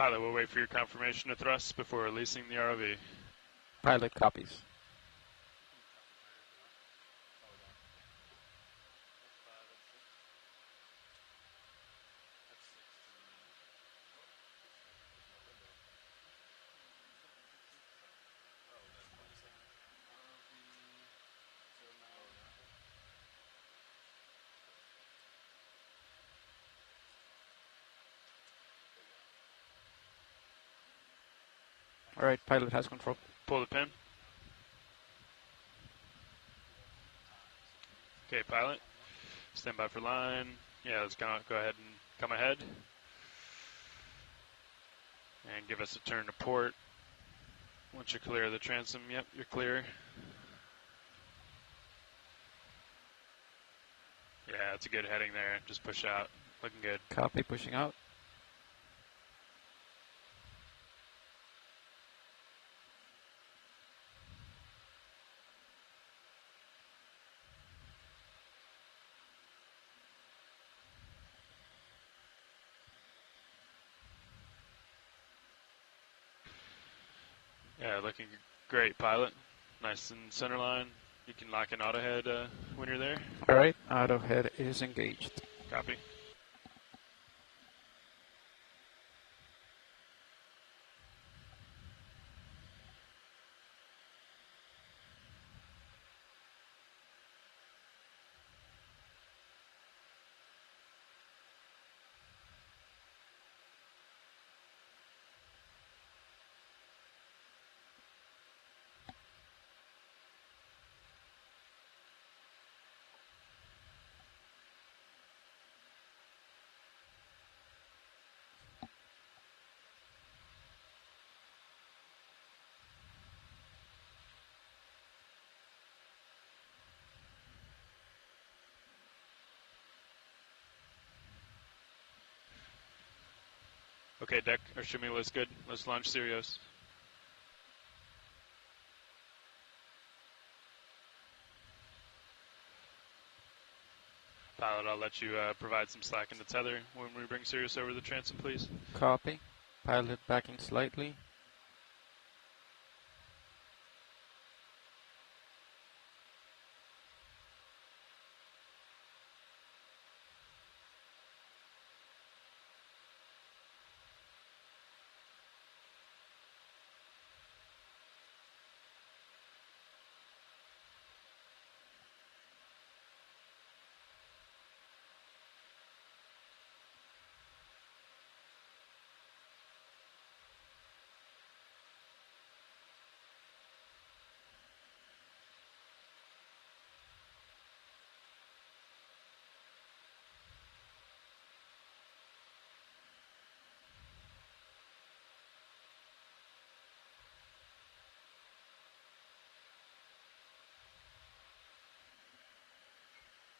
Pilot, we'll wait for your confirmation of thrust before releasing the ROV. Pilot copies. All right, pilot has control. Pull the pin. Okay, pilot. Stand by for line. Yeah, let's go ahead and come ahead. And give us a turn to port. Once you're clear of the transom, yep, you're clear. Yeah, it's a good heading there. Just push out. Looking good. Copy, pushing out. Yeah, looking great, pilot. Nice and center line. You can lock in auto head when you're there. All right, auto head is engaged. Copy. Okay, deck, or shimmy list good. Let's launch Sirius. Pilot, I'll let you provide some slack in the tether when we bring Sirius over the transom, please. Copy. Pilot backing slightly.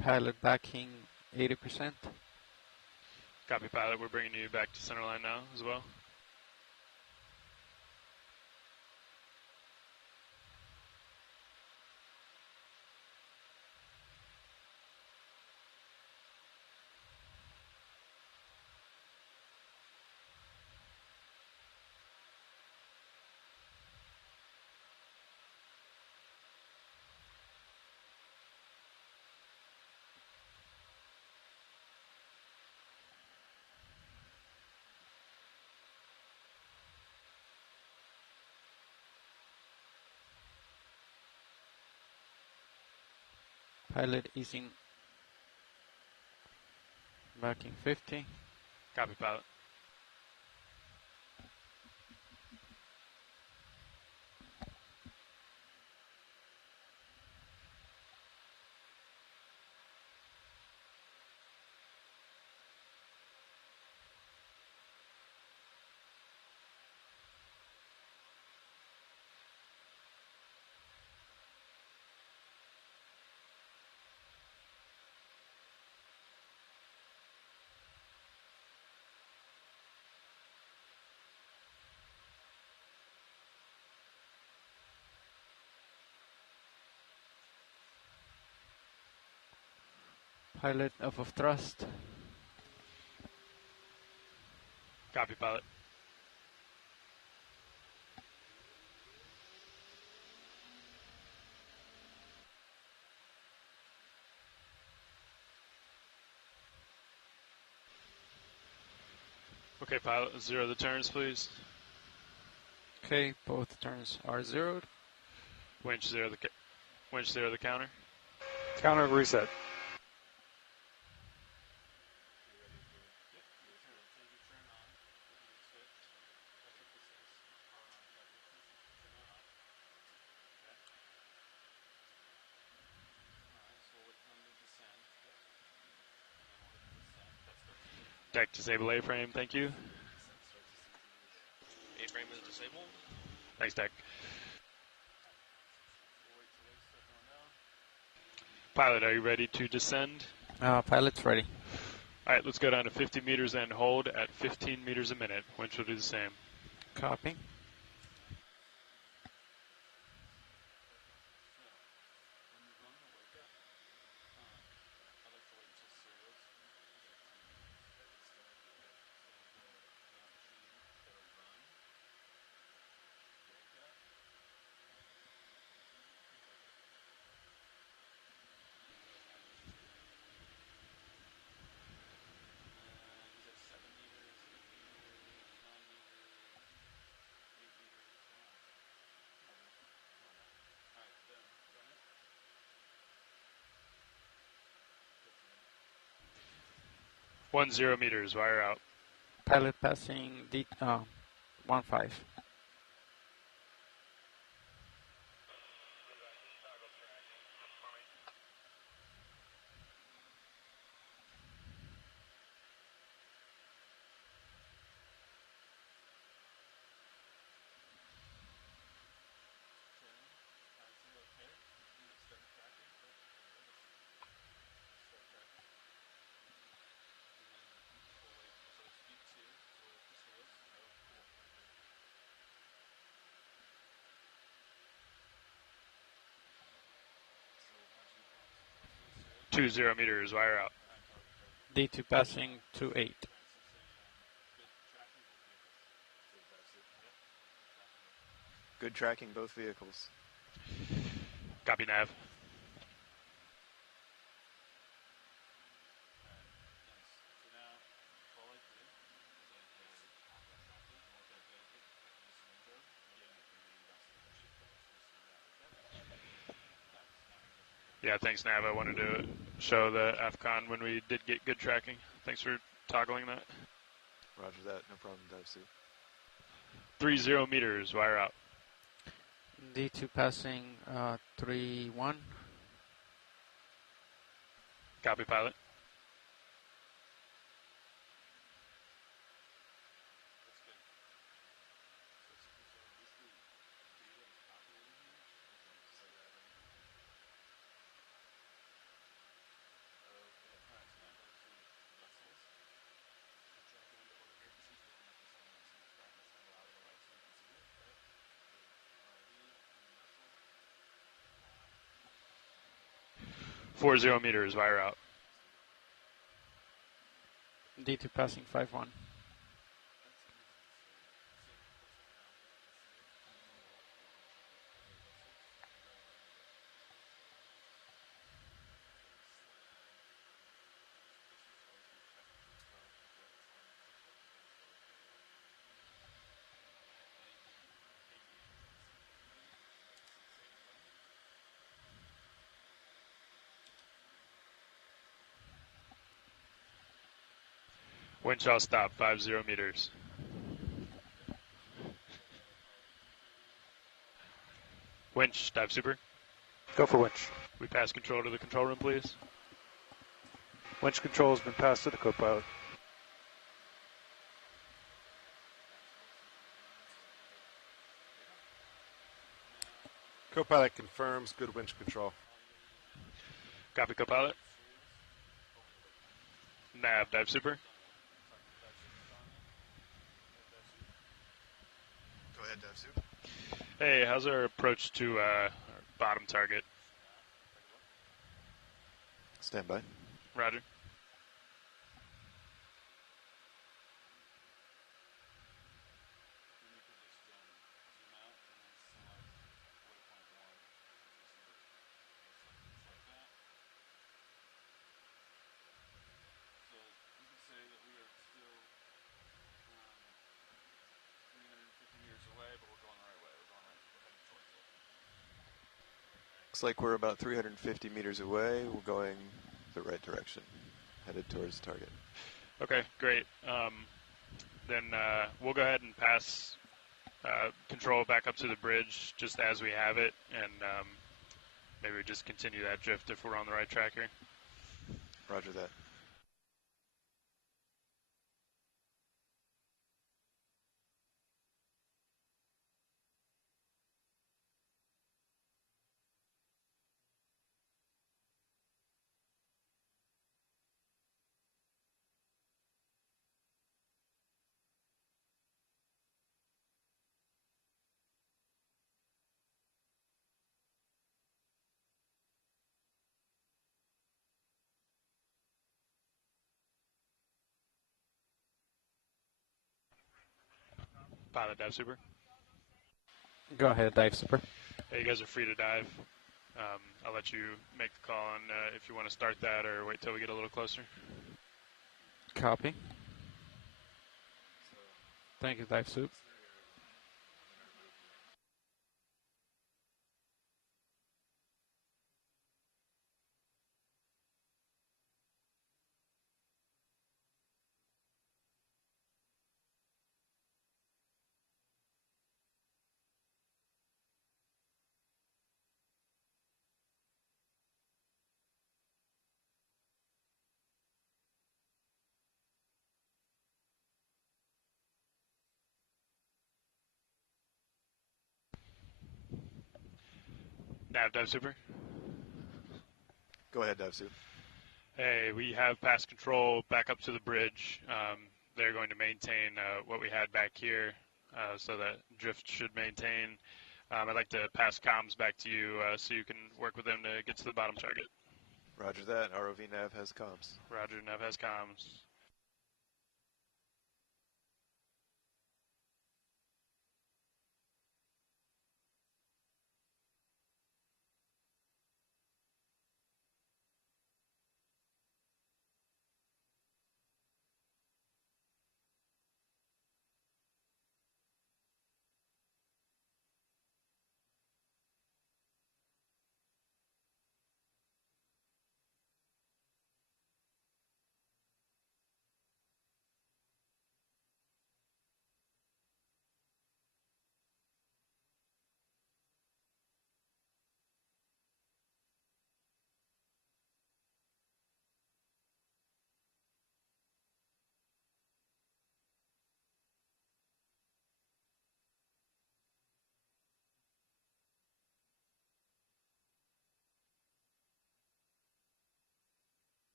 Pilot backing 80%. Copy, pilot. We're bringing you back to centerline now as well. Pilot easing. Backing 50. Copy, pilot. Pilot off of thrust. Copy, pilot. Okay, pilot, 0 the turns, please. Okay, both turns are zeroed. Winch 0 the counter. Counter reset. Deck disable A-frame, thank you. A-frame is disabled. Thanks, Deck. Pilot, are you ready to descend? Pilot's ready. All right, let's go down to 50 meters and hold at 15 meters a minute. Winch will do the same. Copy. One 0 meters, wire out. Pilot passing D 15. 2 0 meters, wire out. D2 passing 28. Good tracking both vehicles. Copy, nav. Yeah, thanks, Nav. I wanted to show the AFCON when we did get good tracking. Thanks for toggling that. Roger that. No problem, dive suit. 3 0 meters, wire out. D2 passing 3-1. Copy, pilot. Four 0 meters, wire out. D2 passing 5-1. Winch all stop, 5 0 meters. Winch, dive super. Go for winch. We pass control to the control room, please. Winch control has been passed to the co-pilot. Co-pilot confirms good winch control. Copy, co-pilot. Nav, dive super. Go ahead, dive suit. Hey, how's our approach to our bottom target? Stand by. Roger. Looks like we're about 350 meters away. We're going the right direction, headed towards the target. Okay, great. Then we'll go ahead and pass control back up to the bridge just as we have it, and maybe we just continue that drift if we're on the right track here. Roger that. Pilot, dive super. Go ahead, dive super. Hey, you guys are free to dive. I'll let you make the call on if you want to start that or wait till we get a little closer. Copy. Thank you, dive soup. Nav, dive super. Go ahead, Davsu. Hey, we have pass control back up to the bridge. They're going to maintain what we had back here, so that drift should maintain. I'd like to pass comms back to you so you can work with them to get to the bottom target. Roger that. ROV nav has comms. Roger, Nav has comms.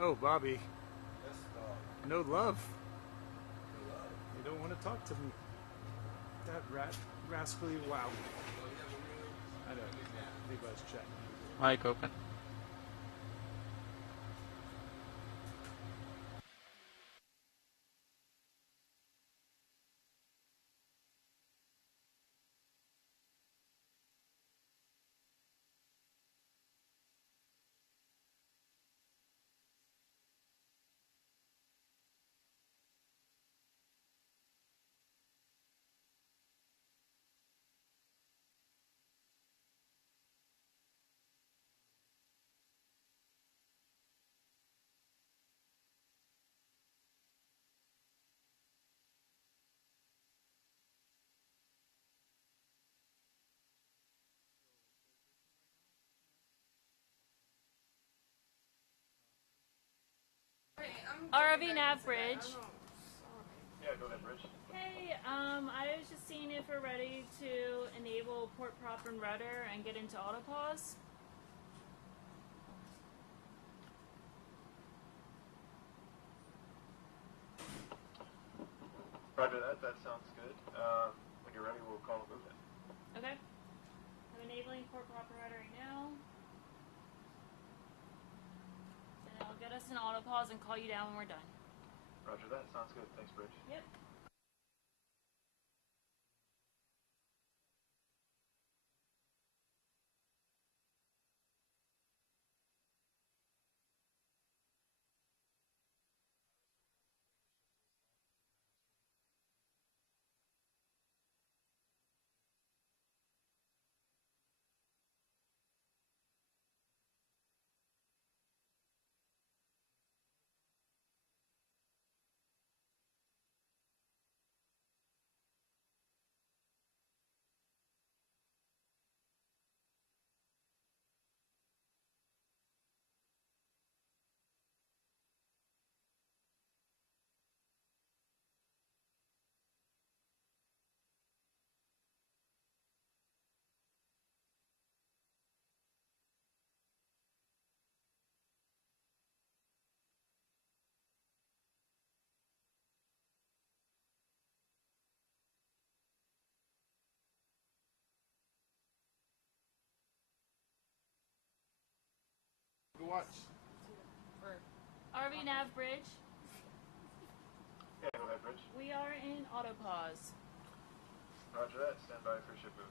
Oh, Bobby. No love. You don't want to talk to me. That rascally. Wow. I know. Levi's check. Mic open. ROV nav bridge. Hey, I was just seeing if we're ready to enable port prop and rudder and get into autopause. Roger that. That sounds good. When you're ready, we'll call a movement. Okay. I'm enabling port prop and rudder right now. And I'll get us in autopause and call you down when we're done. Roger that. Sounds good. Thanks, Bridge. Yep. Watch. RV nav bridge. Yeah, go ahead, Bridge. We are in autopause. Roger that. Stand by for ship move.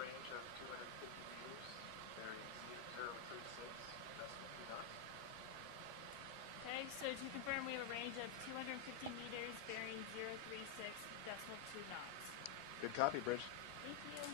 Range of 250 meters, bearing 036, decimal 2 knots. Okay, so to confirm, we have a range of 250 meters bearing 036 decimal 2 knots. Good copy, Bridge. Thank you.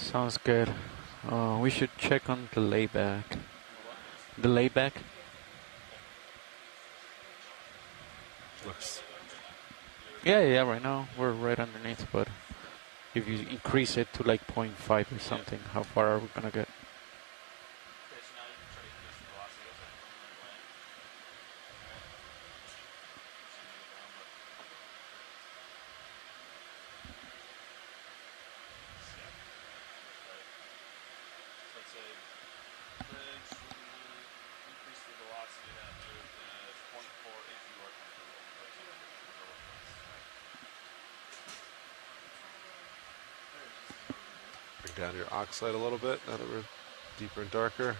Sounds good. We should check on the layback. The layback? Looks. Yeah, right now we're right underneath, but if you increase it to like 0.5 or something, how far are we gonna get? down your oxide a little bit now that we're deeper and darker.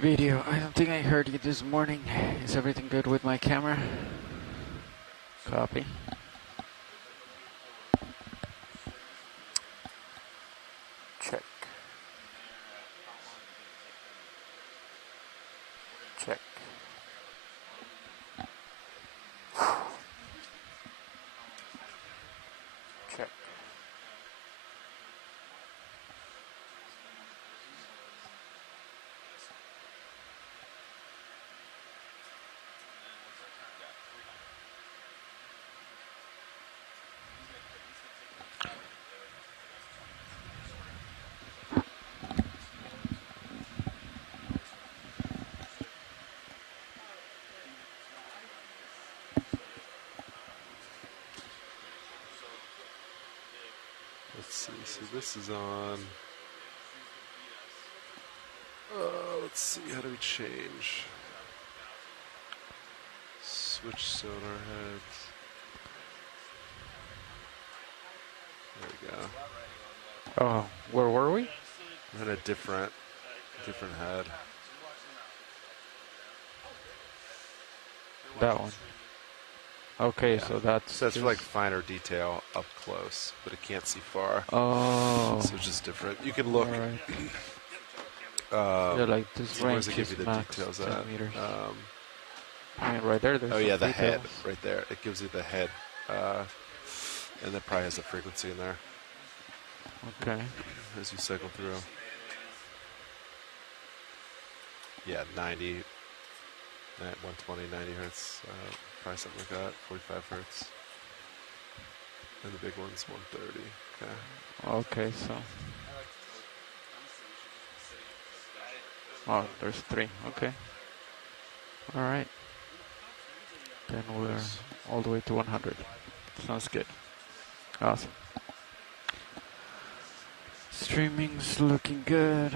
Video, I don't think I heard you this morning. Is everything good with my camera? Copy. Check. Check. Check. Let's see. So this is on. Let's see. How do we change? Switch sonar heads. There we go. Oh, where were we? We're in a different head. That one. Okay, Yeah. so that's So it's for like finer detail up close, but it can't see far. Oh. So it's just different. You can look. Right. Yeah, like this where range does it give is you the max details 10 at? meters. I mean, right there. There's Oh yeah, some the head details. right there. It gives you the head, and that probably has a frequency in there Okay. as you cycle through. Yeah, 90, 120, 90 hertz, probably something like that. 45 hertz, and the big one's 130. Okay. Okay, so. Oh, there's 3. Okay. All right. Then we're all the way to 100. Sounds good. Awesome. Streaming's looking good.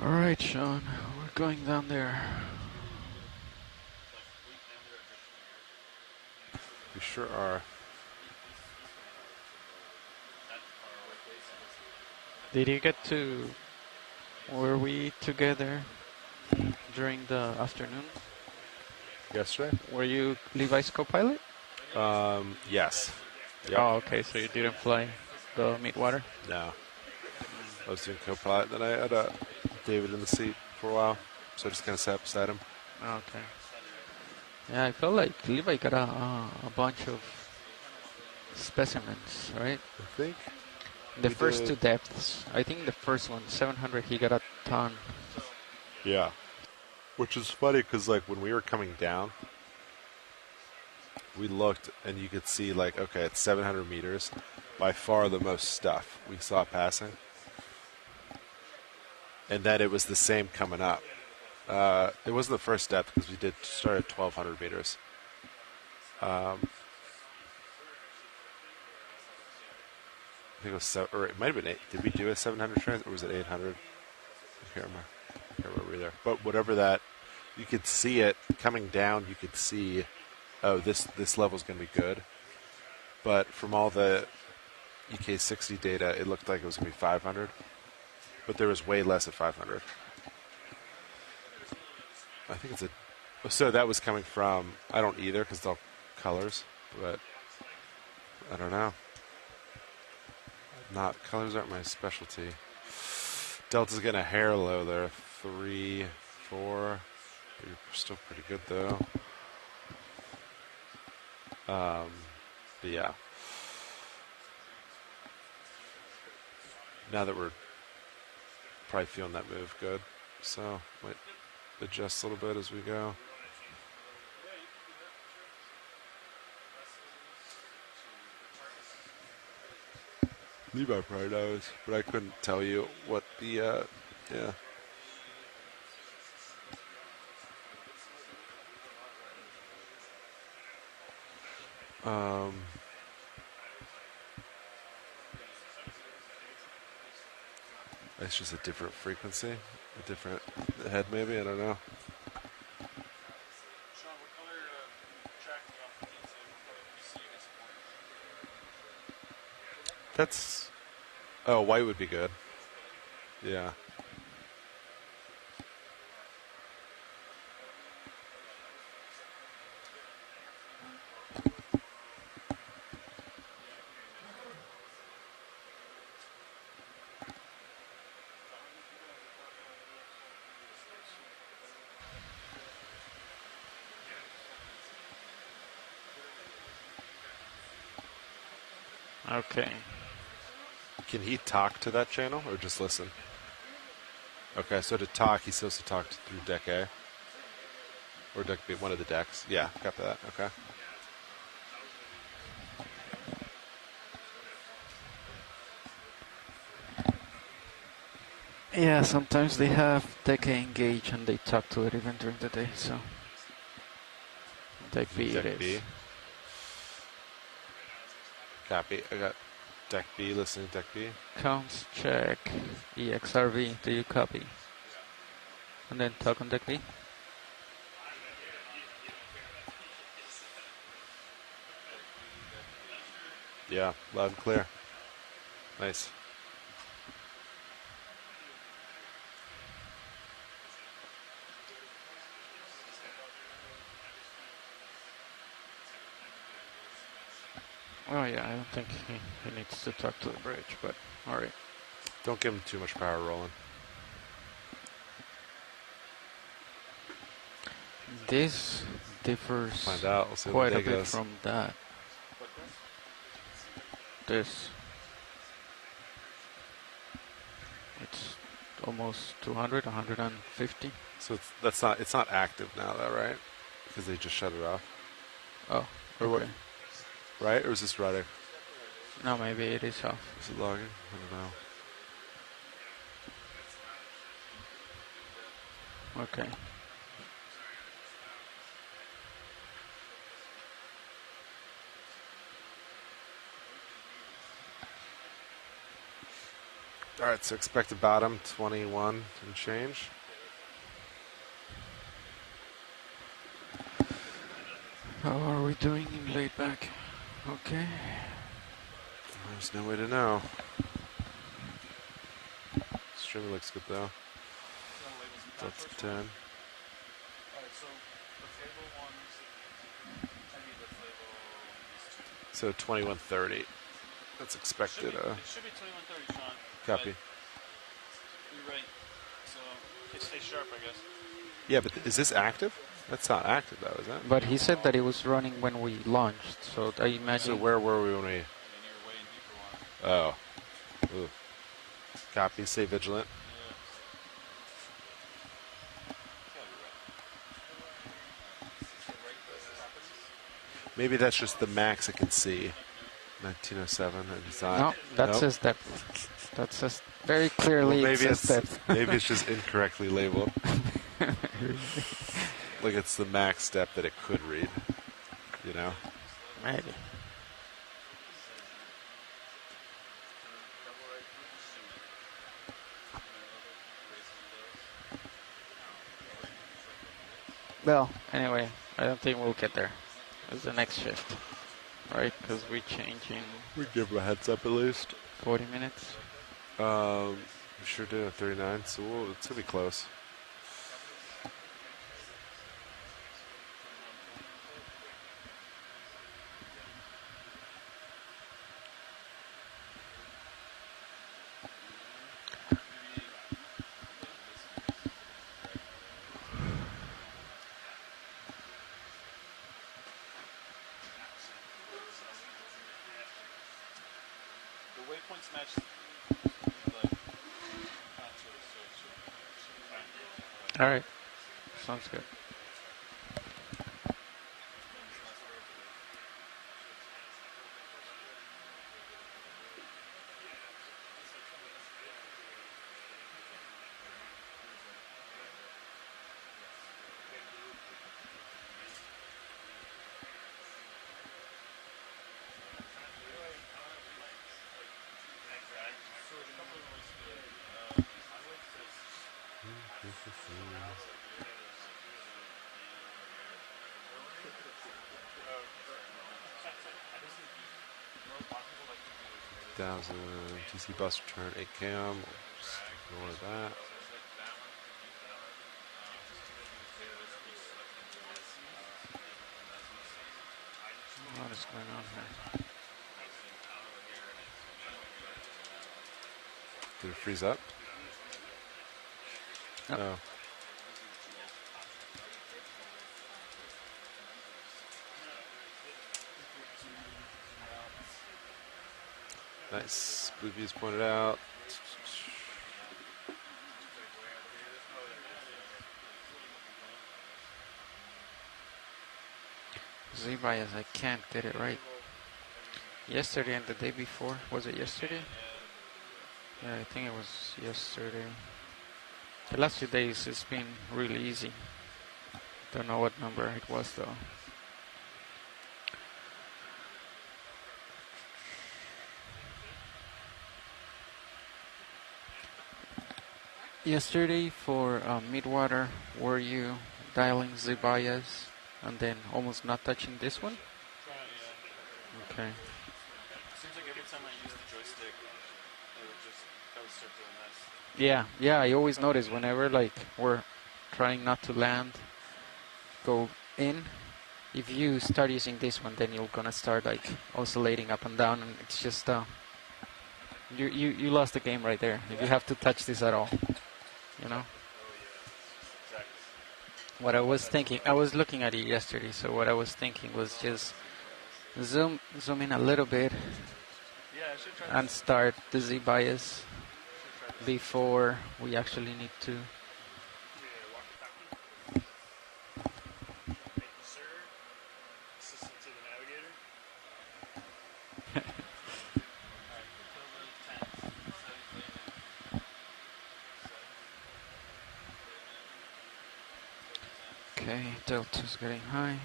All right, Sean. We're going down there. We sure are. Did you get to... Were we together during the afternoon? Yesterday? Were you Levi's co-pilot? Yes. Yep. Oh, okay, so you didn't fly the Midwater? No. I was doing co-pilot, then I had David in the seat for a while, so I just kind of sat beside him. Okay. Yeah, I felt like Levi got a bunch of specimens, right? I think. The first two depths. I think the first one, 700, he got a ton. Yeah. Which is funny, because, like, when we were coming down, we looked, and you could see, like, okay, it's 700 meters. By far the most stuff we saw passing. And then it was the same coming up. It wasn't the first depth, because we did start at 1,200 meters. I think it was or it might have been 8. Did we do a 700 trans, or was it 800? I can't remember either. But whatever that, you could see it coming down. You could see, oh, this level's going to be good. But from all the EK60 data, it looked like it was going to be 500. But there was way less at 500. I think it's a... So that was coming from... I don't either, because it's all colors. But I don't know. Colors aren't my specialty. Delta's getting a hair low there. 3, 4. You're still pretty good, though. But yeah. Now that we're probably feeling that move good, so might adjust a little bit as we go. Levi probably knows, but I couldn't tell you what the, yeah. It's just a different frequency, a different head maybe, I don't know. That's... Oh, white would be good. Yeah. Okay. Can he talk to that channel or just listen? Okay, so to talk, he's supposed to talk through deck A. Or deck B, one of the decks. Yeah, got that. Okay. Yeah, sometimes they have deck A engaged and they talk to it even during the day, so... Deck B Deck it is. B. Copy. I got deck B, listening to deck B. Counts, check. EXRV, do you copy? And then talk on deck B. Yeah, loud and clear. Nice. Oh yeah, I don't think he needs to talk to the bridge, but alright. Don't give him too much power rolling. This differs Find out. We'll see quite how a the day bit goes. from that. This. It's almost 200, 150. So it's not active now though, right? Because they just shut it off. Oh, Or what? okay. Right? Or is this running? No, maybe it is off. Is it logging? I don't know. Okay. Alright, so expected bottom 21 and change. How are we doing in laid back? Okay. There's no way to know. Extremely looks good though. That's 10. Alright, so the flavor ones, I need the flavor these two. So 2130. That's expected. It should be 2130, Sean. Copy. You're right. So stay sharp, I guess. Yeah, but is this active? That's not active though, is it? But he said that it was running when we launched, so I imagine. So where were we when we? And you're way in deeper water. Oh. Ooh. Copy. Stay vigilant. Yeah. Maybe that's just the max it can see. 1907. And it's not. No, that Nope. says depth. That says very clearly Well, it says depth. maybe it's just incorrectly labeled. Like it's the max depth that it could read. You know. Maybe. Well, anyway, I don't think we'll get there. It's the next shift, right? Because we change in We give them a heads up at least. 40 minutes. We sure did at 39, so it's gonna be close. The waypoints match the contours, so it should be fine. All right, sounds good. Thousand TC bus return 8 cam. Just ignore that. What is going on here? Did it freeze up? Yep. No. Nice. Blue views pointed out. Z-bias, I can't get it right. Yesterday and the day before, was it yesterday? Yeah, I think it was yesterday. The last few days it's been really easy. Don't know what number it was though. Yesterday for midwater, were you dialing Z-bias and then almost not touching this one? Okay. Seems like every time I use the joystick, I would start doing this. Yeah, I always notice whenever like we're trying not to land, go in, if you start using this one, then you're gonna start like oscillating up and down, and it's just you lost the game right there. If you have to touch this at all, you know. What I was thinking, I was looking at it yesterday, so what I was thinking was just zoom in a little bit and start the Z-bias before we actually need to. Okay, delta's getting high.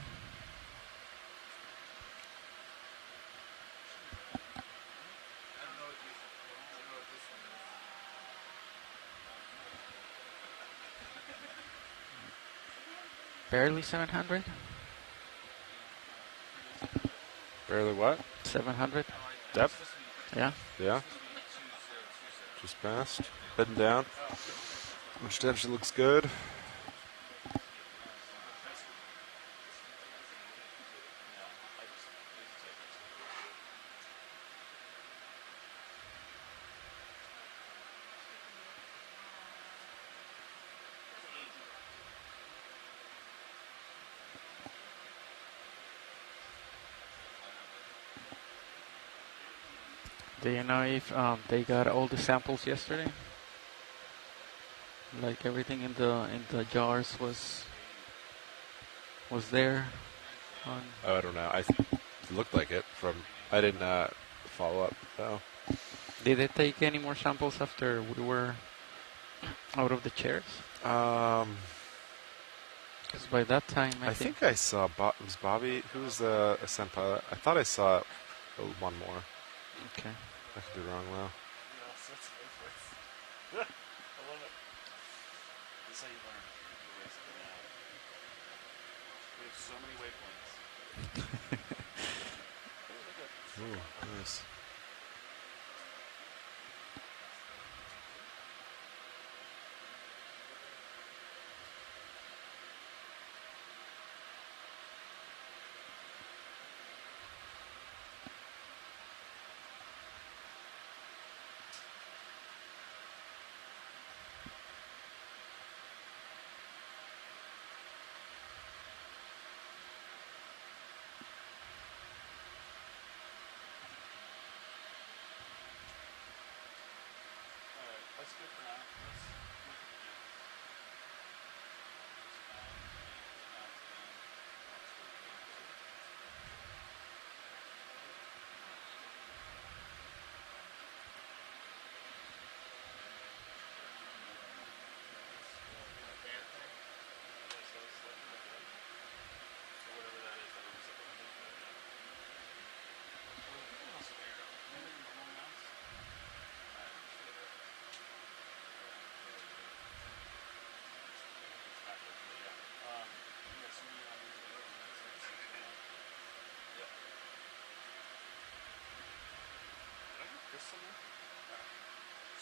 Barely 700? Barely what? 700? Depth? Yeah. Yeah. Just passed. Heading down. Which tension looks good. Do you know if they got all the samples yesterday? Like everything in the jars was there. Oh, I don't know. It looked like it from. I didn't follow up though. Did they take any more samples after we were out of the chairs? Because by that time, I think I saw. Was Bobby? Who was the ascent pilot? I thought I saw one more. Okay. I could be wrong though. I love it. This is how you learn. We have so many waypoints. Ooh, nice. That's good for now. Let's look at whatever that is, that was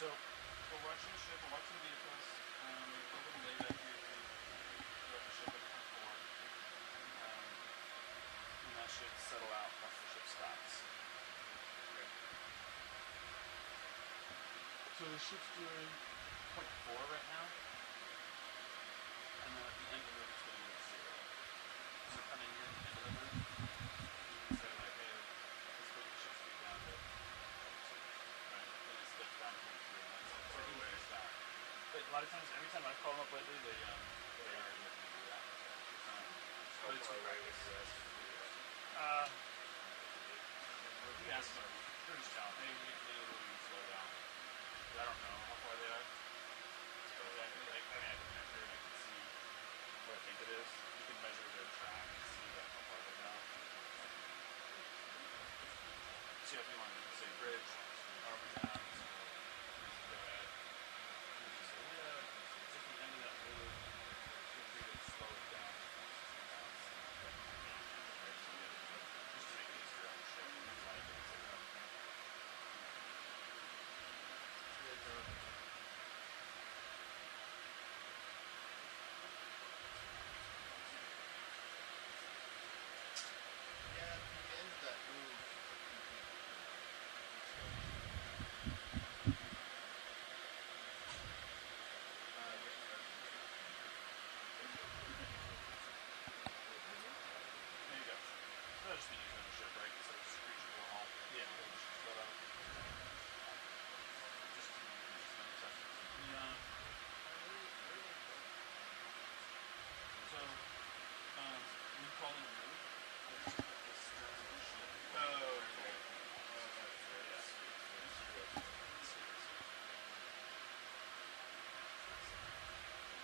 So, we're watching the ship, we're watching the vehicles. We're going to lay back here to let the ship come forward. And that should settle out once the ship stops. Okay. So the ship's doing 0.4 right now. And then at the end of the loop, it's going to be at 0. So kind of near the end of the loop, you can say like, hey, let's bring the ship speed down to 0.2. Right? Then it steps down to 0.3 and that's it. So it increases that. But a lot of times, every time I've called them up lately, they already let me do that. But it's good practice. You ask them, they're just telling, hey, we need to slow down. Because I don't know how far they are. Exactly. Like, I mean, I can measure and I can see what I think it is. You can measure their track and see like how far they're down. See if you want to say bridge, however many times. Go ahead. You can say, yeah, it's at the end of that loop. Feel free to slow it down to 0.2 knots. Just to make it easier on the ship. That's why I didn't say that. There you go. That'll just be easier on the ship, right? Instead of screeching to go home. Yeah. Slow down. Just yeah. So, when you call in a move, you just put the stern of the ship. Oh, okay. Yes.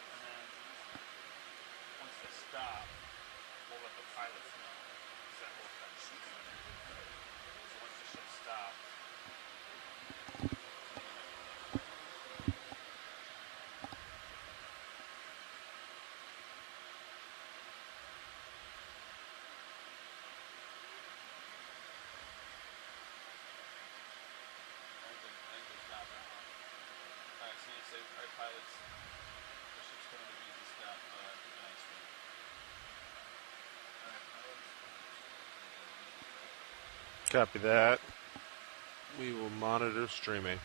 And then, once they stop, we'll let the pilots know. Because that will kind of shoot them. So once the ship stops, I think they stopped that one. Alright, so you Copy that. We will monitor streaming.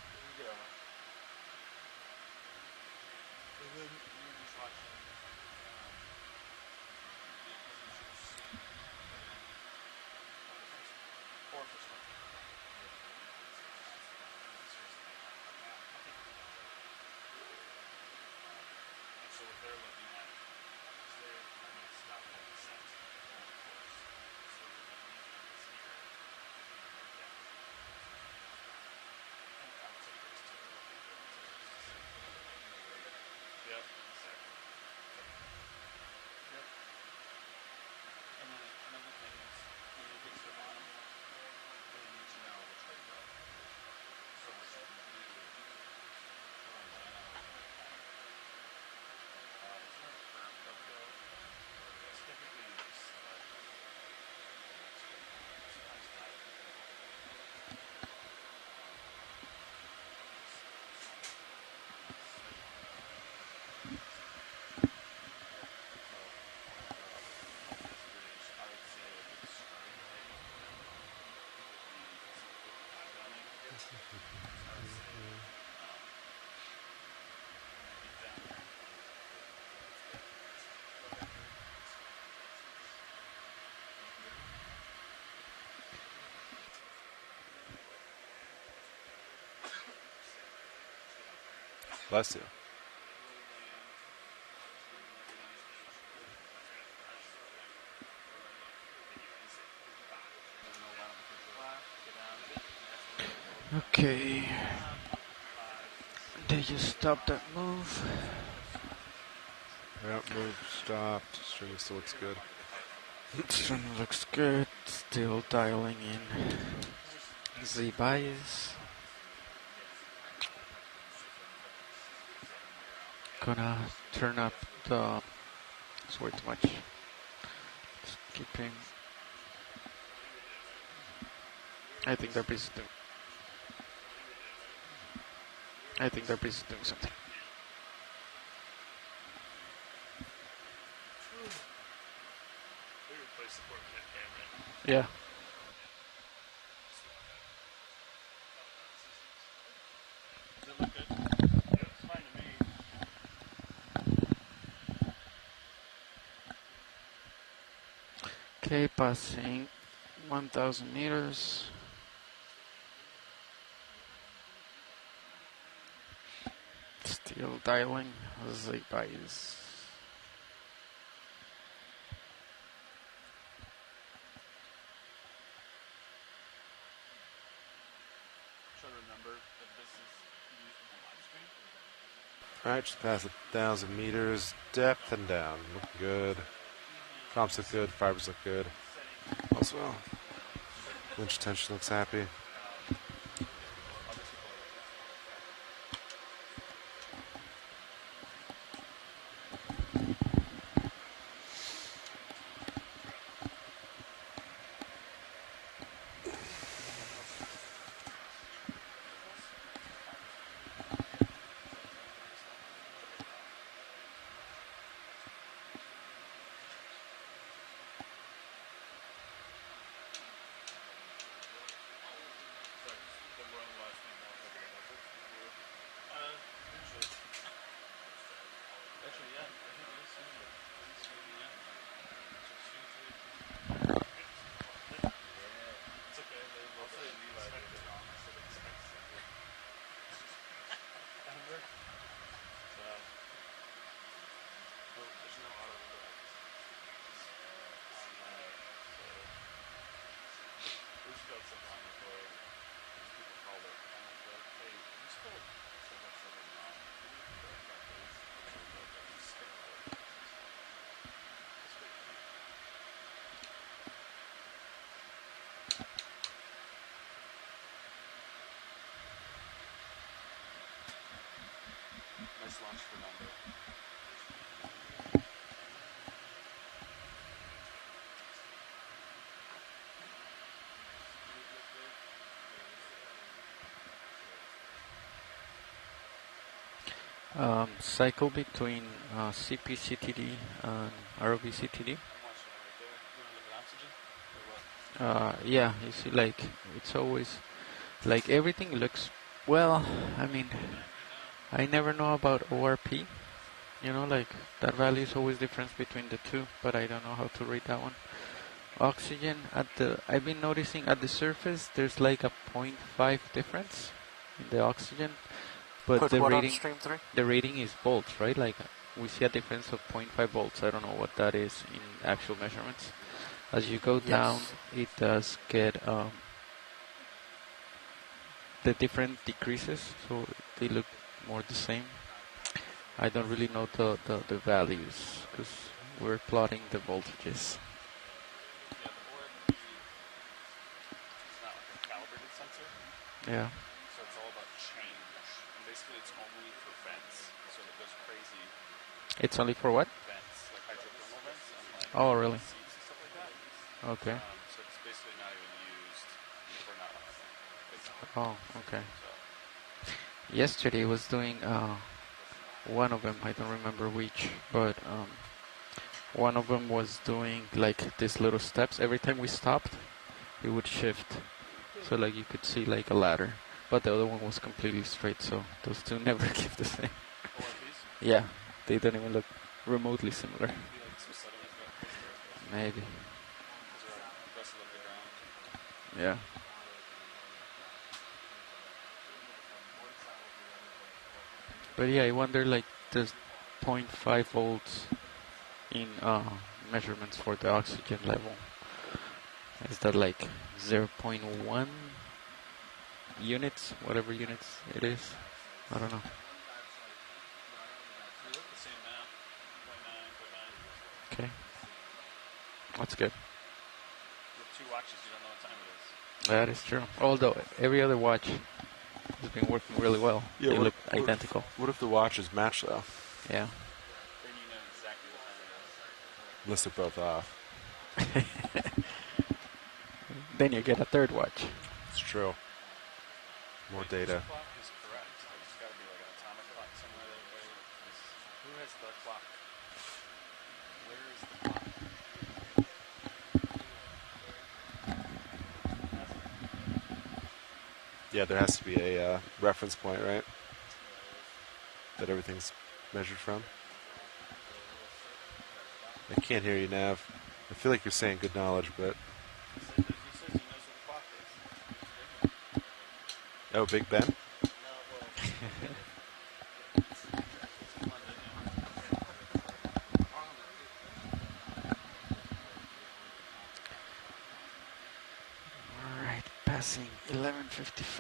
Bless you. Okay. They just stopped that move. Yep, move stopped. Streaming still looks good. Stream looks good. Still dialing in Z bias. Gonna turn up the. It's way too much. Just keeping. I think they're busy doing. I think they're busy doing something. Yeah. Okay, passing 1,000 meters. Still dialing Z bias. Alright, just past 1,000 meters. Depth and down. Looking good. Comps look good. Fibers look good. Also, winch tension looks happy. Cycle between CPCTD and ROBCTD. Yeah, you see, like, it's always, like, everything looks, well, I mean, I never know about ORP, you know, like, that value is always difference between the two, but I don't know how to read that one. Oxygen I've been noticing at the surface, there's like a 0.5 difference in the oxygen, but Put the what on reading, stream 3? the reading is volts, right? Like, we see a difference of 0.5 volts. I don't know what that is in actual measurements. As you go down, it does get, the different decreases, so they look more the same. I don't really know the values, because we're plotting the voltages. Yeah. So it's all about change. And basically it's only for vents. So it goes crazy. It's only for what? Vents, like hydrothermal vents and like Oh, really? seats and stuff like that. Okay. So it's basically not even used for nothing. Oh, okay. Yesterday was doing one of them, I don't remember which, but one of them was doing like these little steps. Every time we stopped, it would shift. So like you could see like a ladder. But the other one was completely straight, so those two never give the same. Yeah, they don't even look remotely similar. Maybe. Yeah. But yeah, I wonder like there's 0.5 volts in measurements for the oxygen level. Is that like 0.1 units, whatever units it is? I don't know. Okay. That's good. With 2 watches, you don't know what time it is. That is true. Although every other watch has been working really well. Yeah, They look identical. What if the watches match though? Yeah. Then you know exactly what time it is. Unless they're both off. Then you get a third watch. It's true. More data. This clock is correct. There's got to be like an atomic clock somewhere that way. Who has the clock? Where is the clock? Yeah, there has to be a reference point, right? That everything's measured from. I can't hear you, Nav. I feel like you're saying good knowledge, but... He says he knows what the clock is. Oh, Big Ben? Alright, passing 11:55.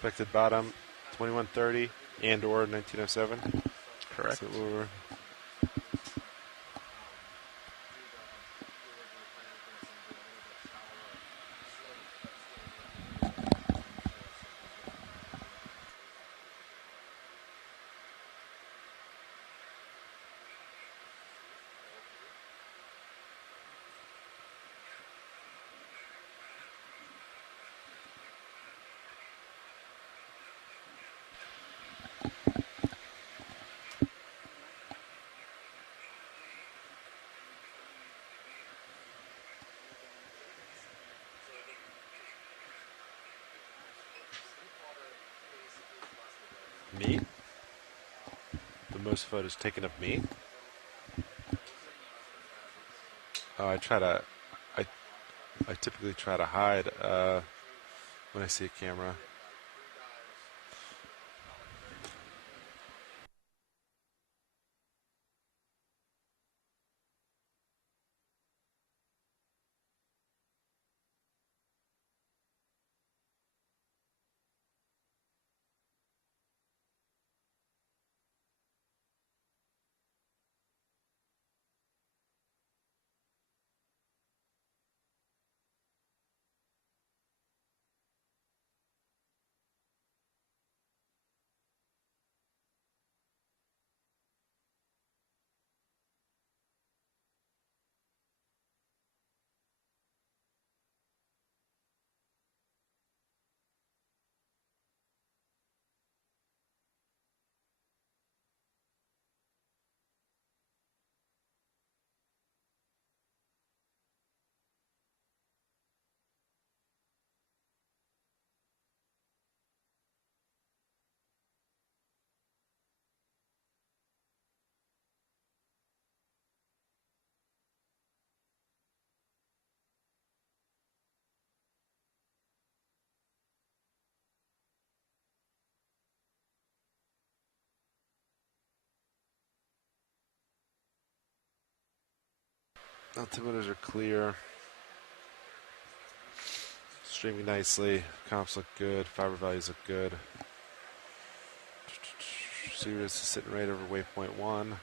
Expected bottom 2130 and or 1907. Correct. So we're meat. The most photos taken of me. I try to. I I typically try to hide when I see a camera. Altimeters are clear. Streaming nicely. Comps look good. Fiber values look good. Sirius is sitting right over waypoint 1.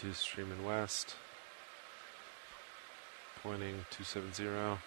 52 streaming west. Pointing 270.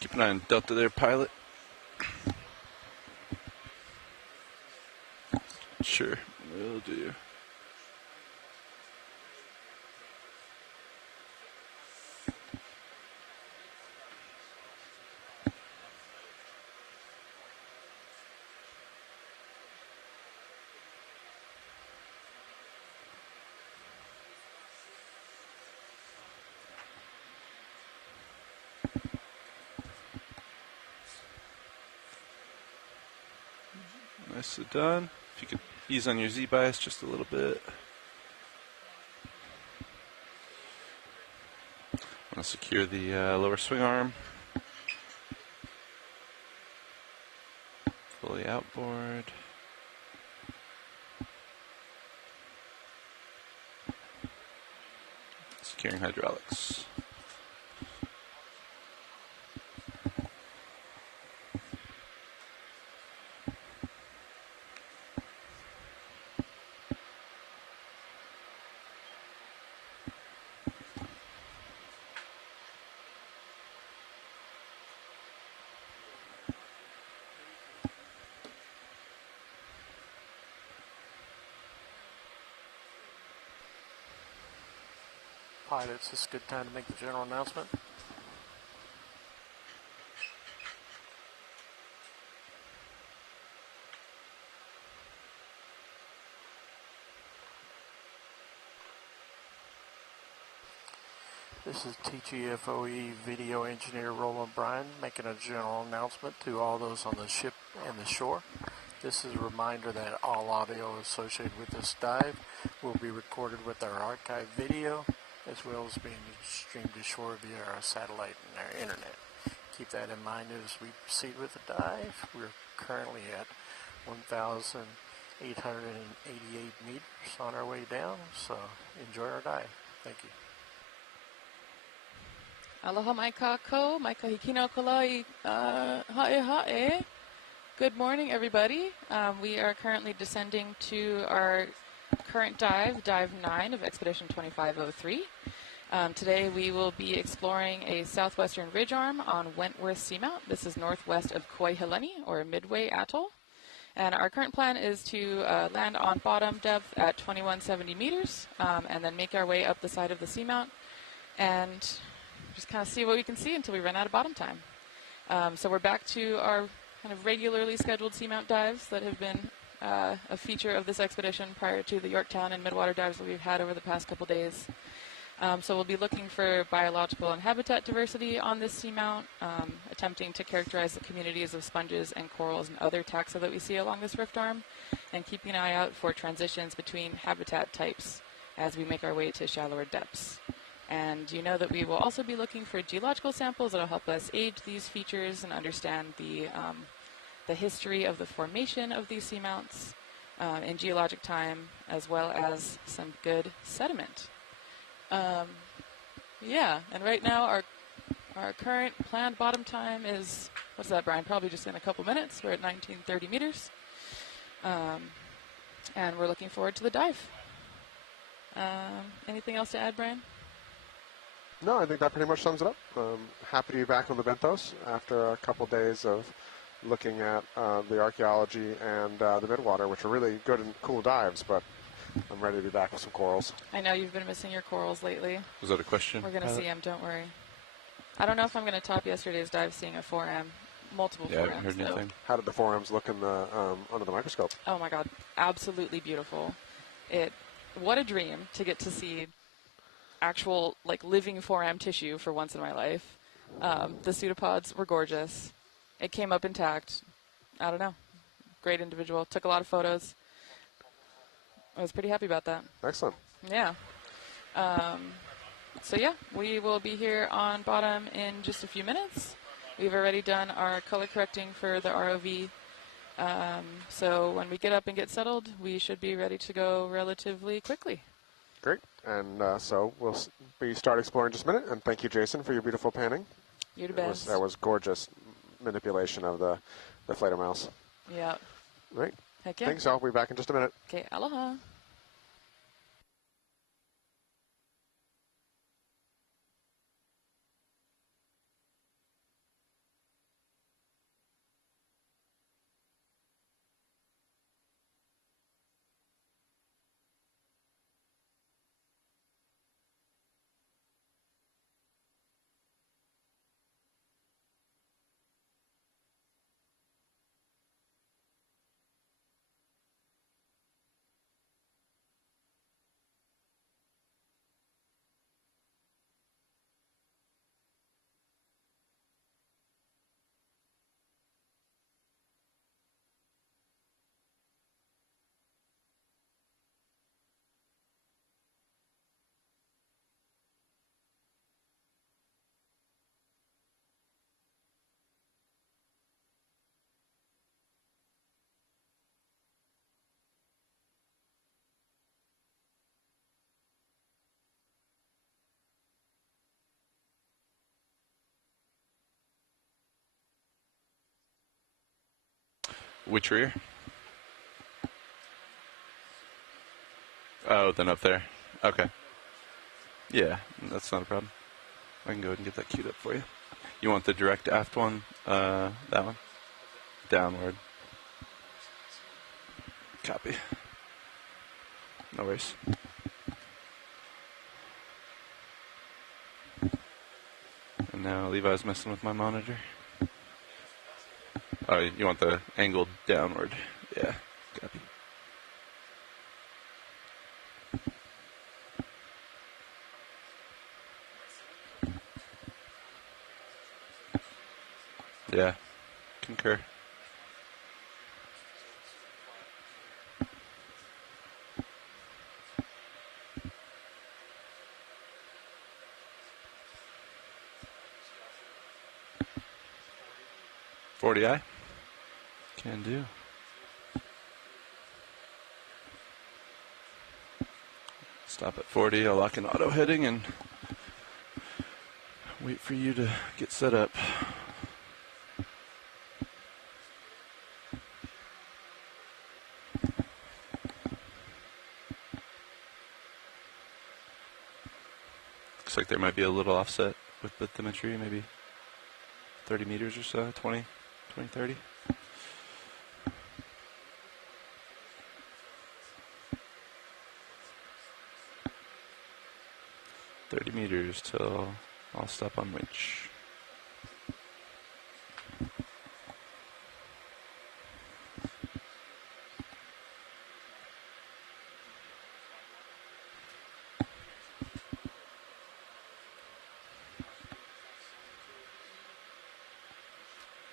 Keep an eye on Delta there, pilot. Sure, will do. Nicely done. If you could ease on your Z bias just a little bit. I'm going to secure the lower swing arm. Fully outboard. Securing hydraulics. Pilots, this is a good time to make the general announcement. This is TGFOE video engineer Roland Bryan making a general announcement to all those on the ship and the shore. This is a reminder that all audio associated with this dive will be recorded with our archive video, as well as being streamed to shore via our satellite and our internet. Keep that in mind as we proceed with the dive. We're currently at 1,888 meters on our way down, so enjoy our dive. Thank you. Aloha mai kako, mai kahikino kolai hae hae. Good morning, everybody. We are currently descending to our current dive, dive 9 of Expedition 2503. Today we will be exploring a southwestern ridge arm on Wentworth Seamount. This is northwest of Kuaihelani, or Midway Atoll. And our current plan is to land on bottom depth at 2170 meters and then make our way up the side of the seamount and just kind of see what we can see until we run out of bottom time. So we're back to our kind of regularly scheduled seamount dives that have been a feature of this expedition prior to the Yorktown and midwater dives that we've had over the past couple days. So we'll be looking for biological and habitat diversity on this seamount, attempting to characterize the communities of sponges and corals and other taxa that we see along this rift arm, and keeping an eye out for transitions between habitat types as we make our way to shallower depths. And you know that we will also be looking for geological samples that will help us age these features and understand the history of the formation of these seamounts in geologic time, as well as some good sediment. Yeah, and right now our current planned bottom time is, what's that, Brian? Probably just in a couple minutes. We're at 1930 meters. And we're looking forward to the dive. Anything else to add, Brian? No, I think that pretty much sums it up. Happy to be back on the Benthos after a couple days of looking at the archaeology and the midwater, which are really good and cool dives, but I'm ready to be back with some corals. I know you've been missing your corals lately. Was that a question? We're going to see them, don't worry. I don't know if I'm going to top yesterday's dive seeing a 4M, multiple 4Ms. Yeah, I haven't heard anything. How did the 4Ms look in the under the microscope? Oh my God, absolutely beautiful. What a dream to get to see actual like living 4M tissue for once in my life. The pseudopods were gorgeous. It came up intact. I don't know. Great individual. Took a lot of photos. I was pretty happy about that. Excellent. Yeah. So yeah, we will be here on bottom in just a few minutes. We've already done our color correcting for the ROV. So when we get up and get settled, we should be ready to go relatively quickly. Great. And so we'll start exploring in just a minute. And thank you, Jason, for your beautiful panning. You're the best. That was gorgeous manipulation of the flater mouse. Yeah. Right. Heck yeah. Thanks, I'll be back in just a minute. Okay, aloha. Which rear? Oh, then up there. Okay. Yeah, that's not a problem. I can go ahead and get that queued up for you. You want the direct aft one? That one? Downward. Copy. No worries. And now Levi's messing with my monitor. Oh, you want the angled downward? Yeah, copy. Yeah, concur. .40i? Can do. Stop at 40, I'll lock in auto heading and wait for you to get set up. looks like there might be a little offset with bathymetry, maybe 30 meters or so, 20, 30. Meters till I'll stop on winch.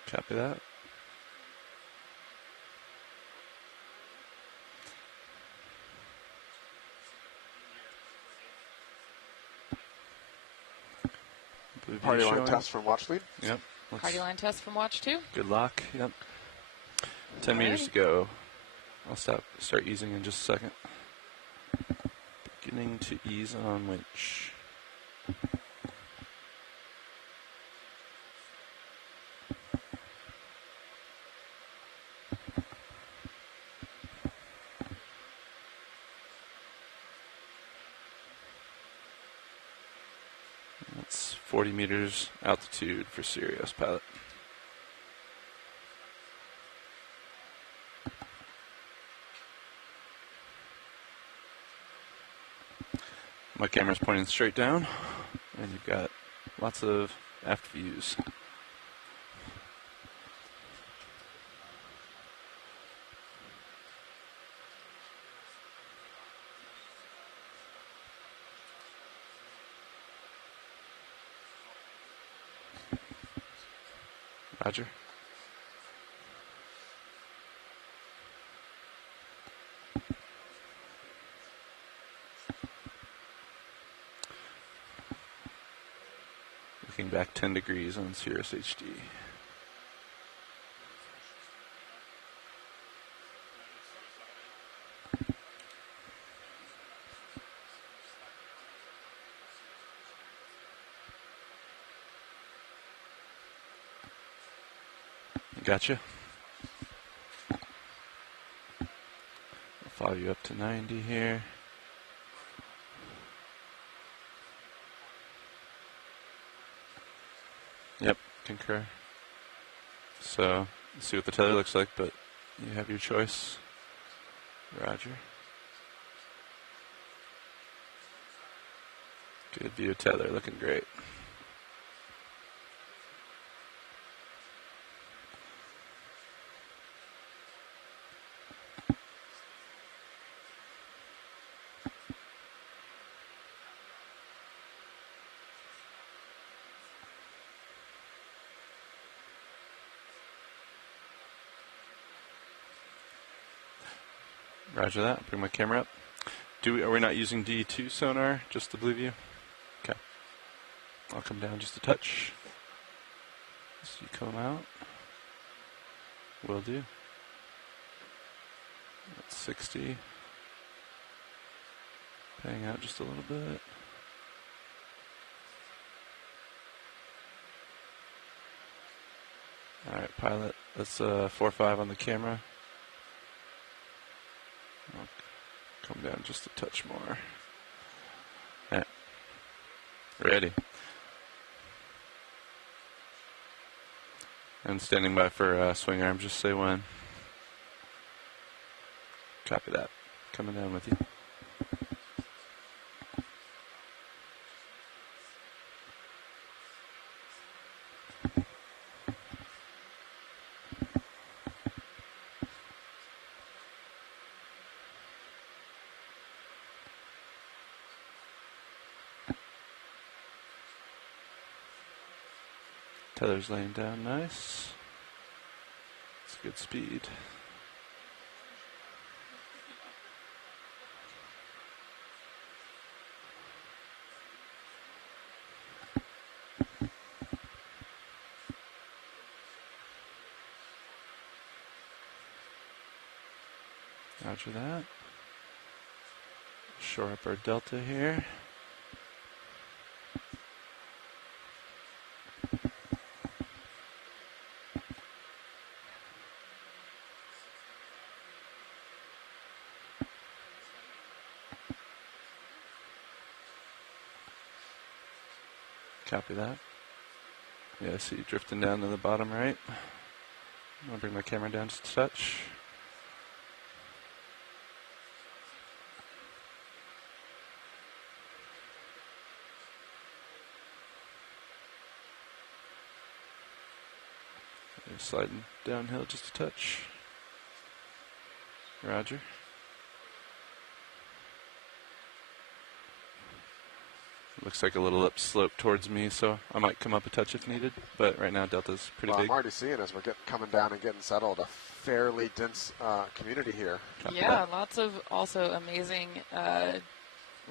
Copy that. Party line test from watch lead. Yep. Party line test from watch 2. Good luck. Yep. 10 meters to go. I'll start easing in just a second. Beginning to ease on winch. That's 40 meters altitude for Sirius pilot. My camera's pointing straight down, and you've got lots of aft views. Roger. Looking back 10 degrees on Cirrus HD. Gotcha. I'll follow you up to 90 here. Yep, concur. So, let's see what the tether looks like, but you have your choice. Roger. Good view of tether, looking great. Roger that. Bring my camera up. Are we not using D2 sonar? Just the blue view? Okay. I'll come down just a touch. So you come out. Will do. That's 60. Paying out just a little bit. Alright, pilot. That's 4.5 on the camera. I'll come down just a touch more. Yeah. Ready. And standing by for swing arm, just say when. Copy that. Coming down with you. Tether's laying down nice. It's good speed. Roger that. Shore up our delta here. Copy that. Yeah, I see you drifting down to the bottom right. I'm going to bring my camera down just a touch. You're sliding downhill just a touch. Roger. Looks like a little upslope towards me, so I might come up a touch if needed. But right now, Delta's pretty big. I'm already seeing as we're coming down and getting settled, a fairly dense community here. Yeah, lots of also amazing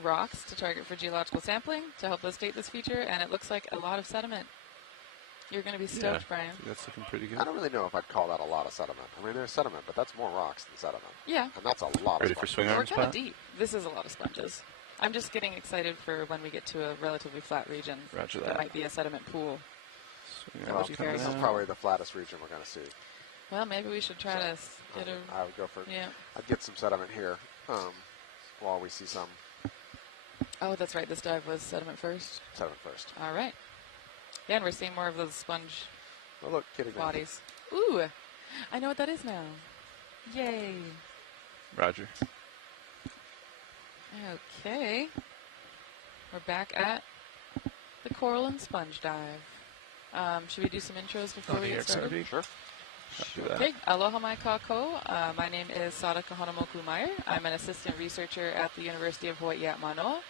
rocks to target for geological sampling to help us date this feature, and it looks like a lot of sediment. You're going to be stoked, Brian. That's looking pretty good. I don't really know if I'd call that a lot of sediment. I mean, there's sediment, but that's more rocks than sediment. Yeah. And that's a lot Ready of for sponges. swing We're arms, kind of Pat? deep. This is a lot of sponges. I'm just getting excited for when we get to a relatively flat region. Roger That that. might be a sediment pool. Swing Well, arms be coming this is down. probably the flattest region we're going to see. Well, maybe we should try to get a... I would go for Yeah. I'd get some sediment here while we see some Oh, that's right. This dive was sediment first. sediment first. All right. Yeah, and we're seeing more of those sponge Oh, look, kitty man. bodies. Ooh, I know what that is now. Yay. Roger. Okay. We're back at the coral and sponge dive. Should we do some intros before we get started? Sure. Copy that. Okay, aloha mai kākou. My name is Sada Kahanamoku Meyer. I'm an assistant researcher at the University of Hawaii at Manoa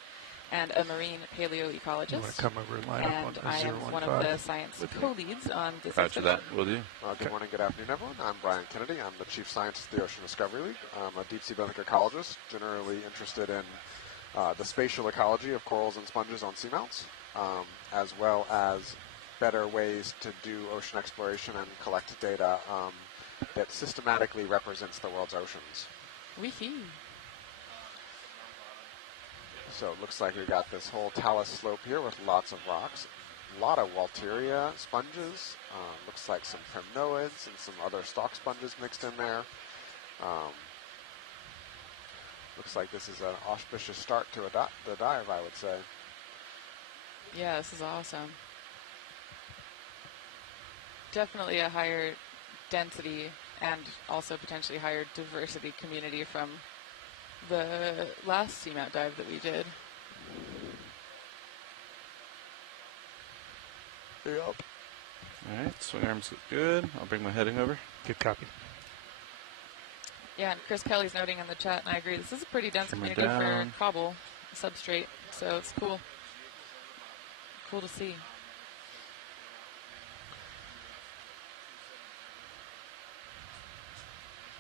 and a marine paleoecologist. You want to come over and line up And on I am one of the 015 science with me. co-leads on this Roger that. expedition. Will do. Good morning, good afternoon, everyone. I'm Brian Kennedy. I'm the Chief Scientist of the Ocean Discovery League. I'm a deep sea benthic ecologist, generally interested in the spatial ecology of corals and sponges on seamounts, as well as better ways to do ocean exploration and collect data that systematically represents the world's oceans. Wee-hee. So it looks like we got this whole talus slope here with lots of rocks. A lot of Walteria sponges. Looks like some primnoids and some other stalk sponges mixed in there. Looks like this is an auspicious start to the dive, I would say. Yeah, this is awesome. Definitely a higher density and also potentially higher diversity community from the last seamount dive that we did. Yep. All right, swing arms look good. I'll bring my heading over. Good copy. Yeah, and Chris Kelly's noting in the chat, and I agree, this is a pretty dense Coming community for down. cobble substrate, so it's cool. Cool to see.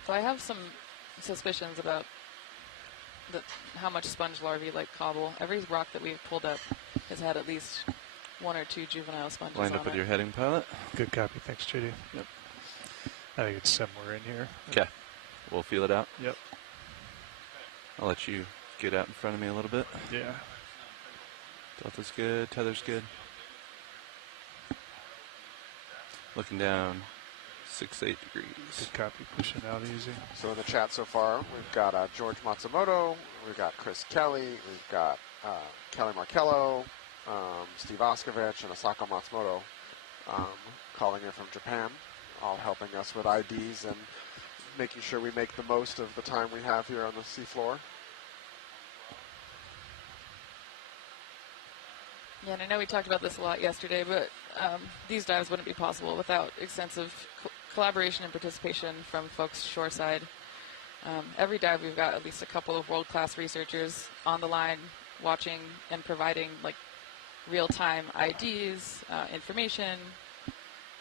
So I have some suspicions about how much sponge larvae like cobble. Every rock that we've pulled up has had at least one or two juvenile sponges Lined on up with it. your heading, pilot. Good copy. Thanks, JD. Yep. I think it's somewhere in here. Okay. We'll feel it out. Yep. I'll let you get out in front of me a little bit. Yeah. Delta's good. Tether's good. Looking down, 6-8 degrees. Good copy. Pushing out easy. So in the chat so far, we've got George Matsumoto, we've got Chris Kelly, we've got Kelly Markello, Steve Oskovich, and Asako Matsumoto calling in from Japan, all helping us with IDs and making sure we make the most of the time we have here on the seafloor. Yeah, and I know we talked about this a lot yesterday, but these dives wouldn't be possible without extensive collaboration and participation from folks shoreside. Every dive we've got at least a couple of world-class researchers on the line watching and providing like real-time IDs, information,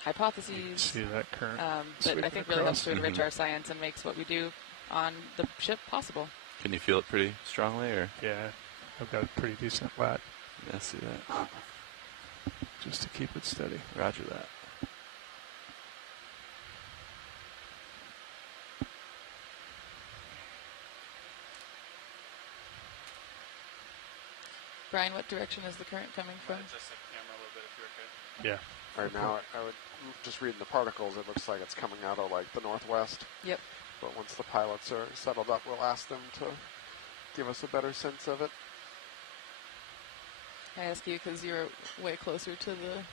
hypotheses. See that current? That sweeping I think really helps across? to enrich our science and makes what we do on the ship possible. Can you feel it pretty strongly, or? Yeah. I've got a pretty decent lat Yeah, I see that. just to keep it steady. Roger that. Brian, what direction is the current coming from? Just the camera a little bit if you're okay. Yeah. Right now, I would just reading the particles, it looks like it's coming out of like the northwest. Yep. But once the pilots are settled up, we'll ask them to give us a better sense of it. I ask you because you're way closer to the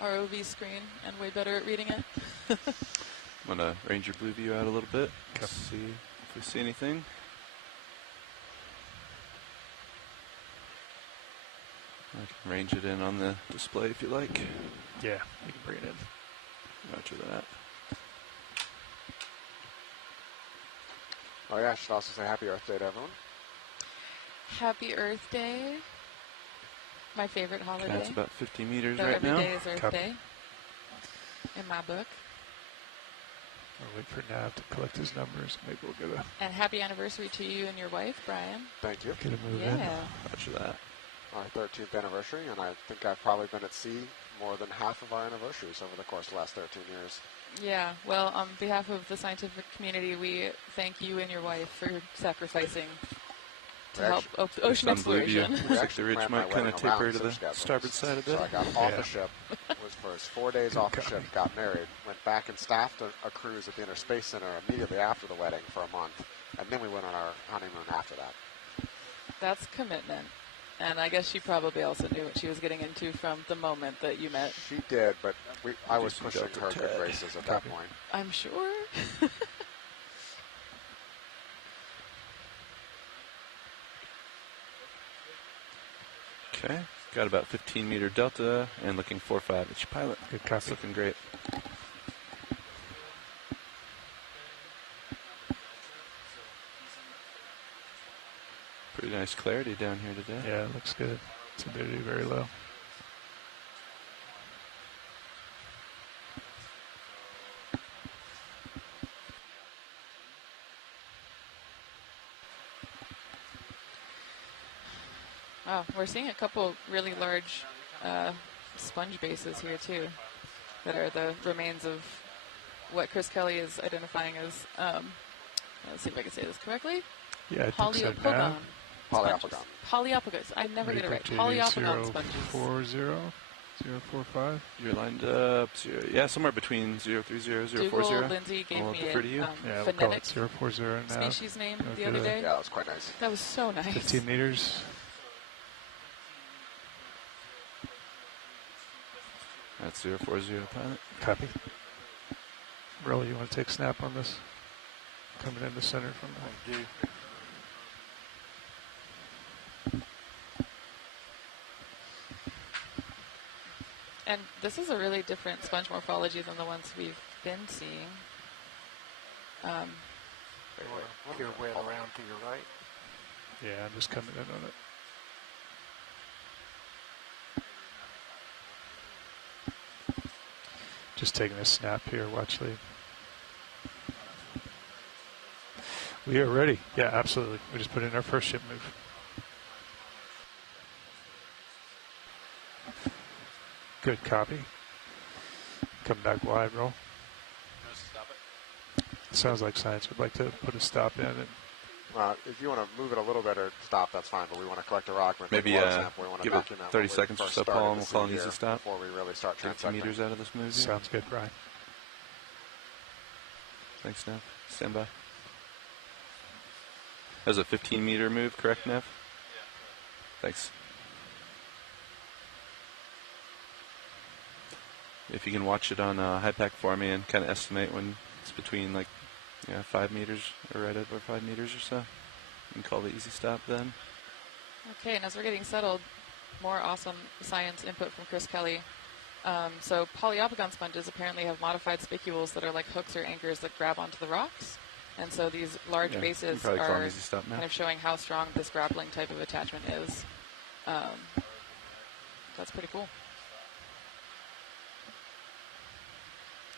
ROV screen and way better at reading it. I'm going to range your blue view out a little bit. See if we see anything. I can range it in on the display if you like. Yeah, you can bring it in. Roger that. Oh yeah, I should also say Happy Earth Day to everyone. Happy Earth Day. My favorite holiday. That's about 50 meters so right every now. day is Earth Day in my book. I'll wait for Nav to collect his numbers. Maybe we'll get a... And happy anniversary to you and your wife, Brian. Thank you. Get a move in. Roger that. Our 13th anniversary, and I think I've probably been at sea more than half of our anniversaries over the course of the last 13 years. Yeah, well, on behalf of the scientific community, we thank you and your wife for sacrificing to help ocean exploration. Looks like the ridge might kind of taper to the starboard side a bit. So I got off the ship, was for his 4 days off the ship, got married, went back and staffed a cruise at the Interspace Center immediately after the wedding for a month, and then we went on our honeymoon after that. That's commitment. And I guess she probably also knew what she was getting into from the moment that you met. She did, but I was pushing her good graces at that point. I'm sure. Okay, got about 15 meter delta and looking 4.5 at your pilot. Good copy. It's looking great. Pretty nice clarity down here today. Yeah, it looks good. Turbidity very low. Wow, we're seeing a couple really large sponge bases here too, that are the remains of what Chris Kelly is identifying as, let's see if I can say this correctly. Yeah, I think so now. Polyopogon. Polyopogons. I never get it right. Polyopogon sponges. 04045. You're lined up. Yeah, somewhere between 030, 040. Dougal Lindsay gave me a we'll call it 040 now. Species name the other day. Yeah, that was quite nice. That was so nice. 15 meters. That's 040 pilot. Copy. Roll, you want to take snap on this? Coming in the center from the... I do. And this is a really different sponge morphology than the ones we've been seeing. Pirouette around to your right. Yeah, I'm just coming in on it. Just taking a snap here, watch Lee. We are ready. Yeah, absolutely. We just put in our first ship move. Good copy. Come back wide, roll. Sounds like science would like to put a stop in. And if you want to move it a little bit or stop, that's fine, but we want to collect a rock. Maybe give it 30 seconds or so, Paul, and we'll call an easy stop. Before we really start 50 meters out of this move. Sounds good, Brian. Thanks, Nev. Stand by. That was a 15 meter move, correct, Nev? Yeah. Thanks. If you can watch it on HiPAC for me and kind of estimate when it's between 5 meters or right over 5 meters or so, you can call the easy stop then. Okay, and as we're getting settled, more awesome science input from Chris Kelly. So polyopogon sponges apparently have modified spicules that are like hooks or anchors that grab onto the rocks. And so these large bases are kind of showing how strong this grappling type of attachment is. That's pretty cool.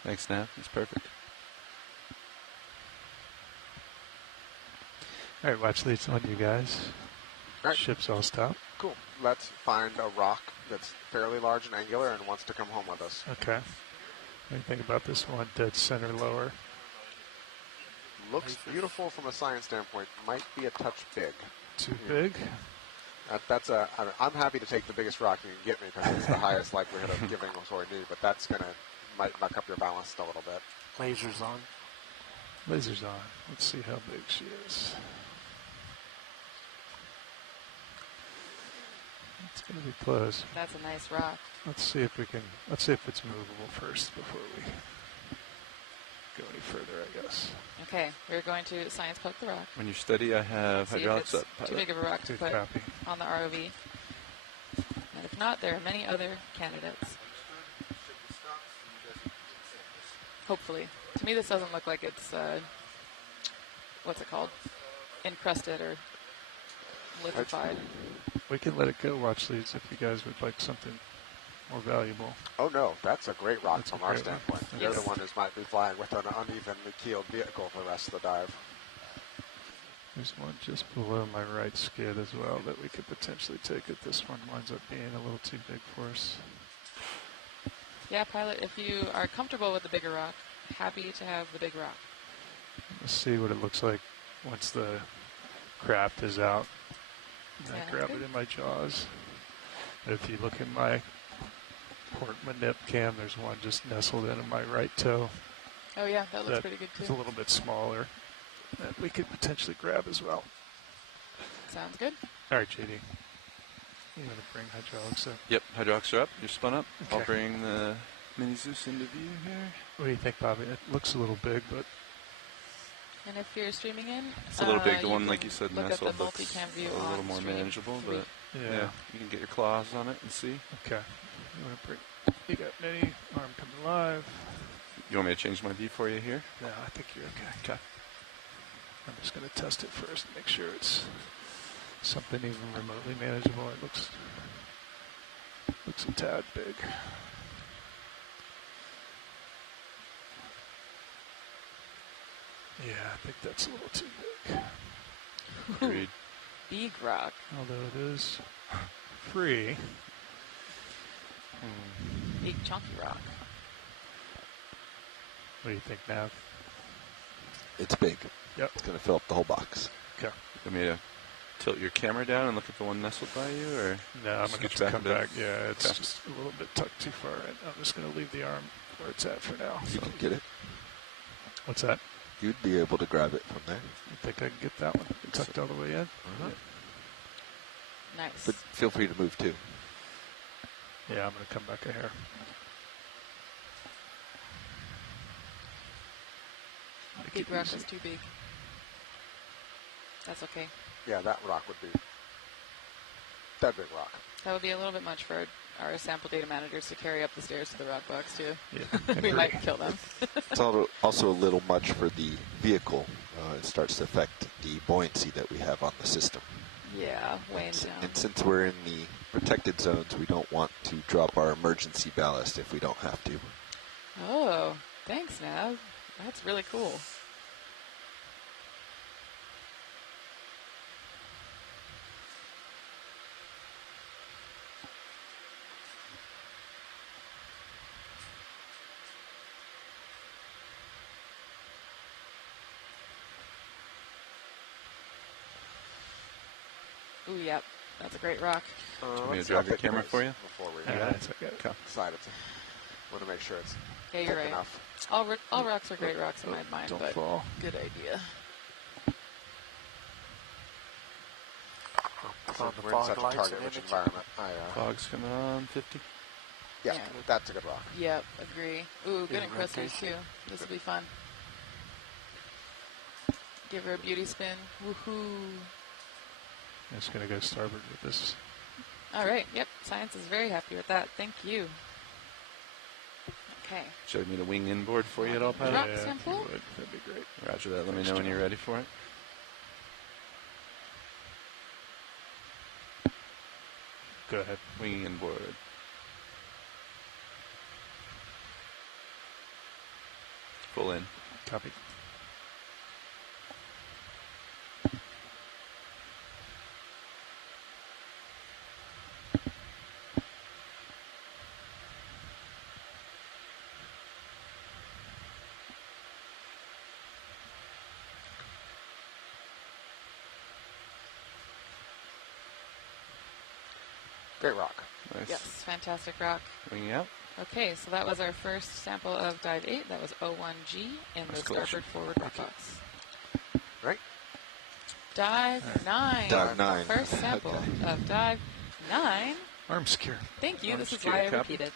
Thanks, Nav. That's perfect. All right, watch leads on you guys. All right. Ships all stop. Cool. Let's find a rock that's fairly large and angular and wants to come home with us. Okay. Anything about this one? Dead center lower. Looks beautiful from a science standpoint. Might be a touch big. Too big? I'm happy to take the biggest rock you can get me because it's the highest likelihood of giving us what we need, but that's might muck up your balance a little bit. Lasers on. Lasers on. Let's see how big she is. It's going to be close. That's a nice rock. Let's see if it's movable first before we go any further, I guess. Okay, we're going to science poke the rock. When you study, I have See if hydraulics it's up. too big of a rock to Good put copy. on the ROV. And if not, there are many other candidates. Hopefully. To me, this doesn't look like it's, what's it called? Encrusted or liquefied. We can let it go, watch these, if you guys would like something more valuable. Oh no, that's a great rock That's from a our great one. standpoint. Yes. You're the one who might be flying with an unevenly keeled vehicle for the rest of the dive. There's one just below my right skid as well that we could potentially take it. This one winds up being a little too big for us. Yeah, pilot, if you are comfortable with the bigger rock, happy to have the big rock. Let's see what it looks like once the craft is out. And I grab it in my jaws. If you look in my port manip cam, there's one just nestled in my right toe. Oh yeah, that looks pretty good too. It's a little bit smaller that we could potentially grab as well. Sounds good. All right, JD. You want to bring hydraulics up? Yep, hydraulics are up. You're spun up. Okay. I'll bring the Mini Zeus into view here. What do you think, Bobby? It looks a little big, but... And if you're streaming in, It's a little big. The one, like you said, look at nestled the looks multicam view a on little more stream. manageable, but yeah, you can get your claws on it and see. Okay. You want to bring... You got Mini, arm coming live. You want me to change my view for you here? No, I think you're okay. Okay. I'm just going to test it first and make sure it's something even remotely manageable. It looks a tad big. Yeah, I think that's a little too big. Agreed. Big rock. Although it is free. Big chunky rock. What do you think, Nav? It's big. Yep. It's going to fill up the whole box. Okay. You want me to tilt your camera down and look at the one nestled by you, or No, I'm going to come a bit? back. Yeah, it's Okay. just a little bit tucked too far in. I'm just going to leave the arm where it's at for now. You can get it. What's that? You'd be able to grab it from there. You think I can get that one tucked all the way in? Uh-huh. Nice. But feel free to move too. Yeah, I'm going to come back a hair. Big rock is too big. That's okay. Yeah, that rock would be that big rock. That would be a little bit much for our sample data managers to carry up the stairs to the rock box too. Yeah. We might kill them. It's also a little much for the vehicle. It starts to affect the buoyancy that we have on the system. Yeah, weighing down. And since we're in the protected zones, we don't want to drop our emergency ballast if we don't have to. Oh, thanks, Nav. That's really cool. Ooh, yep. That's a great rock. Do you want me to Let's drop not your take the camera race for you? Before we Yeah, it's okay. decide it's want to make sure it's Yeah, you're thick right. enough. All rocks are great rocks in my mind, Don't but fall. good idea. On the We're in fog such a lights target-rich and image. environment. Fog's coming on 50. Yeah, Yeah. that's a good rock. Yep, agree. Ooh, good Yeah, encrusters rotation. too. This will be fun. Give her a beauty spin. Woohoo. I'm just going to go starboard with this. All right. Yep. Science is very happy with that. Thank you. Okay. Should I need a wing inboard for you at all, pilot? Rock Yeah, if you sample? would, that'd be great. Roger that. Let me know when you're ready for it. Go ahead. Wing inboard. Full in. Copy. Great rock. Nice. Yes. Fantastic rock. Winging out. Okay, so that was our first sample of dive 8. That was 01G in the Nice starboard forward rock box. Right. Dive 9. Dive 9. First sample Okay. of dive 9 Arm secure. Thank you. Arm This is secure, why I copy. repeated.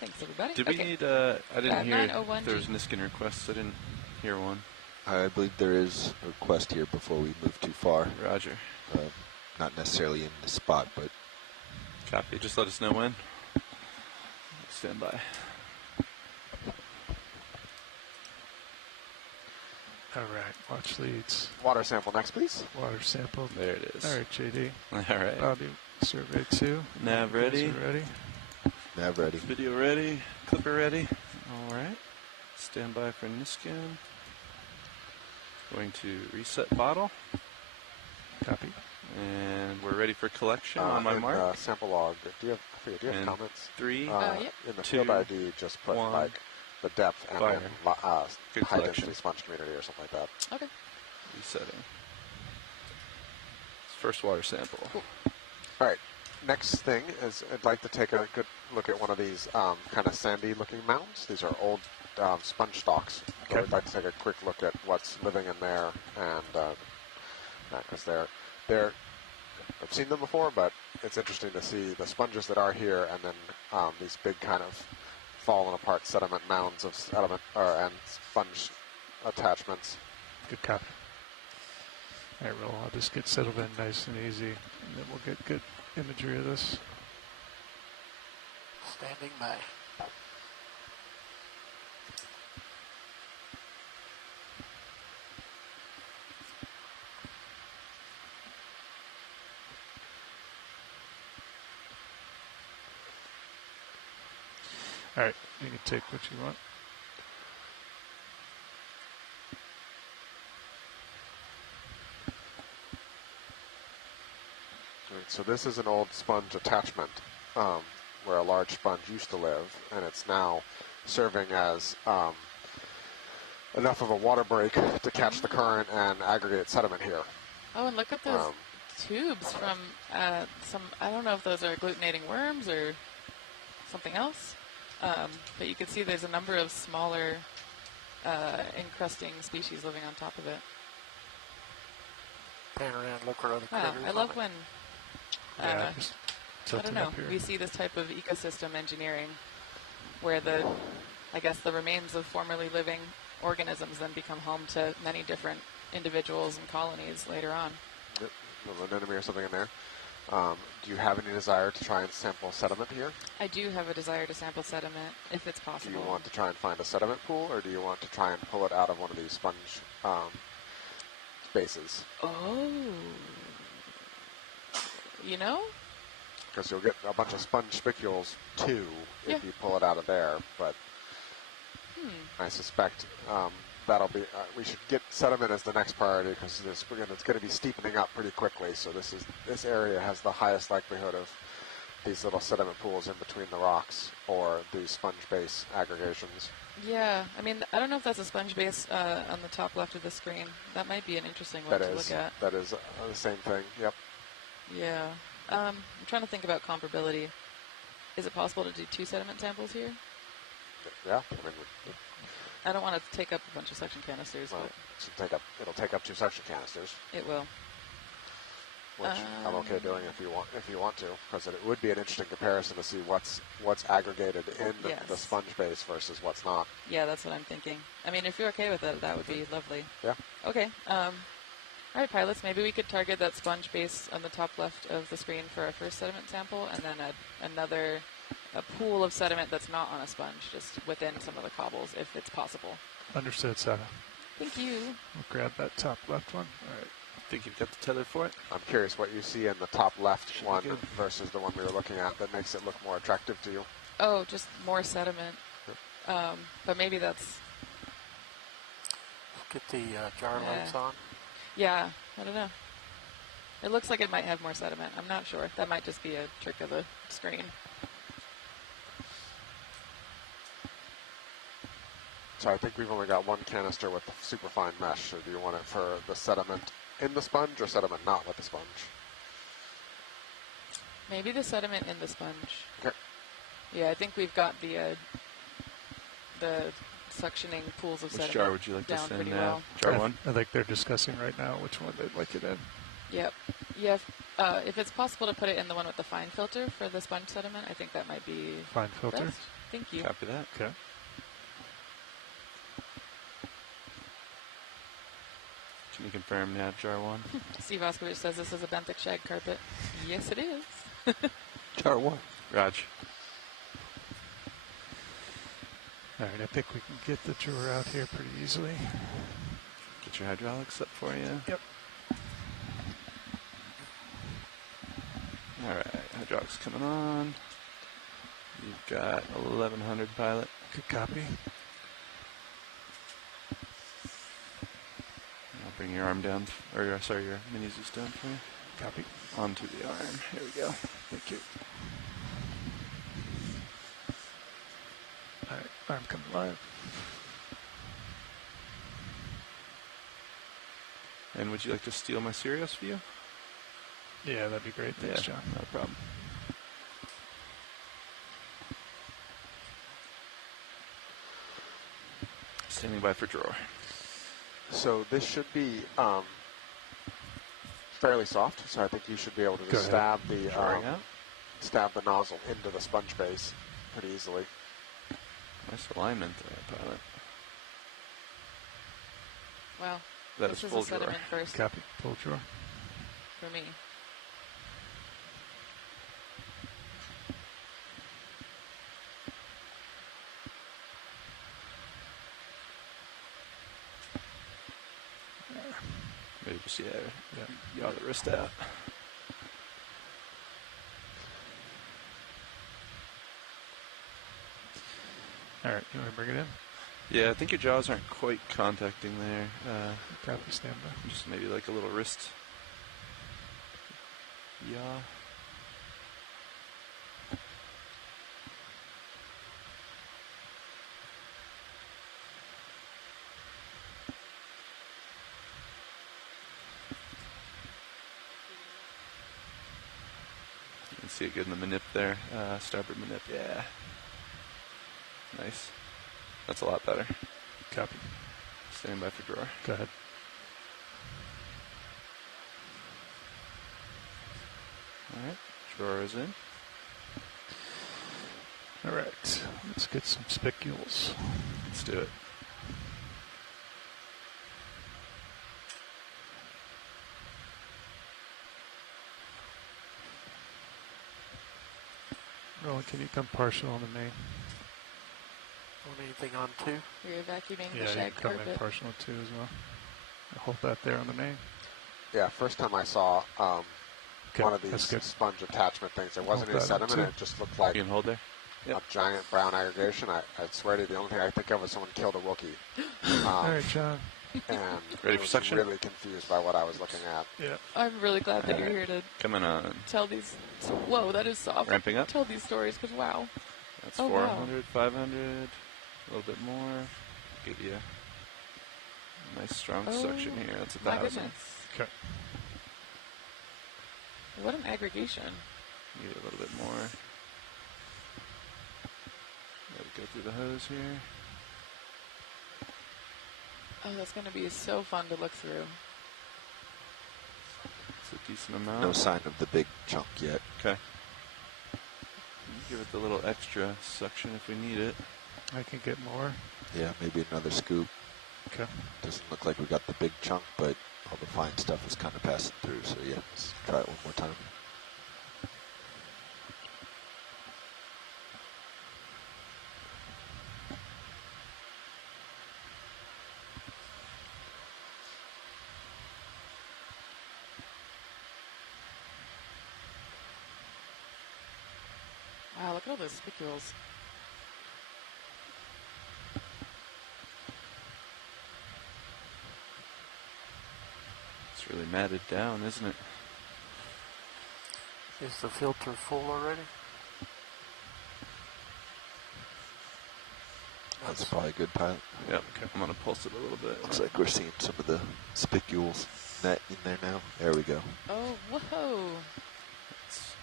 Thanks, everybody. Did we Okay. need, I didn't hear 901 if there was Niskin requests. I didn't hear one. I believe there is a request here before we move too far. Roger. Not necessarily in the spot, but... Copy. Just let us know when. Stand by. All right, watch leads. Water sample next, please. Water sample. There it is. All right, JD. All right. Bobby, survey 2. Nav ready. Ready. Nav ready. Video ready. Clipper ready. All right. Stand by for Niskin. Going to reset bottle. Copy. And we're ready for collection on my mark. Sample log. Do you have comments? 3, Yep. In the 2, field ID, just put 1, like the depth and fire. then Good high collection. density sponge community or something like that. Okay. Resetting. First water sample. Cool. All right. Next thing is I'd like to take a good look at one of these kind of sandy looking mounds. These are old sponge stalks. So I'd like to take a quick look at what's living in there, and because they're I've seen them before, but it's interesting to see the sponges that are here, and then these big kind of fallen apart sediment mounds of sediment and sponge attachments. Good copy. All right, I'll just get settled in nice and easy, and then we'll get good imagery of this. Standing by. All right, you can take what you want. All right, so this is an old sponge attachment where a large sponge used to live, and it's now serving as enough of a water break to catch the current and aggregate sediment here. Oh, and look at those tubes from some, I don't know if those are agglutinating worms or something else. But you can see there's a number of smaller encrusting species living on top of it. Pan around, look for other critters. I love when, Yeah, I don't know, we see this type of ecosystem engineering where I guess the remains of formerly living organisms then become home to many different individuals and colonies later on. Yep. An enemy or something in there. Do you have any desire to try and sample sediment here? I do have a desire to sample sediment, if it's possible. Do you want to try and find a sediment pool, or do you want to try and pull it out of one of these sponge spaces? Oh. You know? Because you'll get a bunch of sponge spicules, too, if you pull it out of there, but I suspect that'll be, we should get sediment as the next priority, because it's going to be steepening up pretty quickly, so this area has the highest likelihood of these little sediment pools in between the rocks or these sponge base aggregations. Yeah, I mean, I don't know if that's a sponge base on the top left of the screen. That might be an interesting one to look at. That is the same thing, yep. Yeah. I'm trying to think about comparability. Is it possible to do 2 sediment samples here? Yeah, I mean, I don't want to take up a bunch of suction canisters. Well, but it'll take up 2 suction canisters. It will. Which I'm okay doing if you want to, because it would be an interesting comparison to see what's aggregated in the sponge base versus what's not. Yeah, that's what I'm thinking. I mean, if you're okay with it, that would be lovely. Yeah. Okay. All right, pilots, maybe we could target that sponge base on the top left of the screen for our first sediment sample, and then a pool of sediment that's not on a sponge, just within some of the cobbles, if it's possible. Understood, Sarah. Thank you. We'll grab that top left one. All right. Think you've got the tether for it? I'm curious what you see in the top left one versus the one we were looking at that makes it look more attractive to you. Oh, just more sediment. But maybe that's... Get the jar lights on. Yeah, I don't know. It looks like it might have more sediment. I'm not sure. That might just be a trick of the screen. So I think we've only got one canister with the superfine mesh. So do you want it for the sediment in the sponge or sediment not with the sponge? Maybe the sediment in the sponge. Okay. Yeah, I think we've got the suctioning pools of sediment jar would you like down to send pretty now? well. Jar 1? I think they're discussing right now which one they'd like it in. Yep. If it's possible to put it in the one with the fine filter for the sponge sediment, I think that might be Fine filter. best. Thank you. Copy that. Okay. Can you confirm now, jar 1? Steve Oskovich says this is a benthic shag carpet. Yes, it is. Jar 1. Raj. All right, I think we can get the drawer out here pretty easily. Get your hydraulics up for you. Yep. All right, hydraulics coming on. You've got 1100 pilot. Good copy. I'll bring your arm down, or your mini Zeus down for you. Copy. Onto the arm. Here we go. Thank you. All right, arm coming live. And would you like to steal my Sirius view? Yeah, that'd be great. Thanks, Yeah, John. no problem. Standing by for drawer. So this should be fairly soft. So I think you should be able to Go just ahead. stab the nozzle into the sponge base pretty easily. Nice alignment there, pilot. Wow. That This is is full a sediment drawer. first Copy. Full drawer. for me. Maybe just, yaw the wrist out. All right, you want to bring it in? Yeah, I think your jaws aren't quite contacting there. Copy, stand by. Just maybe like a little wrist yaw. You can see it good in the manip there. Starboard manip, yeah. Nice. That's a lot better. Copy. Stand by for drawer. Go ahead. All right, drawer is in. All right, let's get some spicules. Let's do it. Roland, can you come partial on the main? Want anything on 2? You're vacuuming Yeah, the you shag can come in carpet. partial on 2 as well. I'll hold that there on the main. Yeah, first time I saw Okay, one of that's these good. sponge attachment things, there wasn't Hold any that on sediment. too. It just looked like You can hold there. a giant brown aggregation. I swear to you, the only thing I think of is someone killed a Wookiee. All right, John. And Ready I for was suction? really confused by what I was looking at. Yeah. I'm really glad that you're here to Coming on. tell these. Whoa, that is soft. Ramping up. Tell these stories because wow. That's Oh, wow. 400, 500, a little bit more. Give you a nice strong suction here. That's My 1,000. goodness. Okay. What an aggregation. Give it a little bit more. Let it go through the hose here. Oh, that's going to be so fun to look through. It's a decent amount. No sign of the big chunk yet. Okay. Give it the little extra suction if we need it. I can get more. Yeah, maybe another scoop. Okay. Doesn't look like we got the big chunk, but all the fine stuff is kind of passing through. So yeah, let's try it one more time. Wow, look at all those spicules. It's really matted down, isn't it? Is the filter full already? That's probably a good pilot. Yep. Okay. I'm going to pulse it a little bit. Looks like we're seeing some of the spicules net in there now. There we go. Oh, whoa. Let's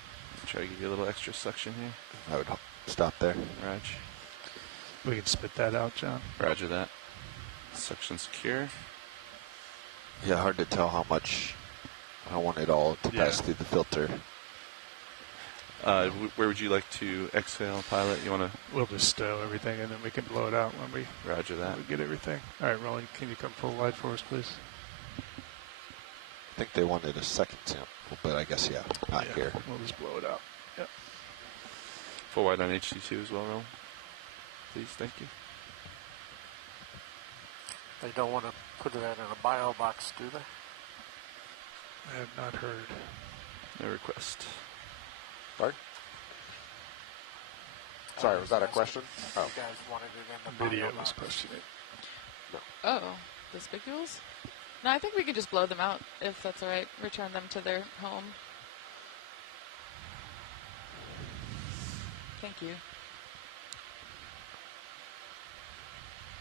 try to give you a little extra suction here. I would stop there. Raj. We can spit that out, John. Roger that. Suction secure. Yeah, hard to tell how much I want it all to pass through the filter. Where would you like to exhale, pilot? You want to? We'll just stow everything, and then we can blow it out when we Roger that. when we get everything. All right, Roland, can you come full wide for us, please? I think they wanted a second sample, but I guess, not here. We'll just blow it out. Yep. Full wide on HT2 as well, Roland. Please, thank you. They don't want to put that in a bio box, do they? I have not heard. No request. Sorry, was that a question? Oh. You guys wanted it in the Video bio was box. questioning. Oh, the spicules? No, I think we could just blow them out if that's all right. Return them to their home. Thank you.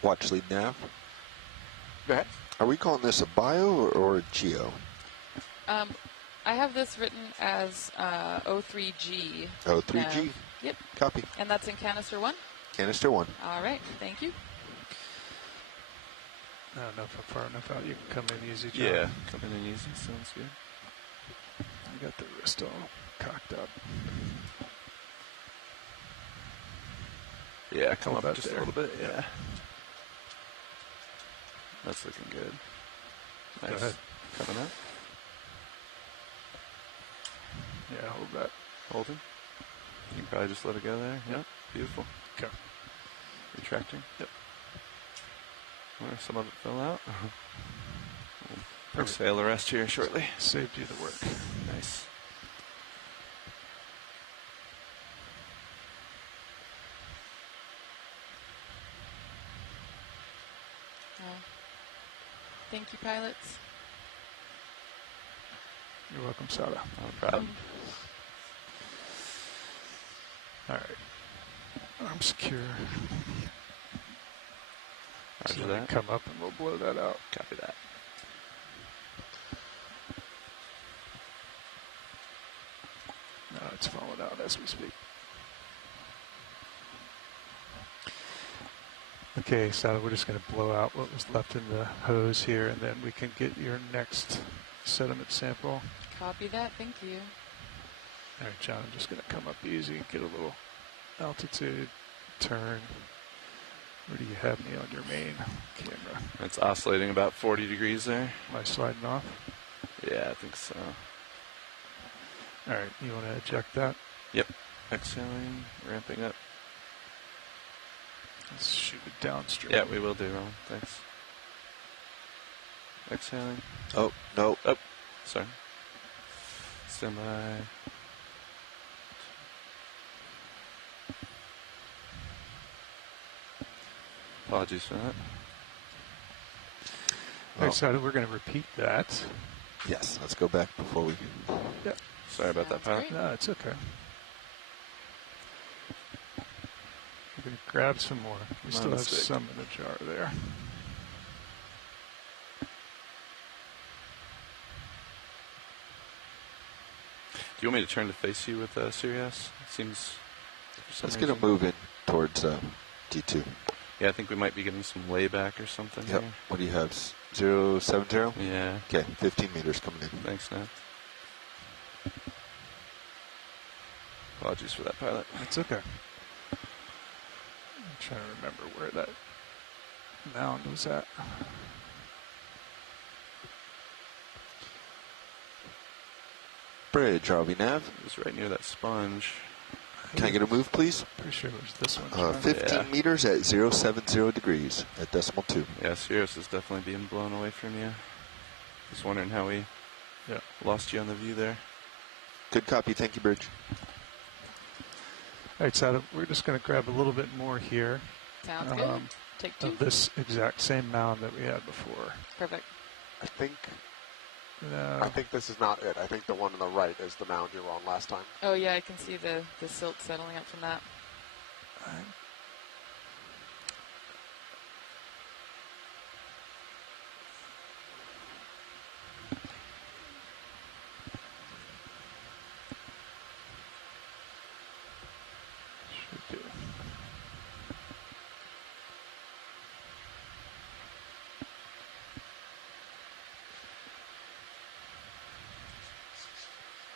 Watch lead nav. Go ahead. Are we calling this a bio or a geo? I have this written as O3G. O3G? Yep. Copy. And that's in canister 1? Canister 1. All right. Thank you. I don't know if I'm far enough out. You can come in easy, John. Yeah, come in easy. Sounds good. I got the wrist all cocked up. Yeah, come Hold up that just there. a little bit. Yeah. That's looking good. Nice. Go ahead. Coming up. Yeah, hold that. Holding. You can probably just let it go there. Yep. Beautiful. Okay. Retracting. Yep. Where some of it fell out. We'll exhale the rest here shortly. Saved you the work. Nice. Well, thank you, pilots. You're welcome, Sada. No problem. All right. Arm secure. Roger So that. come up and we'll blow that out. Copy that. No, it's falling out as we speak. Okay, so we're just going to blow out what was left in the hose here, and then we can get your next sediment sample. Copy that. Thank you. All right, John, I'm just going to come up easy, get a little altitude, turn. Where do you have me on your main camera? It's oscillating about 40 degrees there. Am I sliding off? Yeah, I think so. All right, you want to eject that? Yep. Exhaling, ramping up. Let's shoot it downstream. Yeah, we will do, Ron. Thanks. Exhaling. Oh, no. Oh, sorry. Stand by. Apologies for that. All right, so we're going to repeat that. Yes, let's go back before we... Yep. Sorry about that, pilot. No, it's okay. We're going to grab some more. We My still have mistake. some in the jar there. Do you want me to turn to face you with Sirius? It seems... for some Let's get a reason- move in towards D2. Yeah, I think we might be getting some layback or something Yep. here. What do you have? 070? Yeah. Okay, 15 meters coming in. Thanks, Nat. Apologies for that, pilot. It's okay. I'm trying to remember where that mound was at. Bridge, RV nav. It was right near that sponge. Can I get a move, please? Pretty sure it was this one. 15 Yeah. meters at 070 degrees at decimal 2. Yeah, Sirius is definitely being blown away from you. Just wondering how we lost you on the view there. Good copy. Thank you, Bridge. All right, so we're just going to grab a little bit more here. Sounds good. Take two. Of this exact same mound that we had before. Perfect. I think No. I think this is not it. I think the one on the right is the mound you were on last time. Oh, yeah, I can see the silt settling up from that. Should do.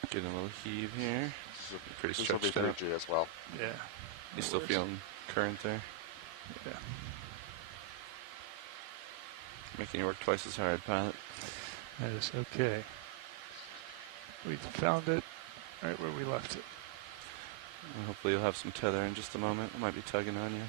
Getting a little heave here. Pretty This will be stretched out. 3G as well. Yeah. You still feeling current there? Yeah. Making you work twice as hard, pilot. That is okay. We found it right where we left it. Well, hopefully you'll have some tether in just a moment. I might be tugging on you.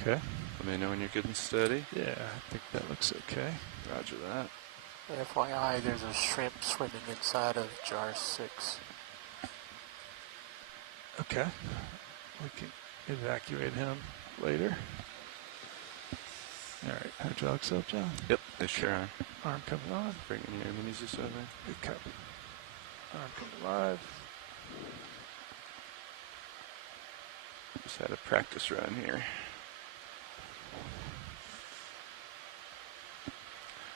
Okay. Let me know when you're good and steady. Yeah, I think that looks okay. Roger that. FYI, there's a shrimp swimming inside of jar 6. Okay. We can evacuate him later. All right. Hydraulics up, John? Yep, they sure are. Arm coming on. Bringing your minis this over. Good copy. Arm coming live. Just had a practice run here.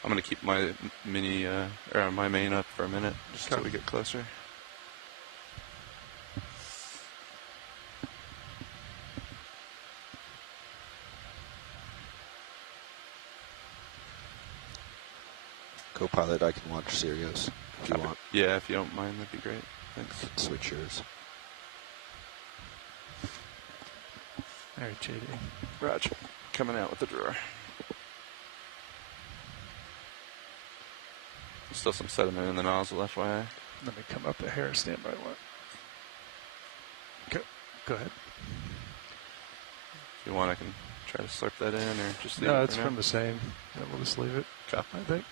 I'm going to keep my mini, or my main up for a minute, just until we get closer. Co-pilot, I can watch Sirius if you want. Yeah, if you don't mind, that'd be great. Thanks. Switch yours. All right, JD. Roger. Coming out with the drawer. Still some sediment in the nozzle, FYI. Let me come up a hair, standby one. Okay, go ahead. If you want, I can try to slurp that in, or just leave No, it it's for from now. the same. Yeah, we'll just leave it, Okay. I think.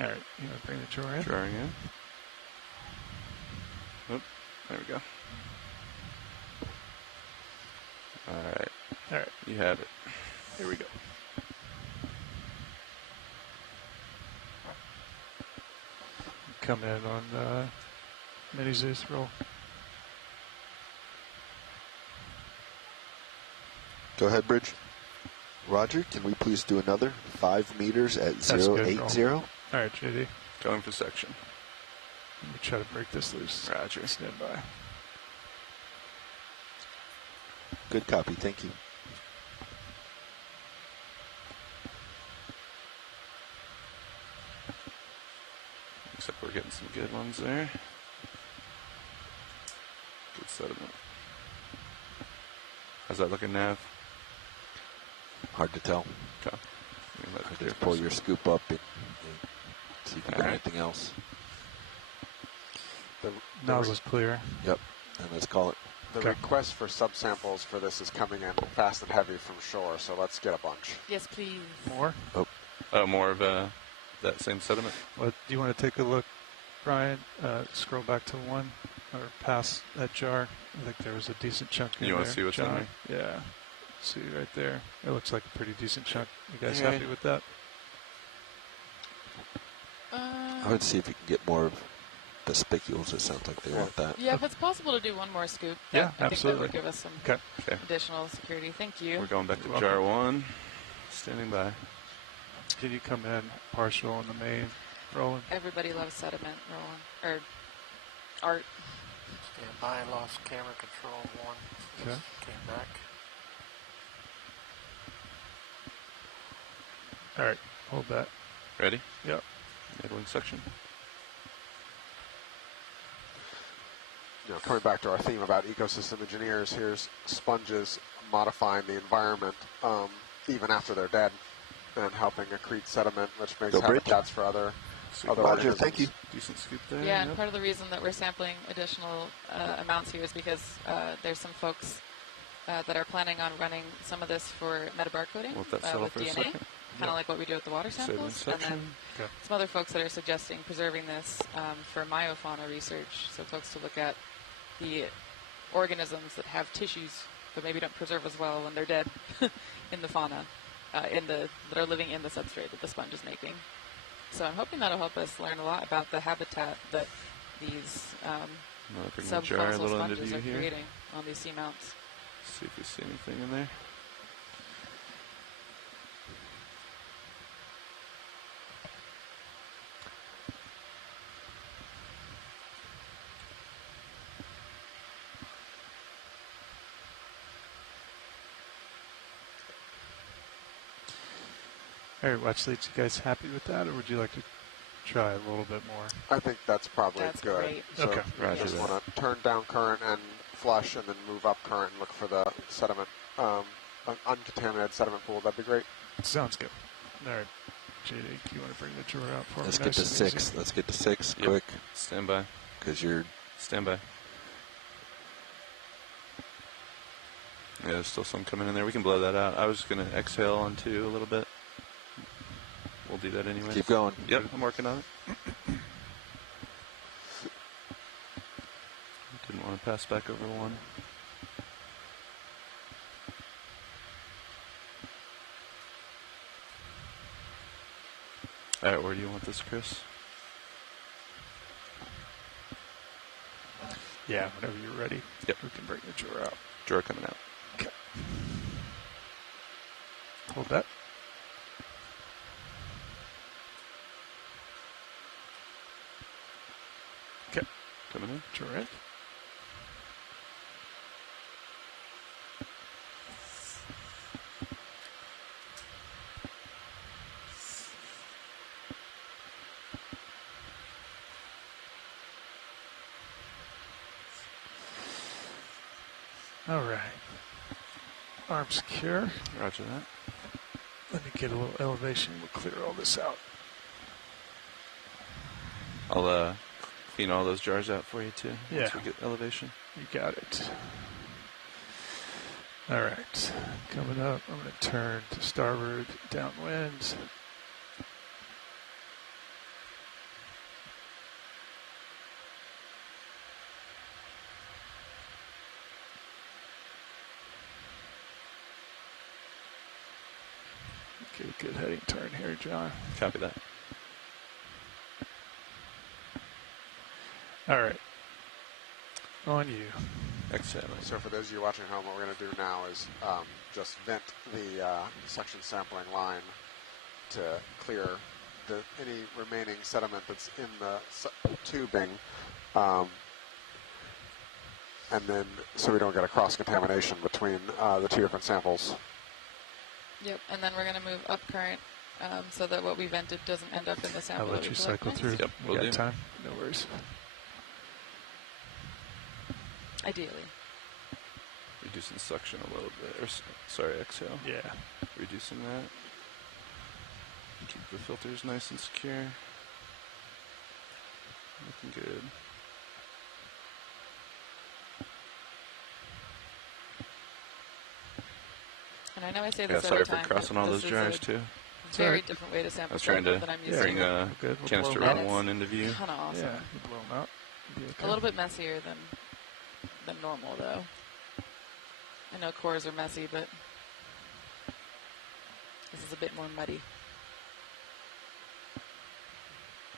All right, you want to bring the drawer in? Drawing in. Oop, there we go. Alright. All right, You have it. here we go. Come in on mini Zeus roll. Go ahead, Bridge. Roger, can we please do another 5 meters at That's good, 080? All right, JD. Going for section. Let me try to break this loose. Roger. Stand by. Good copy, thank you. Looks like we're getting some good ones there. Good sediment. How's that looking, Nav? Hard to tell. Okay. Just pull your scoop up and see if you got Alright. anything else. The Nozzle's clear. Yep, and let's call it. The Okay. request for subsamples for this is coming in fast and heavy from shore, so let's get a bunch. Yes, please. More? Oh, more of that same sediment? What, do you want to take a look, Brian? Scroll back to one or past that jar. I think there was a decent chunk in there. You want to see what's in John. there? Yeah. See right there. It looks like a pretty decent chunk. You guys Yeah. happy with that? I would see if you can get more of the spicules. It sounds like they want that. Yeah, if it's possible to do one more scoop, Yeah, I think that absolutely. would give us some Okay. Okay. additional security. Thank you. We're going back to You're jar welcome. 1. Standing by. Can you come in partial on the main rolling? Everybody loves sediment rolling. Or art. Stand by, lost camera control 1. Okay. Came back. All right. Hold that. Ready? Yep. Middling section. You know, coming back to our theme about ecosystem engineers, here's sponges modifying the environment even after they're dead and helping accrete sediment, which makes Go Bridge. habitats for other Roger, organisms. thank you. Decent scoop there. Yeah, and Yep. part of the reason that we're sampling additional amounts here is because there's some folks that are planning on running some of this for metabarcoding Let that settle with for a DNA, second. kind of like what we do with the water Sediment samples. And then section. Okay. some other folks that are suggesting preserving this for myofauna research, so folks to look at the organisms that have tissues but maybe don't preserve as well when they're dead in the fauna, that are living in the substrate that the sponge is making. So I'm hoping that'll help us learn a lot about the habitat that these bring the jar a subfossil little into sponges view are here. creating on these seamounts. See if we see anything in there. All right, watch leads. You guys happy with that, or would you like to try a little bit more? I think that's probably That's good. great. So Okay. you Roger just that. want to turn down current and flush, and then move up current and look for the sediment, an uncontaminated sediment pool. That'd be great. Sounds good. All right, JD, you want to bring the drawer out for Let's me? get to Nice and 6. easy. Let's get to 6 Yep. quick, Stand by. because you're Stand by. Yeah, there's still some coming in there. We can blow that out. I was just going to exhale on 2 a little bit. We'll do that anyway. keep going. Yep, I'm working on it. Didn't want to pass back over 1. All right, where do you want this, Chris? Yeah, whenever you're ready. Yep. We can bring the drawer out. Drawer coming out. Okay. Hold that. Okay. Coming in. Drawer in. All right. Arm secure. Roger that. Let me get a little elevation. We'll clear all this out. I'll clean all those jars out for you too. Yeah. Once we get elevation. You got it. All right. Coming up, I'm going to turn to starboard, downwind. Okay, good heading turn here, John. Copy that. All right. On you. Exhaling. So for those of you watching at home, what we're going to do now is just vent the suction sampling line to clear any remaining sediment that's in the tubing, and then so we don't get a cross-contamination between the 2 different samples. Yep, and then we're going to move up current so that what we vented doesn't end up in the sample. I'll let that we you collect cycle next. through. Yep, We will got do. time. No worries. Ideally. Reducing suction a little bit. Or, sorry, exhale. Yeah. Reducing that. Keep the filters nice and secure. Looking good. And I know I say Yeah, this sorry every for time, crossing but all this those is jars a too. very alright. different way to I sample was trying sample to than I'm used bring to. Good. We'll canister blow 'em And out. 1 into view. Kind of awesome. Yeah, you blow them out. You'll be okay. A little bit messier than normal, though. I know cores are messy, but this is a bit more muddy.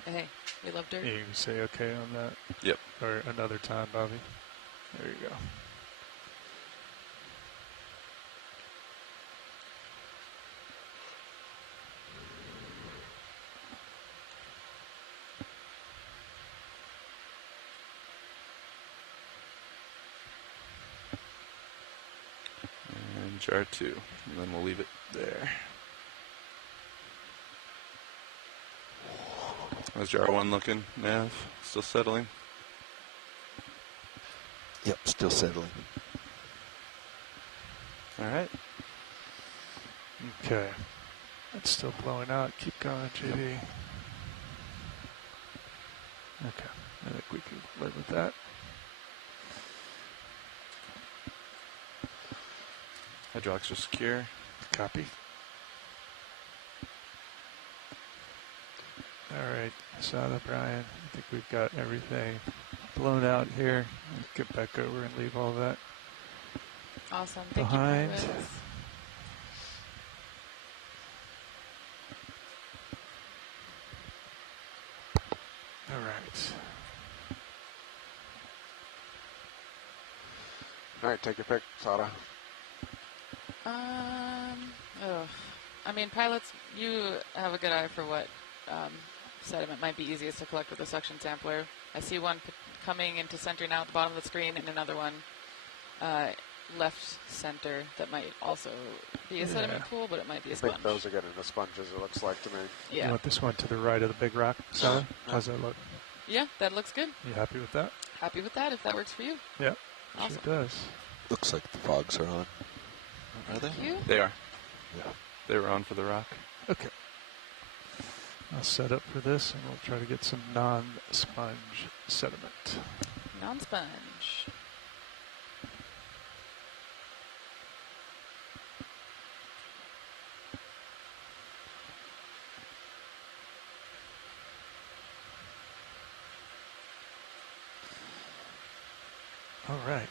Hey, we love dirt. Yeah, you can say okay on that. Yep. Or another time, Bobby. There you go. And jar 2. And then we'll leave it there. How's jar 1 looking, Nav? Still settling? Yep, still settling. All right. Okay. It's still blowing out. Keep going, JD. Okay. I think we can live with that. Hydraulics are secure. Copy. All right. Saw that, Brian. I think we've got everything blown out here. Let's get back over and leave all that Awesome. Thank behind. you, Pirates. right, take your pick, Sada. I mean, pilots, you have a good eye for what sediment might be easiest to collect with a suction sampler. I see one coming into center now at the bottom of the screen, and another one left center that might also be a sediment pool, but it might be a sponge. I think those are getting the sponges, it looks like to me. Yeah. You want this one to the right of the big rock, Sada? How's that look? Yeah, that looks good. You happy with that? Happy with that, if that works for you. Yeah, awesome. Sure does. Looks like the fogs are on. Are they? They are. Yeah. They were on for the rock. Okay. I'll set up for this, and we'll try to get some non-sponge sediment. Non-sponge. All right.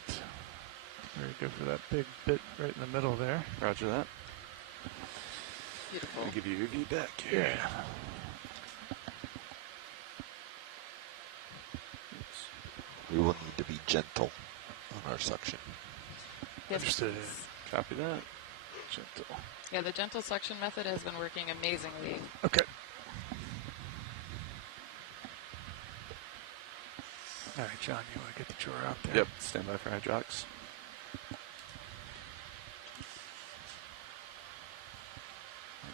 Very good for that big bit right in the middle there. Roger that. Beautiful. I'll give you your view back here. Yeah. We will need to be gentle on our suction. Yes, Understood. please. Copy that. Gentle. Yeah, the gentle suction method has been working amazingly. Okay. All right, John, you want to get the drawer out there? Yep, stand by for hydraulics.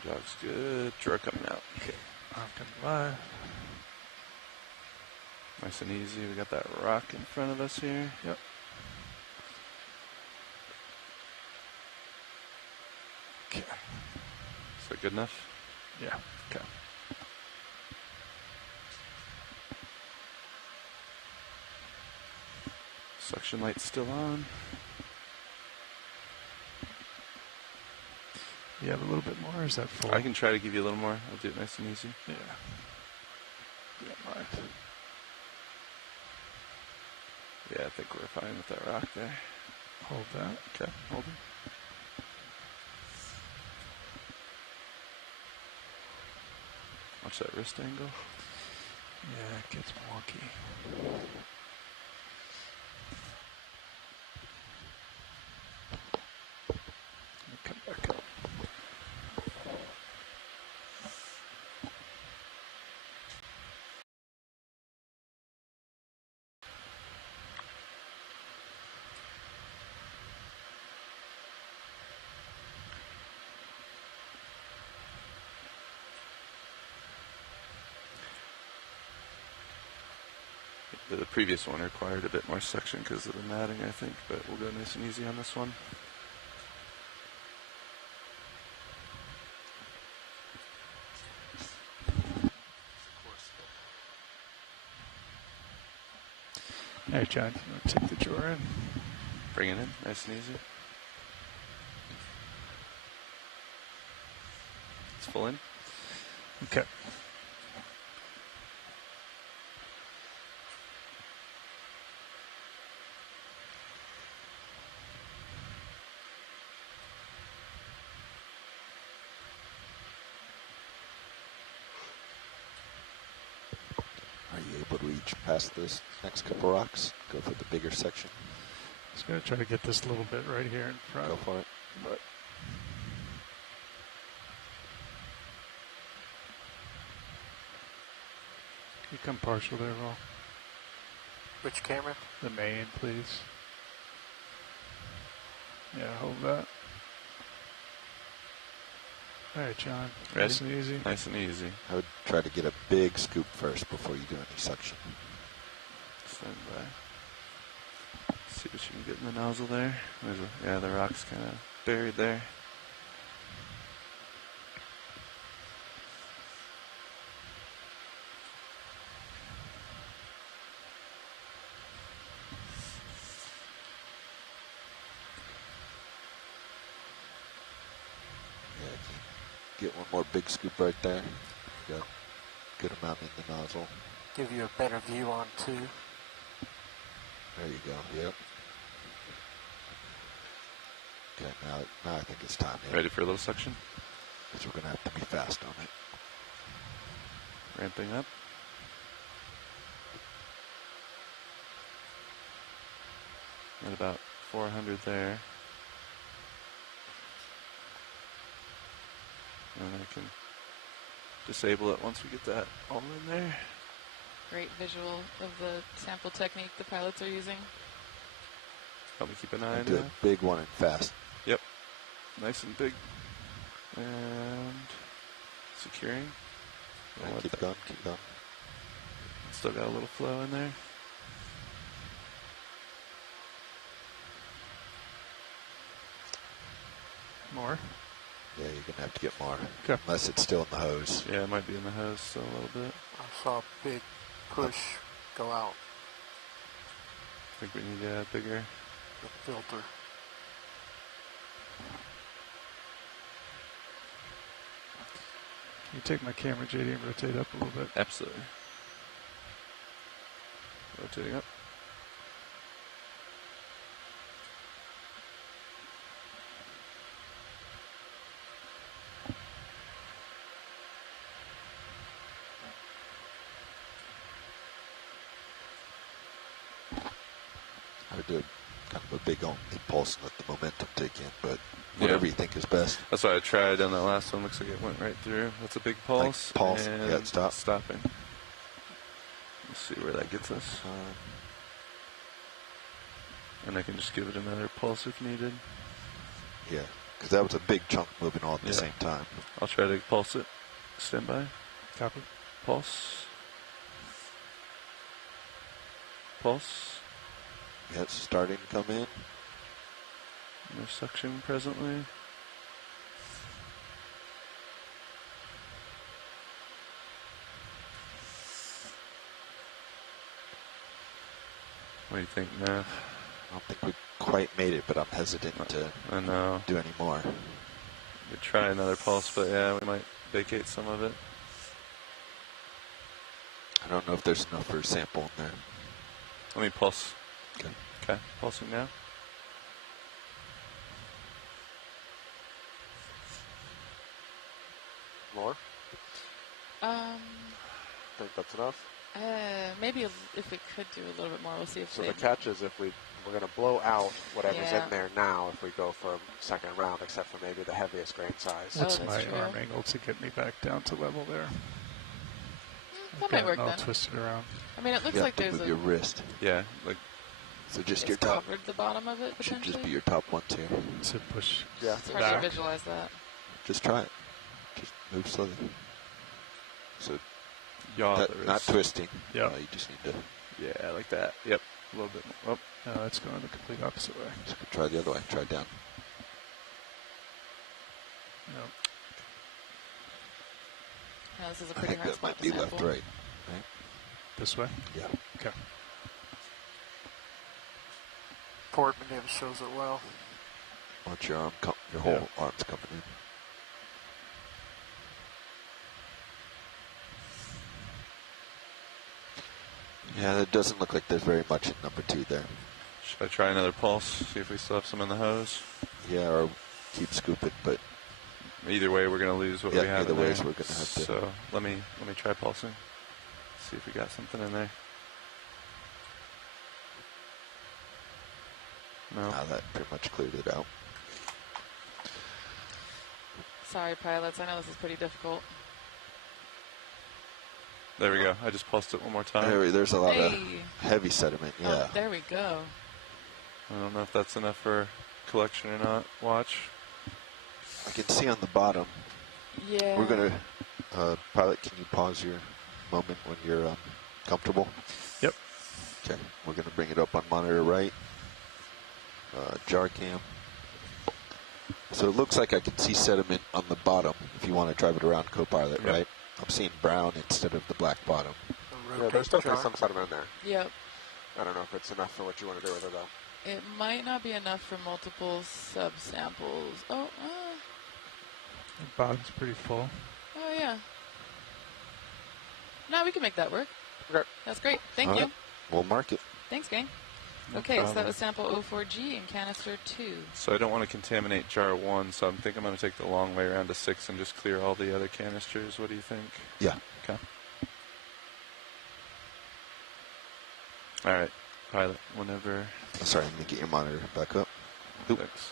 Hydraulics good. Drawer coming out. Okay. I'm coming live. Nice and easy. We got that rock in front of us here. Yep. Okay. Is that good enough? Yeah. Okay. Suction light's still on. You have a little bit more, or is that full? I can try to give you a little more. I'll do it nice and easy. Yeah. Yeah, right. Yeah, I think we're fine with that rock there. Hold that. Okay, hold it. Watch that wrist angle. Yeah, it gets wonky. Let me come back up. The previous one required a bit more suction because of the matting, I think, but we'll go nice and easy on this one. All right, John, you want to take the drawer in? Bring it in, nice and easy. It's full in. Okay. Are you able to reach past this next couple rocks? Go for the bigger section. Just going to try to get this little bit right here in front. Go for it. But you come partial there, Roll. Which camera? The main, please. Yeah, hold that. All right, John. Ready? Nice and easy. Nice and easy. I would try to get a big scoop first before you do any suction. Stand by. See what you can get in the nozzle there. Yeah, the rock's kind of buried there. Get one more big scoop right there. Got a good amount in the nozzle. Give you a better view on two. There you go. Yep. Okay, now I think it's time. Yeah. Ready for a little suction? Because we're going to have to be fast on it. Ramping up. At about 400 there. And I can disable it once we get that all in there. Great visual of the sample technique the pilots are using. Help me keep an eye on Do that. a big one and fast. Yep. Nice and big. And securing. Right, keep going, keep going. Still got a little flow in there. More? Yeah, you're going to have to get more. Okay. Unless it's still in the hose. Yeah, it might be in the hose still a little bit. I saw a big push go out I think we need a bigger. the filter. Can you take my camera, JD, and rotate up a little bit? Absolutely. Rotating up. I would do kind of a big impulse and let the momentum take in, but whatever you think is best. That's what I tried on that last one. Looks like it went right through. That's a big pulse. Like pulse, and yeah, stop. Stopping. Let's see where that gets us. And I can just give it another pulse if needed. Yeah, because that was a big chunk moving all at the same time. I'll try to pulse it. Stand by. Copy. Pulse. Pulse. Yeah, it's starting to come in. No suction presently. What do you think, Matt? I don't think we quite made it, but I'm hesitant to do any more. We try another pulse, but yeah, we might vacate some of it. I don't know if there's enough for a sample in there. Let me pulse. Okay. Okay, pulsing now. More? Think that's enough? Maybe if we could do a little bit more, we'll see if So the catch is if we're going to blow out whatever's in there now if we go for second round, except for maybe the heaviest grain size. What's my arm angle to get me back down to level there? That might work I'll then. twist it around. I mean, it looks like there's with your wrist. Yeah, like so just it's your top. covered the bottom of it Should potentially. just be your top ones here. So push. Yeah, It's hard to visualize that. Just try it. Just move slowly. So yaw. Not twisting. Yeah. You just need to. Yeah, like that. Yep. A little bit more. Oh, no, it's going the complete opposite way. Just try the other way. Try down. Nope. No, this is a I pretty think hard that spot might to be sample. left, right. Right? This way? Yeah. Okay. Port manip shows it well. Watch your arm, your whole arm's coming in. Yeah, it doesn't look like there's very much in number 2 there. Should I try another pulse? See if we still have some in the hose. Yeah, or keep scooping, but either way, we're going to lose what we have. Either in way, there. so we're going to have to. So let me try pulsing. See if we got something in there. No. That pretty much cleared it out. Sorry, pilots. I know this is pretty difficult. There we go. I just pulsed it one more time. There's a lot of heavy sediment. Yeah. Oh, there we go. I don't know if that's enough for collection or not. Watch. I can see on the bottom. Yeah. We're going to, pilot, can you pause your moment when you're comfortable? Yep. Okay. We're going to bring it up on monitor right. Jar cam. So it looks like I can see sediment on the bottom if you want to drive it around co-pilot, right? I'm seeing brown instead of the black bottom. Yeah, there's definitely some sediment in there. Yep. I don't know if it's enough for what you want to do with it, though. It might not be enough for multiple subsamples. Oh, The bottom's pretty full. oh yeah. No, we can make that work. Okay. That's great. Thank All you. right. We'll mark it. Thanks, gang. No Okay, so that problem. was sample 04G and canister 2. So I don't want to contaminate jar 1, so I think I'm going to take the long way around to 6 and just clear all the other canisters. What do you think? Yeah. Okay. All right. pilot whenever. Sorry, let me get your monitor back up. Oop. Thanks.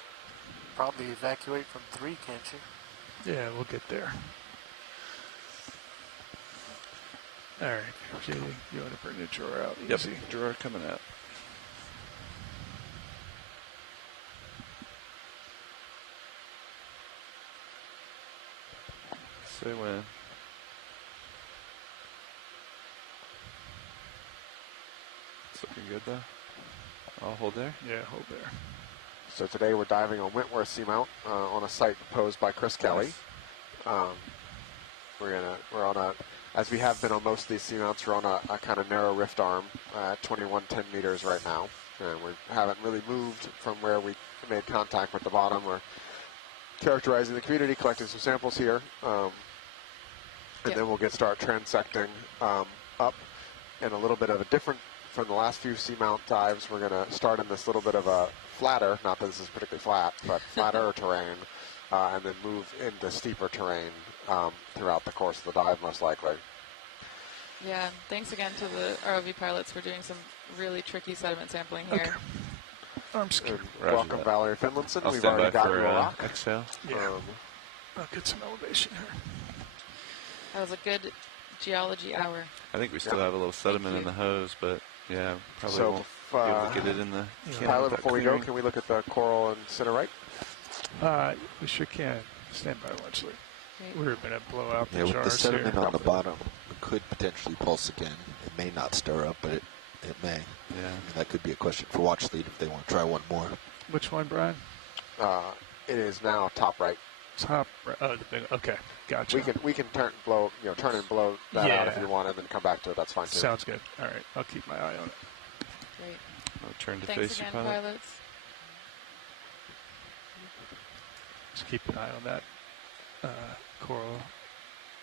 Probably evacuate from 3, can't you? Yeah, we'll get there. All right, JD, you want to bring the drawer out? Yep, Easy. drawer coming out. Say when. It's looking good though. I'll hold there. Yeah, hold there. So today we're diving on Wentworth Seamount on a site proposed by Chris Kelly. We're on a, as we have been on most of these seamounts, we're on a kind of narrow rift arm at 2110 meters right now. And we haven't really moved from where we made contact with the bottom. We're characterizing the community, collecting some samples here. And then we'll start transecting up in a little bit of a different, from the last few seamount dives, we're going to start in this little bit of a flatter, not that this is particularly flat, but flatter terrain, and then move into steeper terrain throughout the course of the dive, most likely. Yeah, thanks again to the ROV pilots for doing some really tricky sediment sampling here. Okay. Arms secure. Welcome, Valerie Finlinson. I'll We've stand already by got for you a rock. exhale. Yeah. I'll get some elevation here. That was a good geology hour. I think we still have a little sediment in the hose, but yeah, probably So, won't be able to get it in the can. Tyler, without before we go, clearing. can we look at the coral and center right? We sure can. Stand by, Wenchley. We're going to blow out the Yeah, with jars the sediment here. on the bottom, it could potentially pulse again. It may not stir up, but it may. Yeah. I mean, that could be a question for watch lead if they want to try one more. Which one, Brian? It is now top right. Top right. Oh, the big. Okay, gotcha. We can turn and blow that out if you want, and then come back to it. That's fine too. Sounds good. All right, I'll keep my eye on it. Great. I'll turn to Thanks face you, again, pilot. pilots. Just keep an eye on that coral.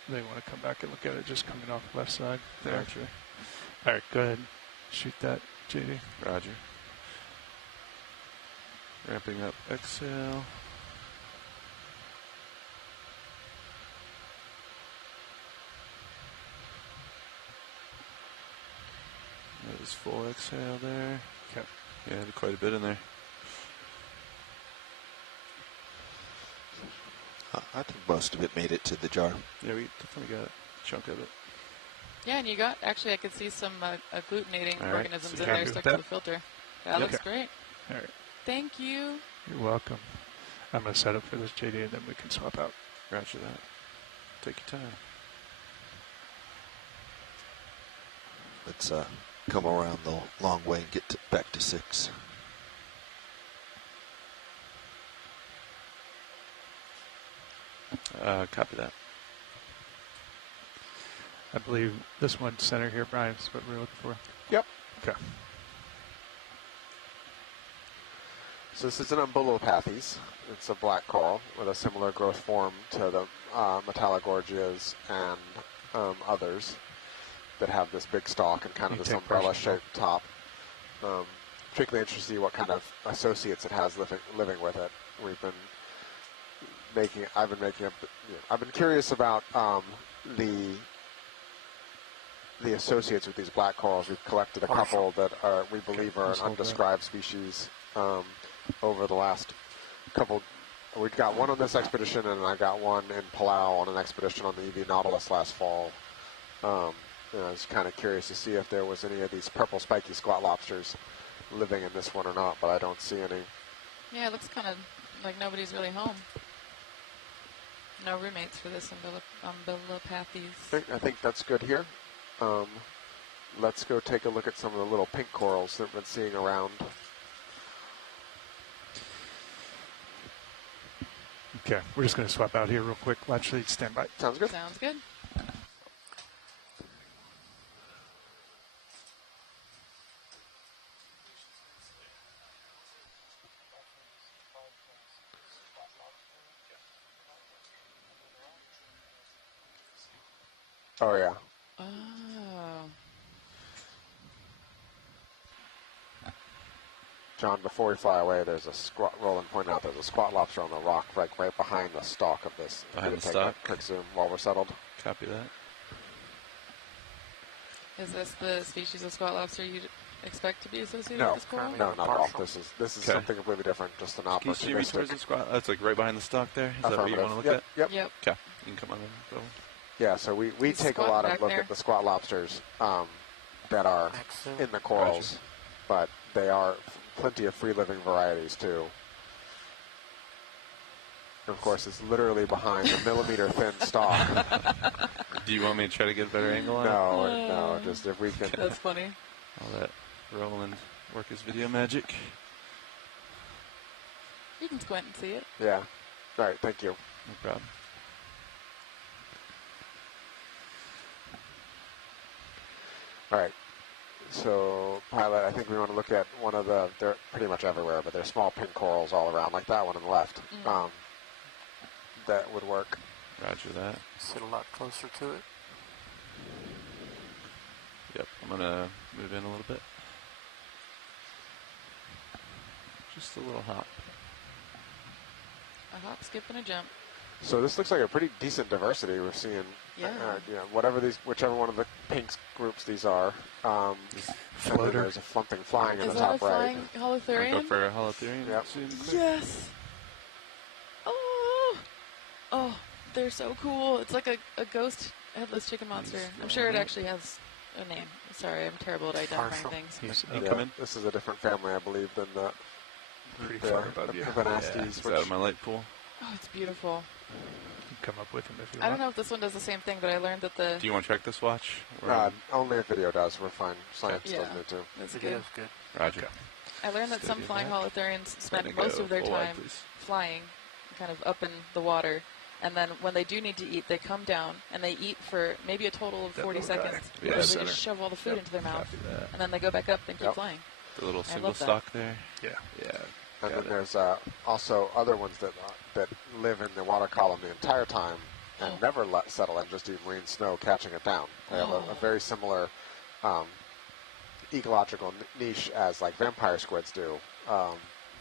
They want to come back and look at it just coming off the left side there. Roger. All right, go ahead. Shoot that, JD. Roger. Ramping up exhale. That was full exhale there. Okay. Yeah, quite a bit in there. I think most of it made it to the jar. Yeah, we definitely got a chunk of it. Yeah, and you got, actually I could see some agglutinating All right, organisms so in you're there happy stuck with to that? the filter. That looks Okay. great. All right. Thank you. You're welcome. I'm going to set up for this, JD, and then we can swap out. Roger that. Take your time. Let's come around the long way and get back to 6. Copy that. I believe this one center here, Brian, is what we're looking for. Yep. Okay. So this is an Umbellopathes. It's a black coral with a similar growth form to the Metallogorgias and others that have this big stalk and kind of You this take pressure. umbrella-shaped top. Particularly interested to see what kind of associates it has living with it. I've been curious about the associates with these black corals. We've collected a couple that we believe are an undescribed species over the last couple. We've got one on this expedition, and I got one in Palau on an expedition on the EV Nautilus last fall. I was kind of curious to see if there was any of these purple spiky squat lobsters living in this one or not, but I don't see any. Yeah, it looks kind of like nobody's really home. No roommates for this Umbellopathes. I think that's good here. Let's go take a look at some of the little pink corals that we've been seeing around. Okay, we're just going to swap out here real quick. Actually, stand by. Sounds good. Sounds good. Oh, yeah. Oh. John, before we fly away, there's a squat. Roland pointed out there's a squat lobster on the rock right behind the stalk of this. Behind the Take stalk? a quick zoom while we're settled. Copy that. Is this the species of squat lobster you expect to be associated No, with this coral? no, not at all. This is Okay. something completely different. Just an Can you see me towards opportunistic. the squat? That's like right behind the stalk there. Is that what you want to look Yep, at? yep. Okay. You can come on in. Go. Yeah, so we He's take a squatting lot of back look there. at the squat lobsters that are Excellent. in the corals, but they are plenty of free-living varieties too. And of course, it's literally behind a millimeter-thin stalk. Do you want me to try to get a better angle on it? No, just if we can. That's funny. I'll let Roland work his video magic. You can squint and see it. Yeah. All right, thank you. No problem. All right. So, Pilot, I think we want to look at one of the, they're pretty much everywhere, but there's small pink corals all around, like that one on the left. That would work. Roger that. Sit a lot closer to it. Yep, I'm going to move in a little bit. Just a little hop. A hop, skip, and a jump. So this looks like a pretty decent diversity we're seeing. Yeah. Whichever one of the pink groups these are. And then there's something flying in Is the that a top right. flying holothurian? Go for a holothurian. Yep. Yes. Oh, they're so cool. It's like a ghost headless chicken monster. I'm sure it actually has a name. Sorry, I'm terrible at identifying things. This is a different family, I believe, than the Pretty far above you. Venastes, It's out of my light pool. Oh, it's beautiful. You can come up with them if you I want. don't know if this one does the same thing, but I learned that the... Do you want to check this watch? Or Only if video does. We're fine. Science Yeah, doesn't need to. that's good. Video's good. Roger. I learned that some Steady flying back. holothurians spend Gonna most go of their full wide, time please. flying, kind of up in the water. And then when they do need to eat, they come down and they eat for maybe a total of 40 seconds. Yeah, They center. just shove all the food into their mouth. Copy that. And then they go back up and keep Yep. flying. The little I single love that. stalk there. Yeah. Yeah. And got then it. there's also other ones that live in the water column the entire time and never settle and just eat marine snow, catching it down. They have a very similar ecological niche as like vampire squids do,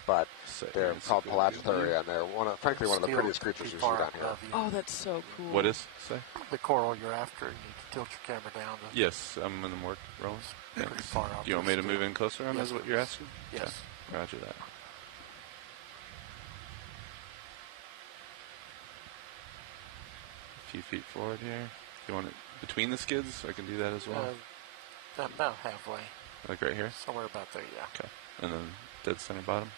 but they're called Pelagothuria, and they're frankly one of the Still prettiest creatures you see far down here. above you. Oh, that's so cool. What is? Say? The coral you're after, you need to tilt your camera down. To Yes, I'm in the work, Roland. pretty Thanks. far out Do you want me to move in closer on? Yes, Is what you're please. asking? Yes. Okay. Roger that. A few feet forward here. You want it between the skids? I can do that as well. About halfway. Like right here? Somewhere about there, yeah. Okay. And then dead center bottom.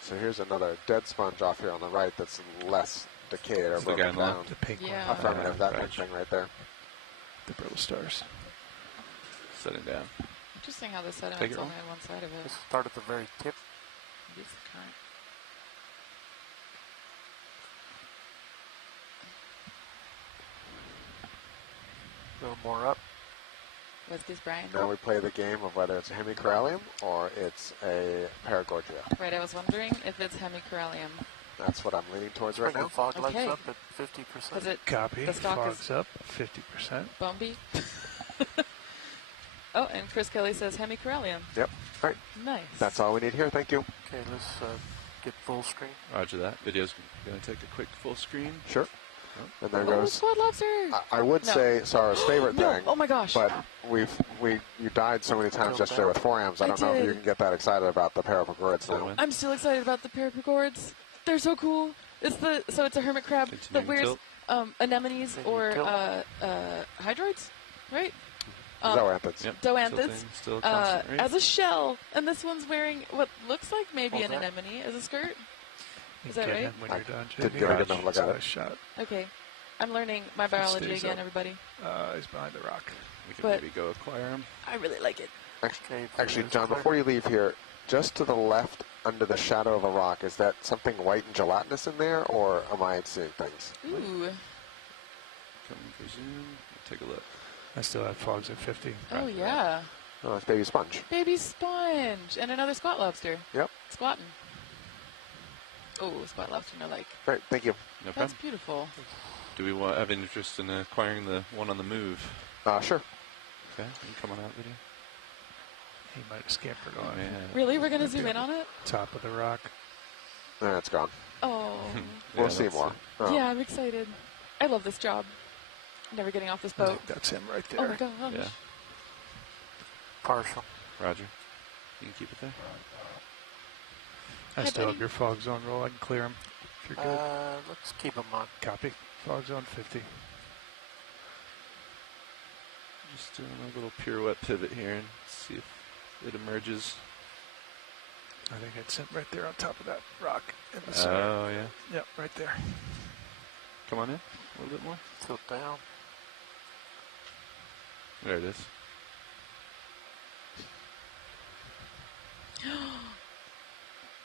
So here's another dead sponge off here on the right that's less decayed or It's the guy broken on the down. left. The pink Yeah. one. Affirmative, that Right. pink thing right there. The brittle stars. Setting down. Interesting how the Take sediment's it only on one side of it. Just start at the very tip. Maybe it's the current. A little more up. What's this, Brian? Now we play the game of whether it's a hemicorallium or it's a paragorgia. Right, I was wondering if it's hemicorallium. That's what I'm leaning towards right Bring now. the fog lights Okay. up at 50%. Is it Copy. the stock Fogs is up 50%. Bumby? Oh, and Chris Kelly says hemicorallium. Yep. All right. Nice. That's all we need here. Thank you. Okay, let's get full screen. Roger that. Video's going to take a quick full screen. Sure. And there Oh, goes. squad lobster! I would No. say Sarah's favorite No. thing. Oh my gosh. But you died so many times yesterday with forams. I don't know if you did. can get that excited about the parapagorids now. I'm still excited about the parapagorids. They're so cool. It's a hermit crab that wears anemones or hydroids, right? Zoanthids. Yep. Zoanthids. Still a constant rate. As a shell, and this one's wearing what looks like maybe Hold an that. anemone as a skirt. Is that Get right? him when you're done, didn't JD. get a good enough look at it. Nice shot. Okay. I'm learning my biology stays again, up. everybody. He's behind the rock. We can But- maybe go acquire him. I really like it. Actually, John, before you leave here, just to the left, under the shadow of a rock, is that something white and gelatinous in there, or am I seeing things? Ooh. Come for zoom. Take a look. I still have fogs at 50. Oh, yeah. Oh, it's baby sponge. Baby sponge. And another squat lobster. Yep. Squatting. Oh, squat lobster, no like. Great, thank you. No That's problem. beautiful. Do we have interest in acquiring the one on the move? Sure. Okay. You can come on out video. He might have scampered Oh, on yeah. Really? We're going to zoom in on it? top of the rock. It's gone. Oh. We'll see more. Yeah, I'm excited. I love this job. Never getting off this I boat. think that's him right Oh there. my gosh. Yeah. Partial. Roger. You can keep it there. I still have your fog zone roll. I can clear them if you're good. Let's keep them on. Copy. Fog zone 50. Just doing a little pirouette pivot here and see if it emerges. I think it's sitting right there on top of that rock in the center. Oh, yeah. Yep, right there. Come on in a little bit more. Tilt down. There it is.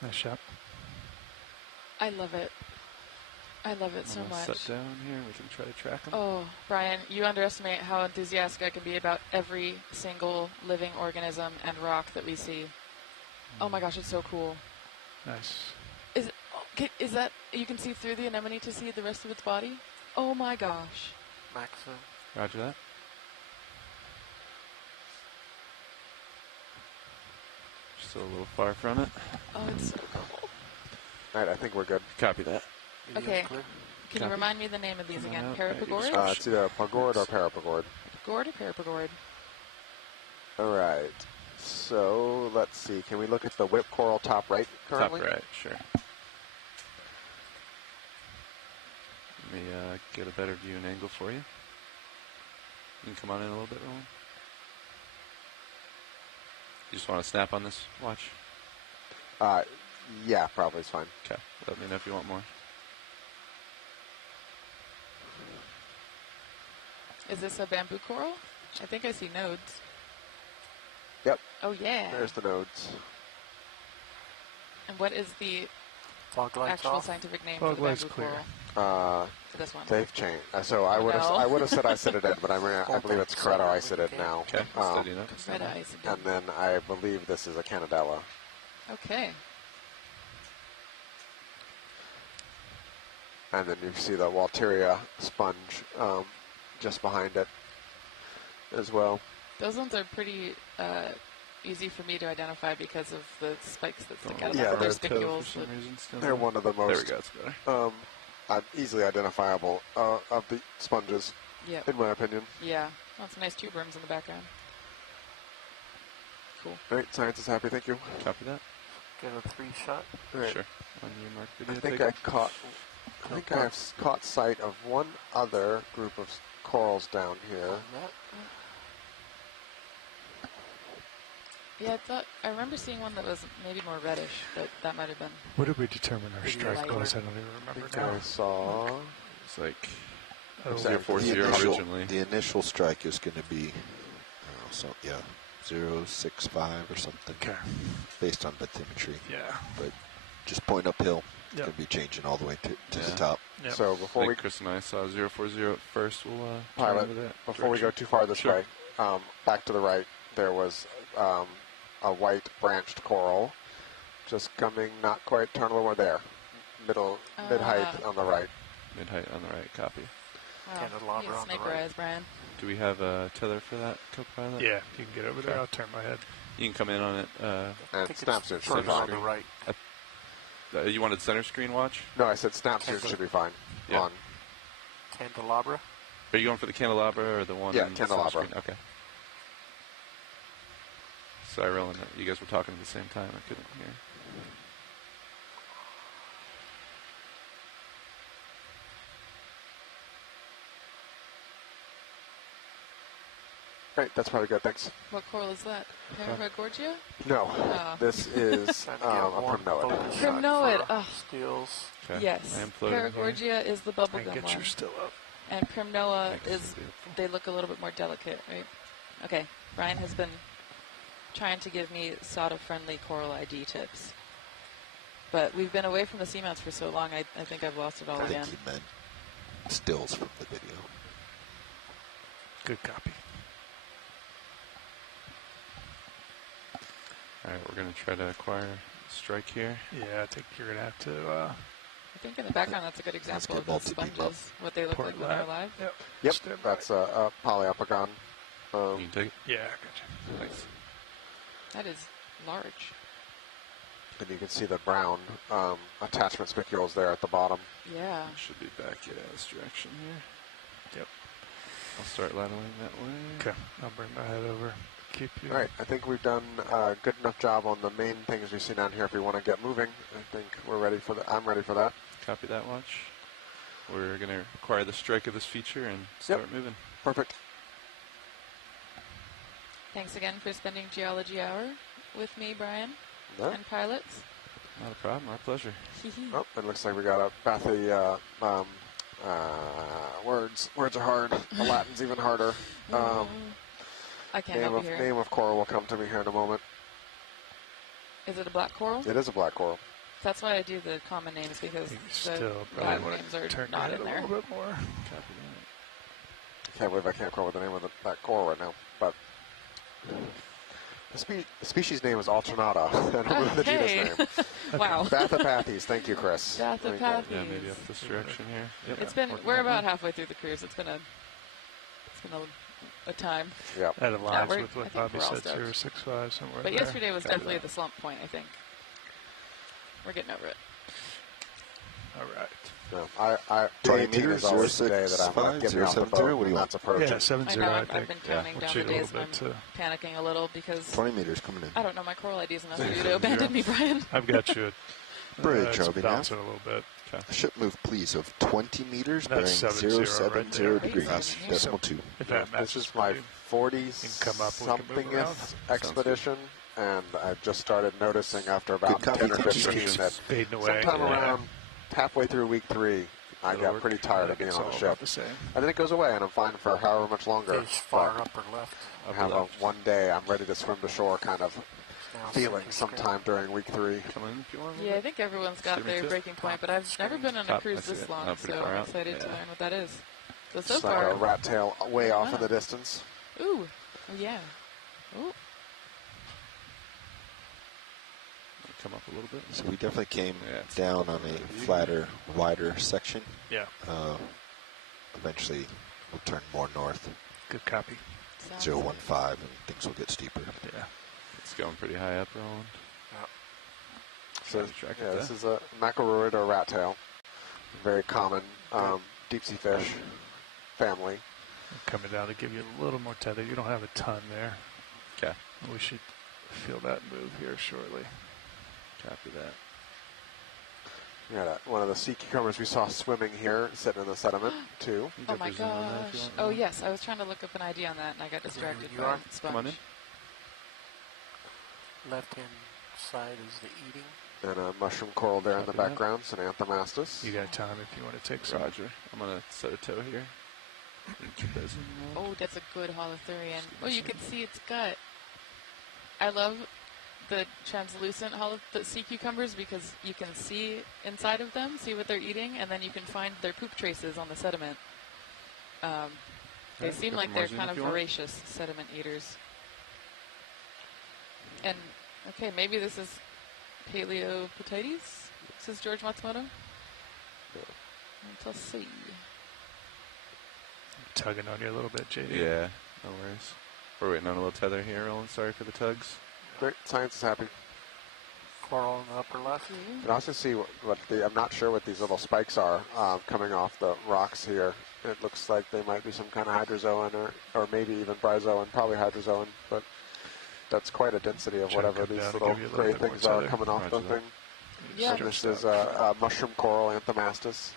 Nice shot. I love it. I love it so I'm gonna much. Set down here and we can try to track them. Oh, Brian, you underestimate how enthusiastic I can be about every single living organism and rock that we see. Oh my gosh, it's so cool. Nice. Is that, you can see through the anemone to see the rest of its body? Oh my gosh. Maxim. Roger that. Still a little far from it. Oh, it's so cool. All right, I think we're good. Copy that. Okay. Can you remind me the name of these again? Parapagord? It's either pagord or parapagord. Pagord or parapagord? All right. So let's see. Can we look at the whip coral top right currently? Top right, sure. Let me get a better view and angle for you. You can come on in a little bit, Roland. You just want to snap on this watch? Yeah, probably is fine. Okay. Let me know if you want more. Is this a bamboo coral? I think I see nodes. Yep. Oh, yeah. There's the nodes. And what is the Fog lights actual off. scientific name Fog for the lights bamboo clear. coral? For this one. They've changed. So I would have said Isidid, but I believe it's Coretta Isidid now. Okay. Steady enough. Coretta Isidid. And then I believe this is a Canadella. Okay. And then you see the Walteria sponge just behind it as well. Those ones are pretty easy for me to identify because of the spikes that stick out of Yeah, them. They're they're spicules. For some reason still They're one of the There most we go. It's better. easily identifiable of the sponges, Yep. in my opinion. Yeah. Lots of nice tube worms in the background. Cool. All right, science is happy. Thank you. Copy that. Get a 3-shot. All right. Sure. On your mark I video. think take I it. caught. I think I have caught sight of one other group of corals down here. Yeah, I remember seeing one that was maybe more reddish, but that might have been. What did we determine our strike lighter. was? I don't even I remember think now. I saw. It's like Oh, 040 originally. The initial strike is going to be, 065 or something. Okay. Based on bathymetry. Yeah. But just point uphill. It's Yep. going to be changing all the way to the Yeah. top. Yep. So I before we think Chris and I saw 040 at first. We'll Pilot, turn with that. before we go direction. too far this Sure. way, back to the right, there was a white branched coral just coming, not quite turn a little more there. Mid-height on the right. Mid-height on the right. Copy. Wow. Candelabra You on the sniper right. eyes, Brian. Do we have a tether for that co-pilot? Yeah, you can get over there. Okay. I'll turn my head. You can come in on it. And snap zoom should be Further on fine. the right. You wanted center screen watch? No, I said snap zoom should be fine. Yeah. On. Candelabra. Are you going for the candelabra or the one? Yeah, in the center candelabra. screen? Okay. Sorry, Roland. You guys were talking at the same time. I couldn't hear. Great, that's probably good, thanks. What coral is that? Paragorgia? No, Oh. this is Trying to a get one primnoid. focus shot Primnoid. for Oh. skills. Okay. Yes. I am floating here. Paragorgia is the Try and bubblegum get one. your still up. And Primnoa Thanks. is, they look a little bit more delicate, right? Okay. Brian has been trying to give me SOTA-friendly coral ID tips. But we've been away from the seamounts for so long, I think I've lost it all I again. think he meant stills from the video. Good copy. All right, we're going to try to acquire a strike here. Yeah, I think you're going to have to I think in the background that's a good example get of the multi-beam up. sponges, what they look port like when they're lab. alive. Yep. Yep, Stand that's by. a polyopagon. You can take it. Yeah, I got you. Thanks. That is large. And you can see the brown attachment spicules there at the bottom. Yeah. Should be back this direction here. Yep. I'll start laterally that way. Okay, I'll bring my head over. keep you. All right, I think we've done a good enough job on the main things we see down here. If we want to get moving, I think we're ready for that. I'm ready for that. Copy that, watch. We're going to acquire the strike of this feature and start moving. Perfect. Thanks again for spending Geology Hour with me, Brian, and pilots. Not a problem. Our pleasure. Oh, it looks like we got a bathy. Words are hard. The Latin's even harder. I can't help you here. Name of coral will come to me here in a moment. Is it a black coral? It is a black coral. That's why I do the common names, because the Latin names are not in there. A little bit more. Copy I can't believe I can't come up with the name of that coral right now. But the species name is Alternata. I don't know the genus name. Wow. Bathypathes. Thank you, Chris. Bathypathes. Yeah, maybe up this direction here. Yep. It's been. We're about halfway through the cruise. It's been a time. Yeah. That aligns Yeah, with what Bobby said, 065 somewhere. But there. yesterday was definitely the slump point, I think. We're getting over it. All right. No, 20 18 meters, is always the day that I'm going to get me off the boat. What do you want? That's approaching. Yeah, 70, I know, I think. I've been counting down the days and I'm panicking a little because 20 meters coming in. I don't know my coral IDs enough for you to abandon me, Brian. I've got you. Bridge, it's Obi, now. bouncing a little bit. Okay. A ship move, please, of 20 meters, bearing That's 070 right degrees, there. decimal 2. If that This matches is my you. 40-somethingth expedition, and I just started noticing after about Good 10 or copy. 15 that Fading away. sometime around halfway through week 3, I got pretty tired of being on the ship. And then it goes away, and I'm fine for however much longer. Fish far upper left. I have a one day I'm ready to swim to shore kind of feeling sometime during week 3. Come in if you want. Yeah, I think everyone's got their breaking point, but I've never been on a cruise this long, so I'm excited to learn what that is. So Just far, like a rat tail way off in the distance. Ooh, yeah. Ooh. Come up a little bit. So we definitely came down on a flatter, wider section. Yeah. Eventually, we'll turn more north. Good copy. 015, and things will get steeper. Yeah. It's going pretty high up, Roland. So, yeah, this is a mackerel or rat tail. Very common deep sea fish family. Coming down to give you a little more tether. You don't have a ton there. Okay. We should feel that move here shortly. Copy that. We got one of the sea cucumbers we saw swimming here, sitting in the sediment, too. Oh my gosh. Oh yes, I was trying to look up an ID on that and I got distracted by sponge. Come on in. Left-hand side is the eating. And a mushroom coral there in the background, it's an Anthomastus. You got time if you want to take some. Roger. I'm going to set a toe here. Oh, that's a good holothurian. Oh, you can see its gut. I love the translucent the sea cucumbers because you can see inside of them, see what they're eating, and then you can find their poop traces on the sediment. They seem like they're kind of voracious sediment eaters. And, okay, maybe this is Paleopatites, says George Matsumoto. Let's see. Tugging on you a little bit, JD. Yeah, no worries. We're waiting on a little tether here, Roland. Sorry for the tugs. Great, science is happy. Coral in the upper left. You can also see what I'm not sure what these little spikes are coming off the rocks here. It looks like they might be some kind of hydrozoan or maybe even bryozoan, probably hydrozoan, but that's quite a density of whatever these little gray things are coming off the thing. Yeah. So this is a mushroom coral, Anthomastus.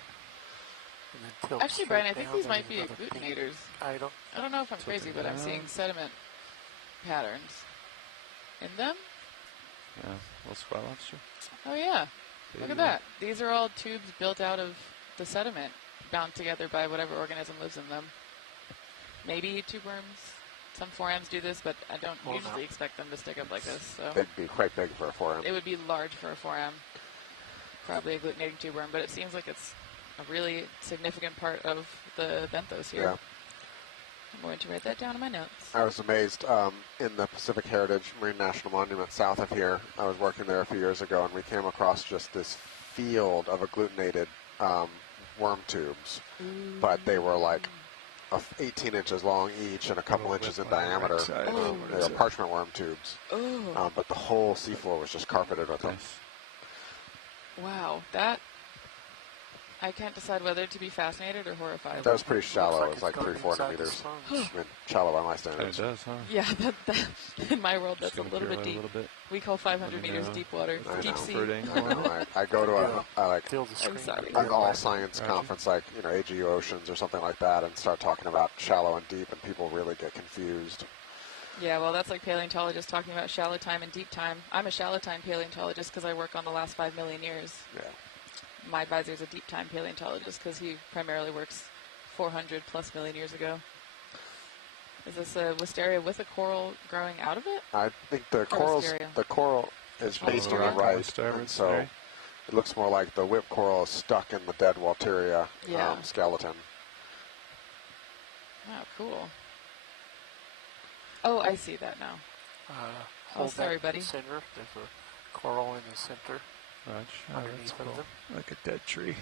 Actually, Brian, I think these might be agglutinators. I don't know if I'm crazy, but I'm seeing sediment patterns in them. Yeah, little squat lobster. Oh, yeah. Look at that. These are all tubes built out of the sediment, bound together by whatever organism lives in them. Maybe tube worms. Some forams do this, but I don't usually expect them to stick up like this. So they'd be quite big for a foram. It would be large for a foram. Probably a agglutinating tube worm, but it seems like it's a really significant part of the benthos here. Yeah. I'm going to write that down in my notes. I was amazed in the Pacific Heritage Marine National Monument south of here. I was working there a few years ago, and we came across just this field of agglutinated worm tubes. Ooh. But they were like 18 inches long each and a couple inches in diameter. They were parchment worm tubes. But the whole seafloor was just carpeted with them. Wow, that... I can't decide whether to be fascinated or horrified. That was pretty shallow. like It was like it's 300-400 going meters. inside I mean, shallow by my standards. It does, huh? Yeah, that in my world, that's a Just little gonna bit cure deep. a little bit. We call 500 meters know. deep water, I deep know. sea. Birding. I know. I go to Feel the I'm screen. sorry. an all science Roger. conference like AGU Oceans or something like that, and start talking about shallow and deep, and people really get confused. Yeah, well, that's like paleontologists talking about shallow time and deep time. I'm a shallow time paleontologist because I work on the last 5 million years. Yeah. My advisor's a deep time paleontologist because he primarily works 400 plus million years ago. Is this a wisteria with a coral growing out of it? I think the wisteria. coral is Oh, facing wisteria. the right, Starboard, and so sorry. it looks more like the whip coral is stuck in the dead Walteria Yeah. skeleton. Oh, cool. Oh, I see that now. Hold sorry, that buddy. Center. There's a coral in the center. Oh, that's Underneath cool. of them. Like a dead tree.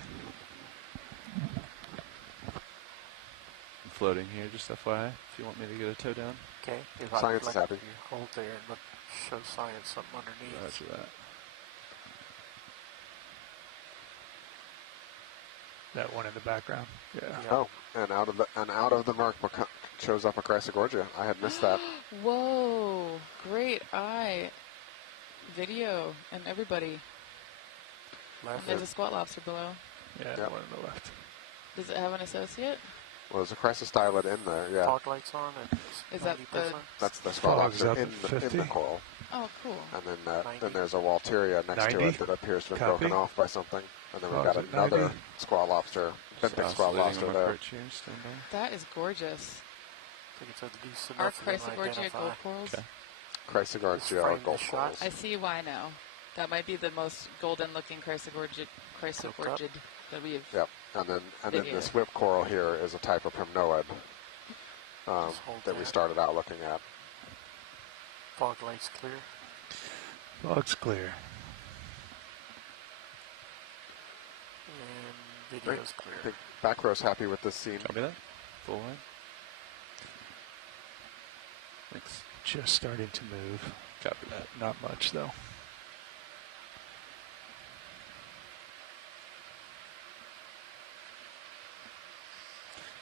I'm floating here, just FYI, if you want me to get a toe down. Okay. If Science is happy. You hold there and look, show science something underneath. Roger that. That one in the background. Yeah. Oh, and out of the murk shows up a Chrysogorgia. I had missed that. Whoa, great eye. Video and everybody. Left. And there's a squat lobster below. Yeah, Yep. one on the left. Does it have an associate? Well, there's a Chrysostylid in there. Yeah, Fog lights on. And Is that 90%. that's the squat Fog's lobster up in at the 50. coral. Oh, cool. And then 90. there's a Walteria next to 90. it that appears to have Copy. broken off by something. And then we've Fog's got at another 90. squat lobster, Just benthic squat oscillating lobster on my there. perch here, stand by. That is gorgeous. I think it's at least Are enough for them to Chrysogorgia identify. gold corals? Okay. Chrysogorgia frame the gold shot. corals. I see why now. That might be the most golden-looking Chrysogorgid that we have. Yep. And then Video. this whip coral here is a type of primnoid Just hold that we that. started out looking at. Fog lights clear. Fog's clear. And video's I clear. think back row's happy with this scene. Copy that. Full line. Thanks. Just starting to move. Copy that. Not much, though.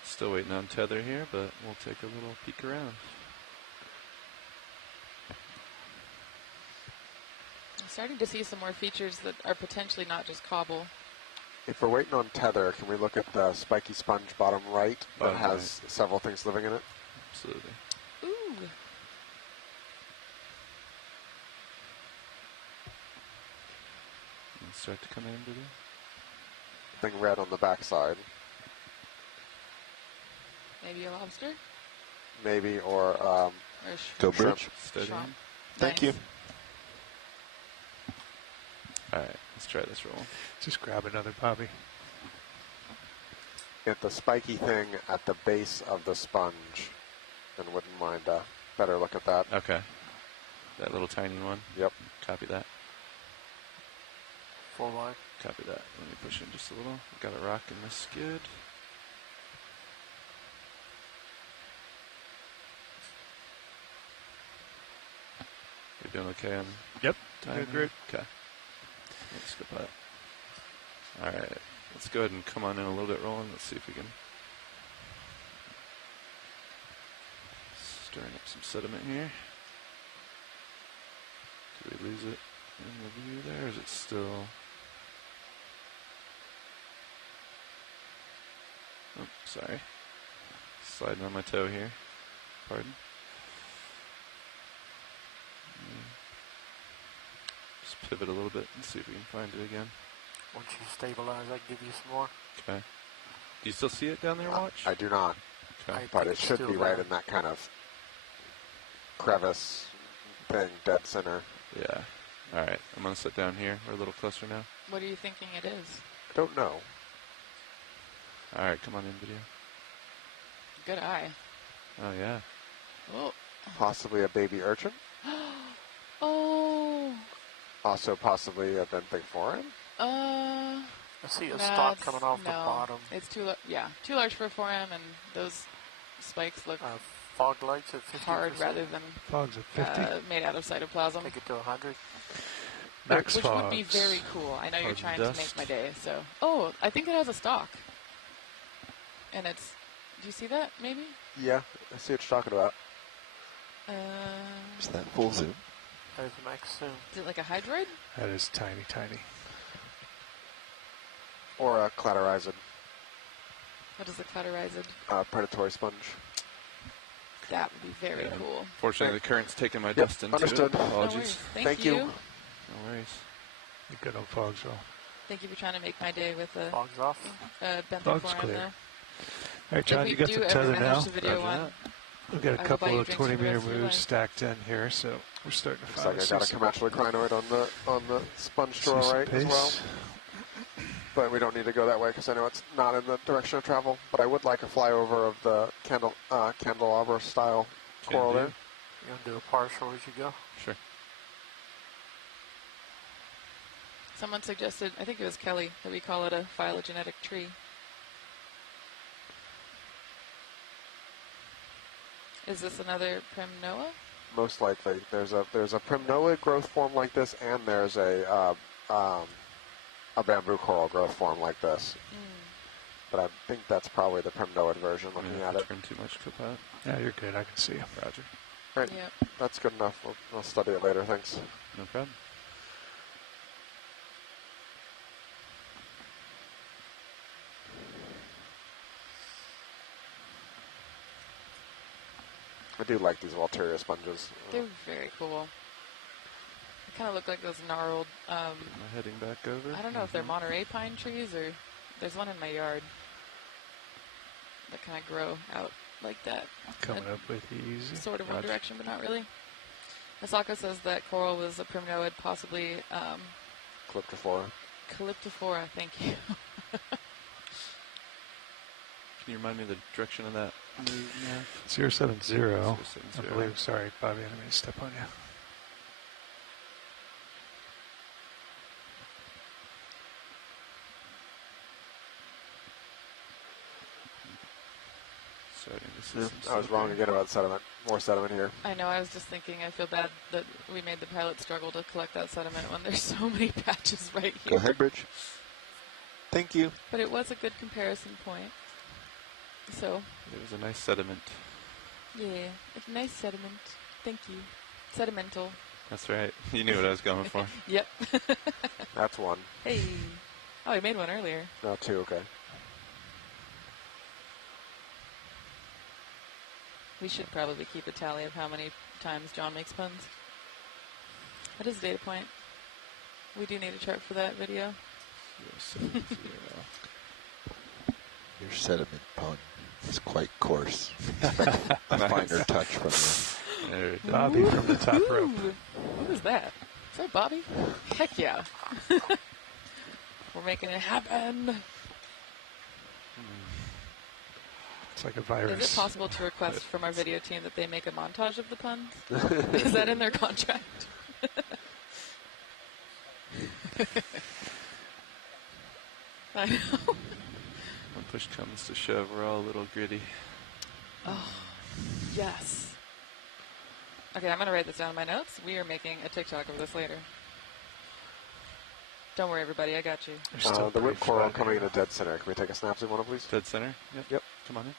Still waiting on tether here, but we'll take a little peek around. I'm starting to see some more features that are potentially not just cobble. If we're waiting on tether, can we look at the spiky sponge bottom right that Bottom has several things living in it? Absolutely. Ooh. And start to come in, video. Thing red on the backside, Maybe a lobster? maybe, or Or shrimp. Steady. shrimp. Thank Nice. you. All right, let's try this roll. Just grab another Bobby. Get the spiky thing at the base of the sponge, and wouldn't mind a better look at that. Okay. That little tiny one. Yep. Copy that. Full line. Copy that. Let me push in just a little. Got a rock in this skid. You're doing okay on Yep. time? Good, here? great. Okay. Let's skip that. All right. Let's go ahead and come on in a little bit rolling. Let's see if we can stirring up some sediment here. Did we lose it in the view there, or is it still? Oh, sorry. Sliding on my toe here. Pardon. Just pivot a little bit and see if we can find it again. Once you stabilize, I can give you some more. Okay. Do you still see it down there, Watch? I do not, Okay. but think it it's should still be right there. in that kind of crevice thing, dead center. Yeah. All right. I'm going to sit down here. We're a little closer now. What are you thinking it is? I don't know. All right. Come on in, video. Good eye. Oh, yeah. Oh. Possibly a baby urchin. Oh. Also possibly a benthic foreign. I see a no, stalk it's- coming off the no. bottom. It's too large for a forearm, and those spikes look Fog lights at 50%. hard rather than Fog's at 50. made out of cytoplasm. Take it to 100. Max which would be fogs. very cool. I know you're Clouds and trying to make dust. my day, so. Oh, I think it has a stalk. And it's, do you see that, maybe? Yeah, I see what you're talking about. Is that full zoom? There's Max Zoom. Is it like a hydroid? That is tiny, tiny. Or a characterizing What is a characterizing? predatory sponge. That would be very Yeah. cool. Fortunately, the current's taking my Yep, dust into understood. it. No Apologies. worries. Thank you. No worries. You good old fogs roll. Thank you for trying to make my day with a Fogs off. Fog's benthiform clear. there. All right, John, If you we got do the ever tether finish now. the video Roger one, that. We've got I a will couple buy you of drinks for the 20-meter rest of your moves life. stacked in here, so we're starting to Looks find like I got a commercial crinoid on the sponge to our right as well. But we don't need to go that way because I know it's not in the direction of travel. But I would like a flyover of the candelabra style coral there. You want to do a partial as you go? Sure. someone suggested, I think it was Kelly, that we call it a phylogenetic tree. Is this another primnoa? Most likely, there's a primnoid growth form like this, and there's a bamboo coral growth form like this. But I think that's probably the primnoid version. Looking at it. Turn too much to that. Yeah, you're good. I can see you. Roger. Right. Yep. That's good enough. We'll study it later. Thanks. No problem. I do like these Walteria sponges. They're very cool. They kind of look like those gnarled, Am I heading back over? I don't know if they're Monterey pine trees or there's one in my yard that kind of grow out like that. Coming up with easy. Sort of one Roger. direction, but not really. Asako says that coral was a primnoid, possibly Calyptrophora. Calyptrophora. Thank you. Can you remind me of the direction of that move now? 070. 070. I believe. Sorry, Bobby. I didn't mean to step on you. Starting to see some I stuff was wrong here. again about sediment. More sediment here. I know, I was just thinking, I feel bad that we made the pilot struggle to collect that sediment when there's so many patches right here. Go ahead, Bridge. Thank you. But it was a good comparison point. So, It was a nice sediment. yeah, it's nice sediment. Thank you. Sedimental. That's right. You knew what I was going for. Yep. That's one. Hey. Oh, I made one earlier. No, two. Okay. We should probably keep a tally of how many times John makes puns. That is a data point. We do need a chart for that video. 070. Your sediment pun is quite coarse. A finer touch from you. There it is. Bobby from the top rope. Ooh. What is that? Is that Bobby? Heck yeah. We're making it happen. It's like a virus. Is it possible to request from our video team that they make a montage of the puns? Is that in their contract? I know. When push comes to shove, we're all a little gritty. Oh, yes. Okay, I'm going to write this down in my notes. We are making a TikTok of this later. Don't worry, everybody. I got you. They're still The pretty root coral flat. coming in a dead center. Can we take a snap zoom on it, please? Dead center? Yep. Come on in.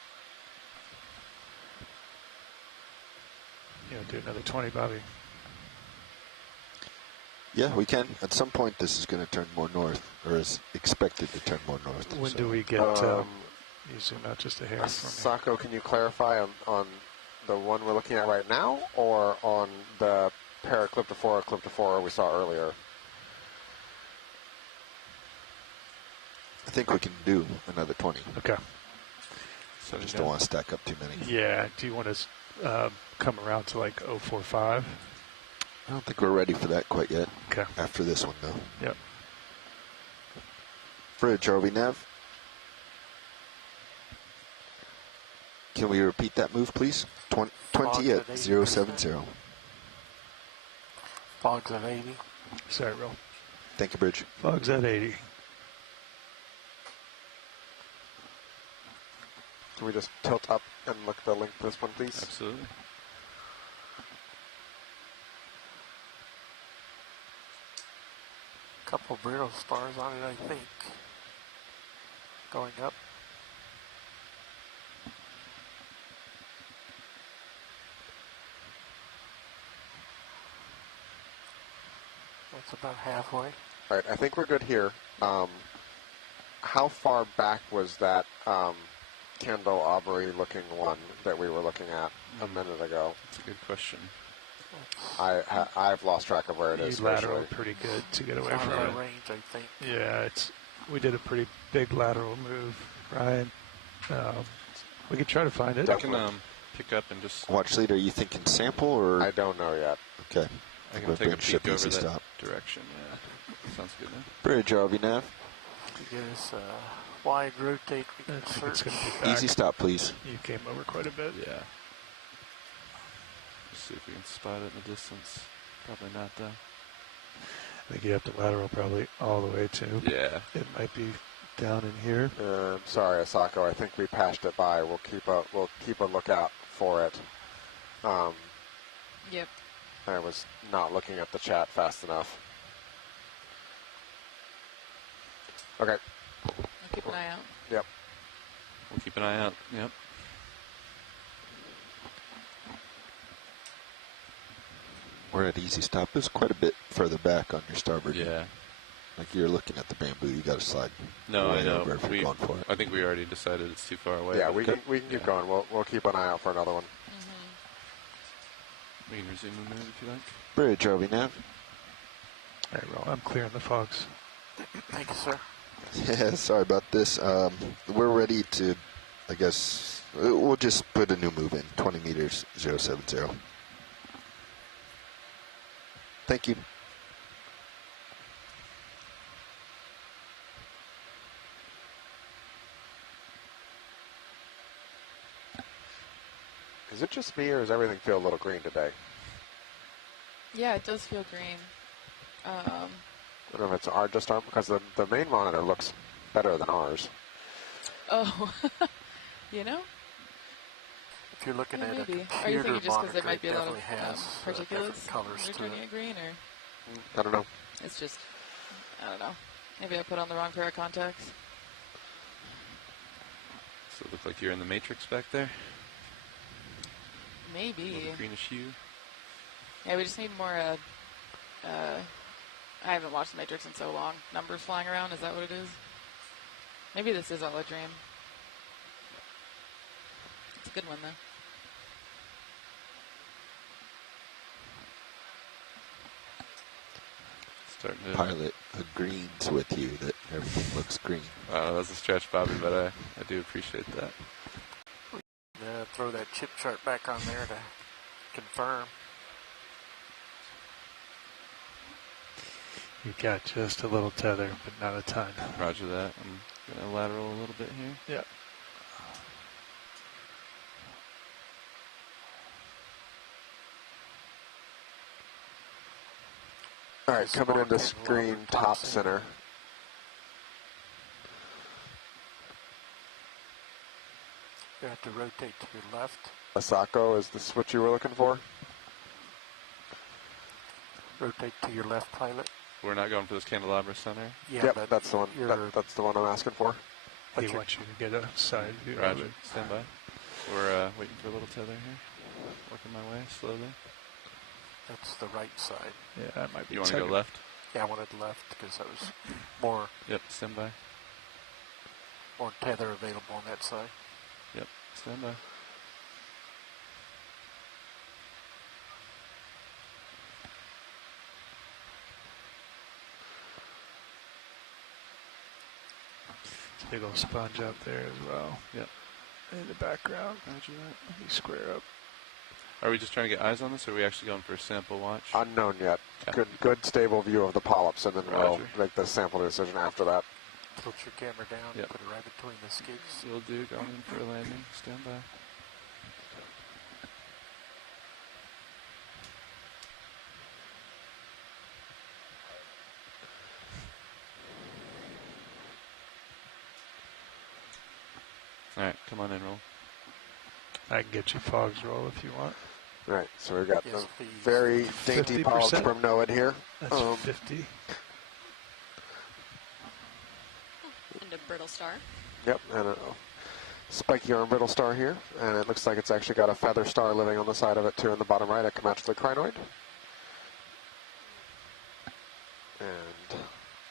You know, do another 20, Bobby. Yeah, we can. At some point, this is going to turn more north, or is expected to turn more north. When so. do we get? You zoom out just a hair for me. Sako, can you clarify on the one we're looking at right now, or on the Calyptrophora we saw earlier? I think we can do another 20. Okay. So just don't want to stack up too many. Yeah. Do you want to come around to like 045? I don't think we're ready for that quite yet. Okay. After this one, though. Yep. Bridge, are we nav? Can we repeat that move, please? 20 at 070. Fogs at 80. Sorry, roll. Thank you, Bridge. Fog's at 80. Can we just tilt up and look at the link for this one, please? Absolutely. Couple brittle stars on it, I think. Going up. That's about halfway. All right, I think we're good here. How far back was that Kendall Aubrey looking one that we were looking at a minute ago? That's a good question. I've lost track of where it is. You lateral pretty good to get away from it. Range, I think. Yeah, we did a pretty big lateral move, Ryan. We could try to find it. I can pick up and just Watch leader, are you thinking sample or? I don't know yet. Okay. I can We'll take a bring ship peek over easy that stop. direction. Yeah, sounds good. Now. Bridge, RV nav. To get us wide rotate, we I can think search. it's going to be back. Easy stop, please. You came over quite a bit. Yeah. Let's see if we can spot it in the distance. Probably not though. I think you have to lateral probably all the way too. Yeah. It might be down in here. Sorry, Asako. I think we passed it by. We'll keep a lookout for it. Yep. I was not looking at the chat fast enough. Okay. I'll keep an eye out. Yep. We'll keep an eye out. Yep. We're at easy stop. It's quite a bit further back on your starboard. Yeah. Like you're looking at the bamboo. You got to slide. No, way I know. over if you're going for it. I think we already decided it's too far away. Yeah, we can keep going. We'll keep an eye out for another one. We can resume the move if you like. Bridge, RV nav. All right, well, I'm clearing the fogs. Thank you, sir. Yeah, sorry about this. We're ready to, I guess, we'll just put a new move in. 20 meters, 070. Thank you. Is it just me, or does everything feel a little green today? Yeah, it does feel green. I don't know if it's just our, because the main monitor looks better than ours. Oh, you know? If you're looking at a maybe. computer Are you thinking just because monitor, there might be a lot of definitely has particulates colors to turning it. it green, or I don't know. it's just, I don't know. Maybe I put on the wrong pair of contacts. So it look like you're in the matrix back there. Maybe. Little greenish hue. Yeah, we just need more, I haven't watched The Matrix in so long. Numbers flying around, is that what it is? Maybe this is all a dream. It's a good one, though. Starting to Pilot agrees with you that everything looks green. That's a stretch, Bobby, but I do appreciate that. Throw that chip chart back on there to confirm. You got just a little tether, but not a ton. Roger that. I'm going to lateral a little bit here. Yeah. All right, coming into screen top center. You have to rotate to your left. Asako, is this what you were looking for? Rotate to your left, pilot. We're not going for this candelabra center. Yeah, Yep, that's the one. That's the one I'm asking for. He wants you to get a side view. Roger. Stand by. We're waiting for a little tether here. Working my way slowly. That's the right side. Yeah, that might be. You want to go left? Yeah, I wanted left because I was more. Yep. Stand by. More tether available on that side. Yep. Stand by. Big old sponge out there as well. Yep. In the background. Roger that. You square up. Are we just trying to get eyes on this, or are we actually going for a sample watch? Unknown yet. Yeah. Good stable view of the polyps, and then we'll Roger. make the sample decision after that. Tilt your camera down. Yep. Put it right between the skids. Will do. Going in for a landing. Stand by. All right, come on in, roll. I can get you fogs roll if you want. All right, so we've got Yes, the please. very dainty polyps 50%. from NOAA here. That's 50. star. Yep, and a spiky arm brittle star here, and it looks like it's actually got a feather star living on the side of it too in the bottom right, a comatulate crinoid. And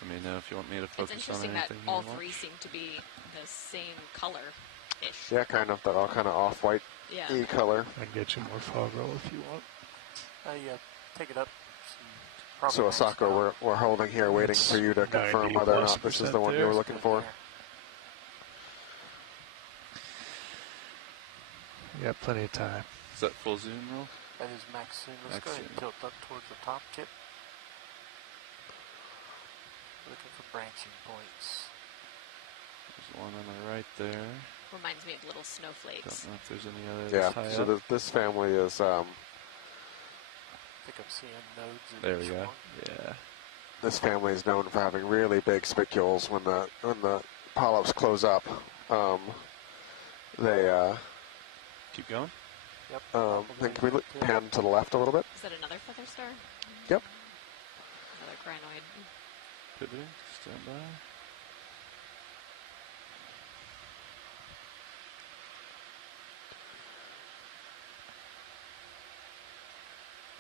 let me know if you want me to It's focus on interesting that anything. all three seem to be the same color-ish. yeah, kind of, that all kind of off-white Yeah. E color. I can get you more fog roll if you want. Yeah, take it up. So Asako, we're holding here waiting It's for you to confirm whether or not this is the one you were looking for. You got plenty of time. Is that full zoom roll? That is max zoom. Let's go ahead and tilt up towards the top tip. Looking for branching points. There's one on the right there. Reminds me of little snowflakes. Don't know if there's any others Yeah, high so up. this family is, I think I'm seeing nodes in There we each go. one. Yeah. this family is known for having really big spicules when the polyps close up. They keep going. Yep. then can we pan to the left a little bit? Is that another feather star? Yep. Another crinoid. Pivoting. Stand by.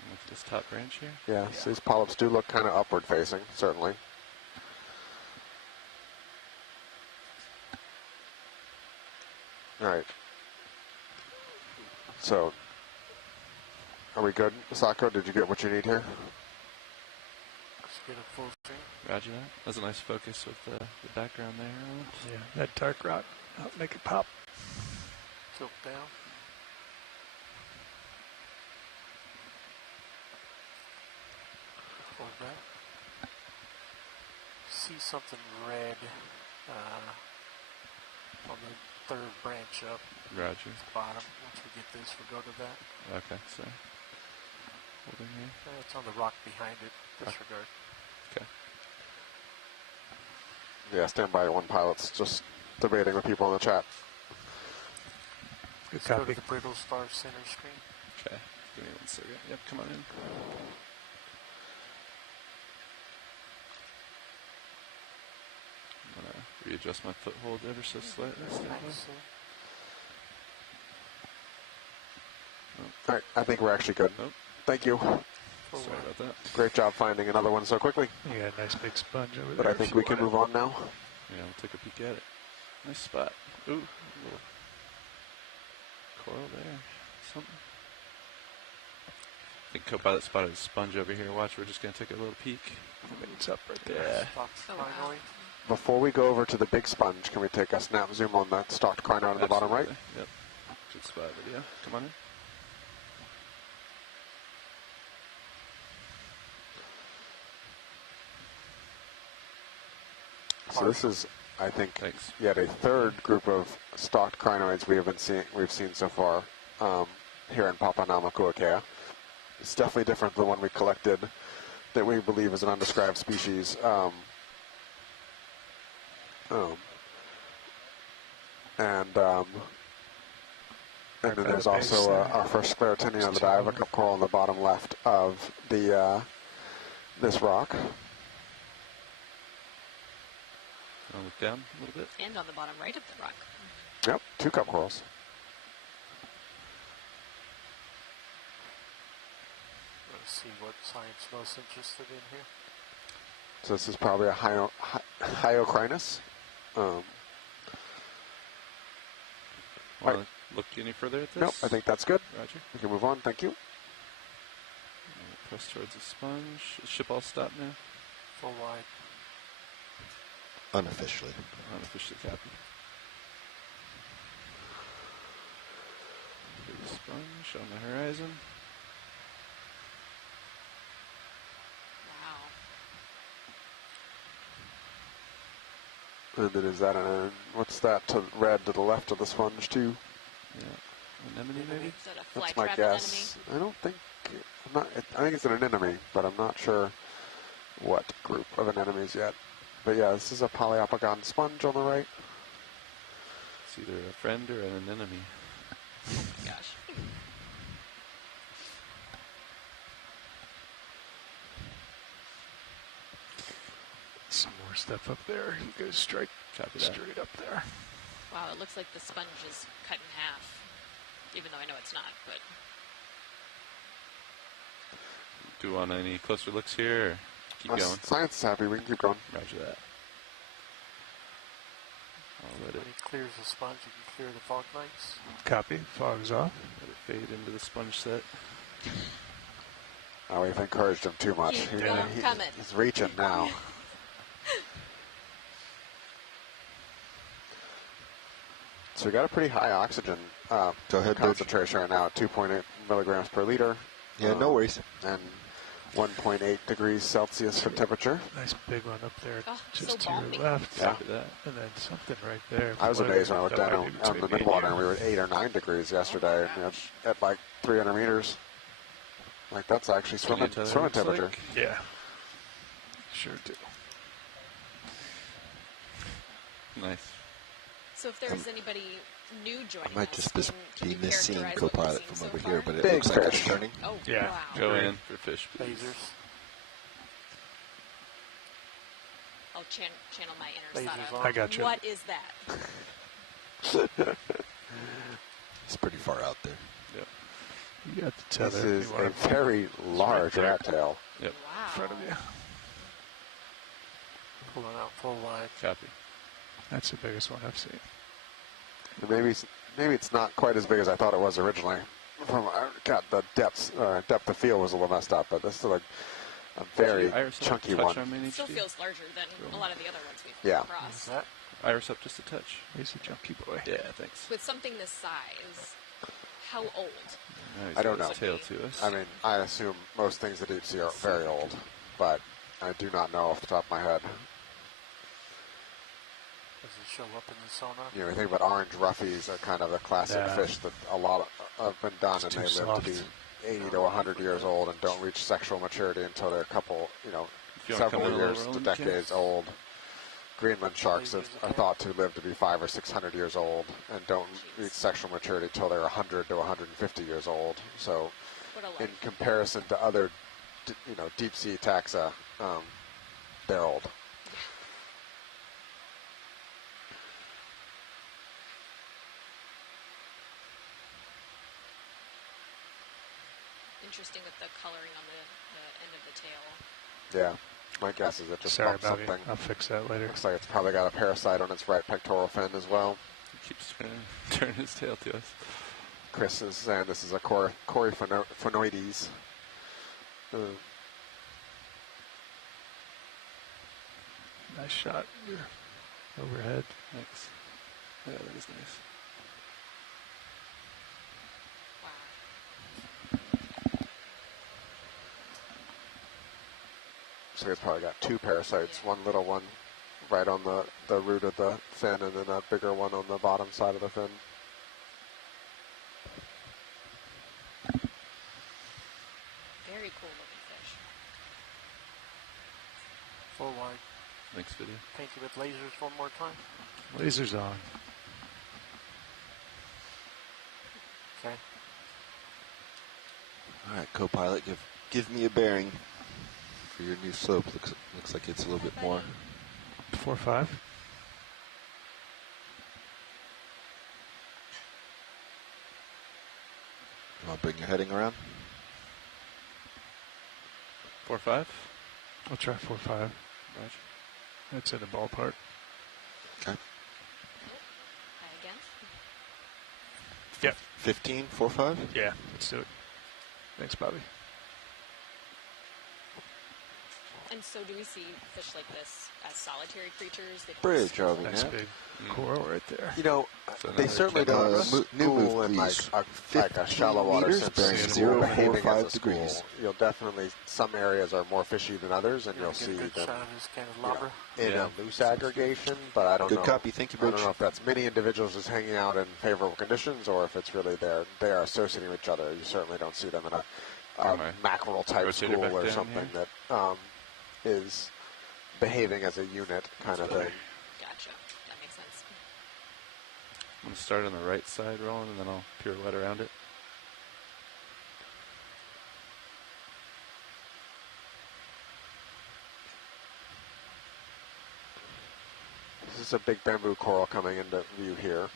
Look at this top branch here. Yeah, so these polyps do look kind of upward facing, certainly. All right. So, are we good, Sako? Did you get what you need here? Let's get a full screen. Roger that. That's a nice focus with the background there. Yeah, that dark rock, I'll make it pop. Tilt down. Hold that. See something red on the third branch up. Roger. Bottom. Once we get this, we'll go to that. Okay, so holding here. It's on the rock behind it. Disregard. Okay. Yeah, stand by. One pilot's just debating with people in the chat. Let's go to the brittle star center screen. Okay. Give me 1 second. Yep, come on in. I'm gonna readjust my foothold ever so slightly. All right, I think we're actually good. Nope. Thank you. Sorry about that. Great job finding another one so quickly. You got a nice big sponge over there. But I think we can move on now. Yeah, we'll take a peek at it. Nice spot. Ooh, a little coral there. Something. I think Co-Pilot spotted a sponge over here. Watch, we're just going to take a little peek. It's up right there. Yeah. Before we go over to the big sponge, can we take a snap zoom on that stalked crinoid on the bottom right? Yep. Good spot video. Come on in. So this is, I think, yet a third group of stalked crinoids we've seen so far here in Papanamakuakea. It's definitely different than the one we collected that we believe is an undescribed species. And then there's also our first sclerotinian of the diavicup coral on the bottom left of the this rock. I'll look down a little bit. And on the bottom right of the rock. Yep, 2 cup corals. Let's see what science most interested in here. So this is probably a hyocrinus. Want to look any further at this? Nope, I think that's good. Roger. We can move on. Thank you. Press towards the sponge. Ship all stop now. Full wide. Unofficially. Unofficially copy. Big sponge on the horizon. And then is that what's that to red to the left of the sponge too? Yeah, anemone maybe. Is that a That's my flytrap guess. I don't think. I think it's an anemone, but I'm not sure what group of anemones yet. But yeah, this is a polyopogon sponge on the right. It's either a friend or an enemy. Oh my gosh. Some more stuff up there. You guys strike Copy that. Straight up there. Wow, it looks like the sponge is cut in half, even though I know it's not. But Do you want any closer looks here, or keep going? Science is happy. We can keep going. Roger that. I'll let When it, he clears the sponge, you can clear the fog lights. Copy. Fog's off. let it fade into the sponge set. Oh, we've encouraged him too much. Keep them coming. He's reaching now. So we got a pretty high oxygen Go ahead, Bridge. concentration right now at 2.8 milligrams per liter. Yeah, no worries. And 1.8 degrees Celsius for temperature. Nice big one up there, Oh, just so to your balmy. left. Yeah. Copy that. And then something right there. I was amazed when I looked That down might be on the between me and midwater you. and we were at 8 or 9 degrees yesterday, and, at like 300 meters. Like that's actually Can you swimming tell what it looks temperature. like? Yeah. Sure do. Nice. So if there's anybody new joining I might us, just can be you missing characterize what we've co-pilot seen from so over far? here, but it Big looks like it's fish. turning. Oh, Yeah. wow. Go in for fish, please. Lasers. I'll channel my inner Lasers Sada. on. I got you. What is that? It's pretty far out there. Yep. You got the tether. This if is you a want to very large there. rat tail. Yep. Wow. in front of you. Pulling out full wide. Copy. That's the biggest one I've seen. And maybe it's not quite as big as I thought it was originally. God, the depth of field was a little messed up, but this is like a very Iris up, chunky touch one. on main It still HD. feels larger than a lot of the other ones we've Yeah. come Is across. that? Iris up just a touch. He's a junkie boy. Yeah, thanks. With something this size, how old? Now he's I don't got his know. tail to us. I mean, I assume most things at deep sea are very old, but I do not know off the top of my head. Does it show up in the sonar? You know, we think about orange roughies are kind of a classic Yeah. fish that a lot have been done, It's and too they live soft. to be 80 to 100 years old and don't reach sexual maturity until they're a couple, If you wanna several come in a little, years to Roland, decades Kim? old. Greenland sharks are thought to live to be 500 or 600 years old and don't reach sexual maturity until they're 100 to 150 years old. So, What a in life. comparison to other, deep sea taxa, they're old. Interesting with the coloring on the end of the tail. Yeah, my guess is it just Sorry, bumped Bobby. something. I'll fix that later. Looks like it's probably got a parasite on its right pectoral fin as well. He keeps turning his tail to us. Chris is saying this is a Kuaihelani. Nice shot. You're overhead. Thanks. Yeah, that is nice. Wow. So it's probably got two parasites, one little one right on the root of the fin and then a bigger one on the bottom side of the fin. Very cool looking fish. Full wide. Thanks, video. Paint it with lasers one more time. Lasers on. Okay. All right, co-pilot, give me a bearing for your new slope. Looks like it's a little bit more. 4-5. You want to bring your heading around? 4-5. I'll try 4-5. Roger. That's in the ballpark. Okay. Hi again. Yep. 15, 4-5? Yeah, let's do it. Thanks, Bobby. And so do we see fish like this as solitary creatures? They don't Bridge, school? Harvey. Nice Yeah. big coral right there. So They another certainly cat- don't new school move, in like please. a shallow water meters, sense. bearing School 0, 4, behaving 5 as a school. degrees. You'll definitely, some areas are more fishy than others, and you'll Get see a good them shot of this candelabra. in Yeah. a loose aggregation, but I don't Good know. copy. Thank you, I don't Bridge. know if that's many individuals just hanging out in favorable conditions or if it's really they are associating with each other. You certainly don't see them in a my mackerel type rotator school back or down something here. that is behaving as a unit kind of thing. Gotcha. That makes sense. I'm going to start on the right side, Roland, and then I'll pirouette around it. This is notice a big bamboo coral coming into view here.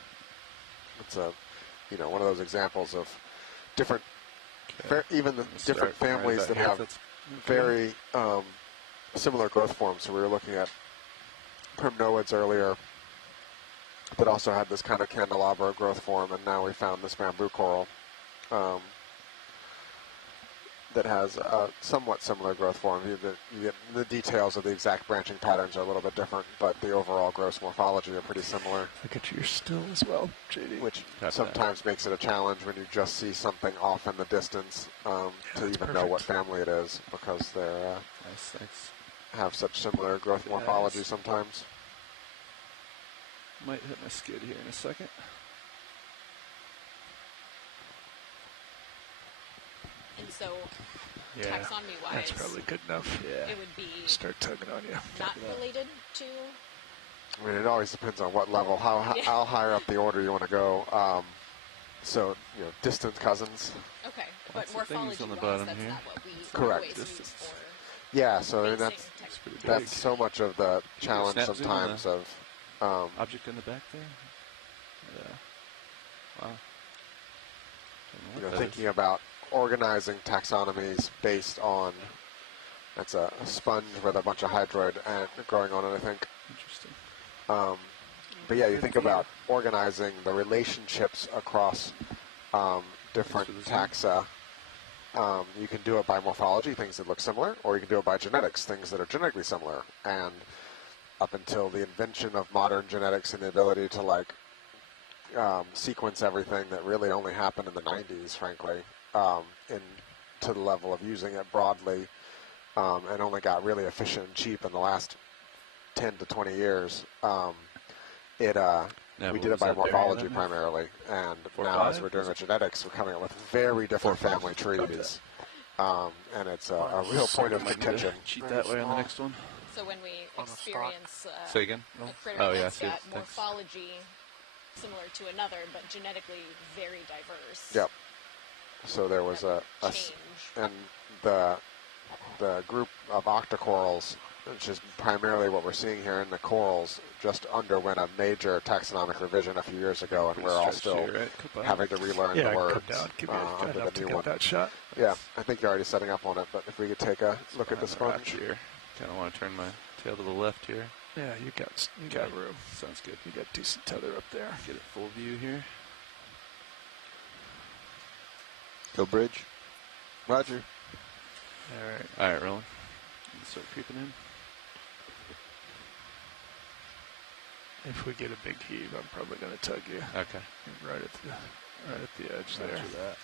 It's a, one of those examples of different, even the different families that have very similar growth forms. So we were looking at primnoids earlier that also had this kind of candelabra growth form, and now we found this bamboo coral that has a somewhat similar growth form. You get the details of the exact branching patterns are a little bit different, but the overall gross morphology are pretty similar. Look at your still as well, JD. Which sometimes makes it a challenge when you just see something off in the distance to even know what family it is, because they're have such similar growth morphology sometimes. Might hit my skid here in a second. And so, taxonomy-wise, that's probably good enough. Yeah. It would be start tugging on you. Not related to. I mean, it always depends on what level, how higher up the order you want to go. So, distant cousins. Okay, but morphology-wise, that's here. not what we correct. always use for. Yeah, so I mean, that's so much of the challenge sometimes of. Object in the back there? Yeah. Wow. Thinking about organizing taxonomies based on, that's a sponge with a bunch of hydroid growing on it, I think. Interesting. But yeah, you think about organizing the relationships across different taxa. You can do it by morphology, things that look similar, or you can do it by genetics, things that are genetically similar. And up until the invention of modern genetics and the ability to sequence everything, that really only happened in the 90s, frankly, to the level of using it broadly, and only got really efficient and cheap in the last 10 to 20 years. We did it by morphology primarily, and now as we're doing with genetics, we're coming up with very different family trees, and it's a real point of contention. Cheat that way on the next one. So when we experience Say again? a critter that's got morphology similar to another, but genetically very diverse. Yep. So there was and the group of octocorals, which is primarily what we're seeing here in the corals, just underwent a major taxonomic revision a few years ago, and we're all still having to relearn the words under the new one. That shot. Yeah, I think you're already setting up on it, but if we could take a look at the sponge. Here. Kind of want to turn my tail to the left here. Yeah, you got room. Sounds good. You got decent tether up there. Get it full view here. Go bridge. Roger. All right, rolling. Start creeping in. If we get a big heave, I'm probably going to tug you. Okay. Right at the edge there. Roger that.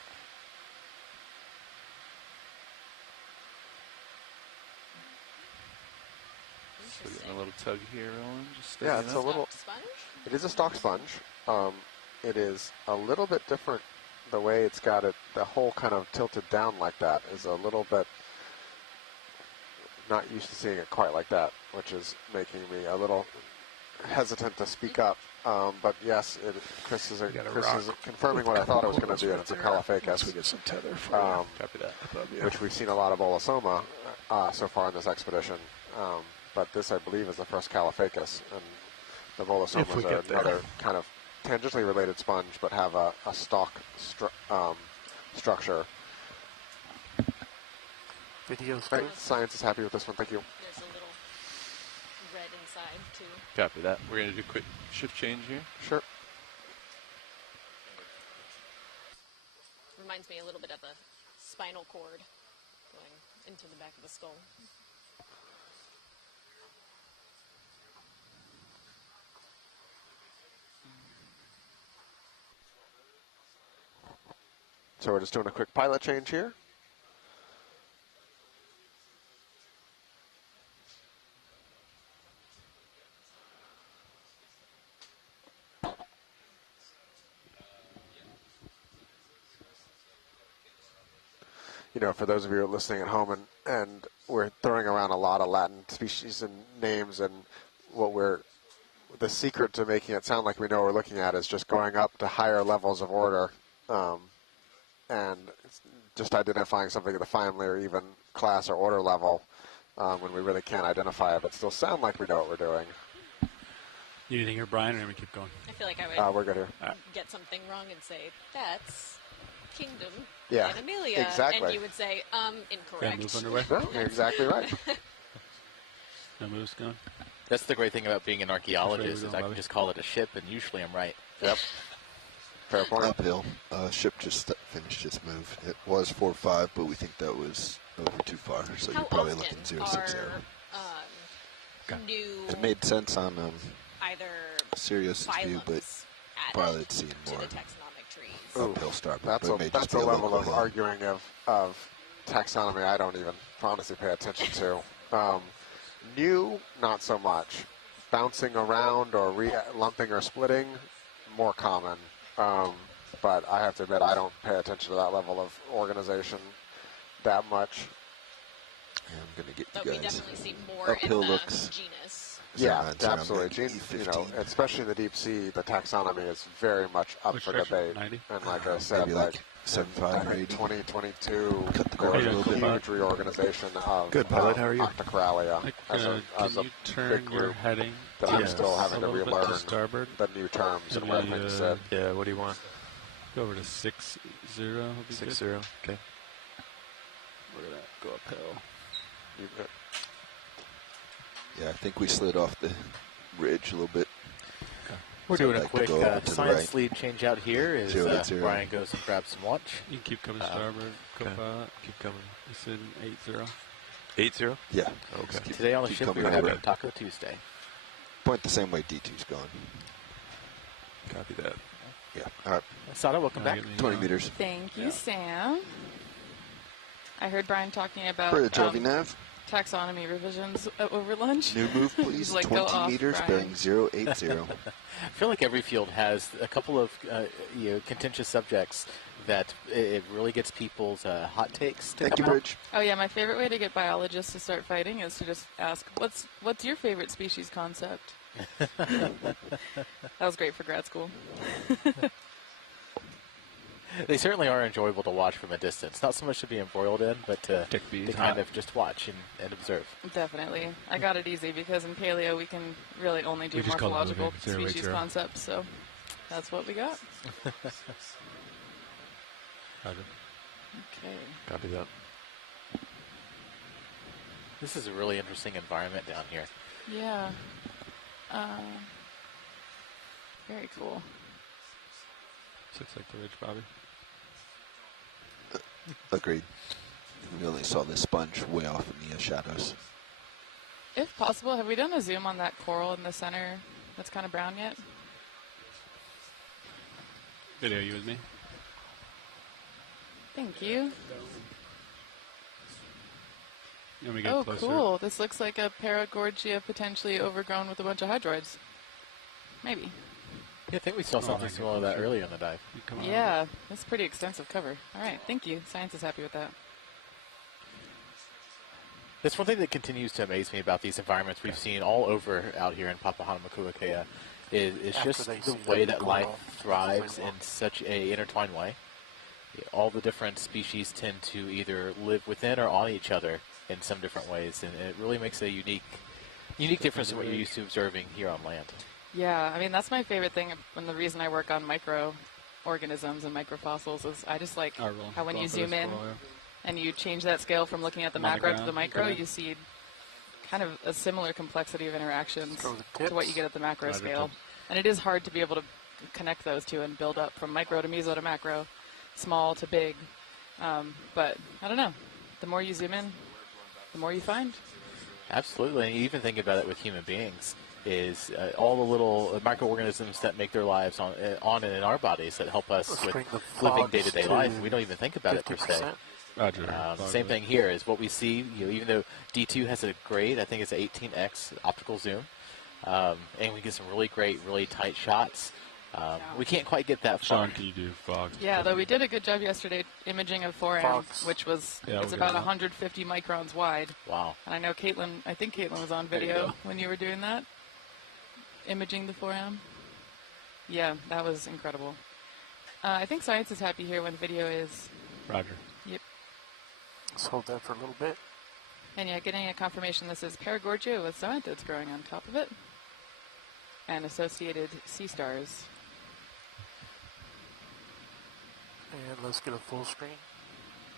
So getting a little tug here, Roland. Just it's a little. It is a stock sponge. It is a little bit different. The way it's got it, the hole kind of tilted down like that is a little bit. Not used to seeing it quite like that, which is making me a little hesitant to speak up. But yes, Chris is confirming what I thought it was going to be, and it's a Caulophacus. We get some tether for Copy that. Which we've seen a lot of Bolosoma so far in this expedition. But this, I believe, is the first Caulophacus, and the Bolosomas are another kind of tangentially related sponge, but have a stalk structure. Right. Science is happy with this one. Thank you. There's a little red inside, too. Copy that. We're going to do a quick shift change here. Sure. Reminds me a little bit of a spinal cord going into the back of the skull. So we're just doing a quick pilot change here. For those of you who are listening at home, and we're throwing around a lot of Latin species and names, and the secret to making it sound like we know what we're looking at is just going up to higher levels of order, and just identifying something at the family or even class or order level when we really can't identify it, but still sound like we know what we're doing. You anything here, Brian, or let me keep going? I feel like I would we're good here. get something wrong and say, that's Kingdom Yeah, and Amelia. exactly. And you would say, incorrect. Move underway? No, you're exactly right. No moves going? That's the great thing about being an archaeologist is I can Bobby? just call it a ship, and usually I'm right. Yep. Fair point. Uphill. Ship just finished its move. It was 4-5, but we think that was over too far. So How you're probably often looking 0-6-0. are new It made sense on either Sirius' view, but phylums probably added seen to more the taxonomic trees? uphill starboard. That's but it may just a be level local of hill. arguing of taxonomy I don't even honestly pay attention to. New, not so much. Bouncing around or lumping or splitting, more common. But I have to admit I don't pay attention to that level of organization that much. Yeah, I'm going to get But you we guys. definitely see more Uphill in the looks. genus. Yeah, Around 10, absolutely. I'm making You know, 15. especially in the deep sea, the taxonomy is very much up Which for direction? debate. 90? And like I said, Maybe like like 7.5 or 80. 2022, Cut the there cord was a a little bit. huge reorganization of Good, pilot. How are you? Octocoralia Like, as can a you turn big your group heading that I'm still having a to little bit relearn to starboard? the new terms and where Maybe, things sit. Yeah, what do you want? Go over to 6-0 would be 6-0. good. Okay. Look at that. Go uphill. Yeah, I think we slid off the ridge a little bit. We're So doing I'd a like to quick go over to the science right. lead change out here as 0-0. Brian goes and grabs some lunch. You can keep coming starboard. okay. Co-pilot. Keep coming. You said 8-0. 8-0? Yeah. Okay. Keep- Today on the keep ship coming we're over. having Taco Tuesday. Point the same way D2's going. Copy that. Yeah. All right. Sada, welcome back. 20 meters. Thank you, Sam. I heard Brian talking about Bridge, RV nav. taxonomy revisions over lunch. New move, please. Like, go 20 off, meters, Brian. bearing 080. I feel like every field has a couple of contentious subjects that it really gets people's hot takes to Thank you, come out. Bridge. Oh yeah, my favorite way to get biologists to start fighting is to just ask, "What's your favorite species concept?" That was great for grad school. They certainly are enjoyable to watch from a distance. Not so much to be embroiled in, but to kind of just watch and observe. Definitely. I got it easy because in paleo we can really only do We just call it morphological living, 080. species concepts, so that's what we got. Roger. Okay. Copy that. This is a really interesting environment down here. Yeah. Very cool. Looks like the ridge, Bobby. Agreed. We only saw the sponge way off in the shadows. If possible, have we done a zoom on that coral in the center that's kind of brown yet? Video you with me? Thank you. You want me to get Oh, closer? cool. This looks like a Paragorgia potentially overgrown with a bunch of hydroids. Maybe. Yeah, I think we saw something similar to that earlier in the dive. Yeah, that's pretty extensive cover. All right, thank you. Science is happy with that. That's one thing that continues to amaze me about these environments we've seen all over out here in Papahanaumokuakea is just the way that life thrives in such a intertwined way. All the different species tend to either live within or on each other in some different ways, and it really makes a unique difference in what you're used to observing here on land. Yeah, I mean, that's my favorite thing, and the reason I work on microorganisms and microfossils is I just like how when you zoom in and you change that scale from looking at the macro to the micro, you see kind of a similar complexity of interactions to what you get at the macro scale. And it is hard to be able to connect those two and build up from micro to meso to macro, small to big. But I don't know. The more you zoom in, the more you find. Absolutely, and you even think about it with human beings. Is all the little microorganisms that make their lives on and in our bodies that help us with living day-to-day life. We don't even think about it per se. Roger. Same thing here is what we see. Even though D2 has a great, I think it's an 18x optical zoom, and we get some really great, really tight shots. We can't quite get that far. Sean, can you do fog? Yeah, though we did a good job yesterday imaging of 4M, which was it's about 150 microns wide. Wow. And I know I think Caitlin was on video when you were doing that. Imaging the 4M. Yeah, that was incredible. I think science is happy here when video is. Roger. Yep. Let's hold that for a little bit. And yeah, getting a confirmation this is Paragorgia with zoanthids growing on top of it. and associated sea stars. And let's get a full screen.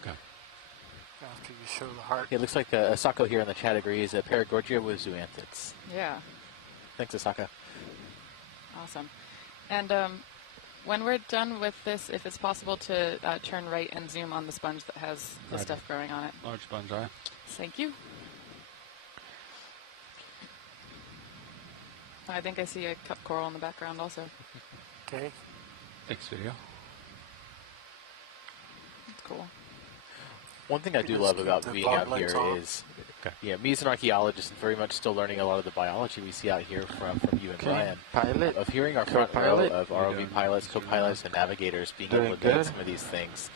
Okay. After you show the heart. It looks like Asako here in the chat agrees. Paragorgia with zoanthids. Yeah. Thanks, Asako. Awesome. And when we're done with this, if it's possible to turn right and zoom on the sponge that has the stuff growing on it. Large sponge eye. Thank you. I think I see a cup coral in the background also. Okay. Next video. That's cool. One thing I do love about being out here is, me as an archaeologist, very much still learning a lot of the biology we see out here from you and Brian. Pilot. Of hearing our front row of ROV pilots, co-pilots, and navigators being able to do some of these things,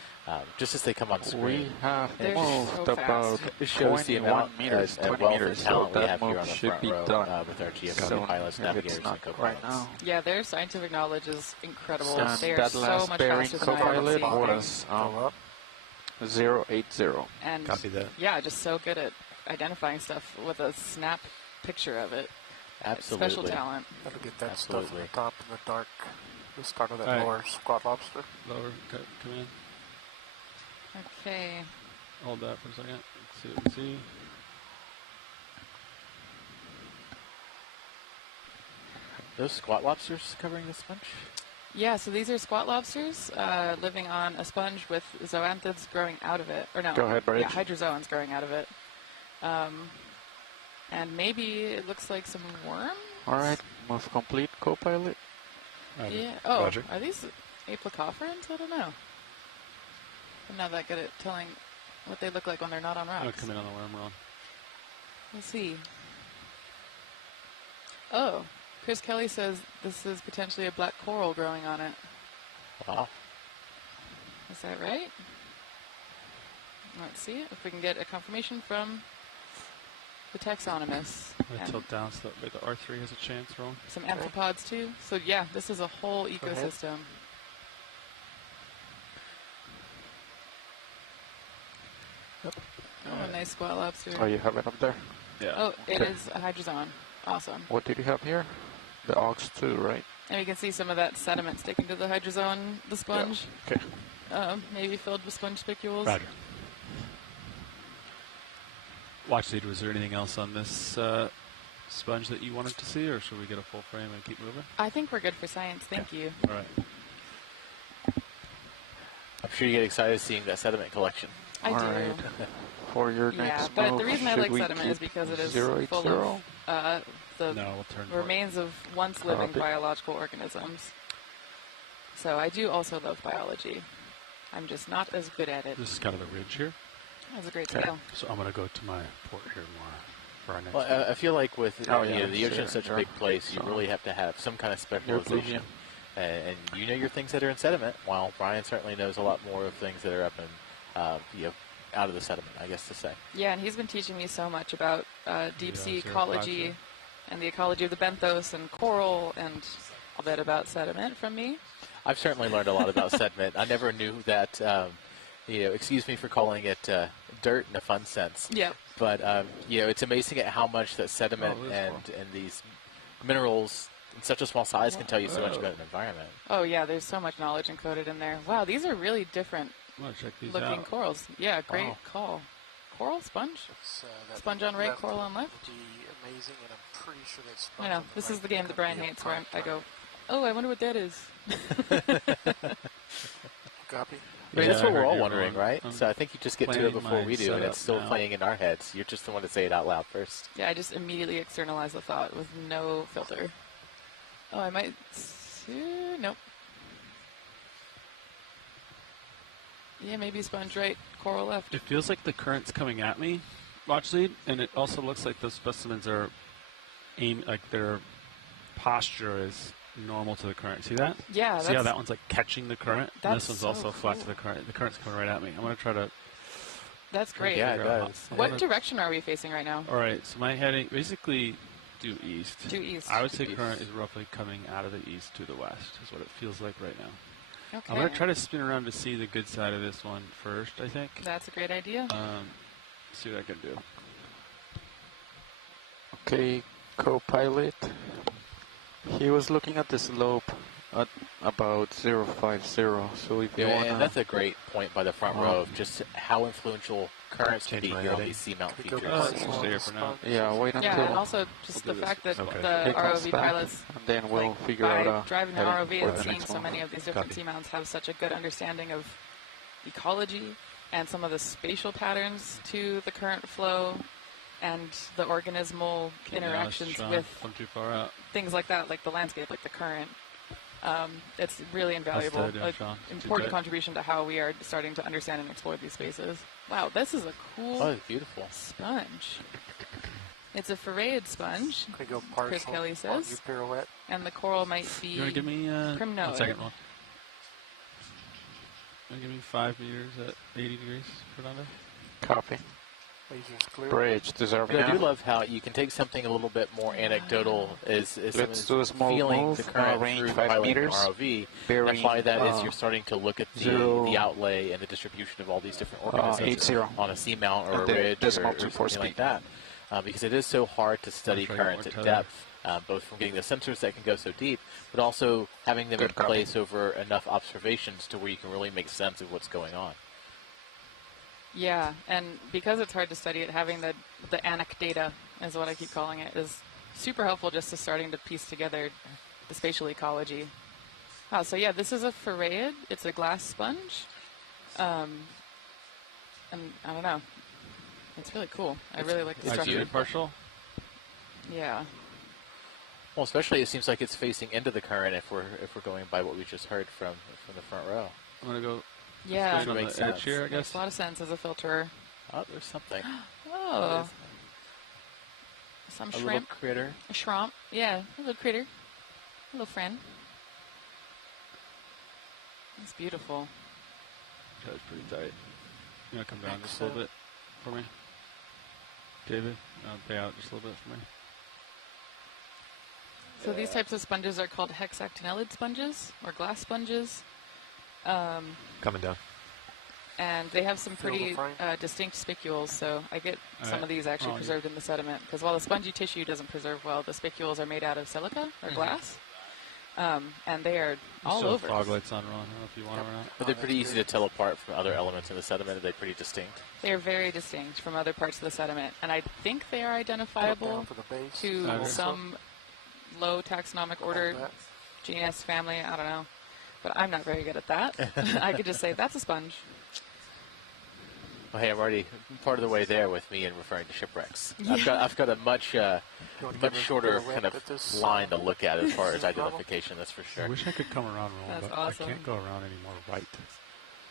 just as they come on screen. We have moved about it shows the amount 21 meters, of 20 wealth meters, and talent so we that have here move on the should front be row done. with our So GFW pilots, if navigators, it's not and co-pilots. right now. Yeah, their scientific knowledge is incredible. And They are that so last much bearing faster than I ever co-pilot see. was 080. And Copy that. yeah, just so good at identifying stuff with a snap picture of it. Absolutely. Special talent. Gotta get that stuff on the top in the dark. The start of that lower squat lobster. Lower, come in. Okay. Hold that for a second. Let's see what we see. Those squat lobsters covering the sponge? Yeah, so these are squat lobsters living on a sponge with zoanthids growing out of it. Or no, Go ahead, Bridge. yeah, hydrozoans growing out of it. And maybe it looks like some worms? All right, move complete, co-pilot. Yeah. Oh, are these aplacophorans? I don't know. I'm not that good at telling what they look like when they're not on rocks. I'll come in on the worm run. Let's see. Oh, Chris Kelly says this is potentially a black coral growing on it. Wow. Is that right? Let's see if we can get a confirmation from the taxonomist. I'm going to tilt down so that way the R3 has a chance, Ron. Some amphipods too. So yeah, this is a whole ecosystem. Oh, a nice squat lobster. Oh, you have it up there? Yeah. Oh, it is a hydrozoan. Awesome. What did you have here? The ox too, right? And you can see some of that sediment sticking to the hydrozoan, the sponge. Yeah. Okay. Maybe filled with sponge spicules. Roger. Watch lead, was there anything else on this sponge that you wanted to see, or should we get a full frame and keep moving? I think we're good for science. Thank you. All right. I'm sure you get excited seeing that sediment collection. I do. Right. For your next but move, the reason I should like we sediment is keep because it is 080? full of the No, we'll turn remains of once living Copy. biological organisms. So I do also love biology. I'm just not as good at it. This is kind of the ridge here. That's a great skill. So I'm going to go to my port here more for our next Well, I feel like with the ocean is such a sure. big place, you really have to have some kind of specialization. And you know your things that are in sediment, while Brian certainly knows a lot more of things that are up in, out of the sediment, I guess to say. Yeah, and he's been teaching me so much about deep sea zero ecology project. and the ecology of the benthos and coral and all that about sediment from me. I've certainly learned a lot about sediment. I never knew that, excuse me for calling it dirt in a fun sense. Yeah. But, it's amazing at how much that sediment and these minerals in such a small size can tell you so much about an environment. Oh, yeah, there's so much knowledge encoded in there. Wow, these are really different check these looking out. corals. Yeah, great Wow. call. Coral? Sponge? That Sponge on right, left coral on left? would be amazing, and I'm pretty sure that I sponge know, on the this right is the game that could Brian be a hates where I go, prime oh, I wonder what that is. Copy. I mean, that's what I we're heard all you, wondering, Ron. right? I'm So I think you just get to it planning before my we do, and it's setup still now. playing in our heads. You're just the one to say it out loud first. Yeah, I just immediately externalize the thought with no filter. Oh, I might... Nope. Yeah, maybe sponge right, coral left. It feels like the current's coming at me, watch lead, and it also looks like those specimens are like their posture is normal to the current. See that? Yeah. See how that one's like catching the current? And That's this one's so also flat to cool. the current. The current's coming right at me. I'm going to try to... That's great. Yeah, it figure out does. how- What direction are we facing right now? All right, so my heading, basically due east. Due east. I would say East. current is roughly coming out of the east to the west, is what it feels like right now. Okay. I'm going to try to spin around to see the good side of this one first, I think. That's a great idea. See what I can do. Okay, co-pilot. He was looking at the slope at about 050. So if you want, and that's a great point by the front row of just how influential currents can be here on these seamount features. We'll stay here for now. Yeah, wait until. Yeah, and also just the fact that the It comes ROV back, pilots, and then we'll like, figure by out driving the heading ROV for and the seeing next so one. many of these different seamounts have such a good understanding of ecology and some of the spatial patterns to the current flow and the organismal interactions with I'm too far out. things like that, like the landscape, like the current. It's really invaluable, That's dead, yeah, Sean. important contribution to how we are starting to understand and explore these spaces. Wow, this is a cool Oh, it's beautiful. sponge. It's a farreid sponge, Could go Chris partial, Kelly says. argue pirouette. And the coral might be You want to give me primnoid. 1 second, one. You want to give me 5 meters at 80 degrees, Fernando? Copy. Lasers clear. Bridge deserving. But I do love how you can take something a little bit more anecdotal as Let's do a small feeling move, the current range through 5 piloting meters, an ROV. bearing, And by that is you're starting to look at zero, the outlay and the distribution of all these different organisms 80. on a seamount or And a then ridge decimal or to 4 something like speed. that. Because it is so hard to study try currents one at tether. depth, both from getting the sensors that can go so deep, but also having them Good in copy. place over enough observations to where you can really make sense of what's going on. Yeah, and because it's hard to study it, having the anecdata, is what I keep calling it, is super helpful just to starting to piece together the spatial ecology. Wow, so yeah, this is a farreid. It's a glass sponge. And I don't know. It's really cool. I really like the structure. Isolated partial? Yeah. Well, especially it seems like it's facing into the current if we're going by what we just heard from the front row. I'm going to go Yeah. straight on Makes the edge sense. here, I Makes guess. a lot of sense as a filterer. Oh, there's something. Oh. Some A shrimp. little critter. A shrimp. Yeah, a little critter. A little friend. It's beautiful. That's pretty tight. You want to come down just a little bit for me? David, pay out just a little bit for me. So these types of sponges are called hexactinellid sponges or glass sponges. Coming down. And they have some Feel the pretty frame? distinct spicules, so I get some Alright. of these actually Oh, preserved in the sediment, because while the spongy tissue doesn't preserve well, the spicules are made out of silica or glass, and they are all Still over. fog lights on, Ron. I don't know if you want them or not. But they're pretty easy to tell apart from other elements in the sediment. Are they pretty distinct? They are very distinct from other parts of the sediment, and I think they are Down identifiable for the base. to Okay. some low taxonomic order, Hold that. genus, family, I don't know. But I'm not very good at that. I could just say, that's a sponge. Well, hey, I'm already part of the way there with me in referring to shipwrecks. Yeah. I've got a much You want to give much it a shorter pirouette kind at of this, line to look at as far as problem? identification. That's for I sure. wish I could come around, Ron, That's but awesome. I can't go around any more right.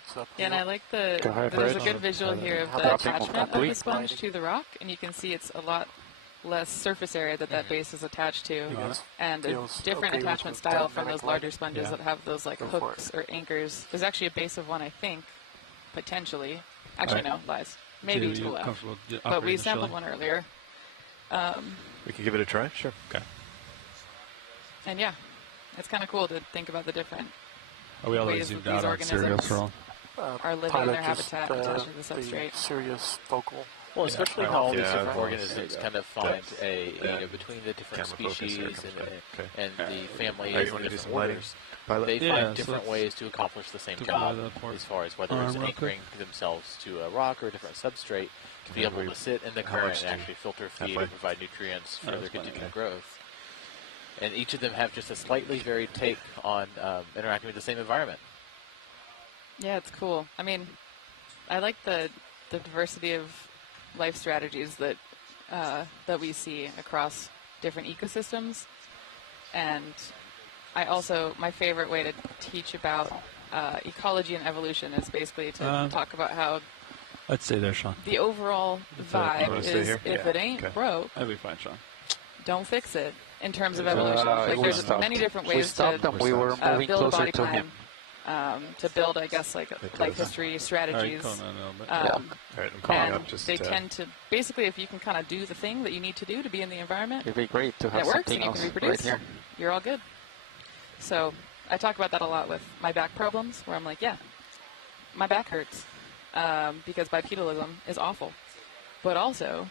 It's up Yeah, and here. I like the, Go ahead, there's a Rich. good visual here of How the about attachment of the complete? sponge to the rock, and you can see it's a lot less surface area that that base is attached to, You guys and a feels different okay with attachment the style from dynamic those larger lighting? sponges Yeah. that have those like Go for hooks or anchors. There's actually a base of one, I think, potentially. Actually, no, lies. Maybe David, to the you left. comfortable But we operating the sampled Shelley? one earlier. We can give it a try? Sure. Okay. And yeah, it's kind of cool to think about the different Are we all ways zoomed that these out on serials, organisms Ron? are living pilot their just, habitat attached to the the substrate. serious focal. Well, especially Yeah. how all these Yeah. different Yeah. organisms kind of find between the different Camera focus species here comes back. Okay. and the families Alright, and you wanna do different some lighting? orders. Pilot? They Yeah, find so different let's ways to accomplish the same do job the port as far as whether it's arm real quick. anchoring themselves to a rock or a different substrate to be Yeah, able to sit in the how much current do and you- actually filter, feed, halfway? and provide nutrients for Oh, their that's fine, continued okay. growth. And each of them have just a slightly varied take on interacting with the same environment. Yeah, it's cool. I mean, I like the diversity of life strategies that that we see across different ecosystems, and I also, my favorite way to teach about ecology and evolution is basically to talk about how Let's stay there, Sean. the overall vibe wanna stay is here? if Yeah. it ain't Okay. broke, That'll be fine, Sean. don't fix it. In terms of evolution, like we there's stopped. many different We ways stopped to and we were moving build a closer body to him. plan, to build, I guess, like history All right, strategies. come on, no, but All right, I'm coming And up. Just they tend to, basically, if you can kind of do the thing that you need to do to be in the environment It'd be great to have that works something and you can else right reproduce, here. you're all good. So I talk about that a lot with my back problems, where I'm like, yeah, my back hurts because bipedalism is awful. But also,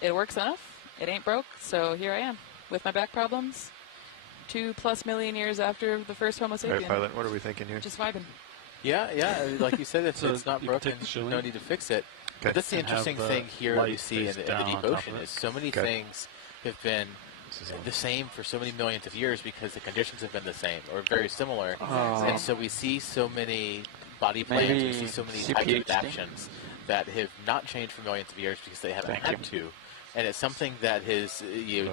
it works enough. It ain't broke, so here I am with my back problems. 2+ million years after the first Homo sapien. All right, Pilot, what are we thinking here? Just vibing. Yeah, like you said, it's not broken. the No need to fix it. Okay. But that's the interesting thing here that we see in the deep ocean is so many Okay. things have been the same for so many millions of years because the conditions have been the same or very similar. And so we see so many body plans, we see so many types of actions that have not changed for millions of years because they haven't had to. And it's something that has,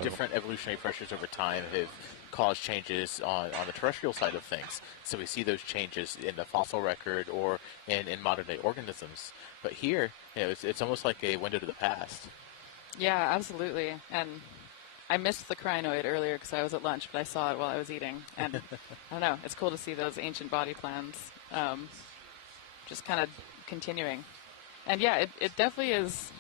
different evolutionary pressures over time have caused changes on the terrestrial side of things. So we see those changes in the fossil record or in modern day organisms. But here, it's almost like a window to the past. Yeah, absolutely. And I missed the crinoid earlier because I was at lunch, but I saw it while I was eating. And I don't know, it's cool to see those ancient body plans just kind of continuing. And yeah, it definitely is.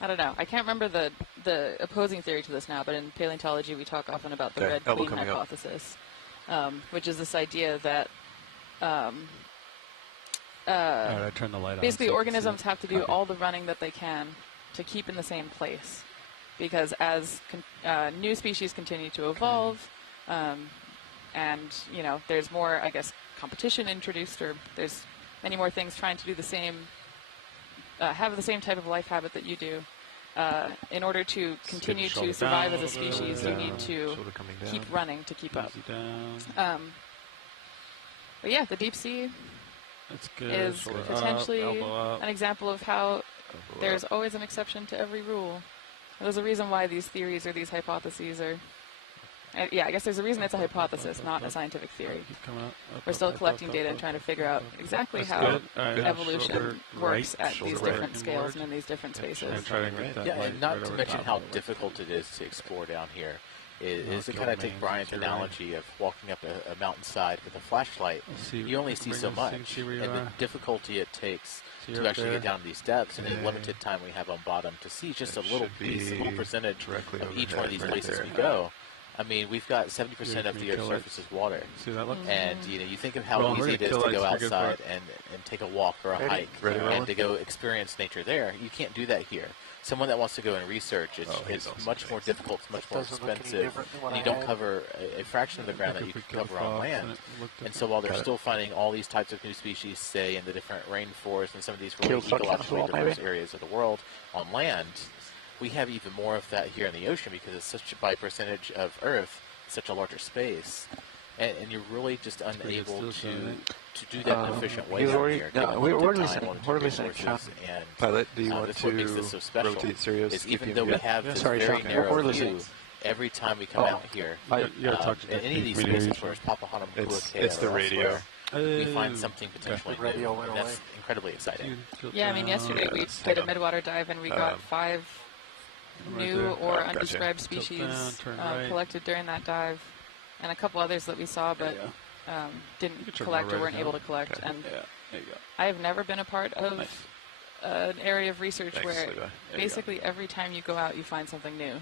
I don't know. I can't remember the opposing theory to this now, but in paleontology we talk often about the red queen hypothesis, which is this idea that I turn the light basically on so organisms have to do all the running that they can to keep in the same place, because as new species continue to evolve, and there's more, I guess, competition introduced, or there's many more things trying to do the same. Have the same type of life habit that you do. In order to continue to survive as a species, you need to keep running to keep up. But yeah, the deep sea is potentially an example of how there's always an exception to every rule. There's a reason why these theories or these hypotheses are... I guess there's a reason it's a hypothesis, not a scientific theory. We're still collecting data and trying to figure out exactly how evolution works at these different scales and in these different spaces. And not to mention how difficult it is to explore down here. Is to kind of take Brian's analogy of walking up a mountainside with a flashlight. You only see so much, and the difficulty it takes to actually get down to these depths, and the limited time we have on bottom to see just a little piece, a little percentage of each one of these places we go. I mean, we've got 70% of the Earth's surface is water. And, you think of how easy it is to go outside and take a walk or a hike and to go experience nature there. You can't do that here. Someone that wants to go and research, it's much more difficult, it's much more expensive, and you don't cover a fraction of the ground that you could cover on land. And so while they're still finding all these types of new species, say, in the different rainforests and some of these really ecologically diverse areas of the world on land, we have even more of that here in the ocean because it's such a by percentage of Earth, such a larger space, and you're really just unable to do that in an efficient way down here. We're listening. Pilot, do you want to rotate Sirius? Is even though we have this very narrow view, every time we come out here, in any of these spaces, where it's Papahanaumokuakea, it's the radio. We find something potentially new, and that's incredibly exciting. Yeah, I mean, yesterday we did a midwater dive and we got 5 new or undescribed species collected during that dive, and a couple others that we saw but didn't collect or weren't able to collect. And I have never been a part of an area of research where basically every time you go out you find something new.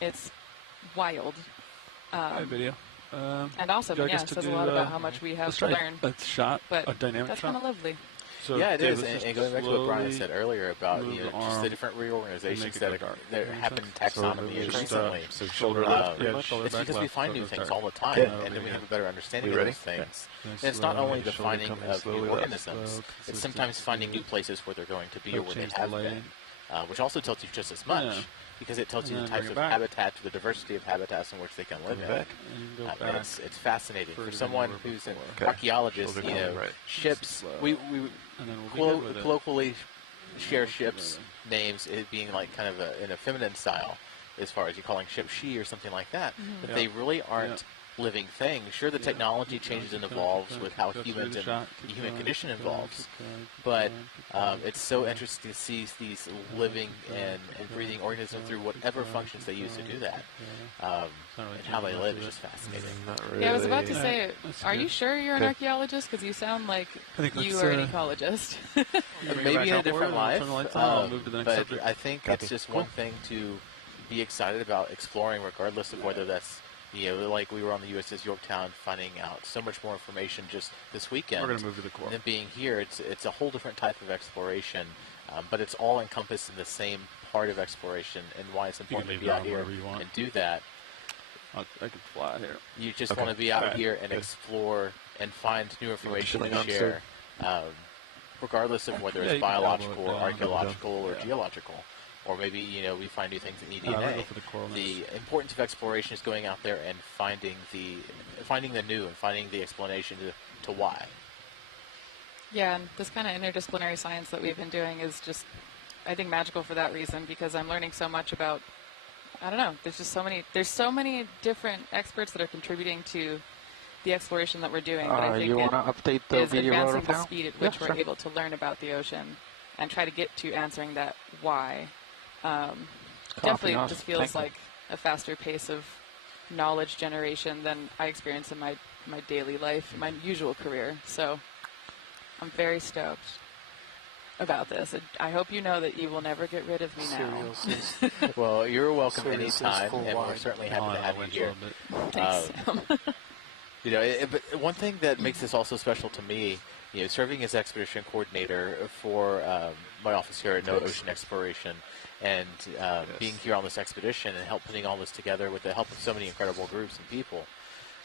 It's wild. And awesome, it says a lot about how much we have to learn. A shot, but a dynamic that's kind of lovely. So yeah, it is. And going back to what Brian said earlier about just the different reorganizations that happen in taxonomy recently. It's because we find new things all the time, and then we have a better understanding of those things. And it's not only the finding of new organisms, it's sometimes finding new places where they're going to be or where they have been, which also tells you just as much. Because it tells you the types of habitat, the diversity of habitats in which they can live in. It's fascinating. For someone who's an archaeologist, ships, we colloquially share ships' names as being like kind of in a feminine style, as far as you calling ships she or something like that. But they really aren't living things. Sure, the technology changes and evolves with how humans and the human condition evolves, but it's so interesting to see these living and breathing organisms through whatever functions they use to do that, and how they live is just fascinating. Yeah, I was about to say, are you sure you're an archaeologist? Because you sound like you are an ecologist. Maybe in a different life, but I think it's just one thing to be excited about exploring, regardless of whether that's like we were on the USS Yorktown finding out so much more information just this weekend. We're going to move to the core. And then being here, it's a whole different type of exploration, but it's all encompassed in the same part of exploration and why it's important to be out here and do that. I can fly here. You just want to be out here and explore and find new information to share, regardless of whether it's biological or archaeological or geological. Or maybe, we find new things in eDNA. The importance of exploration is going out there and finding the new and finding the explanation to why. Yeah, and this kind of interdisciplinary science that we've been doing is just, I think, magical for that reason, because I'm learning so much about, I don't know, there's so many different experts that are contributing to the exploration that we're doing. But I think you want to update the video advancing the now? speed at which we're able to learn about the ocean and try to get to answering that why. Definitely just feels like a faster pace of knowledge generation than I experience in my daily life, my usual career. So I'm very stoked about this. I hope you know that you will never get rid of me now. Well, you're welcome anytime, and we're certainly happy to have you here. Thanks, Sam. But one thing that makes this also special to me, serving as expedition coordinator for my office here at No Ocean Exploration, and being here on this expedition and putting all this together with the help of so many incredible groups and people,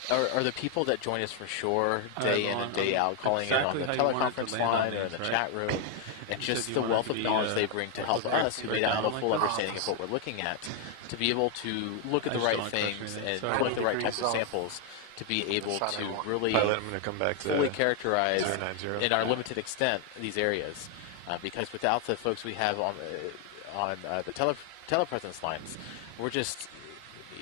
are the people that join us for shore day in and day out, calling in on the teleconference line or in the chat room, and just the wealth of knowledge they bring to help us, who may not have a full understanding of what we're looking at, to be able to look at the right things and collect the right types of samples, to be able to really fully characterize, in our limited extent, these areas. Because without the folks we have on the telepresence lines, we're just,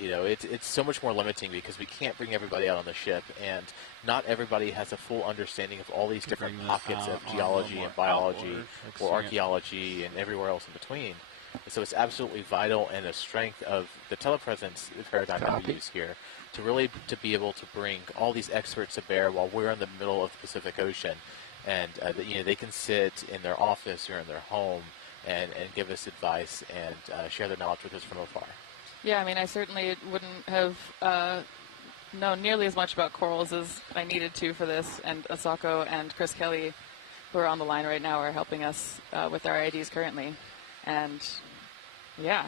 it's so much more limiting, because we can't bring everybody out on the ship, and not everybody has a full understanding of all these different pockets of geology and biology or archaeology and everywhere else in between. So it's absolutely vital, and a strength of the telepresence paradigm that we use here, to really be able to bring all these experts to bear while we're in the middle of the Pacific Ocean, and they can sit in their office or in their home and give us advice and share their knowledge with us from afar. Yeah, I mean, I certainly wouldn't have known nearly as much about corals as I needed to for this, and Asako and Chris Kelly, who are on the line right now, are helping us with our IDs currently. And yeah,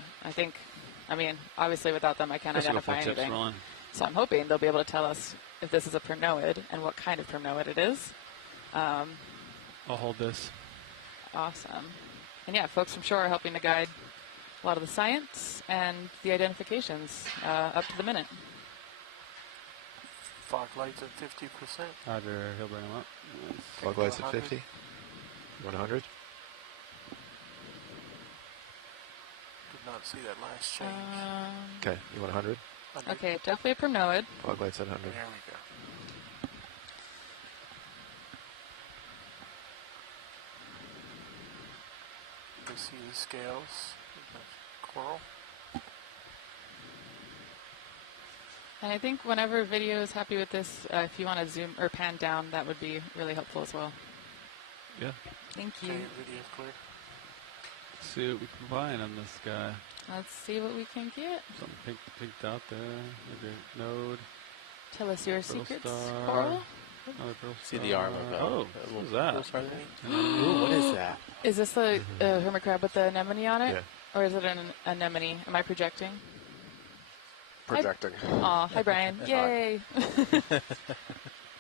obviously without them I can't identify anything. So I'm hoping they'll be able to tell us if this is a pernoid and what kind of pernoid it is. I'll hold this. Awesome. And yeah, folks from shore are helping to guide a lot of the science and the identifications up to the minute. Fog lights at 50%. Roger, he'll bring them up. Fog lights at 50? 100? Did not see that last change. Okay, you want 100? Okay, definitely a pernoid. Fog lights at 100. There we go. You see the scales of the coral. And I think whenever video is happy with this, if you want to zoom or pan down, that would be really helpful as well. Yeah. Thank you. Okay, video's clear. Let's see what we can find on this guy. Let's see what we can get. Something pinked out there. Maybe a node. Tell us your secrets, star. Coral. See the arm of what is that? Ooh, what is that? Is this the hermit crab with the anemone on it? Yeah. Or is it an anemone? Am I projecting? Projecting. Aw, hi Brian. Yay.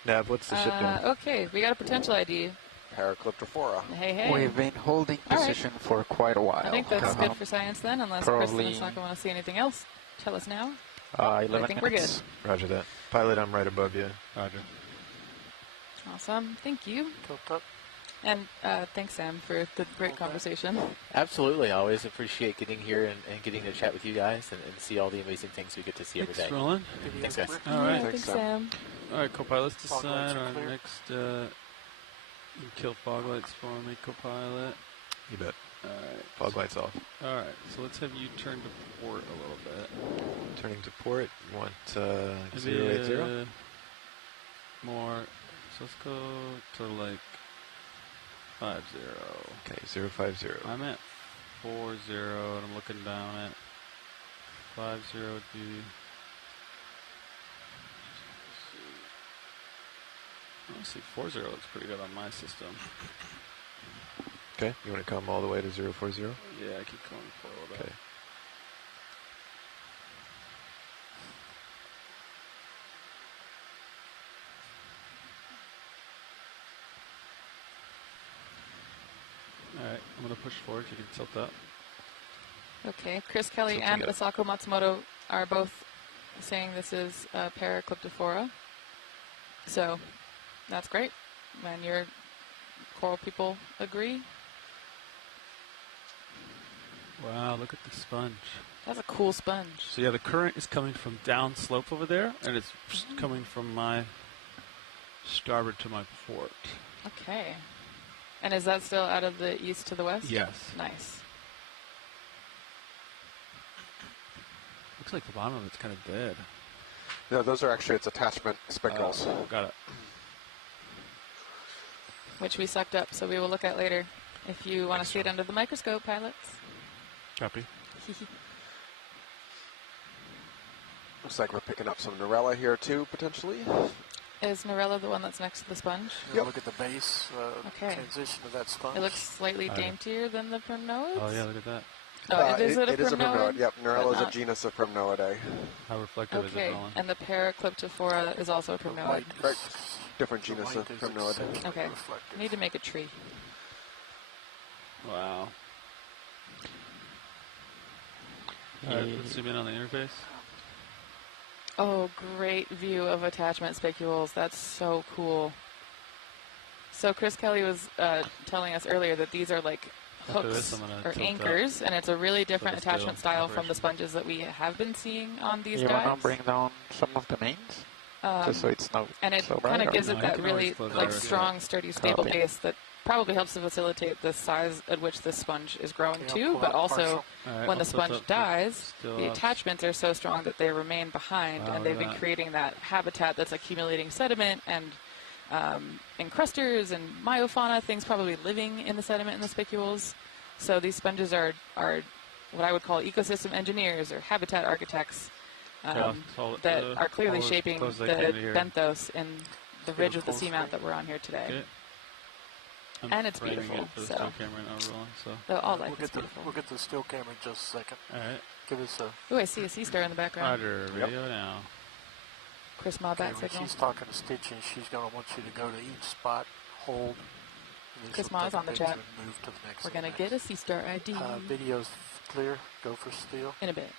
Nav, what's the ship doing? Okay, we got a potential ID. Paraclyptrophora. Hey. We've been holding position for quite a while. I think that's good for science then, unless Chris and Asaka want to see anything else. Tell us now. 11 I think minutes. we're good. Roger that. Pilot, I'm right above you. Roger. Awesome. Thank you. Tilt up. And thanks, Sam, for the great conversation. Absolutely. I always appreciate getting here and getting to chat with you guys and see all the amazing things we get to see every day. Thanks, Roland. Thanks, guys. All right. Thanks, Sam. All right, co-pilots decide our clear. next... you kill fog lights for me, co-pilot. You bet. All right. Fog lights off. All right, so let's have you turn to port a little bit. Turning to port. You want Maybe 080? More. So let's go to like 50. Okay, 050. I'm at 40, and I'm looking down at 50 would be... Honestly, 40 looks pretty good on my system. Okay, you want to come all the way to 040? Yeah, I keep going forward. Okay. I'm going to push forward. You can tilt up. Okay, Chris Kelly Tilting and it up. Asako Matsumoto are both saying this is Paraclyptophora. So that's great. And your coral people agree. Wow, look at the sponge. That's a cool sponge. So yeah, the current is coming from down slope over there, and it's coming from my starboard to my port. Okay. And is that still out of the east to the west? Yes. Nice. Looks like the bottom of it's kind of dead. No, those are actually its attachment spicules. Got it. Which we sucked up, so we will look at later. If you want to see it under the microscope, pilots. Copy. Looks like we're picking up some Norella here too, potentially. Is Norella the one that's next to the sponge? Yep. Look at the base Okay. transition of that sponge. It looks slightly daintier than the primnoids. Oh yeah, look at that. Oh, It is a primnoid. Yep, Norella is a genus of Primnoidae. How reflective is it, Okay, Roland? and the Paraclyptophora is also a primnoid. Right. Different genus of Primnoid. Okay, need to make a tree. Wow. All right, let's zoom in on the interface. Oh, great view of attachment spicules. That's so cool. So Chris Kelly was telling us earlier that these are like After hooks this, I'm gonna or tilt anchors, and it's a really different it's still attachment style from the operation. sponges that we have been seeing on these You want dives. to bring down some of the mains? Just so it's not And it so kind bright, of or- gives it No, you that can really always close like it. strong, sturdy, stable Copy. base that probably helps to facilitate the size at which this sponge is growing Yeah, too, pull but out also partial. All right, when the I'll tilt sponge up, dies, still the up. attachments are so strong that they remain behind, Wow, and they've look at been that. creating that habitat that's accumulating sediment and encrusters and myofauna, things probably living in the sediment in the spicules. So these sponges are what I would call ecosystem engineers or habitat architects that are clearly shaping the benthos in the ridge of the seamount that we're on here today. Okay. I'm And it's framing beautiful, It for the so- still camera now, Roland, so. All life We'll is beautiful. get the still camera in just a second. All right. Give us a... Ooh, I see a sea star in the background. Roger, radio now. Chris Ma Okay, bat when signal. she's talking to Stitching, she's going to want you to go to each spot, hold. and these Chris will Ma is take on the a picture chat. and move to the next We're and going to next. get a sea star ID Video's clear. Go for still. in a bit.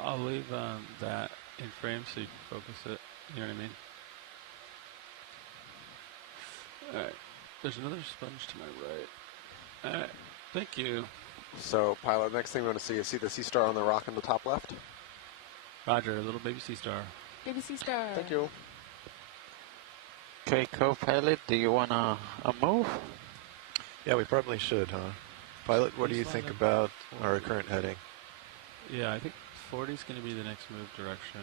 I'll leave that in frame so you can focus it. You know what I mean? All right. There's another sponge to my right. All right. Thank you. So, pilot, next thing we want to see is the sea star on the rock in the top left. Roger, little baby sea star. Baby sea star. Thank you. Okay, co-pilot, do you want a move? Yeah, we probably should, huh? Pilot, what do you think about our current heading? Yeah, I think 40 is going to be the next move direction.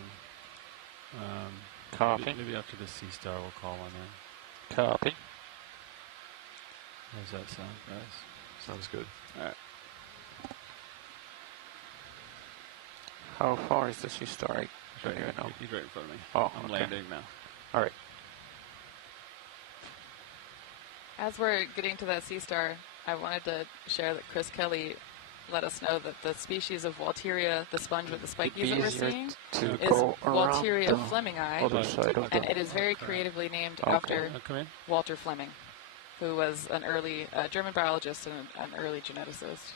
Copy. Maybe after the sea star we'll call one in. Copy. How does that sound, guys? Sounds good. All right. How far is the sea star? I He's don't right, even know. he's right in front of me. Oh, I'm okay. landing now. All right. As we're getting to that sea star, I wanted to share that Chris Kelly let us know that the species of Walteria, the sponge with the spikies that we're Easier seeing, to is go around Walteria the flemmingi, other side of and the- it is very creatively named Okay. after Come in. Walter Fleming, who was an early German biologist and an early geneticist.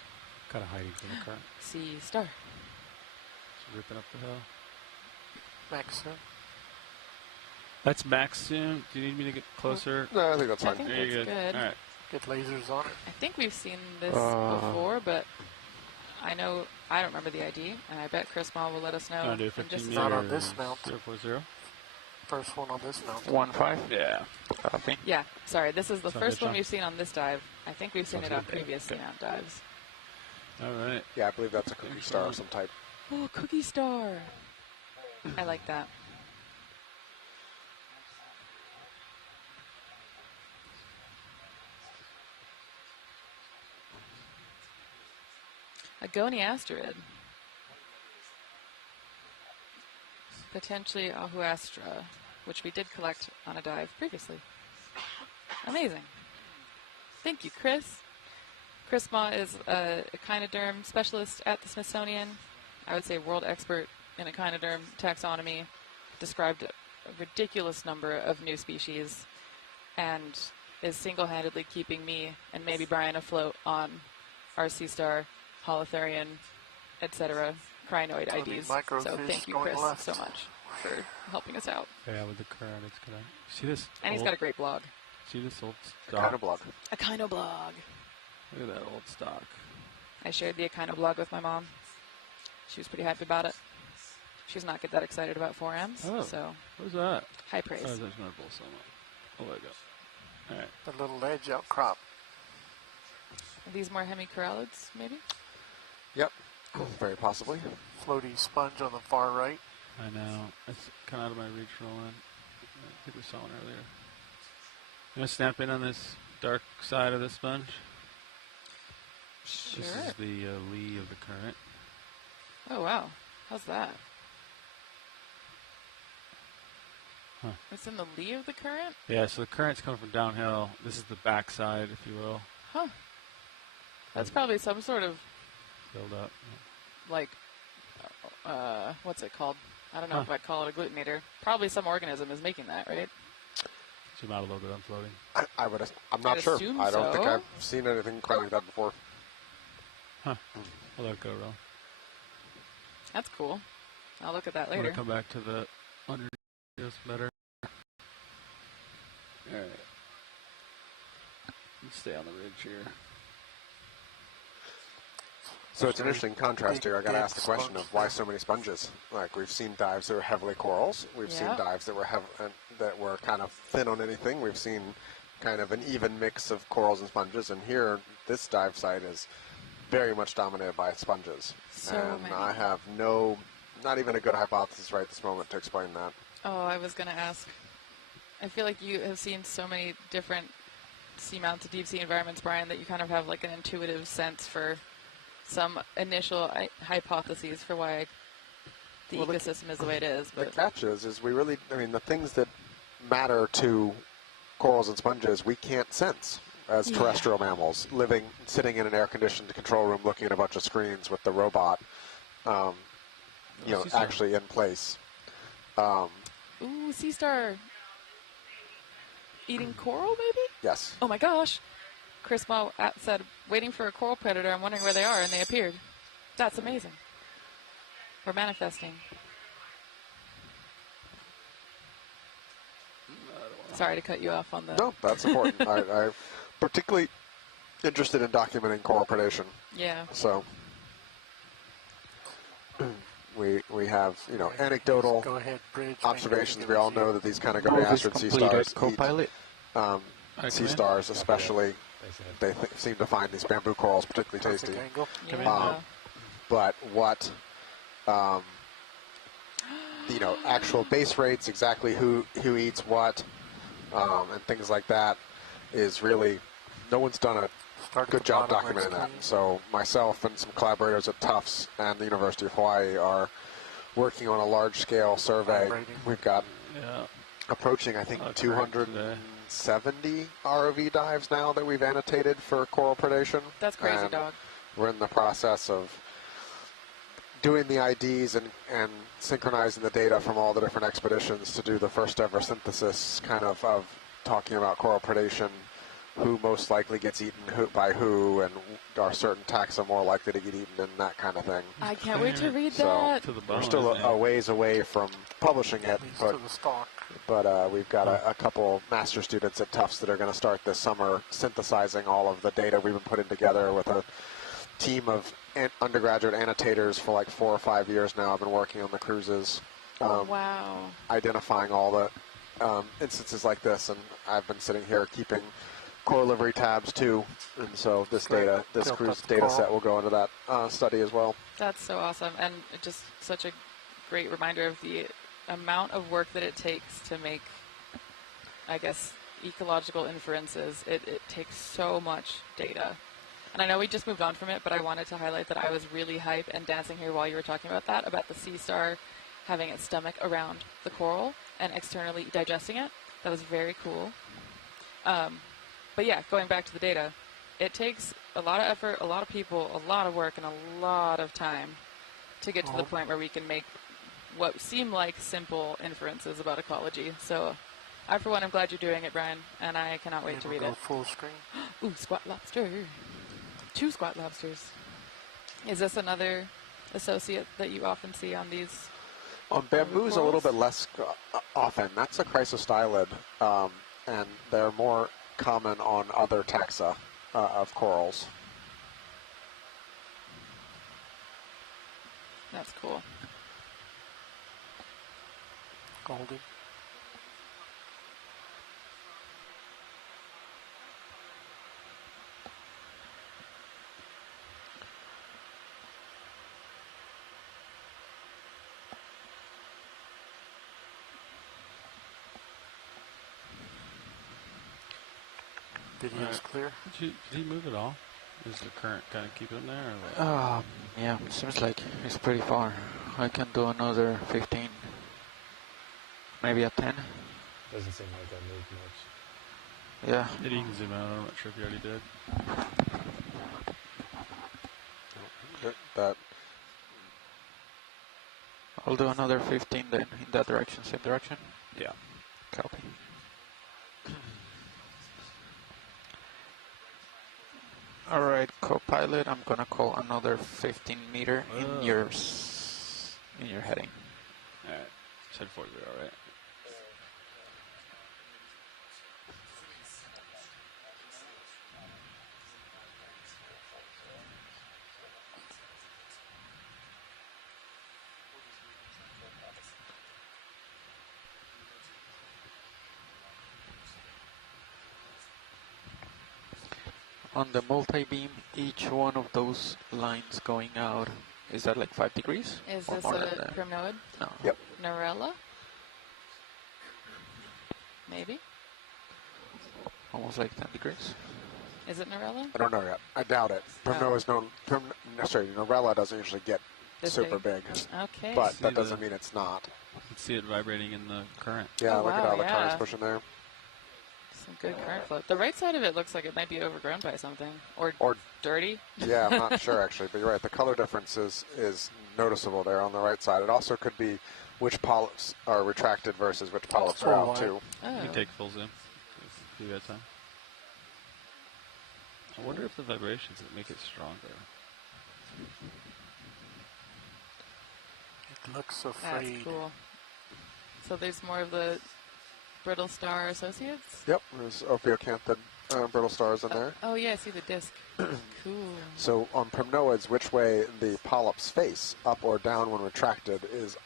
Kind of hiding from the current. Sea star. Just ripping up the hill. Maxim. That's max soon. Do you need me to get closer? No, I think that's I fine. think There you that's go. good. All right. Get lasers on it. I think we've seen this before, but I don't remember the ID, and I bet Chris Ma will let us know. I'll do in 15 just a Not second. on this mount. 040. First one on this mount. 1-5. Yeah. Copy. Yeah, sorry, this is the Sounds first good, one Sean. we've seen on this dive. I think we've seen Sounds it on good. previous seamount dives. All right. Yeah, I believe that's a cookie star of some type. Oh, cookie star. I like that. A goniasterid. Potentially Ahuastra, which we did collect on a dive previously. Amazing. Thank you, Chris. Chris Ma is a echinoderm specialist at the Smithsonian. I would say world expert in echinoderm taxonomy. Described a ridiculous number of new species and is single-handedly keeping me and maybe Brian afloat on our sea star, holothurian, etc. crinoid IDs. So thank you, Chris, so much for helping us out. Yeah, with the current, it's gonna see this. And he's got a great blog. See this old stock. Echinoblog. Echinoblog. Look at that old stock. I shared the Echinoblog with my mom. She was pretty happy about it. She's not that excited about 4Ms, so what's that? High praise. Oh, there's my bull summit. Oh, there we go. All right. The little edge outcrop. Are these more hemicorallids, maybe? Yep, very possibly. Floaty sponge on the far right. I know. It's kind of out of my reach for a line. I think we saw one earlier. I'm going to snap in on this dark side of the sponge. Sure. This is the lee of the current. Oh, wow. How's that? Huh. It's in the lee of the current? Yeah, so the current's coming from downhill. This is the backside, if you will. Huh. That's probably some sort of build up. Like, what's it called? I don't know if I'd call it a glutenator. Probably some organism is making that, right? Zoom out a little bit, I'm floating. I'm not sure. I don't think so. I've seen anything quite like that before. Huh. I'll let it go, Ro. That's cool. I'll look at that I'm later. going to come back to the under this better. All right. Let's stay on the ridge here. So it's an interesting contrast here. I got to ask the question of why so many sponges. Like we've seen dives that were heavily corals. We've seen dives that were kind of thin on anything. We've seen kind of an even mix of corals and sponges. And here, this dive site is very much dominated by sponges. So and many. I have not even a good hypothesis right this moment to explain that. Oh, I was going to ask. I feel like you have seen so many different seamounts of deep sea environments, Brian, that you kind of have like an intuitive sense for some initial hypotheses for why the ecosystem is the way it is. The But catch is we really, the things that matter to corals and sponges we can't sense as terrestrial mammals, sitting in an air-conditioned control room looking at a bunch of screens with the robot, actually in place. ooh, sea star eating coral, maybe? Yes. Oh my gosh. Chris Ma said, waiting for a coral predator, I'm wondering where they are, and they appeared. That's amazing. We're manifesting. Sorry to cut you off on the... No, that's important. I'm particularly interested in documenting coral predation. Yeah. So we have, anecdotal observations. We all know that these kind of gargantuan sea stars eat sea stars, especially. They seem to find these bamboo corals particularly tasty. But what, actual base rates, exactly who eats what, and things like that, is really, no one's done a good job documenting that. So myself and some collaborators at Tufts and the University of Hawaii are working on a large-scale survey. We've got approaching, I think, 270 ROV dives now that we've annotated for coral predation. That's crazy, and dog. We're in the process of doing the IDs and synchronizing the data from all the different expeditions to do the first ever synthesis kind of talking about coral predation, who most likely gets eaten by who, and are certain taxa more likely to get eaten, and that kind of thing. I can't wait to read that. We're still a ways away from publishing it, but we've got a couple master students at Tufts that are going to start this summer synthesizing all of the data we've been putting together with a team of undergraduate annotators for like 4 or 5 years now. I've been working on the cruises. Wow. Identifying all the instances like this, and I've been sitting here keeping coral livery tabs too, and so this cruise data set will go into that study as well. That's so awesome, and just such a great reminder of the amount of work that it takes to make, I guess, ecological inferences. It takes so much data. And I know we just moved on from it, but I wanted to highlight that I was really hype and dancing here while you were talking about that, about the sea star having its stomach around the coral and externally digesting it. That was very cool. But yeah, going back to the data, it takes a lot of effort, a lot of people, a lot of work, and a lot of time to get to the point where we can make what seem like simple inferences about ecology. So I, for one, am glad you're doing it, Brian, and I cannot wait to read it. Full screen. Ooh, squat lobster. 2 squat lobsters. Is this another associate that you often see on these? On bamboo's a little bit less often. That's a chrysostylid, and they're more common on other taxa of corals. That's cool. Goldie. Video's clear. Did he move at all? Is the current kind of keep him there? Or what? Yeah, seems like it's pretty far. I can do another 15, maybe a 10. Doesn't seem like I moved much. Yeah. Maybe you can zoom out. I'm not sure if you already did. That. I'll do another 15 then, in that direction, same direction. Yeah. Copy. All right, co-pilot, I'm gonna call another 15 meter in your heading. All right, said 40, all right. On the multi-beam, each one of those lines going out, is that like 5 degrees? Is or this more than a that? primnoid? No. Yep. Narella? Maybe? Almost like 10 degrees. Is it Narella? I don't know yet. I doubt it. Norella doesn't usually get This super big. Okay. But See that doesn't mean it's not. You can see it vibrating in the current. Yeah, Oh, look at wow, how the yeah. current's pushing there. Some good current flow. The right side of it looks like it might be overgrown by something. Or dirty. Yeah, I'm not sure actually, but you're right. The color difference is noticeable there on the right side. It also could be which polyps are retracted versus which polyps are out too. Oh. You can take full zoom if you got time. I wonder if the vibrations that make it stronger. It looks afraid. That's cool. So there's more of the brittle star associates? Yep, there's ophiocanthed brittle stars in there. Oh yeah, I see the disc. Cool. So on primnoids, which way the polyps face, up or down when retracted, is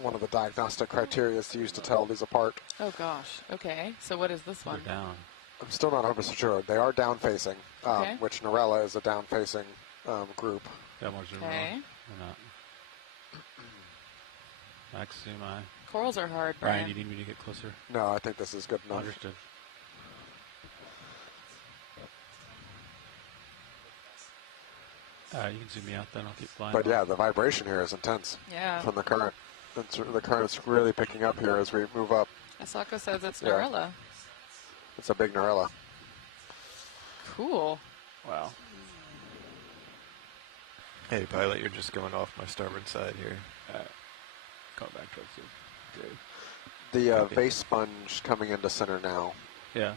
one of the diagnostic criteria used to tell these apart. Oh gosh. Okay. So what is this one? They're down. I'm still not 100% sure. They are down-facing, Okay. which Narella is a down-facing group. Got more zoom Okay. on or not? Max zoom eye. Corals are hard, Brian, Brian. you need me to get closer? No, I think this is good enough. Understood. You can zoom me out then. I'll keep flying. But yeah, the vibration here is intense Yeah. from the current. The current's really picking up here as we move up. Asako says it's Yeah. Narella. It's a big Narella. Cool. Wow. Hey, pilot, you're just going off my starboard side here. Come back towards you. Good. The Copy. vase sponge coming into center now. Yeah.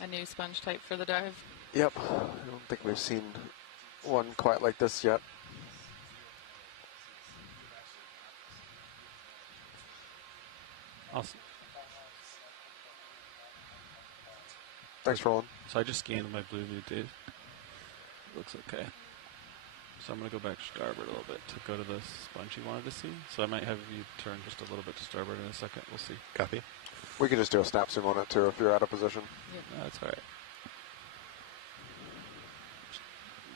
A new sponge type for the dive. Yep. I don't think we've seen one quite like this yet. Awesome. Thanks, Roland. So I just scanned my blue view, Dave. Looks okay. So I'm going to go back starboard a little bit to go to the sponge you wanted to see. So I might have you turn just a little bit to starboard in a second. We'll see. Copy. We could just do a snap zoom on it too if you're out of position. No, that's all right.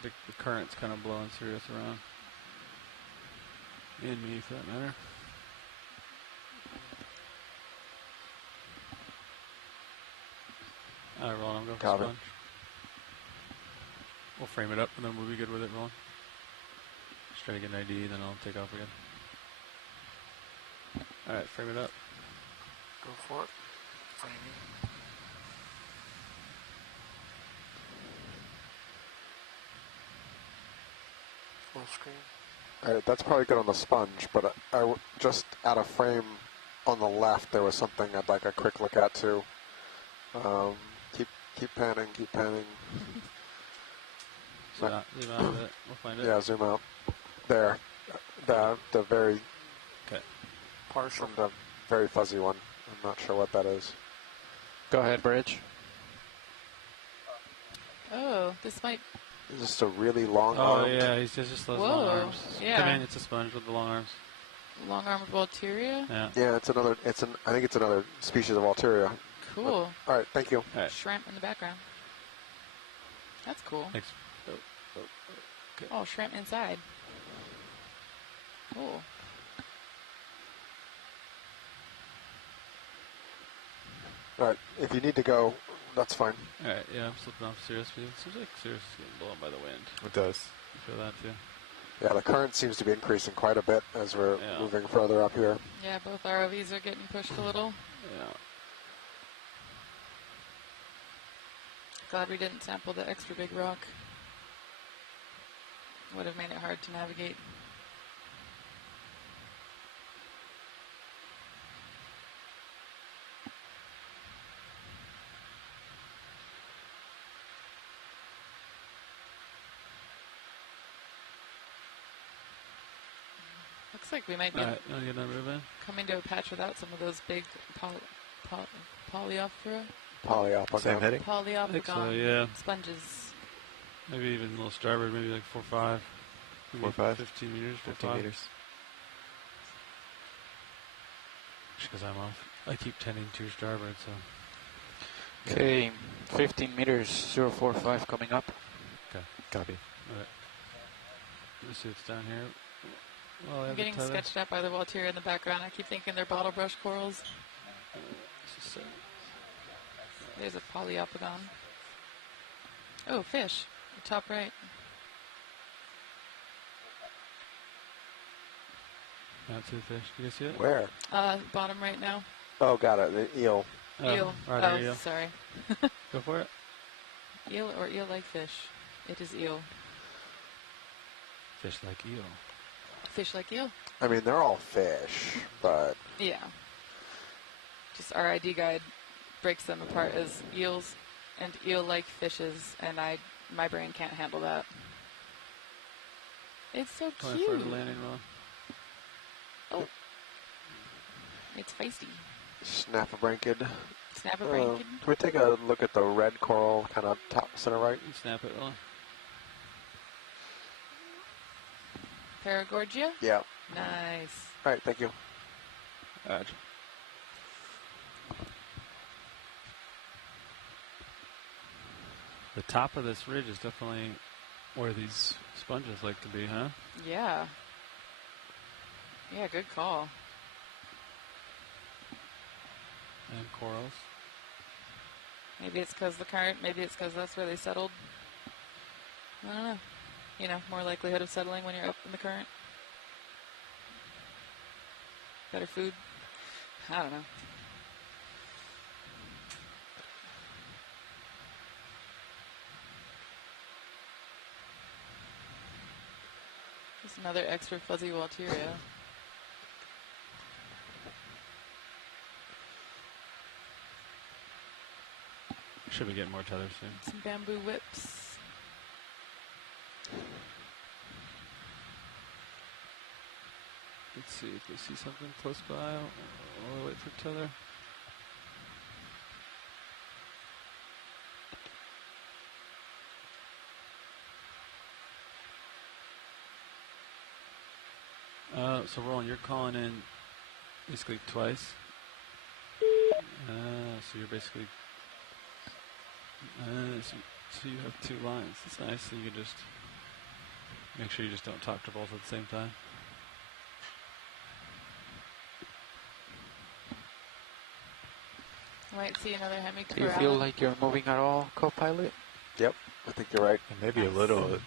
The current's kind of blowing through us around. And me, for that matter. All right, Roland, I'm going for Copy. sponge. We'll frame it up, and then we'll be good with it, Roland. Just try to get an ID, then I'll take off again. All right, frame it up. Go Go for it. Framing. Full screen. All right, that's probably good on the sponge, but just out of frame on the left, there was something I'd like a quick look at too. Keep panning, keep panning. Zoom out a bit. We'll find it. Yeah, zoom out. There, the very partial, the very fuzzy one. I'm not sure what that is. Go ahead, Bridge. Oh, this might. It's just a really long Oh arm. yeah, he's just those long arms. Yeah. Come in, it's a sponge with the long arms. Long-armed Walteria? Yeah. Yeah, I think it's another species of Walteria. Cool. All right, thank you. All right. Shrimp in the background. That's cool. Thanks. Okay. Oh, shrimp inside. Cool. All right, if you need to go, that's fine. All right, yeah, I'm slipping off Sirius. It seems like Sirius is getting blown by the wind. It does. You feel that too? Yeah, the current seems to be increasing quite a bit as we're moving further up here. Yeah, both ROVs are getting pushed a little. Yeah. Glad we didn't sample the extra big rock. Would have made it hard to navigate. Looks like we might be coming to a patch without some of those big polyophora. Polyopogon. Same heading? Polyopogon so, yeah. sponges. Maybe even a little starboard, maybe like 4 or 5. 4 or 5? 15 meters, 15 meters. Just because I'm off. I keep tending to starboard, so. Okay, 15 meters, 045 coming up. Okay. Copy. All right. Let's see what's down here. Well, I'm getting sketched out by the Walteria in the background. I keep thinking they're bottle brush corals. There's a polyopogon. Oh, fish. The top right. Not two fish. Do you see it? Where? Bottom right now. Oh, got it. The eel. Eel. Right eel. Sorry. Go for it. Eel or eel-like fish. It is eel. Fish like eel. Fish like eel. I mean, they're all fish, but... Yeah. Just our ID guide breaks them apart as eels and eel-like fishes, and my brain can't handle that. It's so cute. For the landing rod. Oh. It's feisty. Snapper-brankid. Snapper-brankid. Can we take a look at the red coral, kind of top center right? Snap it, Ella. Paragorgia? Yeah. Nice. All right, thank you. Roger. The top of this ridge is definitely where these sponges like to be, huh? Yeah. Yeah, good call. And corals. Maybe it's because the current, maybe it's because that's where they settled. I don't know. You know, more likelihood of settling when you're up in the current. Better food. I don't know. Just another extra fuzzy Walteria. Should be getting more tethers soon. Some bamboo whips. Let's see if we see something close by while we wait for tether. So Roland, you're calling in basically twice. So you're basically so you have 2 lines. It's nice. So you can just make sure you just don't talk to both at the same time. Might see another hemicorral. Do you feel like you're moving at all, co-pilot? Yep, I think you're right. And maybe a little. It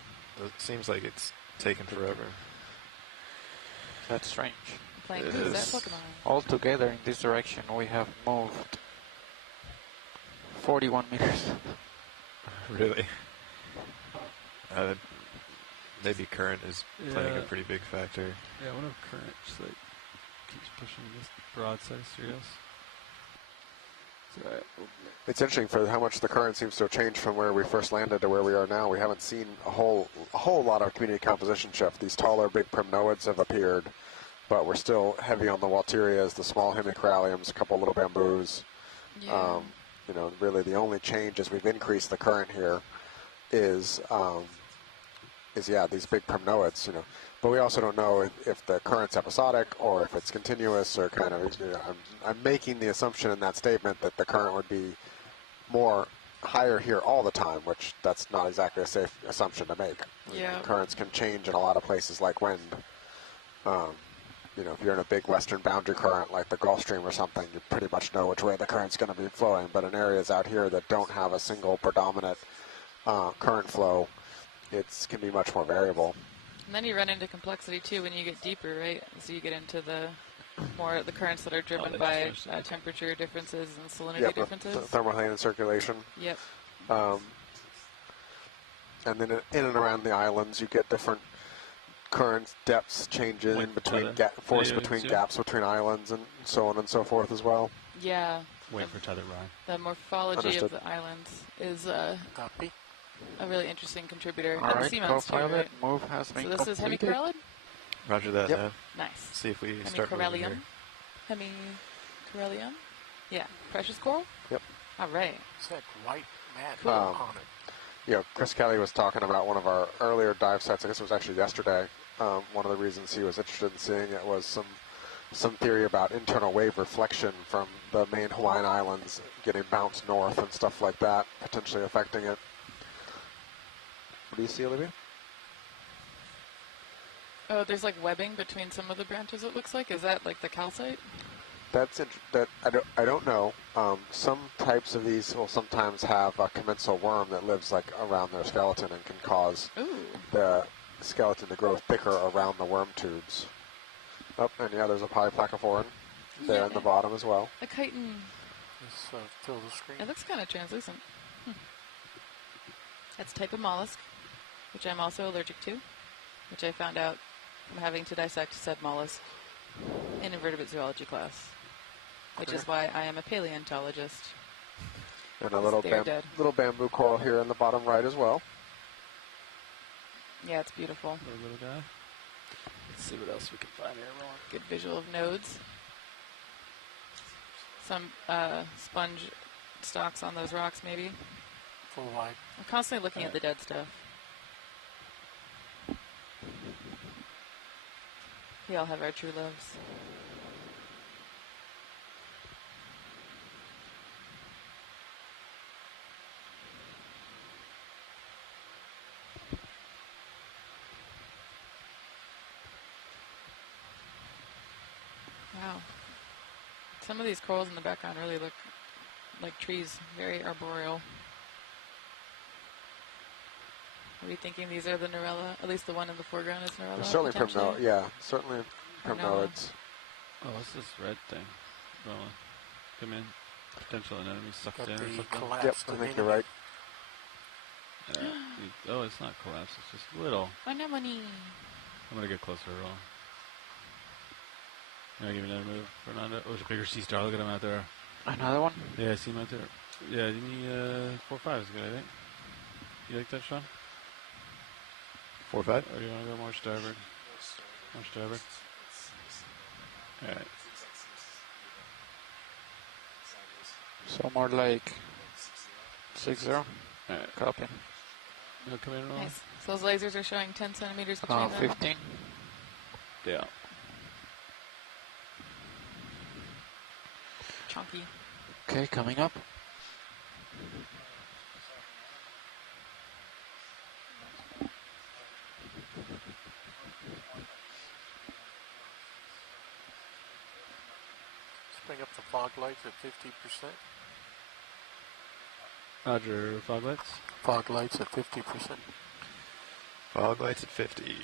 seems like it's taken forever. That's strange. Playing who's that Pokemon? Altogether in this direction, we have moved 41 meters. Really? Maybe current is playing a pretty big factor. Yeah, I wonder if current just like keeps pushing this broadside of Sirius. It's interesting for how much the current seems to have changed from where we first landed to where we are now. We haven't seen a whole lot of community composition shift. These taller, big primnoids have appeared, but we're still heavy on the Walterias, the small hemicoralliums, a couple little bamboos. Yeah. You know, really the only change as we've increased the current here is these big primnoids. You know, but we also don't know if the current's episodic or if it's continuous or kind of. You know, I'm making the assumption in that statement that the current would be more higher here all the time, which that's not exactly a safe assumption to make. Yeah. The currents can change in a lot of places like wind. You know, if you're in a big western boundary current like the Gulf Stream or something, you pretty much know which way the current's going to be flowing. But in areas out here that don't have a single predominant current flow, it can be much more variable. And then you run into complexity too when you get deeper, right? So you get into the currents that are driven by temperature differences and salinity differences. Thermohaline circulation. Yep. And then in and around the islands, you get different currents, depths changes in between force between gaps between islands, and so on and so forth as well. Yeah. Wait for tether Ryan. The morphology of the islands is a really interesting contributor. All right, the seamounts too, right? Move has been So this is completed. hemicorallid? Roger that. Yep. Nice. See if we start moving here. Hemicorallium? Yeah. Precious coral? Yep. All right. It's that white mat Cool. on it. Yeah, Chris Kelly was talking about one of our earlier dive sites. I guess it was actually yesterday. One of the reasons he was interested in seeing it was some theory about internal wave reflection from the main Hawaiian Islands getting bounced north and stuff like that, potentially affecting it. What do you see, Olivia? Oh, there's like webbing between some of the branches, it looks like. Is that like the calcite? I don't know. Some types of these will sometimes have a commensal worm that lives like around their skeleton and can cause the skeleton to grow thicker around the worm tubes. Oh, and yeah, there's a polyplacophorine there in the bottom as well. A chitin. Let's fill the screen. It looks kind of translucent. That's a type of mollusk, which I'm also allergic to, which I found out from having to dissect said mollusk in invertebrate zoology class, which is why I am a paleontologist. And a little bamboo coral here in the bottom right as well. Yeah, it's beautiful. Little guy. Let's see what else we can find here. Good visual of nodes. Some sponge stalks on those rocks, maybe. Full white. I'm constantly looking at the dead stuff. We all have our true loves. Wow. Some of these corals in the background really look like trees, very arboreal. Are we thinking these are the Neurella? At least the one in the foreground is Neurella? Certainly primnoids. Yeah, certainly primnoids. Oh, what's this red thing? Rolling. Come in. Potential anemone sucked in or something? Yep, I think you're right. Oh, it's not collapsed. It's just little. Anemone. I'm going to get closer to roll. Can I give you another move, Fernando? Oh, it's a bigger sea star. Look at him out there. Another one? Yeah, I see him out there. Yeah, you need 4-5 is good, I think. You like that, Sean? 4-5? Or do you want to go more starboard? More starboard? Alright. So more like 6-0. Alright. Copy. No, come in at all? Nice. So those lasers are showing 10 centimeters between them? 15. Yeah. Chunky. Okay, coming up. Let's bring up the fog lights at 50%. Roger, fog lights? Fog lights at 50%. Fog lights at 50.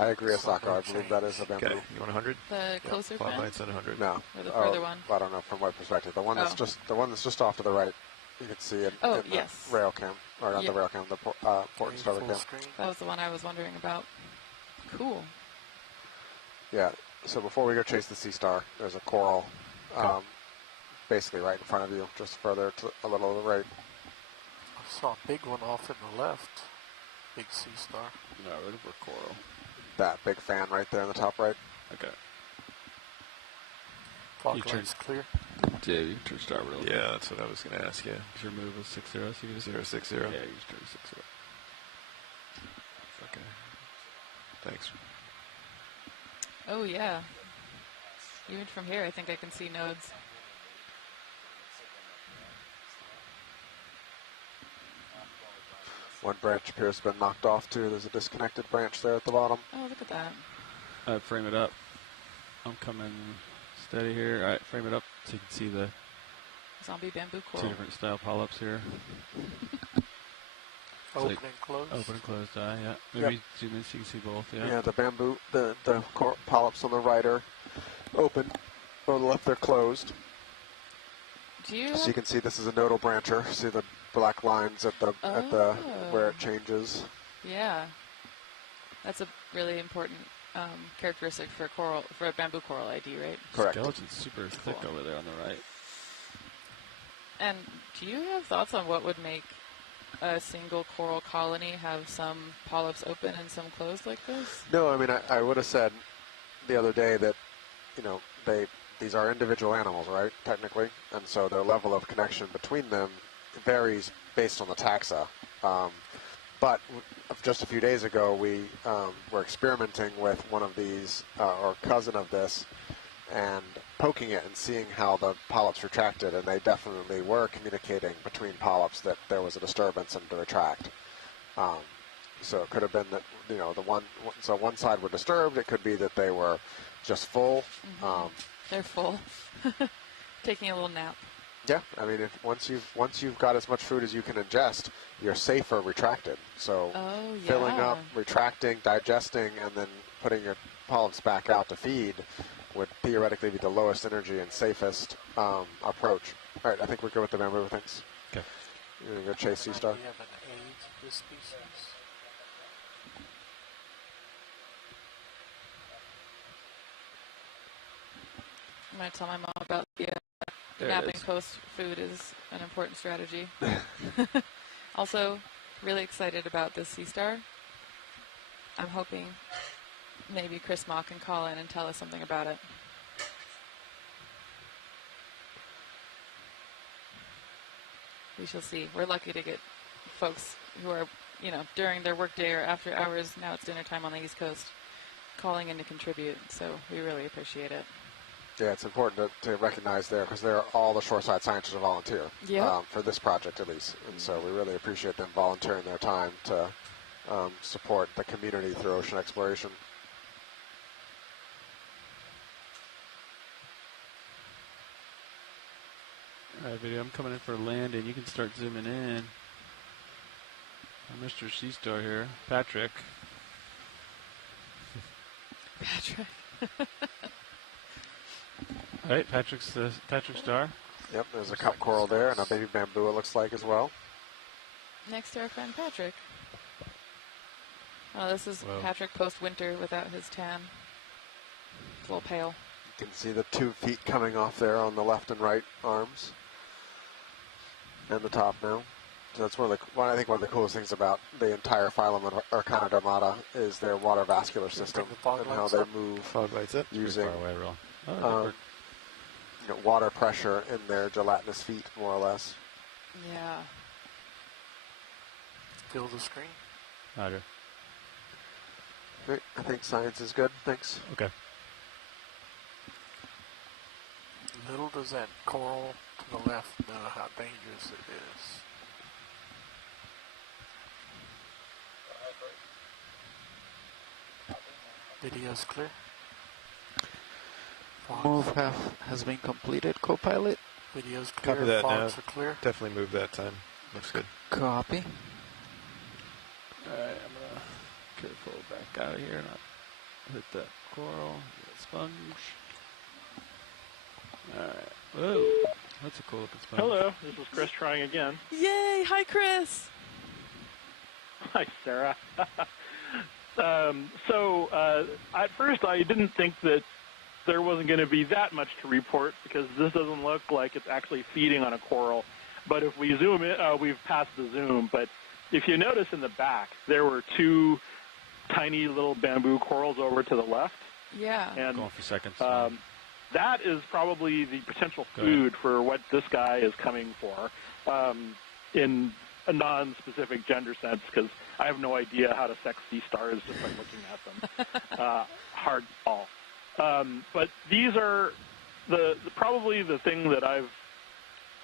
I agree, Asako. I believe that is a bamboo. Okay, you want 100? The closer Fog fan? lights at 100. No. Or the further one? I don't know from what perspective. The one that's just off to the right. You can see it in yes. the rail cam, or not the rail cam, the port and starboard cam. That was the one I was wondering about. Cool. Yeah. So before we go chase the sea star, there's a coral, basically right in front of you, just further to a little to the right. I saw a big one off in the left. Big sea star. No, we're looking for coral. That big fan right there in the top right. Okay. Fog lights clear. Yeah, you can turn starboard a little bit. Yeah, that's what I was going to ask you. Is your move was 6-0, so you can just 060? Yeah, you just turn 6-0. Okay. Thanks. Oh, yeah. Even from here, I think I can see nodes. One branch appears to have been knocked off, too. There's a disconnected branch there at the bottom. Oh, look at that. Frame it up. I'm coming steady here. All right, frame it up so you can see the zombie bamboo coral. 2 different style polyps here. Open and close. Open and closed eye, yeah. Maybe zoom in so you can see both, yeah. Yeah, the bamboo, the polyps on the right are open. On the left, they're closed. So you can see this is a nodal brancher. See the black lines at the where it changes. Yeah, that's a really important characteristic for a bamboo coral ID, right? Correct. Skeleton's super thick over there on the right. And do you have thoughts on what would make a single coral colony have some polyps open and some closed like this? No, I mean I would have said the other day that these are individual animals, right? Technically, and so their level of connection between them varies based on the taxa. But just a few days ago, we were experimenting with one of these, or cousin of this, and poking it and seeing how the polyps retracted, and they definitely were communicating between polyps that there was a disturbance and to retract. So it could have been that one side were disturbed. It could be that they were just full. Mm-hmm. They're full, taking a little nap. Yeah, I mean, once you've got as much food as you can ingest, you're safer retracted. So filling up, retracting, digesting, and then putting your polyps back out to feed would theoretically be the lowest energy and safest approach. All right, I think we're good with the bamboo things. Okay. You're going to go chase sea star? Do you have an age of this species? I'm going to tell my mom about the napping coast food is an important strategy. Also, really excited about this sea star. I'm hoping maybe Chris Mock can call in and tell us something about it. We shall see. We're lucky to get folks who are, during their workday or after hours, now it's dinner time on the East Coast, calling in to contribute. So we really appreciate it. Yeah, it's important to recognize there because all the shoreside scientists are volunteer for this project at least. And so we really appreciate them volunteering their time to support the community through ocean exploration. All right, video, I'm coming in for a landing. You can start zooming in. Mr. Sea Star here. Patrick. Patrick. All right, Patrick Star. Yep, there's a cup coral there and a baby bamboo, it looks like, as well. Next to our friend Patrick. Oh, this is Patrick post-winter without his tan. It's a little pale. You can see the 2 feet coming off there on the left and right arms. And the top now. So that's I think one of the coolest things about the entire phylum of Okeanos is their water vascular system and how they move using water pressure in their gelatinous feet, more or less. Yeah. Fill the screen. Roger. Great. I think science is good. Thanks. Okay. Little does that coral to the left know how dangerous it is. Video's clear. Move has been completed, co-pilot. Video's clear. Copy that now. Are clear. Definitely move that time. Looks good. Copy. All right, I'm gonna careful back out of here. hit that coral, that sponge. Alright. Whoa. That's a cool looking sponge. Hello, this is Chris trying again. Yay! Hi, Chris. Hi, Sarah. At first I didn't think that there wasn't going to be that much to report because this doesn't look like it's actually feeding on a coral. But if we zoom in, we've passed the zoom, but if you notice in the back, there were two tiny little bamboo corals over to the left. Yeah. And going for seconds. that is probably the potential food for what this guy is coming for in a non-specific gender sense, because I have no idea how to sex sea stars just by looking at them. Hard call. But these are probably the thing that I've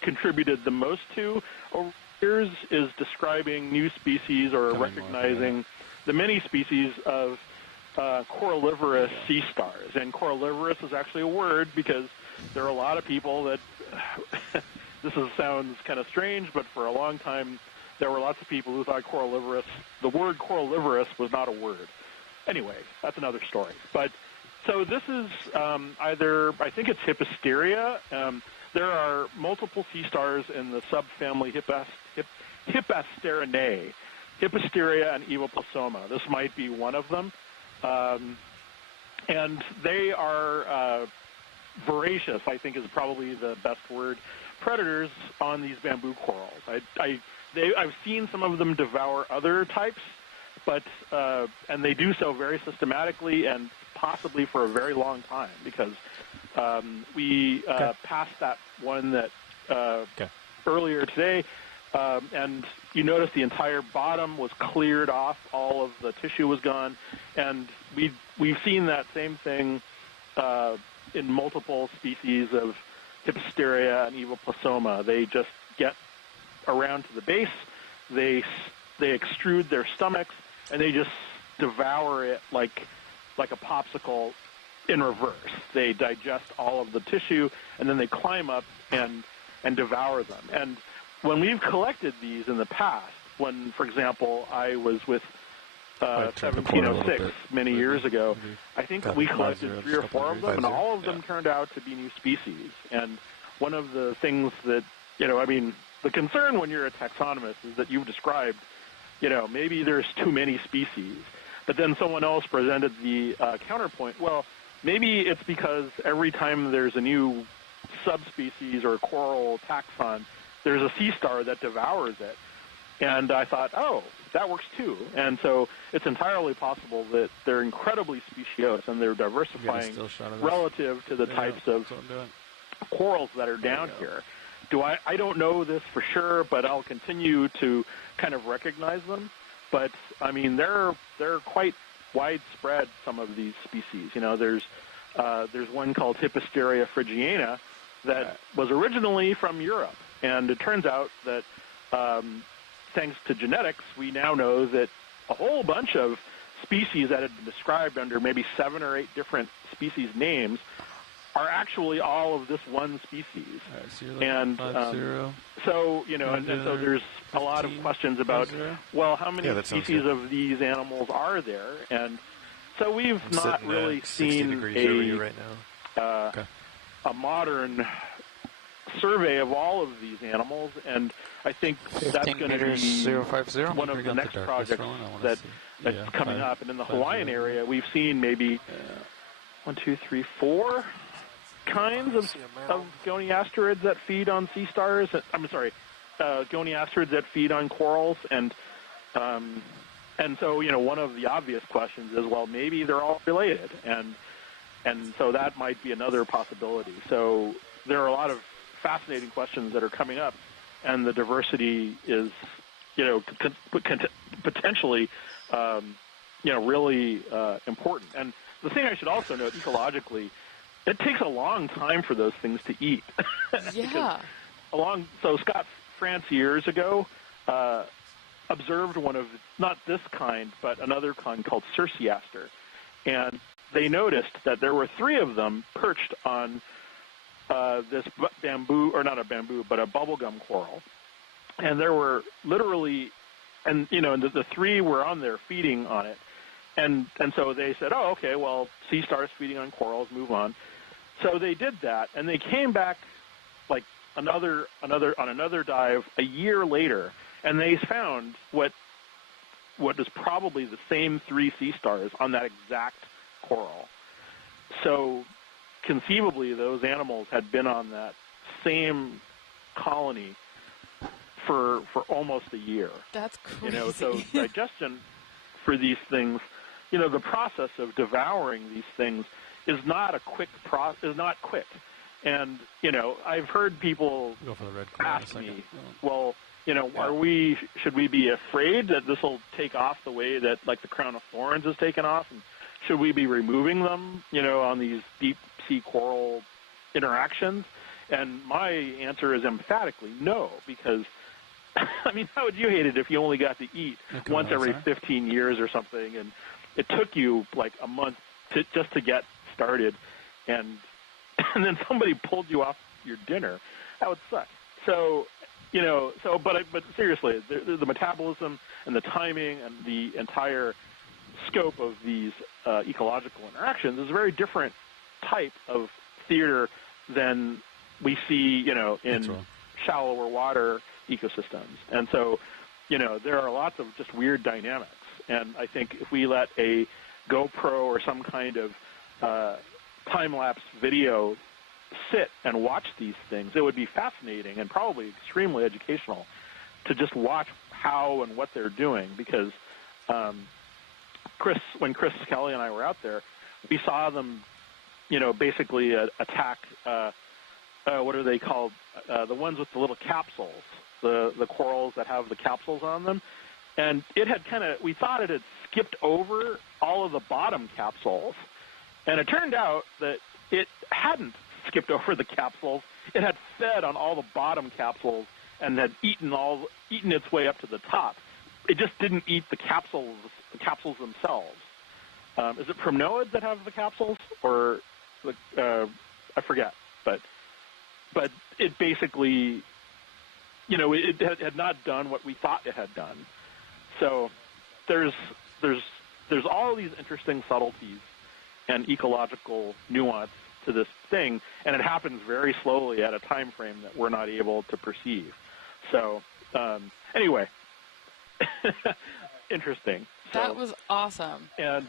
contributed the most to over the years is describing new species or recognizing the many species of corallivorous sea stars. And corallivorous is actually a word because there are a lot of people that, sounds kind of strange, but for a long time there were lots of people who thought the word corallivorous was not a word. Anyway, that's another story. But so this is I think it's Hippasteria. There are multiple sea stars in the subfamily Hippasterinae, Hippasteria and Evoplasoma. This might be one of them. And they are voracious, I think is probably the best word, predators on these bamboo corals. I've seen some of them devour other types, but and they do so very systematically and possibly for a very long time because we passed that one that earlier today, and you notice the entire bottom was cleared off, all of the tissue was gone, and we've seen that same thing in multiple species of Hippasteria and Evoplasoma. They just get around to the base, they extrude their stomachs, and they just devour it like a popsicle in reverse. They digest all of the tissue, and then they climb up and devour them. And when we've collected these in the past, when, for example, I was with 1706 many years ago, I think we collected 3 or 4 of them, and all of them turned out to be new species. And one of the things that, the concern when you're a taxonomist is that you've described, maybe there's too many species. But then someone else presented the counterpoint. Well, maybe it's because every time there's a new subspecies or coral taxon, there's a sea star that devours it. And I thought, that works too. And so it's entirely possible that they're incredibly speciose and they're diversifying relative to the types of corals that are down here. I don't know this for sure, but I'll continue to kind of recognize them. But they're quite widespread, some of these species. There's one called Hippasteria phrygiana that was originally from Europe, and it turns out that thanks to genetics, we now know that a whole bunch of species that had been described under maybe 7 or 8 different species names are actually all of this one species. Right, so you're and so there's a lot of questions about, how many species of these animals are there? And so we've not really seen a modern survey of all of these animals, and I think that's going to be one of the next projects that's coming up. And in the Hawaiian area, we've seen maybe 1, 2, 3, 4 kinds of goniasterids that feed on sea stars. Goniasterids that feed on corals, and so one of the obvious questions is, well, maybe they're all related, and so that might be another possibility. So there are a lot of fascinating questions that are coming up, and the diversity is, potentially, really important. And the thing I should also note, ecologically, it takes a long time for those things to eat. Yeah. So Scott France years ago observed one of, not this kind, but another kind called Circeaster, and they noticed that there were 3 of them perched on this bamboo, or not a bamboo, but a bubblegum coral. And there were literally, and the 3 were on there feeding on it. and so they said, oh, okay, well, sea stars feeding on corals, move on. So they did that, and they came back like another dive a year later, and they found what is probably the same 3 sea stars on that exact coral. So conceivably, those animals had been on that same colony for almost a year. That's crazy. So digestion for these things, the process of devouring these things is not quick. And I've heard people Go for the red ask me, well, should we be afraid that this will take off the way that like the crown of thorns is taken off, and should we be removing them, on these deep sea coral interactions? And my answer is emphatically no, because I mean, how would you hate it if you only got to eat once every 15 years or something, and it took you like a month just to get started, and then somebody pulled you off your dinner? That would suck. So, but seriously, the metabolism and the timing and the entire scope of these ecological interactions is a very different type of theater than we see, in shallower water ecosystems. And so, there are lots of just weird dynamics. And I think if we let a GoPro or some kind of time-lapse video sit and watch these things, it would be fascinating and probably extremely educational to just watch how and what they're doing, because when Chris Kelly and I were out there, we saw them, basically attack, what are they called? The ones with the little capsules, the corals that have the capsules on them. And it had we thought it had skipped over all of the bottom capsules. And it turned out that it hadn't skipped over the capsules. It had fed on all the bottom capsules and had eaten its way up to the top. It just didn't eat the capsules themselves. Is it primnoids that have the capsules, or I forget? But it basically, it had not done what we thought it had done. So there's all these interesting subtleties and ecological nuance to this thing, and it happens very slowly at a time frame that we're not able to perceive. So anyway, interesting. That was awesome. And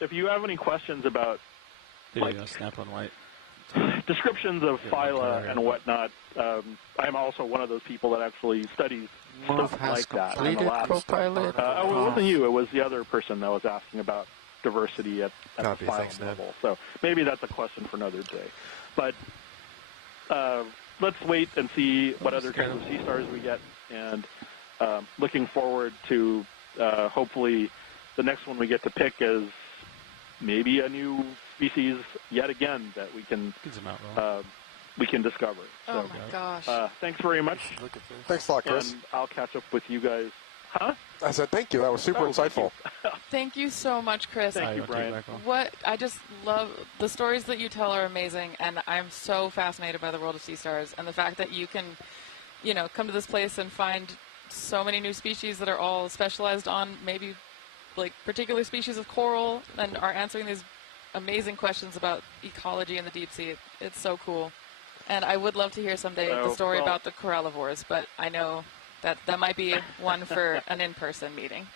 if you have any questions about snap on white descriptions of phyla and whatnot, I'm also one of those people that actually studies stuff like that. Copilot? Well, it wasn't you. It was the other person that was asking about diversity at the phylum level. So maybe that's a question for another day. But let's wait and see what other kinds of sea stars we get, and looking forward to hopefully the next one we get to pick is maybe a new species yet again that we can discover. Oh my gosh! Thanks very much. Thanks a lot, Chris. And I'll catch up with you guys. Huh? I said thank you. That was super insightful. Thank you so much, Chris. Thank you, Brian. I just love the stories that you tell are amazing, and I'm so fascinated by the world of sea stars and the fact that you can, come to this place and find so many new species that are all specialized on maybe like particular species of coral and are answering these amazing questions about ecology in the deep sea. It's so cool. And I would love to hear someday the story about the corallivores, but I know that might be one for an in-person meeting.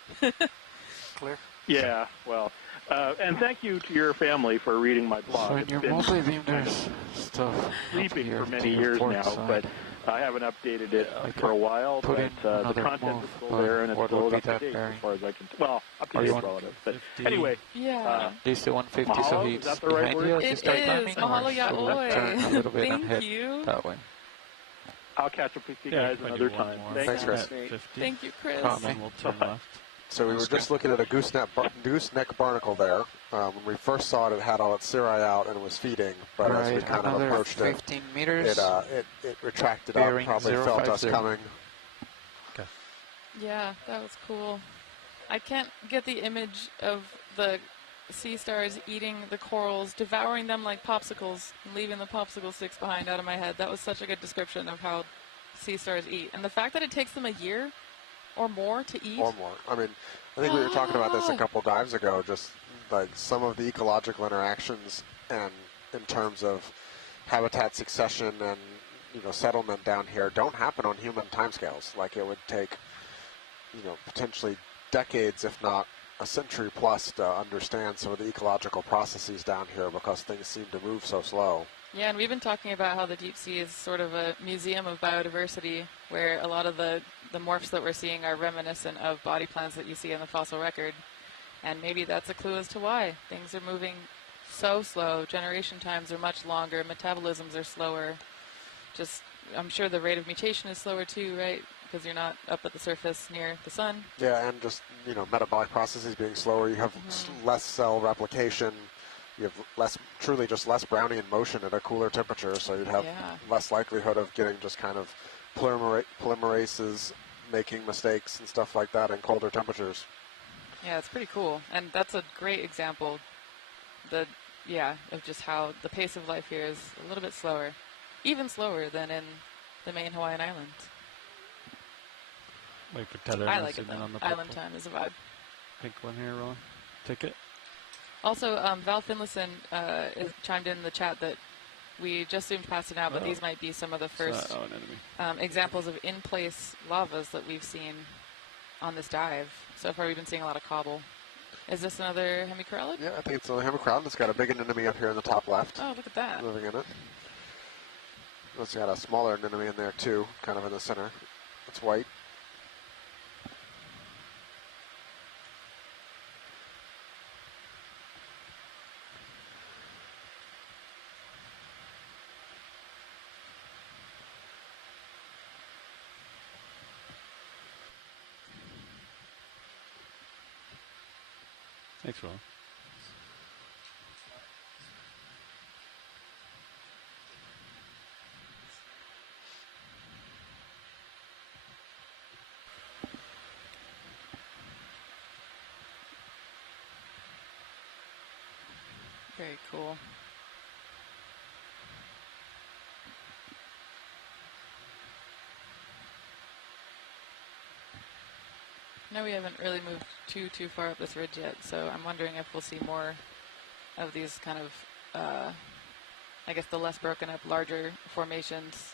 Clear? Yeah, well, and thank you to your family for reading my blog. So in your multi-beam, there's stuff sleeping for many years now, but I haven't updated it for a while. But the content is still there, and it's still up to date as far as I can. Well, up to date is relative. But anyway, this is the 150, so mahalo, he's is that the right word? It is. Mahalo ya'oi. Thank you. That way. I'll catch up with you guys another time. Thanks, Chris. Thank you, Chris. And we'll turn left. So we were just looking at a gooseneck barnacle there. When we first saw it, it had all its cirri out and it was feeding. But as we kind of approached 15 meters. It retracted up, probably felt us coming. Okay. Yeah, that was cool. I can't get the image of the sea stars eating the corals, devouring them like popsicles, and leaving the popsicle sticks behind out of my head. That was such a good description of how sea stars eat. And the fact that it takes them a year Or more to eat? Or more. I mean, I think we were talking about this a couple dives ago, just like some of the ecological interactions and in terms of habitat succession and settlement down here don't happen on human timescales. Like it would take potentially decades, if not a century plus, to understand some of the ecological processes down here because things seem to move so slow. Yeah, and we've been talking about how the deep sea is sort of a museum of biodiversity, where a lot of the morphs that we're seeing are reminiscent of body plans that you see in the fossil record. And maybe that's a clue as to why things are moving so slow. Generation times are much longer. Metabolisms are slower. Just, I'm sure the rate of mutation is slower too, right? Because you're not up at the surface near the sun. Yeah, and just, metabolic processes being slower. You have less cell replication. You have truly just less Brownian motion at a cooler temperature, so you'd have less likelihood of getting just kind of polymerases making mistakes and stuff like that in colder temperatures. Yeah, it's pretty cool. And that's a great example of just how the pace of life here is a little bit slower. Even slower than in the main Hawaiian Islands. Wait for tether. I like it though. Island time is a vibe. Pink one here, Roland. Take it. Also, Val Finlayson chimed in the chat that we just zoomed past it now, but these might be some of the first examples of in-place lavas that we've seen on this dive. So far, we've been seeing a lot of cobble. Is this another hemicorallid? Yeah, I think it's another hemicorallid. It's got a big anemone up here in the top left. Oh, look at that. Living in it. It's got a smaller anemone in there, too, kind of in the center. It's white. Thanks, Roland. Very cool. No, we haven't really moved too far up this ridge yet, so I'm wondering if we'll see more of these kind of, I guess the less broken up, larger formations,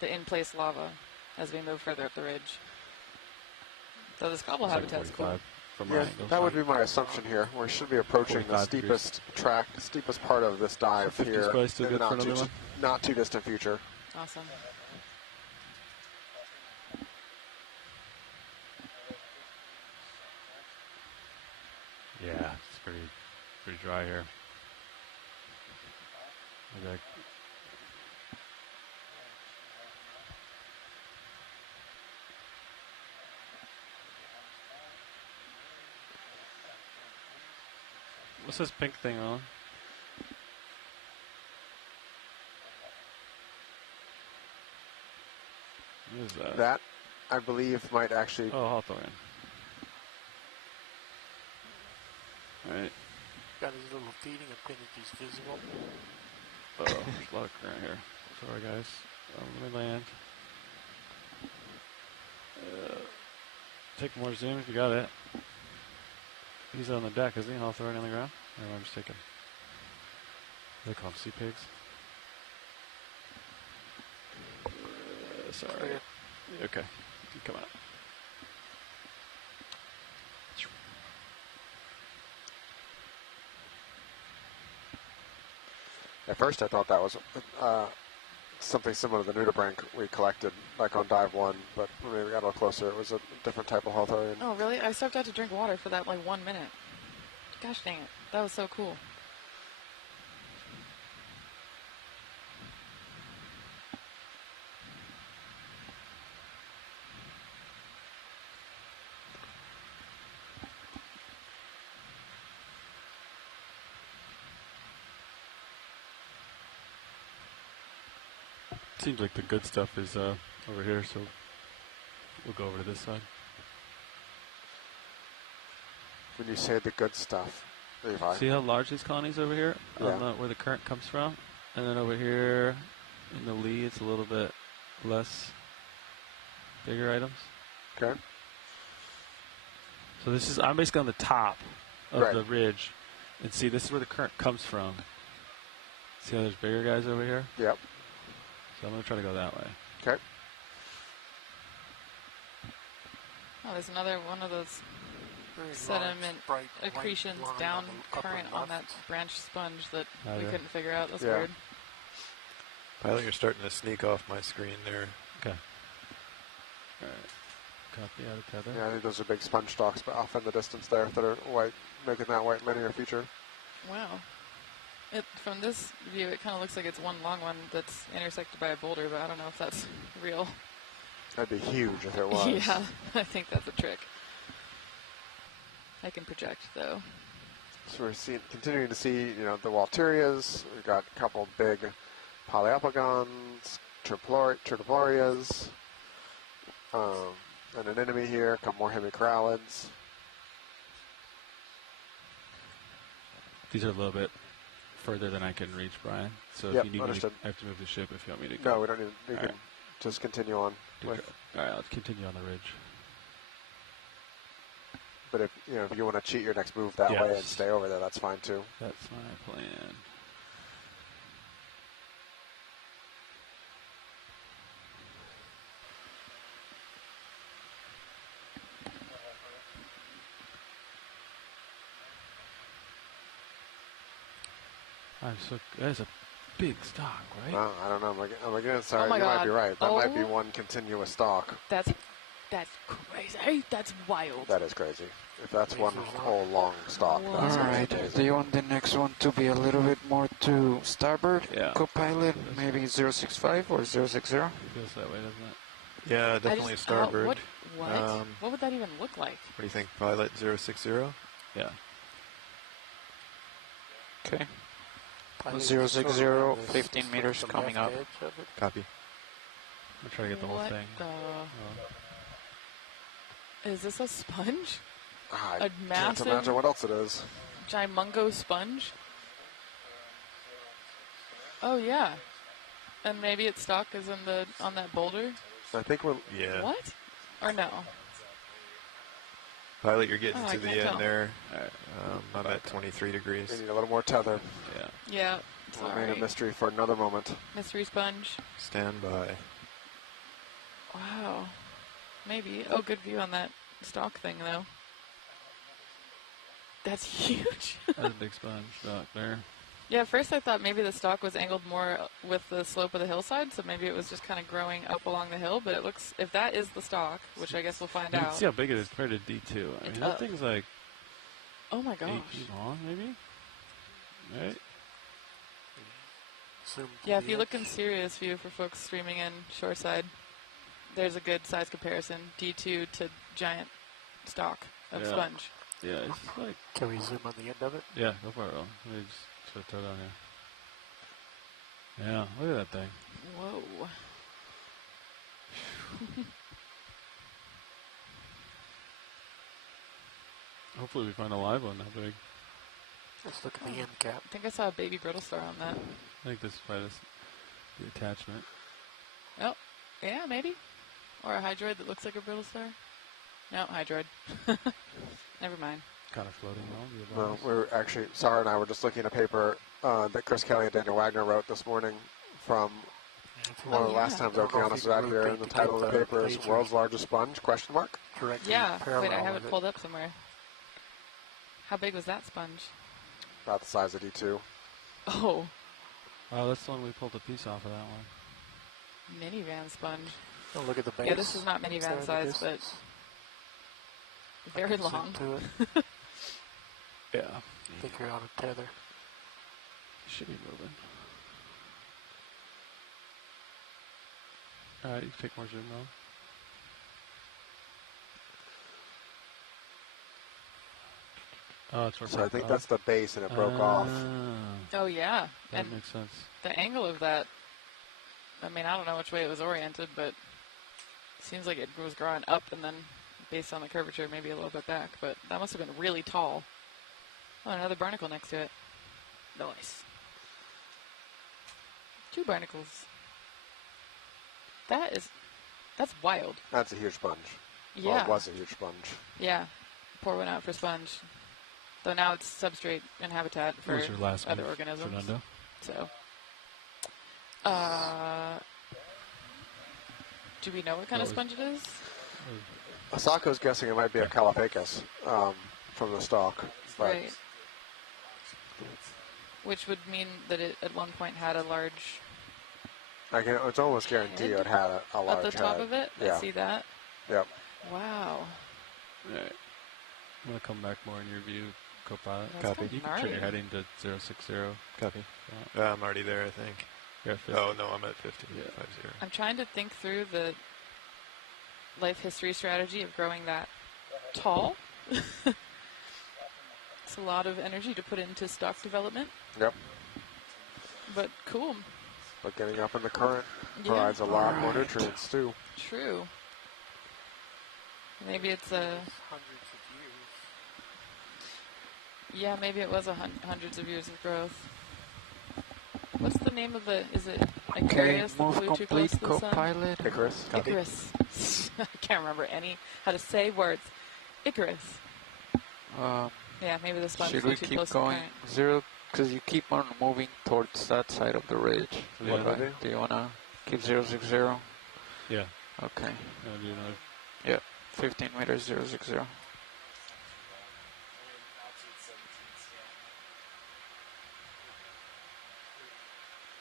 the in-place lava, as we move further up the ridge. So this cobble habitat's cool. Yeah, that would be my assumption here. We should be approaching the steepest part of this dive here in the not too distant future. Awesome. Yeah, it's pretty dry here. Okay. What's this pink thing on? What is that? That, I believe, might actually... Oh, Hawthorne. Alright. Got his little feeding appendages visible. Oh, there's a lot of current here. Sorry, guys. Let me land. Take more zoom if you got it. He's on the deck, isn't he? Hawthorne on the ground? Or am I mistaken? They call them sea pigs. Sorry. Okay. You come out. At first, I thought that was something similar to the nudibranch we collected, like on dive 1, but when we got a little closer, it was a different type of Hawthorne. Oh, really? I stopped out to drink water for that, 1 minute. Gosh dang it. That was so cool. Seems like the good stuff is over here, so we'll go over to this side. When you say the good stuff, Levi. See how large these colonies over here, yeah. Where the current comes from? And then over here in the lee, it's a little bit less bigger items. Okay. So this is, I'm basically on the top of Right. the ridge. And see, this is where the current comes from. See how there's bigger guys over here? Yep. So I'm going to try to go that way. Okay. Oh, there's another one of those Very sediment large, bright white accretions line down on the upper current on that left. branch sponge that Oh, we yeah. couldn't figure out. That's Yeah. weird. Pilot, you're starting to sneak off my screen there. Okay. All right. Copy out of tether. Yeah, I think those are big sponge stalks, but off in the distance there that are white, making that white linear feature. Wow. From this view, it kind of looks like it's one long one that's intersected by a boulder, but I don't know if that's real. That'd be huge if it was. Yeah, I think that's a trick. I can project, though. So we're continuing to see, the Walterias. We've got a couple big Polyopagons, Triplorias, and an enemy here, a couple more hemicorallids. These are a little bit further than I can reach, Brian. So Yep, if you need understood. me to, I have to move the ship if you want me to No, go. we don't need. We All can right. just continue on. All right, I'll continue on the ridge. But if you want to cheat your next move that way and stay over there, that's fine too. That's my plan. That's a big stock, right? I don't know. I'm again sorry. Oh my You might God. be right. That might be Oh. one continuous stalk. That's crazy. That's wild. That is crazy. If that's one whole long stalk, Wow. that's All right. crazy. Do you want the next one to be a little bit more to starboard? Yeah. Co-pilot, maybe 065 or 060? Feels that way, doesn't it? Yeah, I definitely just- starboard. What? What would that even look like? What do you think, Pilot 060? Yeah. Okay. I think 060, it's sort of 15 meters the coming left up. edge of it. Copy. I'm trying to get the whole What thing. Is this a sponge? I A can't massive, imagine what else it is. gimungo sponge? Oh yeah, and maybe its stock is on that boulder. I think we're. Yeah. What? Or no? Pilot, you're getting Oh, I to the can't end tell. there. I'm at 23 degrees. We need a little more tether. Yeah. Yeah. We'll remain a Sorry. mystery for another moment. Mystery sponge. Stand by. Wow. Maybe. Oh, good view on that stock thing though. That's huge. That's a big sponge stock there. Yeah, at first I thought maybe the stalk was angled more with the slope of the hillside, so maybe it was just kind of growing up along the hill, but it looks, if that is the stalk, which I guess we'll find You can out. see how big it is compared to D2. I mean, It's that up. thing's like Oh my 8 gosh. feet long, maybe? Right? Zoom to Yeah, if the you look edge. in serious view for folks streaming in shoreside, there's a good size comparison, D2 to giant stalk of Yeah. sponge. Yeah, it's like... Can we zoom on the end of it? Yeah, go for it, Will. Let me just sort of throw it on here. Yeah, look at that thing. Whoa. Hopefully we find a live one that big. Let's look at the end cap. I think I saw a baby brittle star on that. I think this is probably the attachment. Oh, yeah, maybe. Or a hydroid that looks like a brittle star. No, hydroid. Never mind. Kind of floating No, along. we're actually, Sarah and I were just looking at a paper that Chris Kelly and Daniel Wagner wrote this morning from one of the last times Okeanos was out here, and the title of the paper is "World's Largest Sponge?" Question mark. Directly Yeah, wait, I parallel have with it pulled up somewhere. How big was that sponge? About the size of D2. Oh, Oh, that's the one we pulled a piece off of that one. minivan sponge. Oh, look at the base. Yeah, this is not It's there minivan in the size, but distance. very Zoom long. to it. Yeah. I think you're out of tether. Should be moving. Alright, you can take more zoom though. Oh, it's where it So I broke think off. that's the base, and it broke off. Oh yeah, That and makes sense. the angle of that. I mean, I don't know which way it was oriented, but it seems like it was growing up and then, based on the curvature, maybe a little bit back. But that must have been really tall. Oh, another barnacle next to it. Nice. 2 barnacles. That's wild. That's a huge sponge. Yeah. Well, it was a huge sponge. Yeah. pour one out for sponge. Though now it's substrate and habitat for What was your last other move, organisms. Fernando? So, do we know what kind of sponge it is? Asako's guessing it might be a Calopacus from the stalk. But Right. Which would mean that it at one point had a large it's almost guaranteed it had a large at the top head. of it. Yeah. I see that. Yep. Wow. Alright. I'm going to come back more in your view, co-pilot. That's Copy. You can turn your heading to 060. Copy. I'm already there, I think. You're at 50. Oh, no, I'm at 50. Yeah. 50. I'm trying to think through the life history strategy of growing that tall. It's a lot of energy to put into stock development. Yep. But cool. But getting up in the current Yeah. provides a lot more nutrients too. True. Maybe it's a... Hundreds of years. Yeah, maybe it was hundreds of years of growth. What's the name of the... Is it Okay, Icarus that move flew too close complete, to the sun? co-pilot. Icarus. Copy. Icarus. I can't remember how to say words. Icarus. Yeah, maybe the sponge Should flew we too keep close going to the current. zero? Because you keep on moving towards that side of the ridge. Yeah. Okay. Do you want to keep 060? Yeah. Okay. Do another. Yeah. 15 meters, 060.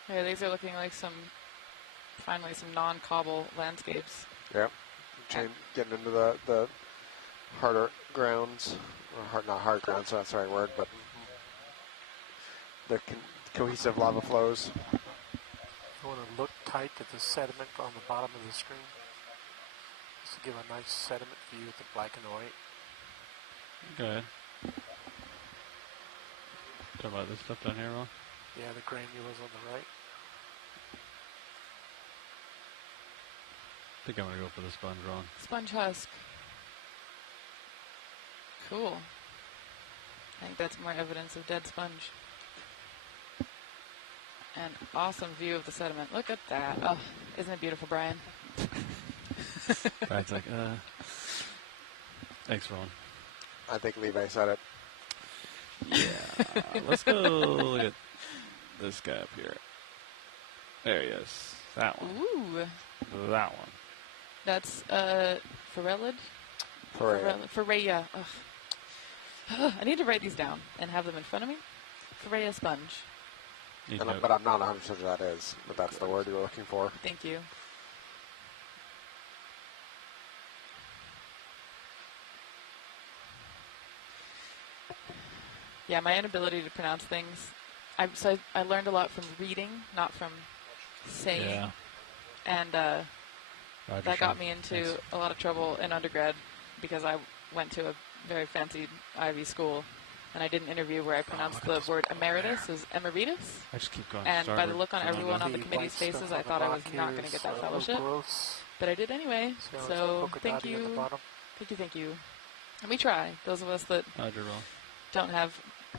Yeah, these are looking like finally some non-cobble landscapes. Yep. Getting into the harder grounds, or not hard grounds, that's the right word, but the cohesive lava flows. You want to look tight at the sediment on the bottom of the screen. Just to give a nice sediment view with the black and white. Go ahead. Talk about this stuff down here, Ron? Yeah, the granules on the right. I think I'm going to go for the sponge, Ron. Sponge husk. Cool. I think that's more evidence of dead sponge. An awesome view of the sediment. Look at that. Oh, isn't it beautiful, Brian? Brian's like, thanks, Ron. I think Levi said it. Yeah. Let's go look at this guy up here. There he is. That one. Ooh. That one. That's Pharrellid? Pharrea. Ugh. I need to write these down and have them in front of me. Pharrea sponge. But I'm not 100% sure that is, but that's the word you were looking for. Thank you. Yeah, my inability to pronounce things. I learned a lot from reading, not from saying. Yeah. And that got me into a lot of trouble in undergrad because I went to a very fancy Ivy school, and I did an interview where I pronounced the word emeritus as emeritus. I just keep going. And by the look on everyone on the committee's faces, I thought I was not going to get that fellowship. But I did anyway. So thank you. Thank you. And we try. Those of us that don't have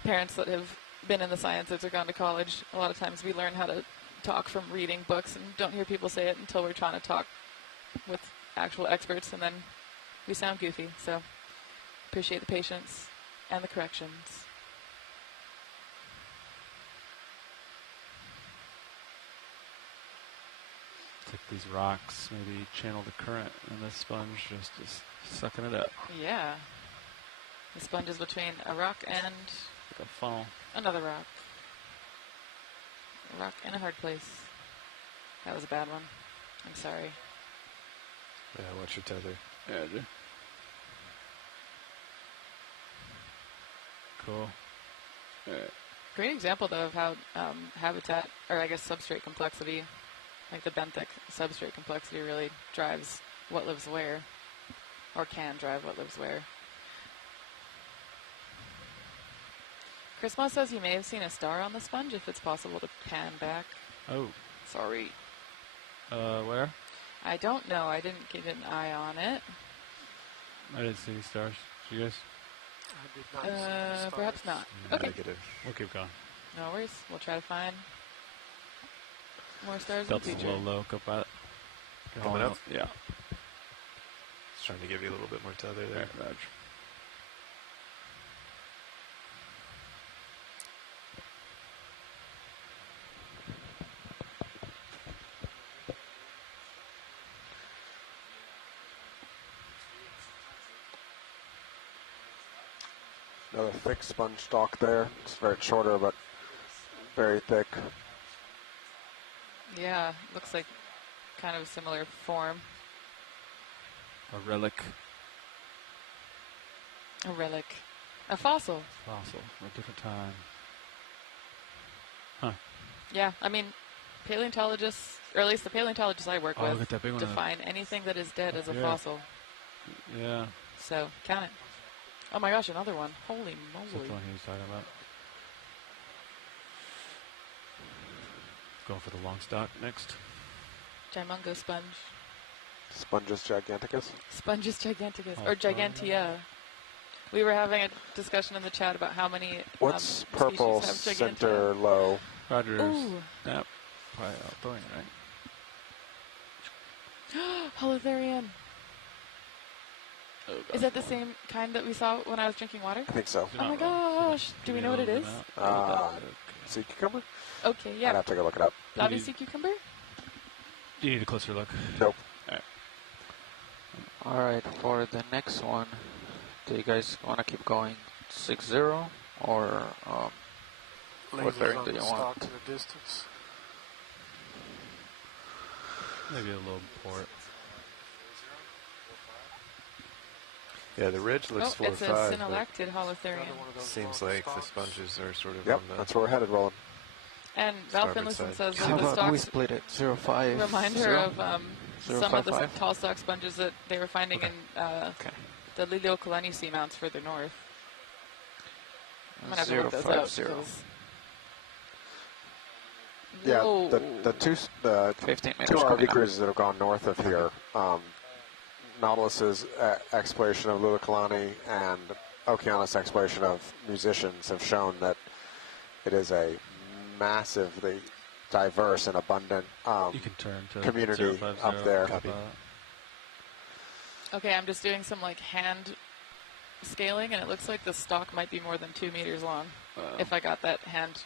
parents that have been in the sciences or gone to college, a lot of times we learn how to talk from reading books and don't hear people say it until we're trying to talk with actual experts, and then we sound goofy. So appreciate the patience and the corrections. Take these rocks, maybe channel the current in this sponge, just sucking it up. Yeah. The sponge is between a rock and like a funnel. Another rock. A rock in a hard place. That was a bad one. I'm sorry. Yeah, watch your tether. Yeah, I do. Cool. Alright. Great example, though, of how habitat, or I guess substrate complexity, like the benthic substrate complexity really drives what lives where, or can drive what lives where. Chris Moss says you may have seen a star on the sponge if it's possible to pan back. Oh. Sorry. Where? I don't know. I didn't get an eye on it. I didn't see any stars. Did you guys? I did not see the stars. Perhaps not. Okay. Negative. We'll keep going. No worries. We'll try to find more stars Delta's in the a future. little low. Go by it. Coming up? Yeah. Just trying to give you a little bit more tether there. Roger. Another thick sponge stalk there. It's very shorter, but very thick. Yeah, looks like kind of a similar form. A relic. A relic. A fossil. Fossil. A different time. Huh. Yeah, I mean, paleontologists, or at least the paleontologists I work look with, at that big one define anything that is dead as a Yeah. fossil. Yeah. So, count it. Oh my gosh, another one. Holy That's the moly. one he was talking about. Going for the long stock next. Gimungo sponge. Spongus giganticus. Spongus giganticus. Oh, Or gigantea. We were having a discussion in the chat about how many What's purple species have gigantea. center low? Rogers. Ooh. Snap. Thorian, right? Holothurian. Oh, Is that the same kind that we saw when I was drinking water? I think so. Oh my gosh. Do we know what it is? Sea cucumber? Okay, I'd yeah. have to go look it up. Blobby sea cucumber? Do you need a closer look? Nope. Alright, for the next one, do you guys want to keep going 6-0 or what bearing do you want? To the distance. Maybe a little port. Yeah, the ridge looks 4 or it's a 5. synallactid holothurian. Seems like the sponges are sort of Yep, on the that's where we're headed, Roland. And Val starboard Finlayson side. says How that the about we stocks split it 0-5? remind her of some of the 0.55? tall stock sponges that they were finding in the Kuaihelani seamounts further north. I'm gonna have to look those up. 0.50. Yeah, Whoa. the 15 two meters RV coming up. cruises that have gone north of here, Nautilus's exploration of Lulukalani and Okeanos exploration of musicians have shown that it is a massively diverse and abundant You can turn to community 050, up there. Copy. Okay, I'm just doing some like hand scaling, and it looks like the stalk might be more than 2 meters long. If I got that hand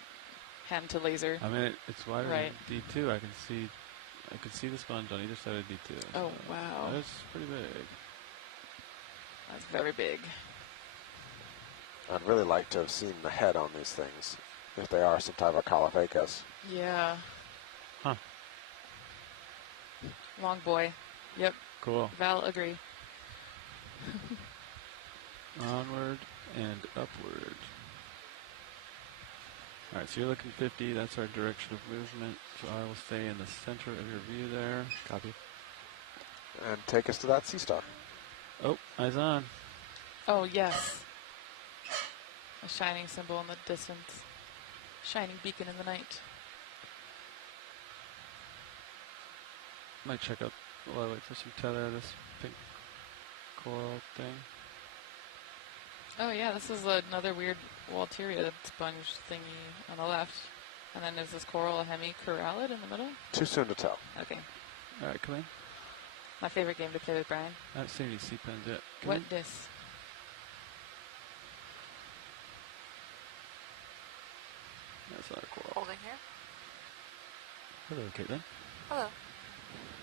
to laser. I mean, it's wider Right. than D2. I can see the sponge on either side of D2. Oh, wow. That's pretty big. That's very big. I'd really like to have seen the head on these things, if they are some type of Caulophacus. Yeah. Huh. Long boy. Yep. Cool. Val, agree. Onward and upward. All right, so you're looking 50. That's our direction of movement. So I will stay in the center of your view there. Copy. And take us to that sea star. Oh, eyes on. Oh, yes. A shining symbol in the distance. Shining beacon in the night. Might check out while I wait for some tether, this pink coral thing. Oh, yeah, this is another weird Walteria sponge thingy on the left. And then there's this coral, a hemicorallid in the middle. Too soon to tell. Okay. All right, come in. My favorite game to play with Brian. I haven't seen any sea pens yet. Come What in. dis? That's not a coral. Holding here. Hello, Caitlin. Hello.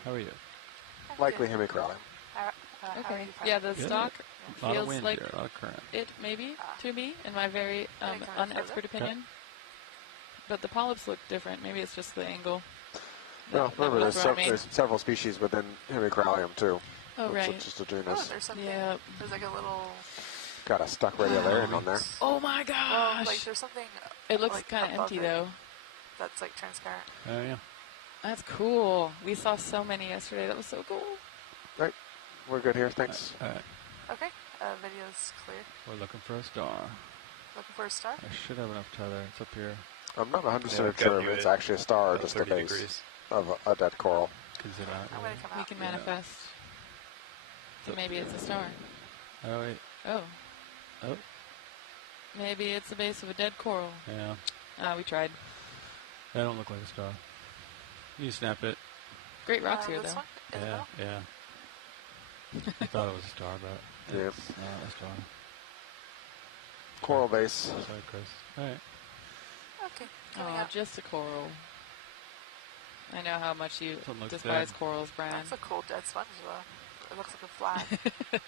How are you? Likely hemicorallid. How are Okay. you Yeah, the Good. stock A lot of feels wind like here, a lot of current. it, maybe, to me, in my very Can I come in unexpert further? opinion. But the polyps look different. Maybe it's just the angle. No, that remember, would throw me. there's several species within Hemicorallium, too. Oh, It's right. just a Oh, genus. there's something. Yeah. There's like a little. Got a stuck radiolarian on there. Oh my Well, gosh! like there's something. It looks like, kind of above empty it though. That's like transparent. Oh, yeah. That's cool. We saw so many yesterday. That was so cool. Right. We're good here. Thanks. All right. Okay. Video's clear. We're looking for a star. Looking for a star. I should have enough tether. It's up here. I'm not 100% Yeah, I've got sure if you it's at actually a star or about just a 30 base degrees. of a dead coral. Consider that. I'm gonna come We out. can manifest. So maybe it's a star. Oh, wait. Oh. Oh. Maybe it's the base of a dead coral. Yeah. We tried. That don't look like a star. You snap it. Great rocks here, This though. one? In the Yeah, middle? yeah. I thought it was a star, but Yep. it's not a star. Coral base. Sorry, Chris. All right. Okay. Coming Oh, out. just a coral. I know how much you Something looks despise dead. corals, Brian. That's a cool dead sponge, though. It looks like a flag.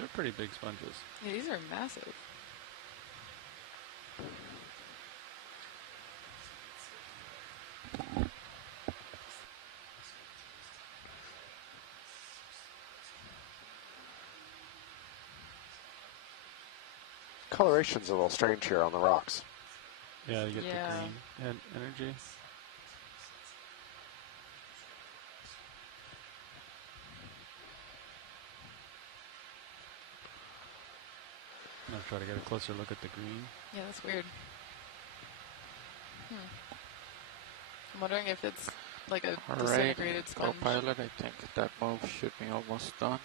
These are pretty big sponges. Yeah, these are massive. Coloration's a little strange here on the rocks. Yeah, you get the green and energy. I'm going to try to get a closer look at the green. Yeah, that's weird. I'm wondering if it's like a disintegrated sponge. Co-pilot, I think that move should be almost done.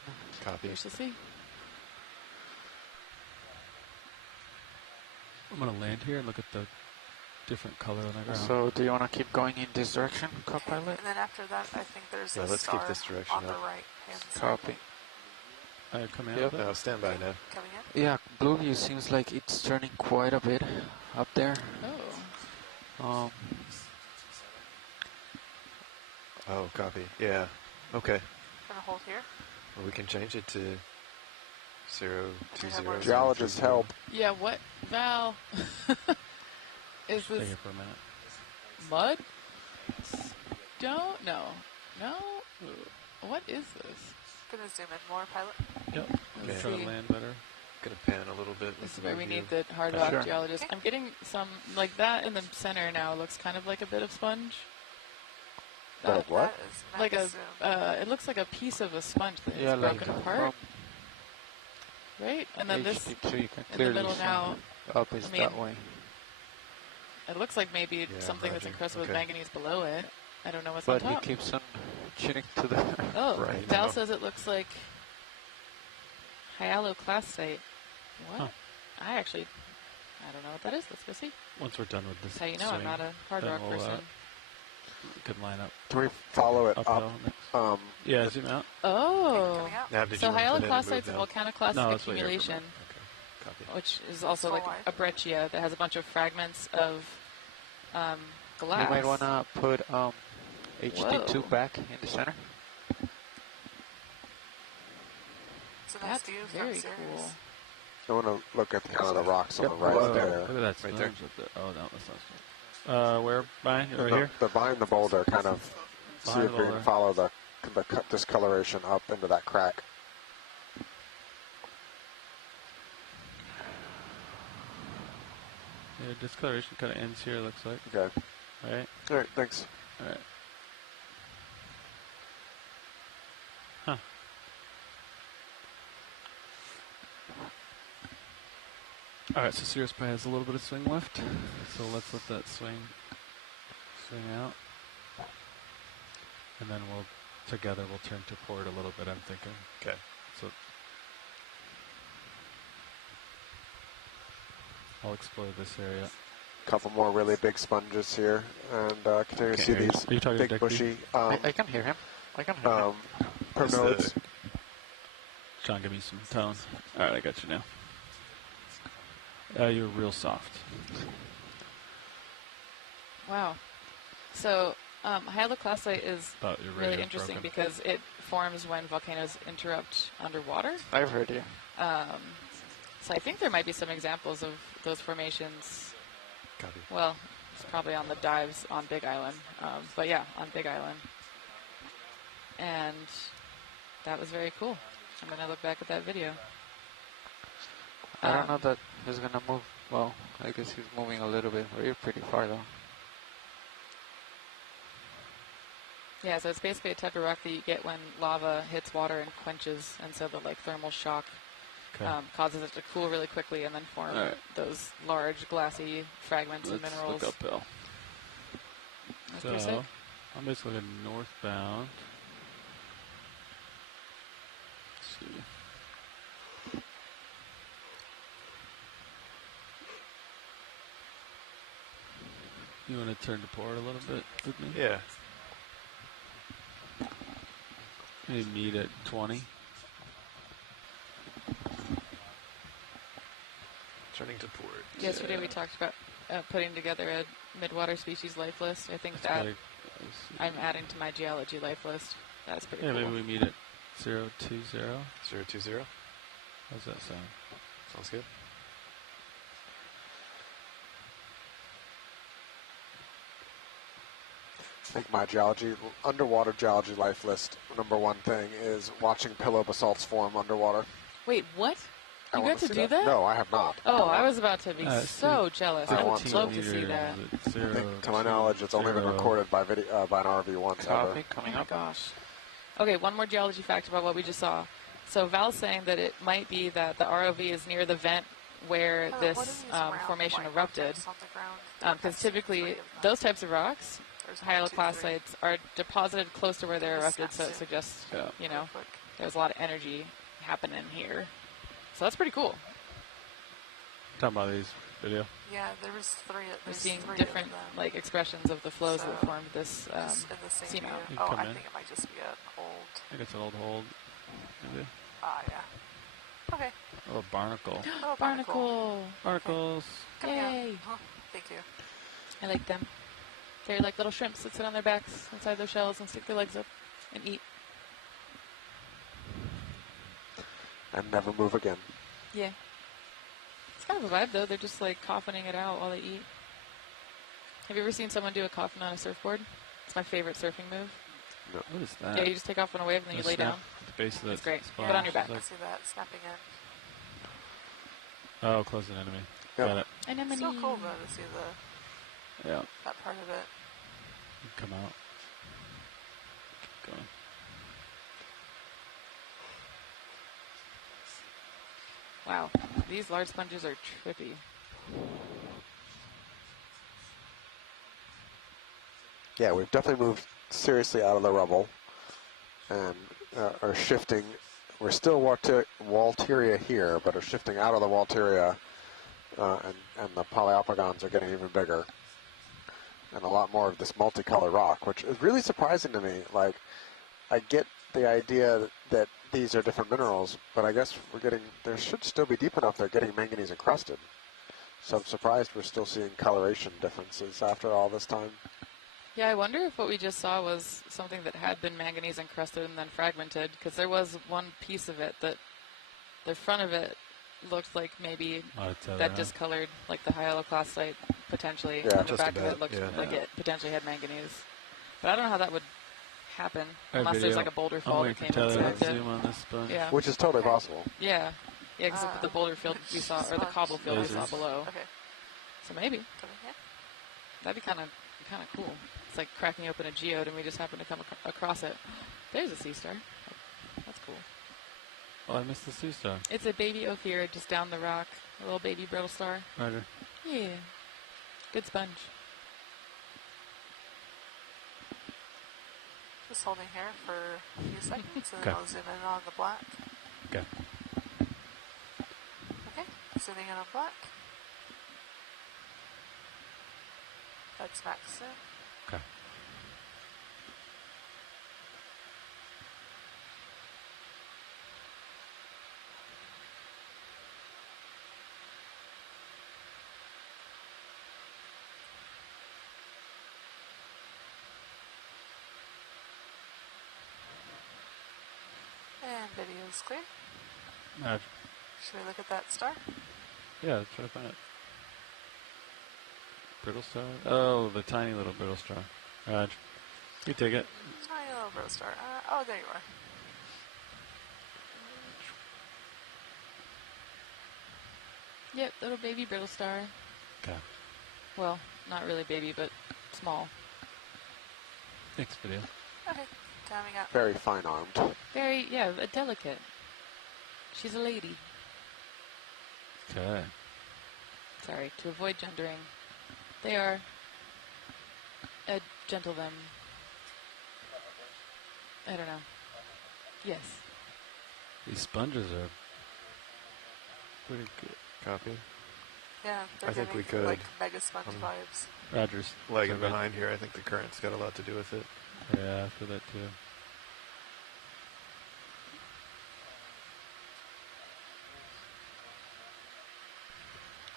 Copy. We shall see. I'm going to land here and look at the different color on the ground. So do you want to keep going in this direction, co-pilot? And then after that, I think there's a let's star keep this direction on the up. right hand side. Copy. Coming Yep. out. No, stand by now. Coming in? Yeah, blue view seems like it's turning quite a bit up there. Oh. Oh, copy. Yeah. Okay. Gonna hold here. Well, we can change it to 020. Geologists help. Yeah, what, Val? Is Stay this here for a minute. mud? Don't, no. What is this? Gonna zoom in more, pilot. Yep. Let's Try to see. land better. Gonna pan a little bit. This is with where the we view. need the hard rock Sure. geologist. Okay. I'm getting some, like that in the center now looks kind of like a bit of sponge. Bit of what? That is Like a, nice zoom. it looks like a piece of a sponge that is Yeah, like broken apart, right? And then this, HD2, you can in the clearly middle see now, up is I mean, that way. it looks like maybe Yeah, something that's roger. encrusted with Okay. manganese below it. I don't know what's But on he top. keeps on shooting to the Oh, right. Dal says it looks like hyaloclastite. What? Huh. I don't know what that is. Let's go see. Once we're done with this That's how you know I'm swing, not a hard then rock we'll, person. we can line up Can we follow it uphill up? next. Yeah, zoom out. Oh, Coming out. Now, did so you want to put in and move hyaloclastite's a now? volcanoclastic No, let's wait here for a accumulation, minute. Copy. which is also So like wide. a breccia that has a bunch of fragments of glass. You might want to put HD2 Whoa. back in the center. It's a nice That's view from very Sirius. cool. I want to look at the, kind of the rocks on Yep. the right Whoa, there. look at that Right sponge there. up there. Oh, no, that's not sponge. Where, Brian? Right here? The behind the boulder, kind of see Behind if the we can boulder. follow the discoloration up into that crack. Yeah, discoloration kind of ends here, looks like. Okay. Right? All right, thanks. All right. Huh. All right, so Sirius probably has a little bit of swing left. So let's let that swing out. And then together we'll turn to port a little bit, I'm thinking. Okay. So I'll explore this area. Couple more really big sponges here, and continue to see hear you. these Are you talking to big Dick bushy I can hear him. I can hear him. primnodes. John, give me some tone. All right, I got you now. You're real soft. Wow. So hyaloclastite is Thought your really radio's interesting broken. because it forms when volcanoes interrupt underwater. I've heard you. So I think there might be some examples of those formations. Copy. Well, it's probably on the dives on Big Island. But yeah, on Big Island. And that was very cool. I'm going to look back at that video. I don't know that he's going to move. Well, I guess he's moving a little bit. We're pretty far though. Yeah, so it's basically a type of rock that you get when lava hits water and quenches, and so the like thermal shock causes it to cool really quickly and then form those large glassy fragments of minerals. Look uphill. That's pretty sick. I'm basically looking northbound. Let's see. You want to turn to port a little bit with me? Yeah. Maybe meet at 20. Turning to port. Yesterday we talked about putting together a midwater species life list. I think that I'm adding to my geology life list. That's pretty cool. Maybe we meet at 020. 020? How's that sound? Sounds good. I think my underwater geology life list, #1 thing is watching pillow basalts form underwater. Wait, what? I You want got to see do that? No, I have not. Oh, I was about to be so jealous. I would love to see that. I think, to my knowledge, it's only been recorded by video by an RV once ever. Coming oh up. my gosh. Okay, one more geology fact about what we just saw. So Val's saying that it might be that the ROV is near the vent where this formation erupted. Because typically those types of rocks, hyaloclastites, are deposited close to where they erupted, so it suggests, you know, there's a lot of energy happening here. So that's pretty cool. Talking about these video. Yeah, there was three. We're seeing different like expressions of the flows that formed this seamount. Oh, I think it might just be an old. I think it's an old hold. Maybe. Ah, yeah. Okay. Oh, barnacle. Oh, barnacle. Barnacles. Okay. Yay. Oh, thank you. I like them. They're like little shrimps that sit on their backs inside their shells and stick their legs up and eat. And never move again. Yeah. It's kind of a vibe, though. They're just, like, coffining it out while they eat. Have you ever seen someone do a coffin on a surfboard? It's my favorite surfing move. No. What is that? Yeah, you just take off on a wave and then you lay down. At the base of It's great. sponge. Put it on your back. I see that snapping in. Oh, close an enemy. Yep. Got it. Anemone. So cool though to see that part of it. Come out. Keep going. Wow. These large sponges are trippy. Yeah, we've definitely moved seriously out of the rubble and are shifting. We're still Walteria here, but are shifting out of the Walteria, and the polyopagons are getting even bigger. And a lot more of this multicolored rock, which is really surprising to me. Like, I get the idea that these are different minerals, but I guess there should still be deep enough they're getting manganese encrusted. So I'm surprised we're still seeing coloration differences after all this time. Yeah, I wonder if what we just saw was something that had been manganese encrusted and then fragmented, because there was one piece of it that the front of it looked like maybe that discolored, like the hyaloclastite potentially. Yeah, and the back of it looked like it potentially had manganese. But I don't know how that would happen unless there's like a boulder fall that came and snagged it. Zoom on this sponge. Yeah. Which is totally possible. Yeah. Yeah, because the boulder field we saw, or the cobble field we saw below. Okay. So maybe. That'd be kind of cool. It's like cracking open a geode and we just happen to come across it. There's a sea star. That's cool. Oh, I missed the sea star. It's a baby Ophira just down the rock. A little baby brittle star. Roger. Yeah. Good sponge. Just holding here for a few seconds, and then I'll zoom in on the black. Okay. Okay, zooming in on black. That's max zoom. Okay. And video is clear. Roger. Should we look at that star? Yeah, let's try to find it. Brittle star? Oh, the tiny little brittle star. Raj, you take it. Tiny little brittle star. Oh, there you are. Yep, little baby brittle star. Okay. Well, not really baby, but small. Thanks, video. Okay, coming up. Very fine-armed. Very, yeah, a delicate. She's a lady. Okay. Sorry, to avoid gendering. They are a gentleman. I don't know. Yes. These sponges are pretty good. Copy. Yeah, they're I think we giving, could. like mega sponge vibes. Rogers. Lagging behind here, I think the current's got a lot to do with it. Yeah, I feel that too.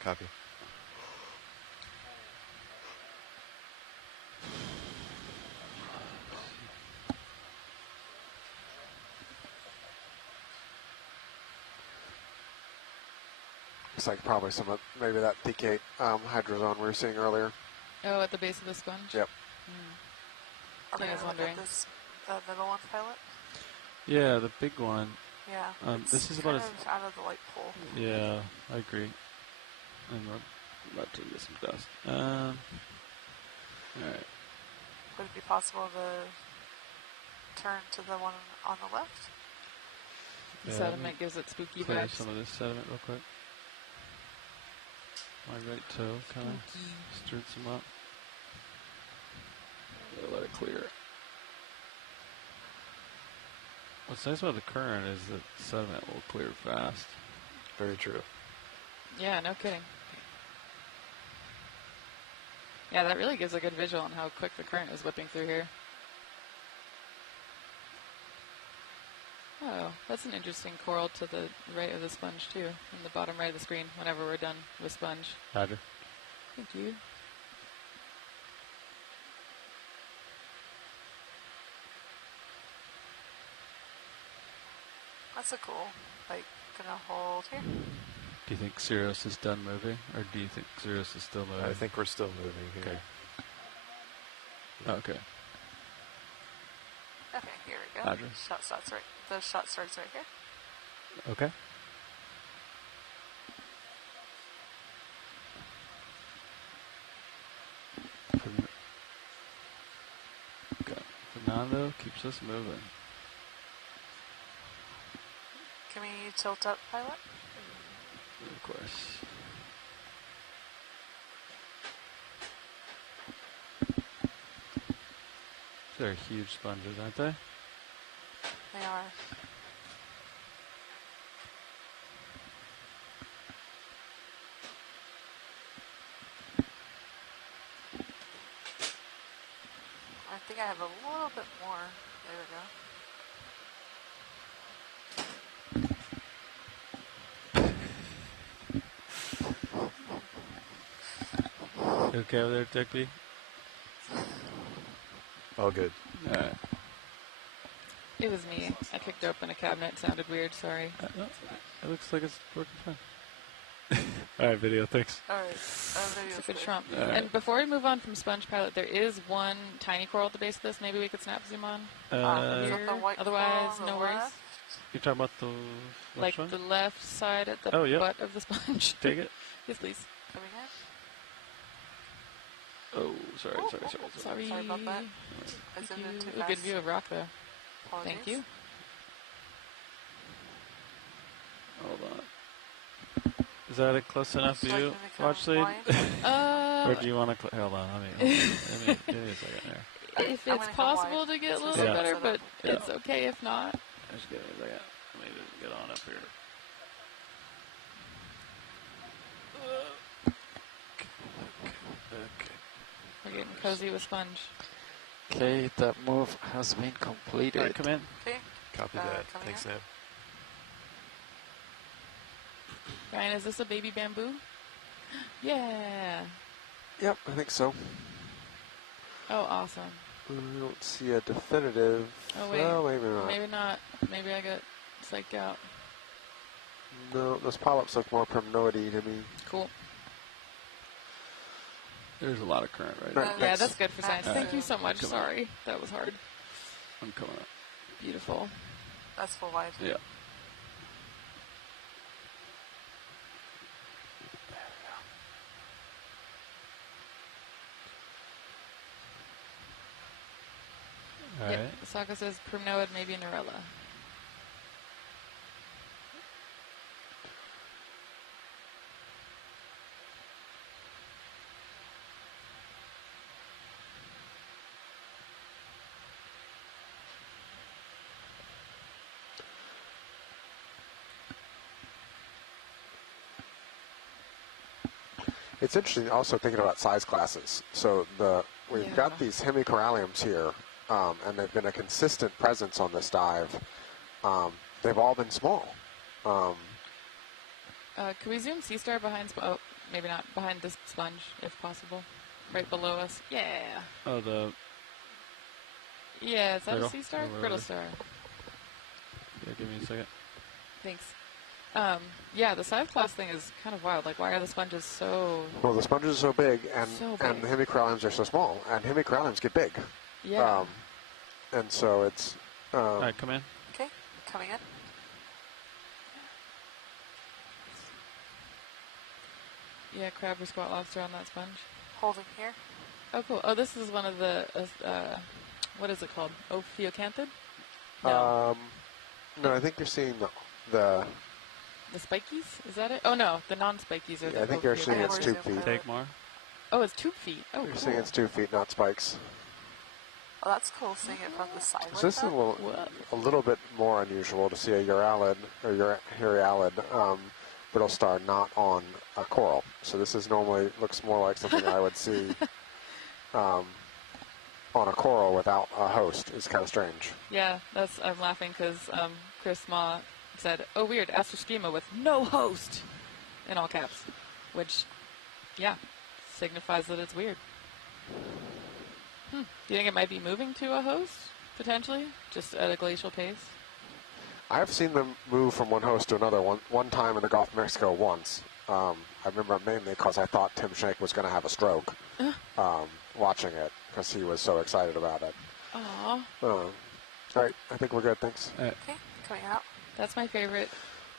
Copy. Looks like probably some of maybe that thicate hydrozone we were seeing earlier. Oh, at the base of the sponge? Yep. Are we I was going to look wondering. at this middle one, Pilot? Yeah, the big one. Yeah. This is about as out of the light pool. Yeah, I agree. And we're about to get some dust. All right. Would it be possible to turn to the one on the left? The sediment gives it spooky clear vibes. some of this sediment real quick. My right toe kind of stirred some up. Let it clear. What's nice about the current is that sediment will clear fast. Very true. Yeah, no kidding. Yeah, that really gives a good visual on how quick the current is whipping through here. Oh, that's an interesting coral to the right of the sponge too, in the bottom right of the screen whenever we're done with sponge. Roger. Thank you. That's a cool, like, gonna hold here. Do you think Sirius is done moving, or do you think Sirius is still moving? I think we're still moving here. Okay. Okay, here we go. Roger. Shot starts right. The shot starts right here. Okay. Fernando keeps us moving. Can we tilt up, Pilot? Of course. They're huge sponges, aren't they? They are. I think I have a little bit more. There we go. You okay over there, Digby? All good. All right. It was me. I kicked open a cabinet. It sounded weird. Sorry. It looks like it's working fine. All right, video. Thanks. All right. It's a good trump. Right. And before we move on from Sponge Pilot, there is one tiny coral at the base of this. Maybe we could snap zoom on. Here. Otherwise, no worries. left? You're talking about the Like one? the left side at the butt of the sponge. Take it. Yes, please. Coming in. Oh, sorry. Sorry about that. I zoomed in too A fast. good view of rock, though. Apologies. Thank you. Hold on. Is that a close enough view, watch lead? Or do you want to hold on? Let me give me a second there. If it's possible to get a little bit better, but it's okay if not. Just give me a second. Let me just get on up here. Okay. We're getting cozy with Sponge. Okay, that move has been completed. All right, come in. Okay. Copy that. Thanks, Sam. Ryan, is this a baby bamboo? Yeah. Yep, I think so. Oh, awesome. I don't see a definitive. Oh, wait. Well, maybe not. Maybe not. Maybe I got psyched out. No, those polyps look more primnoidy to me. Cool. There's a lot of current right now. Yeah, that's good for science. All Thank right. you so much. Come Sorry. That was hard. I'm coming up. Beautiful. That's full wide. Yeah. All Yep. right. Saka says primnoid, maybe Narella. It's interesting also thinking about size classes. So we've got these hemicoralliums here, and they've been a consistent presence on this dive. They've all been small. Can we zoom Sea Star behind? Oh, maybe not behind this sponge, if possible. Right below us. Yeah. Oh, the. Yeah, is that Brittle? a Sea Star? Or Brittle Star. Yeah, give me a second. Thanks. Yeah, the size class thing is kind of wild. Like, why are the sponges so... Well, the sponges are so big, and big. the hemicoralliums are so small, and hemicoralliums get big. Yeah. And so it's... All right, come in. Okay, coming in. Yeah, crab or squat lobster on that sponge. Holding here. Oh, cool. Oh, this is one of the, what is it called? Ophiocantid? No, I think you're seeing the The spikies? Is that it? Oh, no, the non-spikies are the I think you're seeing it's tube feet. Take more. Oh, it's tube feet. Oh, You're cool. seeing it's 2 feet, not spikes. Oh, that's cool seeing it from the side. So this is a little bit more unusual to see a uralid or urialid brittle star not on a coral. So this is normally looks more like something I would see on a coral without a host. It's kind of strange. Yeah, I'm laughing because Chris Ma said, "Oh, weird, astroschema with no host," in all caps, which, yeah, signifies that it's weird. Do you think it might be moving to a host, potentially, just at a glacial pace? I've seen them move from one host to another one time in the Gulf of Mexico once. I remember mainly because I thought Tim Shank was going to have a stroke watching it because he was so excited about it. Aww. All right, I think we're good. Thanks. Okay, coming out. That's my favorite,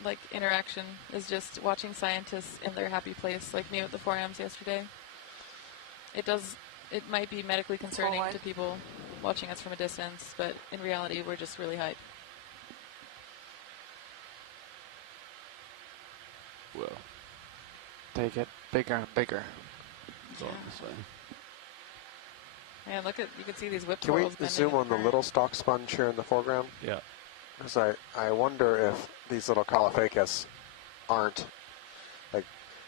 like, interaction, is just watching scientists in their happy place, like me with the 4Ms yesterday. It might be medically concerning to people watching us from a distance, but in reality, we're just really hyped. Whoa. They get bigger and bigger. It's all this way. Man, you can see these whip Can we corals bending zoom in the on the current. little stalk sponge here in the foreground? Yeah. Because I wonder if these little Caulophacus aren't, like,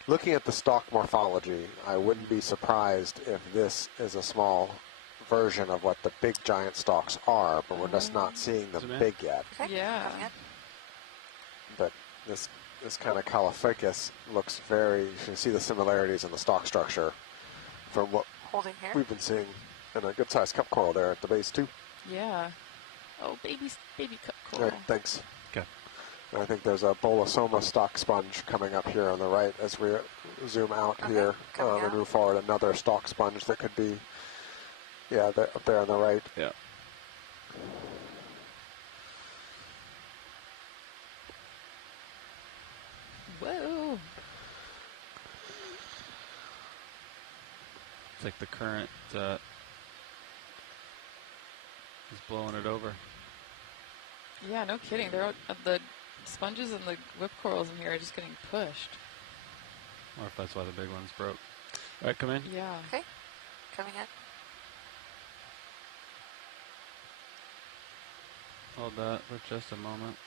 looking at the stalk morphology, I wouldn't be surprised if this is a small version of what the big giant stalks are, but we're just not seeing them big yet. Okay, yeah. coming in. But this kind of Caulophacus looks very, you can see the similarities in the stalk structure from what Holding here. we've been seeing in a good-sized cup coral there at the base, too. Yeah. Oh, baby cup All coral. right, thanks. Okay. I think there's a Bolosoma stalk sponge coming up here on the right as we zoom out here and move forward. Another stalk sponge that could be, up there on the right. Yeah. Whoa. It's like the current is blowing it over. Yeah, no kidding. The sponges and the whip corals in here are just getting pushed. Or if that's why the big ones broke. All right, come in. Yeah. Okay, coming in. Hold that for just a moment.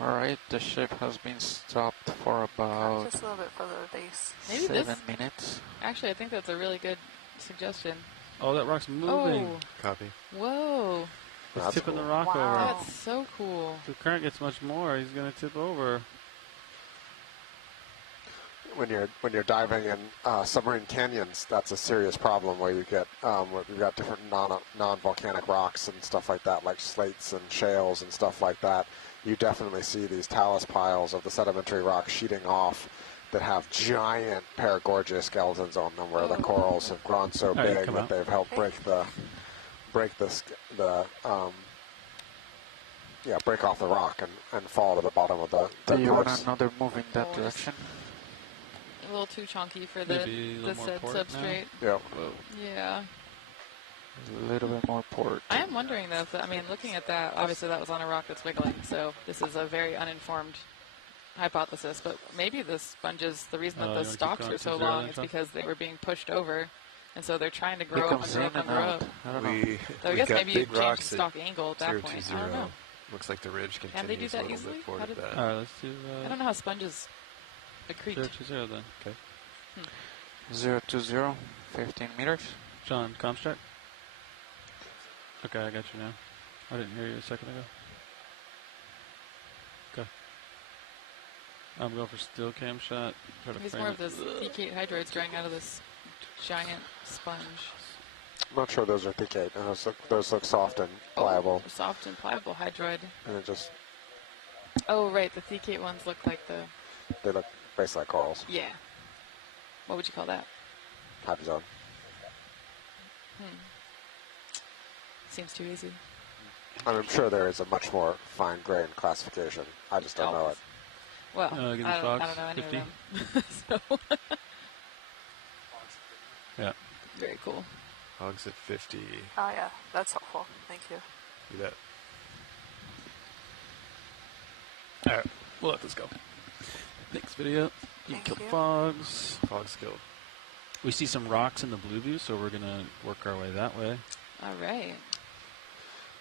Alright, the ship has been stopped for about Just a little bit further to base. Maybe 7 minutes. Actually, I think that's a really good suggestion. Oh, that rock's moving. Oh. Copy. Whoa. It's tipping the rock over. That's so cool. If the current gets much more, he's going to tip over. When you're diving in submarine canyons, that's a serious problem where you get where you've got different non-volcanic rocks and stuff like that, like slates and shales and stuff like that. You definitely see these talus piles of the sedimentary rock sheeting off that have giant paragorgia skeletons on them, where the corals have grown so big that they've helped break off the rock and fall to the bottom of the Do you want cliffs. another move in that direction? A little too chunky for Maybe a the little more said port substrate. Yeah. Yeah. A little bit more port. I am wondering though, looking at that, obviously that was on a rock that's wiggling, so this is a very uninformed hypothesis, but maybe the sponges, the reason that the stalks are so long is because they were being pushed over, and so they're trying to grow up and grow up and grow up. I don't know. So I guess maybe you change the stalk angle at that point. I don't know. Looks like the ridge continues Can they do that a little easily? bit forward How of did- that. All right, let's do... I don't know how sponges accrete. 020 then. Okay. 020, 15 meters. John, comms check. Okay, I got you now. I didn't hear you a second ago. Okay. I'm going for still cam shot. Try to He's frame more it. of those thecate hydroids drawing out of this giant sponge. I'm not sure those are thecate. Those look soft and pliable. Soft and pliable hydroid. And it just Oh, right. The thecate ones look like the... They look basically like corals. Yeah. What would you call that? Hydrozone. Seems too easy. I'm sure there is a much more fine-grained classification. I just don't know it. Well, I don't know any 50. of them. So. Yeah. Very cool. Hogs at 50. Oh, yeah. That's helpful. Thank you. You bet. All right. We'll let this go. Next video. You Thank killed you. frogs. Frogs killed. We see some rocks in the blue view, so we're going to work our way that way. All right.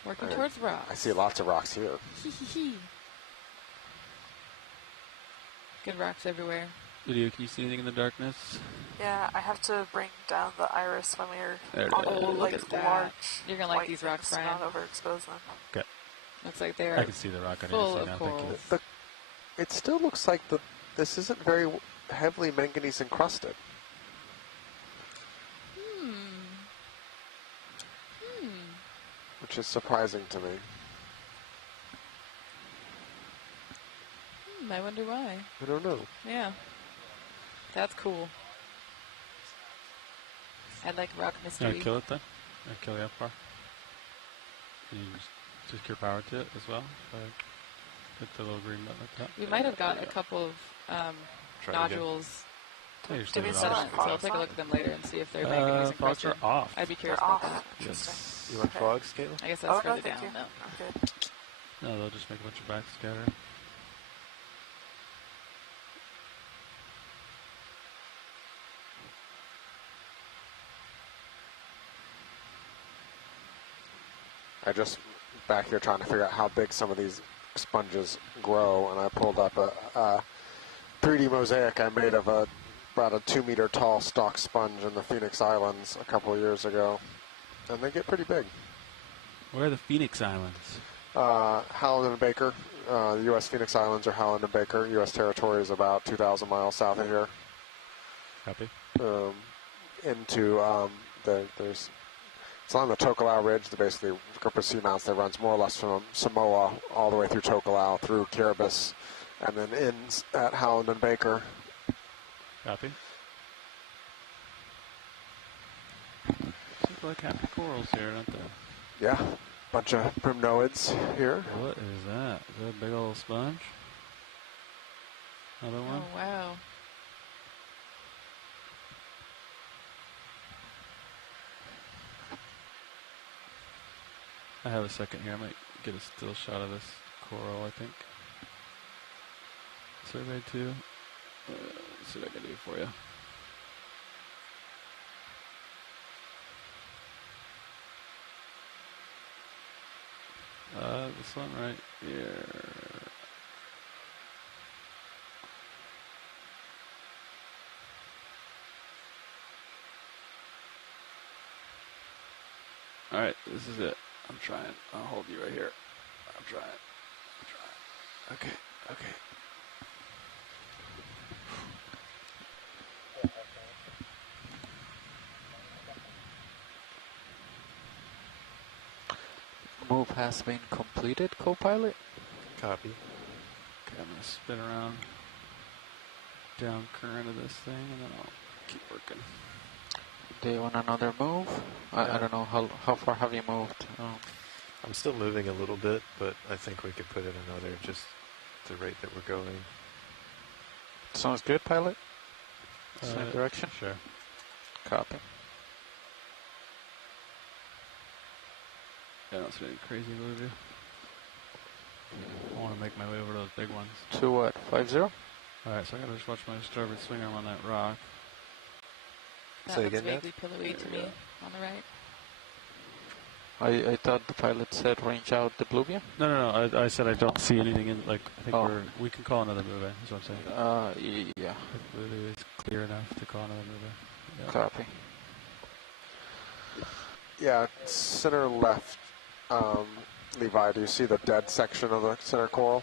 Working towards rocks. I see lots of rocks here. Good rocks everywhere. Lydia, can you see anything in the darkness? Yeah, I have to bring down the iris when There it we're on is. the Look at that. large. You're going to like white these rocks, things to Brian. not overexpose them. Okay. Looks like they're I can see the rock. I didn't full see of that. Thank you. corals. It still looks like this isn't very heavily manganese encrusted. Which is surprising to me. I wonder why. I don't know. Yeah. That's cool. I like rock mystery. Can I kill it then? I kill the F-bar? Can you just secure power to it as well? Hit the little green button at the top. We might have got a couple of nodules. Did we set So I'll take a look at them later and see if they're manganese frogs encrusted. are off. I'd be curious They're about off. that. Yes. You want frogs, Caitlin? I guess that's no, further thank down. you. No. I'm good. No, they'll just make a bunch of back scatter. I just back here trying to figure out how big some of these sponges grow, and I pulled up a 3D mosaic I made of about a 2 meter tall stalk sponge in the Phoenix Islands a couple of years ago, and they get pretty big. Where are the Phoenix Islands? Howland and Baker, the U.S. Phoenix Islands are Howland and Baker. U.S. territory is about 2,000 miles south of here. Copy. There's it's on the Tokelau Ridge, basically group of seamounts that runs more or less from Samoa all the way through Tokelau, through Kiribati, and then ends at Howland and Baker. Copy. Look like happy corals here, don't they? Yeah, bunch of primnoids here. What is that? Is that a big old sponge? Another one? Oh, wow. I have a second here. I might get a still shot of this coral, I think. Survey 2. Let's see what I can do for you. This one right here. All right, this is it. I'm trying. I'll hold you right here. I'm trying. Okay, okay. Move has been completed, co-pilot. Copy. Okay, I'm gonna spin around down current of this thing, and then I'll keep working. Do you want another move? I don't know, how far have you moved? I'm still moving a little bit, but I think we could put in another just the rate that we're going. Sounds good, pilot? Same direction? Sure. Copy. Yeah, I don't see anything crazy to do. I want to make my way over those big ones. To what, 50? Alright, so I gotta just watch my starboard swing arm on that rock. That Say looks again, vaguely pillowy to me on the right. I thought the pilot said range out the blue view? No, I said I don't see anything in, like, I think we can call another move, is what I'm saying. Yeah. The blue view is clear enough to call another move. Yeah. Copy. Yeah, center left, Levi, do you see the dead section of the center coral?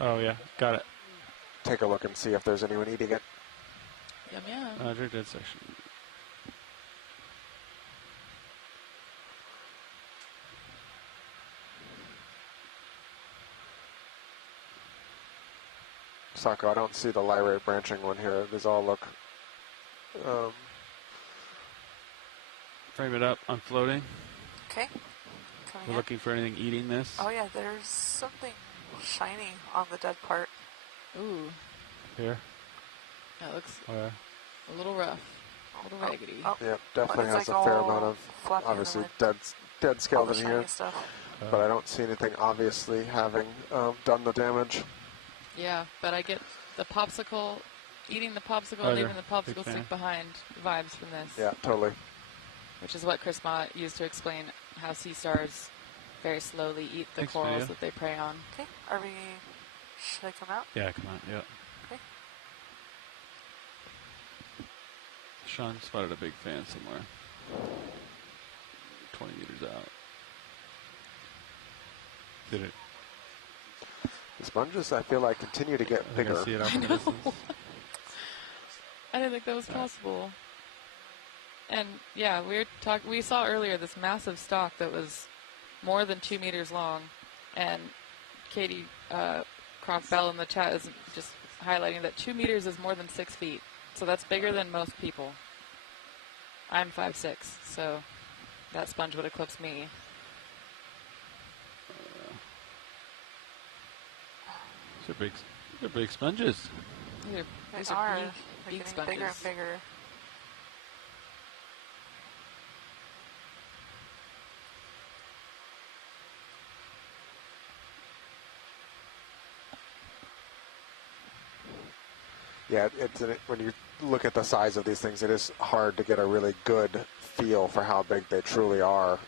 Oh, yeah, got it. Take a look and see if there's anyone eating it. Yum yum. Roger, dead section. Sako, I don't see the lyrate branching one here. These all look... Frame it up. I'm floating. Okay. We're looking for anything eating this. Oh yeah, there's something shiny on the dead part. Ooh. Here? That looks Where? a little rough. A little raggedy. Yep, definitely has a fair amount of, obviously, dead skeleton here. But I don't see anything obviously having done the damage. Yeah, but I get the popsicle, eating the popsicle, and even the popsicle stick behind vibes from this. Yeah, totally. Which is what Chris Mott used to explain how sea stars very slowly eat the corals that they prey on. Okay, should I come out? Yeah, come on, yeah. Okay. Sean spotted a big fan somewhere. 20 meters out. Did it? The sponges, I feel like, continue to get bigger. I see it out I know. I didn't think that was possible. And yeah, we saw earlier this massive stalk that was more than 2 meters long, and Katie Croft Bell in the chat is just highlighting that 2 meters is more than 6 feet, so that's bigger than most people. I'm 5'6", so that sponge would eclipse me. They're big sponges. These are big getting sponges. bigger and bigger. Yeah, when you look at the size of these things, it is hard to get a really good feel for how big they truly are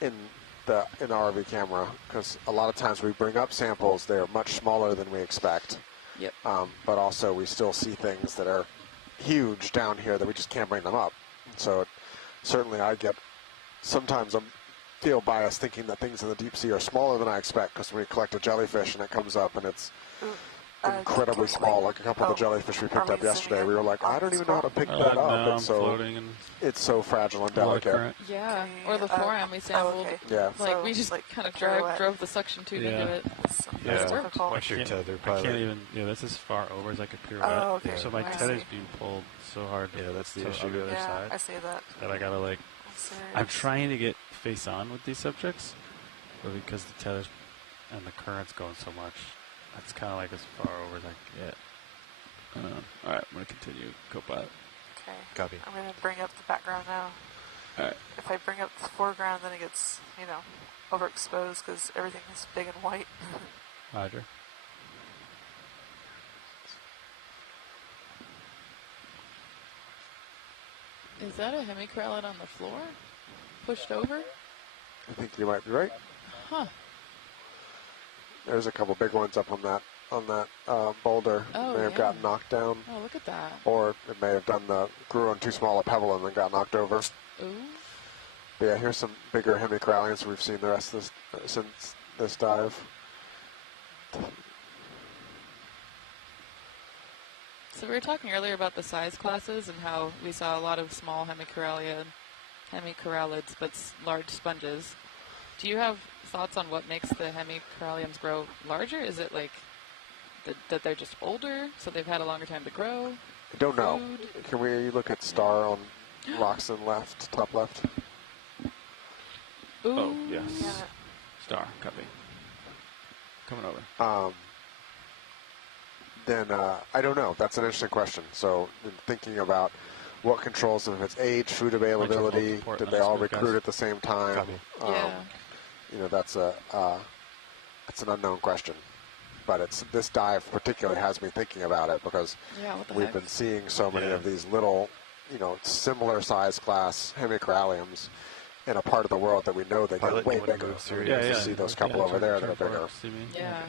in the ROV camera, because a lot of times we bring up samples, they're much smaller than we expect. Yep. But also we still see things that are huge down here that we just can't bring them up. So certainly I get, sometimes I feel biased thinking that things in the deep sea are smaller than I expect, because when we collect a jellyfish and it comes up and it's incredibly small, like a couple of the jellyfish we picked up yesterday. We were like, I don't even know how to pick that up. It's so fragile and delicate. Yeah, or the forearm we sampled. Yeah. Like we just kind of drove the suction tube into it. Yeah. What's your tether? I can't even. Yeah, that's as far over as I could pirouette. Oh, okay. So my tether's being pulled so hard. Yeah, that's the issue. On the other side. I see that. That I gotta like. I'm trying to get face on with these subjects, but because the tether's and the current's going so much, that's kind of like as far over as I can get. All right, I'm going to continue co-pilot. Okay. Copy. I'm going to bring up the background now. All right. If I bring up the foreground, then it gets, overexposed because everything is big and white. Roger. Is that a hemicorallid on the floor? Pushed over? I think you might be right. Huh. There's a couple big ones up on that boulder. Oh, may have gotten knocked down. Oh, look at that. Or it may have grew on too small a pebble and then got knocked over. Ooh. But yeah, here's some bigger hemicorallians we've seen the rest of this since this dive. So we were talking earlier about the size classes and how we saw a lot of small hemicorallids, but large sponges. Do you have thoughts on what makes the hemicoralliums grow larger? Is it like that they're just older, so they've had a longer time to grow? I don't know. Can we look at star on rocks and top left? Ooh. Oh, yes. Yeah. Star, copy. Coming over. Then I don't know. That's an interesting question. So thinking about what controls them, if it's age, food availability, did they all recruit at the same time? That's an unknown question. But this dive particularly has me thinking about it because we've been seeing so many of these little, similar size class hemicoralliums in a part of the world that we know they get way bigger. You see those couple over there that are bigger. Yeah.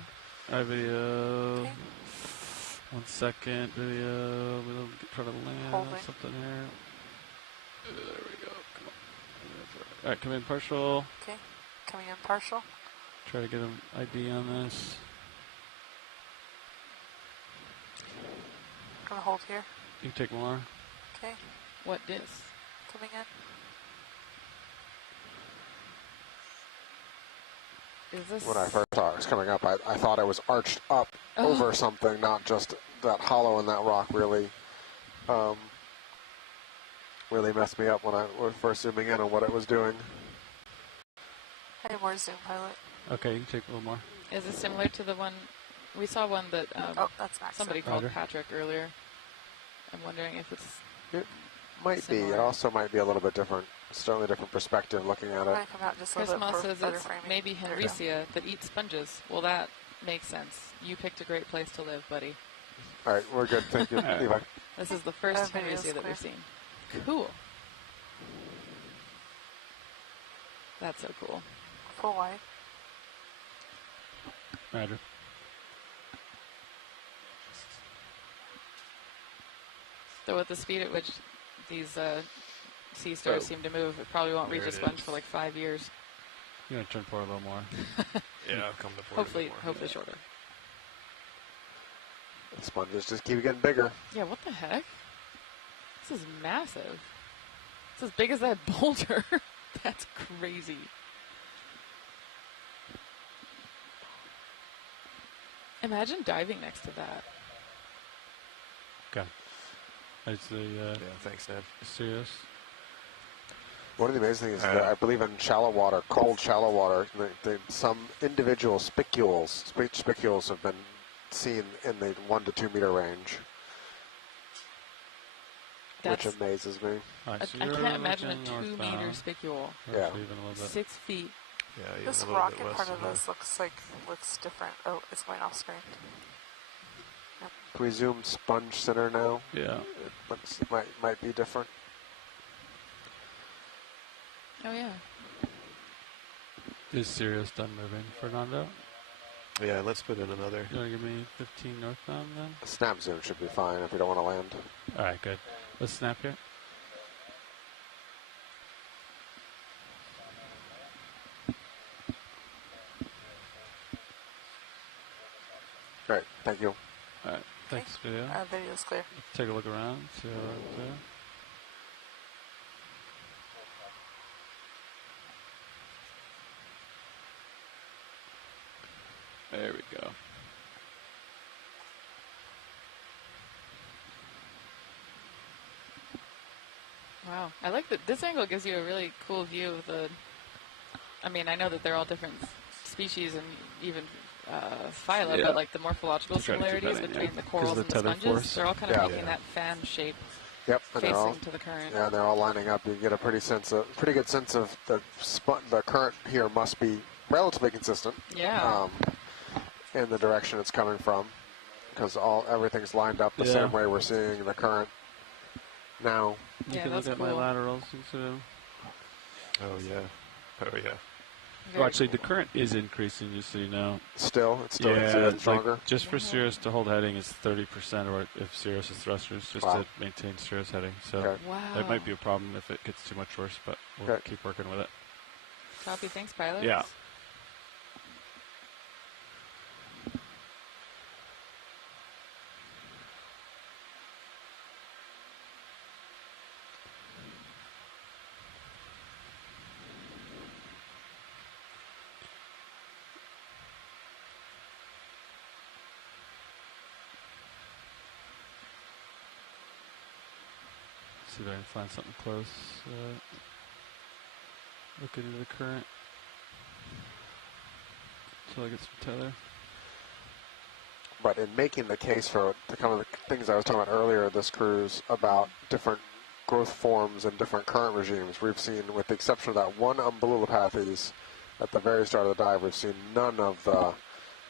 All right, video. 1 second, video. We'll try to land something here. There we go. Come on. All right, come in partial. Okay, coming in partial. Try to get an ID on this. I'm gonna hold here. You can take more. Okay. What disc? Coming in. Is this... When I first saw it was coming up, I thought it was arched up over something, not just that hollow in that rock really really messed me up when I was first zooming in on what it was doing. Hey, more zoom, pilot. Okay, you can take a little more. Is this similar to the one... We saw one that that's Max. somebody called Patrick earlier. I'm wondering if it's... It might similar. be. It also might be a little bit different. Certainly a different perspective looking at it. Chris Moss says it's maybe Henricea that eats sponges. Well, that makes sense. You picked a great place to live, buddy. All right, we're good. Thank you, Levi. This is the first Henricea that we've seen. Cool. That's so cool. Full wide. Roger. So with the speed at which these sea stars seem to move, it probably won't reach a sponge for like 5 years. You're going to turn forward a little more. Yeah, I'll come to forward hopefully, a little more. hopefully shorter. The sponges just keep getting bigger. Yeah, what the heck? This is massive. It's as big as that boulder. That's crazy. Imagine diving next to that. Okay. It's the yeah, thanks, Ned. Serious. One of the amazing things is that I believe in shallow water, cold shallow water, some individual spicules have been seen in the 1 to 2 meter range, which amazes me. Right, so I can't imagine a 2 meter spicule. Yeah. 6 feet. Yeah, this rock in front of us looks different. Oh, it's going off screen. Yep. Can we zoom sponge center now? Yeah. It might be different. Oh, yeah. Is Sirius done moving, Fernando? Yeah, let's put in another. You want to give me 15 northbound then? A snap zoom should be fine if we don't want to land. All right, good. Let's snap here. Great, thank you. All right, thanks, video. Video's clear. Let's take a look around, see how right there. There we go. Wow. I like that this angle gives you a really cool view of the... I mean, I know that they're all different species and even phyla, but like the morphological similarities between the corals and the sponges, they're all kind of making that fan shape facing to the current. Yeah, they're all lining up. You get a pretty good sense of the current here must be relatively consistent. Yeah. In the direction it's coming from, because everything's lined up the same way we're seeing the current now. You can look at my laterals. Oh yeah. Oh yeah. Well, actually, the current is increasing, just so you know. It's still stronger. Like just for Cirrus to hold heading is 30%, or if Cirrus is thrusters, just to maintain Cirrus heading. So that might be a problem if it gets too much worse, but we'll keep working with it. Copy. Thanks, pilots. Yeah. See if I can find something close. Look into the current until I get some tether. But in making the case for the kind of the things I was talking about earlier, this cruise about different growth forms and different current regimes, we've seen, with the exception of that one Umbellapathes at the very start of the dive, we've seen none of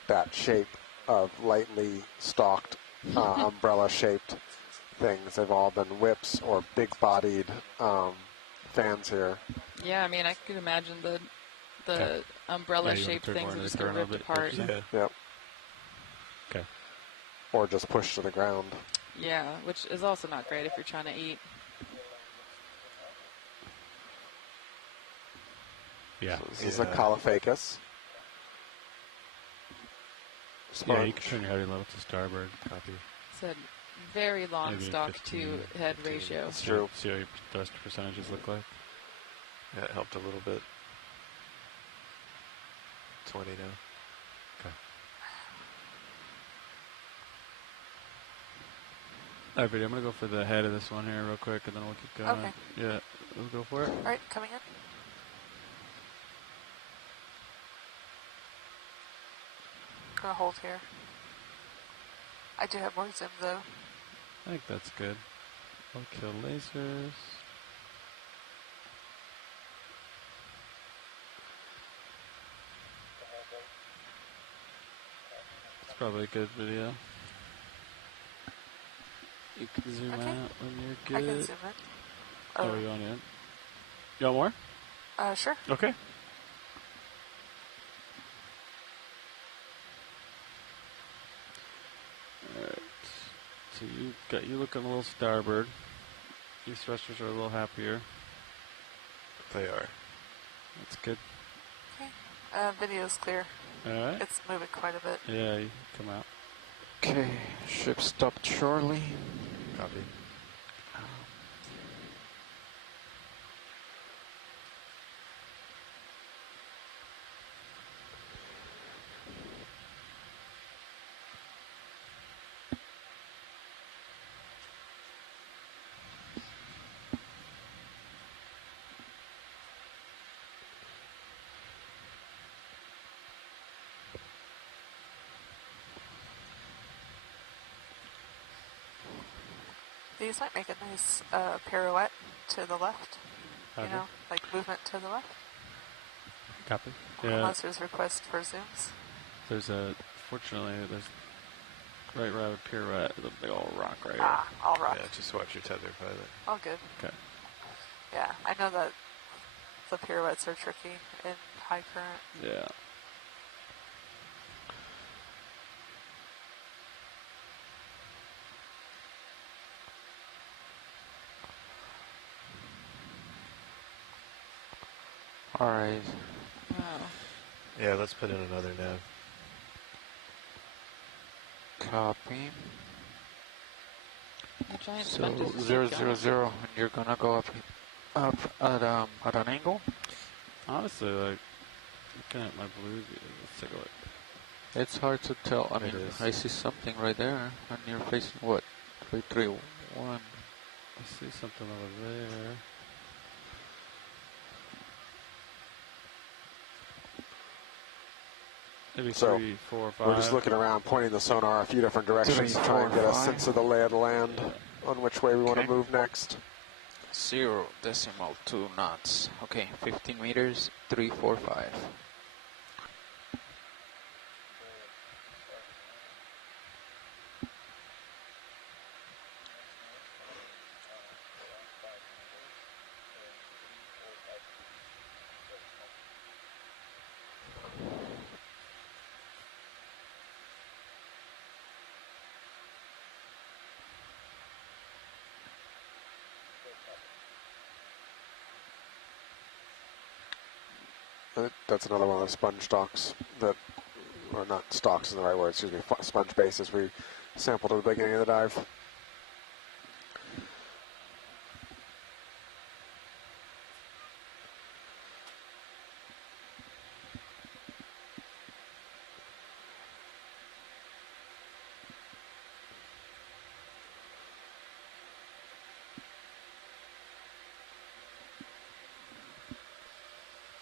that shape of lightly stalked, umbrella-shaped things. They've all been whips or big-bodied fans here. Yeah, I mean, I could imagine the umbrella-shaped things that just get ripped apart. Yep. Okay. Or just pushed to the ground. Yeah, which is also not great if you're trying to eat. Yeah. So this is a Caulophacus. Yeah, you can turn your heading level to starboard. Copy. It's a very long Maybe stock 15, to head ratio. That's true. See how your thrust percentages look like? Yeah, it helped a little bit. 20 now. Okay. All right, Brady, I'm going to go for the head of this one here real quick, and then we'll keep going. Okay. Yeah, we'll go for it. All right, coming in. Gonna hold here. I do have more zoom though. I think that's good. I'll kill lasers. It's probably a good video. You can zoom out when you're good. I can zoom in. Oh, you want in? You want more? Sure. Okay. Alright. So you looking a little starboard. These thrusters are a little happier. They are. That's good. Okay. Video's clear. Alright. It's moving quite a bit. Yeah, you come out. Okay, ship stopped shortly. Copy. These might make a nice pirouette to the left. Copy. You know, like movement to the left. Copy. Yeah. Unless there's request for zooms. Fortunately, there's right around a pirouette, the big old rock right here. All rock. Yeah, just watch your tether pilot. All good. Okay. Yeah, I know that the pirouettes are tricky in high current. Yeah. All right. Wow. Yeah, let's put in another nav. Copy. The giant So sponges just 0, keep 0, going. 0, and you're gonna go up at an angle. Honestly, like looking at my blues, let's take a look. It's hard to tell. I mean, It is. I see something right there, and you're facing what? 3, 3, 1. I see something over there. Maybe So 3, 4, 5. we're just looking around, pointing the sonar a few different directions to try and get a sense of the lay of the land on which way we want to move next. 0.2 knots. Okay, 15 meters, 3, 4, 5. That's another one of the sponge stalks that, or not stalks is the right word, excuse me, sponge bases we sampled at the beginning of the dive.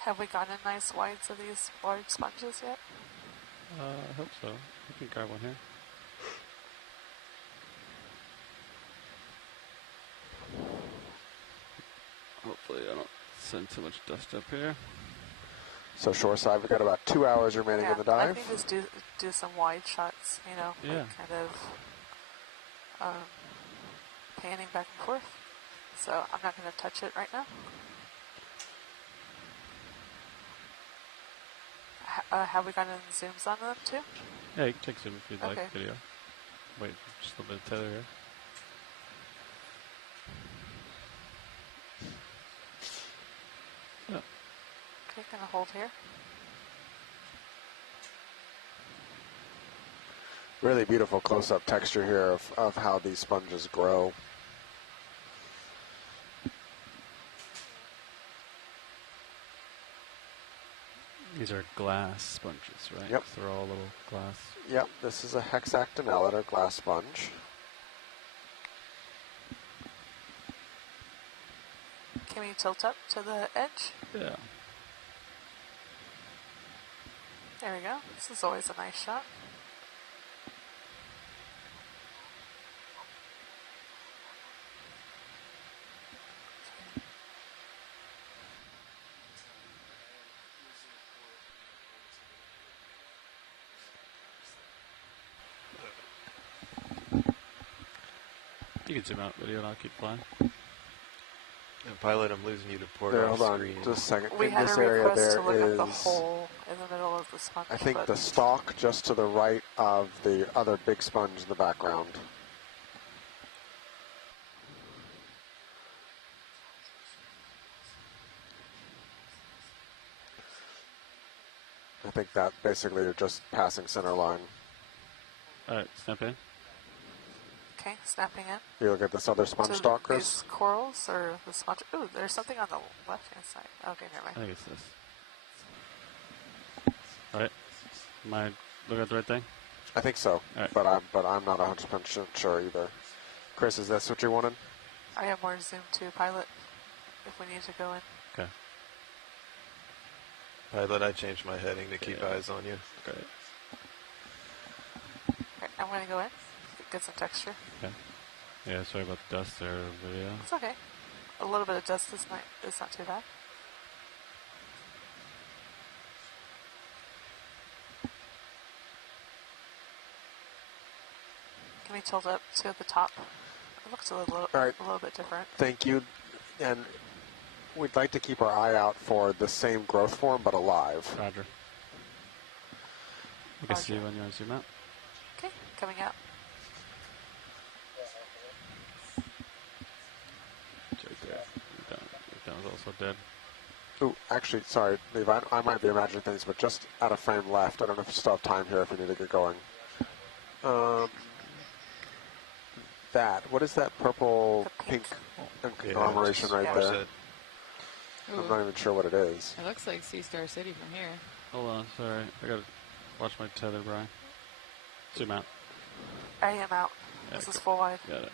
Have we gotten nice whites of these large sponges yet? I hope so. You can grab one here. Hopefully I don't send too much dust up here. So shoreside, we've got about 2 hours remaining in the dive. I think just do some wide shots, you know, Yeah. like kind of panning back and forth. So I'm not going to touch it right now. Have we gotten zooms on them too? Yeah, you can take zoom if you'd Okay. like video. Wait, just a little bit of tether here. Okay, gonna hold here. Really beautiful close-up texture here of how these sponges grow. These are glass sponges, right? Yep. They're all little glass. Yep, this is a hexactinellate or glass sponge. Can we tilt up to the edge? Yeah. There we go. This is always a nice shot. You can zoom out video and I'll keep playing. And Pilot, I'm losing you to port There, off hold on, screen. just a second. We In had this a area request there to look at the is, hole in the middle of the sponge. I think but the stalk just to the right of the other big sponge in the background. I think that basically you're just passing center line. Alright, snap in. Okay, snapping in. You look at this other sponge So stalk, Chris? these corals or the sponge? Ooh, there's something on the left-hand side. Okay, never mind. I think it's this. Alright. Am I looking at the right thing? I think so, Alright. but I'm not 100% sure either. Chris, is this what you wanted? I have more zoom to Pilot if we need to go in. Okay. Pilot, I changed my heading to keep eyes on you. Great. Okay, I'm going to go in. Get some texture. Okay. Yeah, sorry about the dust there, video. It's okay. A little bit of dust is not too bad. Can we tilt up to the top? It looks a little bit different. Thank you. And we'd like to keep our eye out for the same growth form, but alive. Roger. You can see when you want to zoom out. Okay, coming out. It's right there. That was also dead. Ooh, actually, sorry, Levi, I might be imagining things, but just out of frame left. I don't know if you still have time here if we need to get going. What is that purple pink conglomeration right there? I'm not even sure what it is. It looks like Sea Star City from here. Hold on, sorry. I gotta watch my tether, Brian. Zoom out. I am out. Yeah, This is full wide. Got it.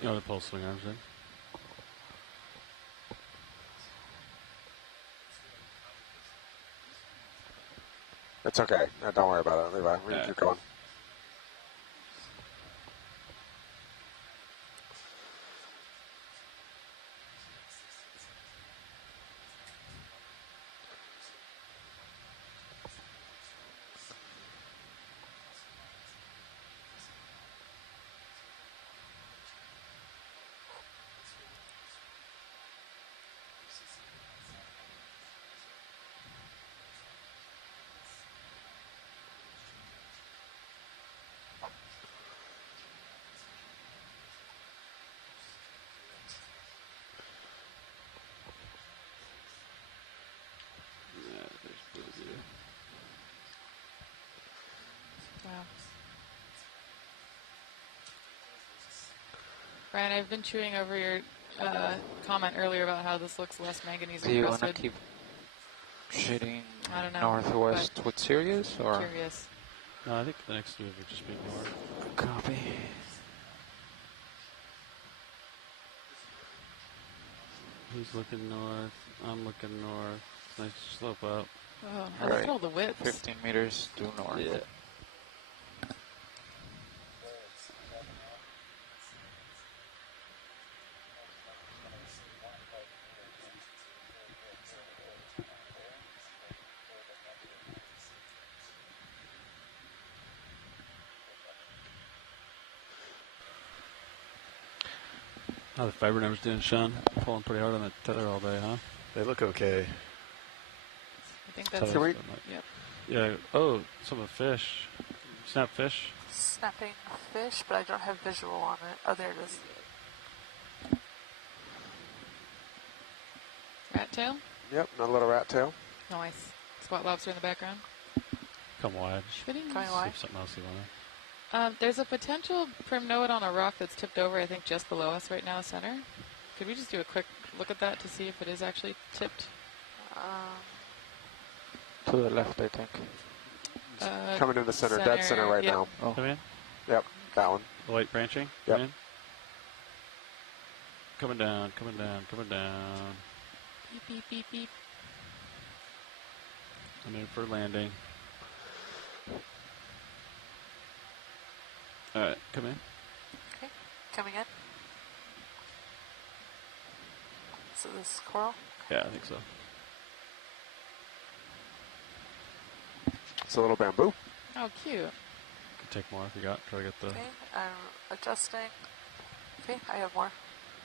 You know the pulse swing arms in. It's okay. Don't worry about it, Levi. We can keep going. Wow. Brian, I've been chewing over your comment earlier about how this looks less manganese Do you encrusted. want to keep shooting I don't know, northwest with Sirius? Or? Curious. No, I think the next move would just be north. Copy. He's looking north. I'm looking north. Nice slope up. Oh, I look at all the widths. 15 meters due north. Yeah. How the fiber numbers doing, Sean? Pulling pretty hard on the tether all day, huh? They look okay. I think that's Can Yep. Yeah. Oh, some of the fish. Snap fish. Snapping fish, but I don't have visual on it. Oh, there it is. Rat tail? Yep, another little rat tail. Nice. Squat lobster in the background. Come wide. Coming See if something else you want to. There's a potential primnoid on a rock that's tipped over, I think, just below us right now, center. Could we just do a quick look at that to see if it is actually tipped? To the left, I think. Coming in the center, dead center right now. Oh. Come in. Yep, that one. The light branching. Yep. Come in. Coming down, coming down, coming down. Beep, beep, beep, beep. I'm in for landing. All right, come in. Okay, coming in. So this coral? Yeah, I think so. It's a little bamboo. Oh, cute. Could take more if you got. Try to get the. Okay, I'm adjusting. Okay, I have more.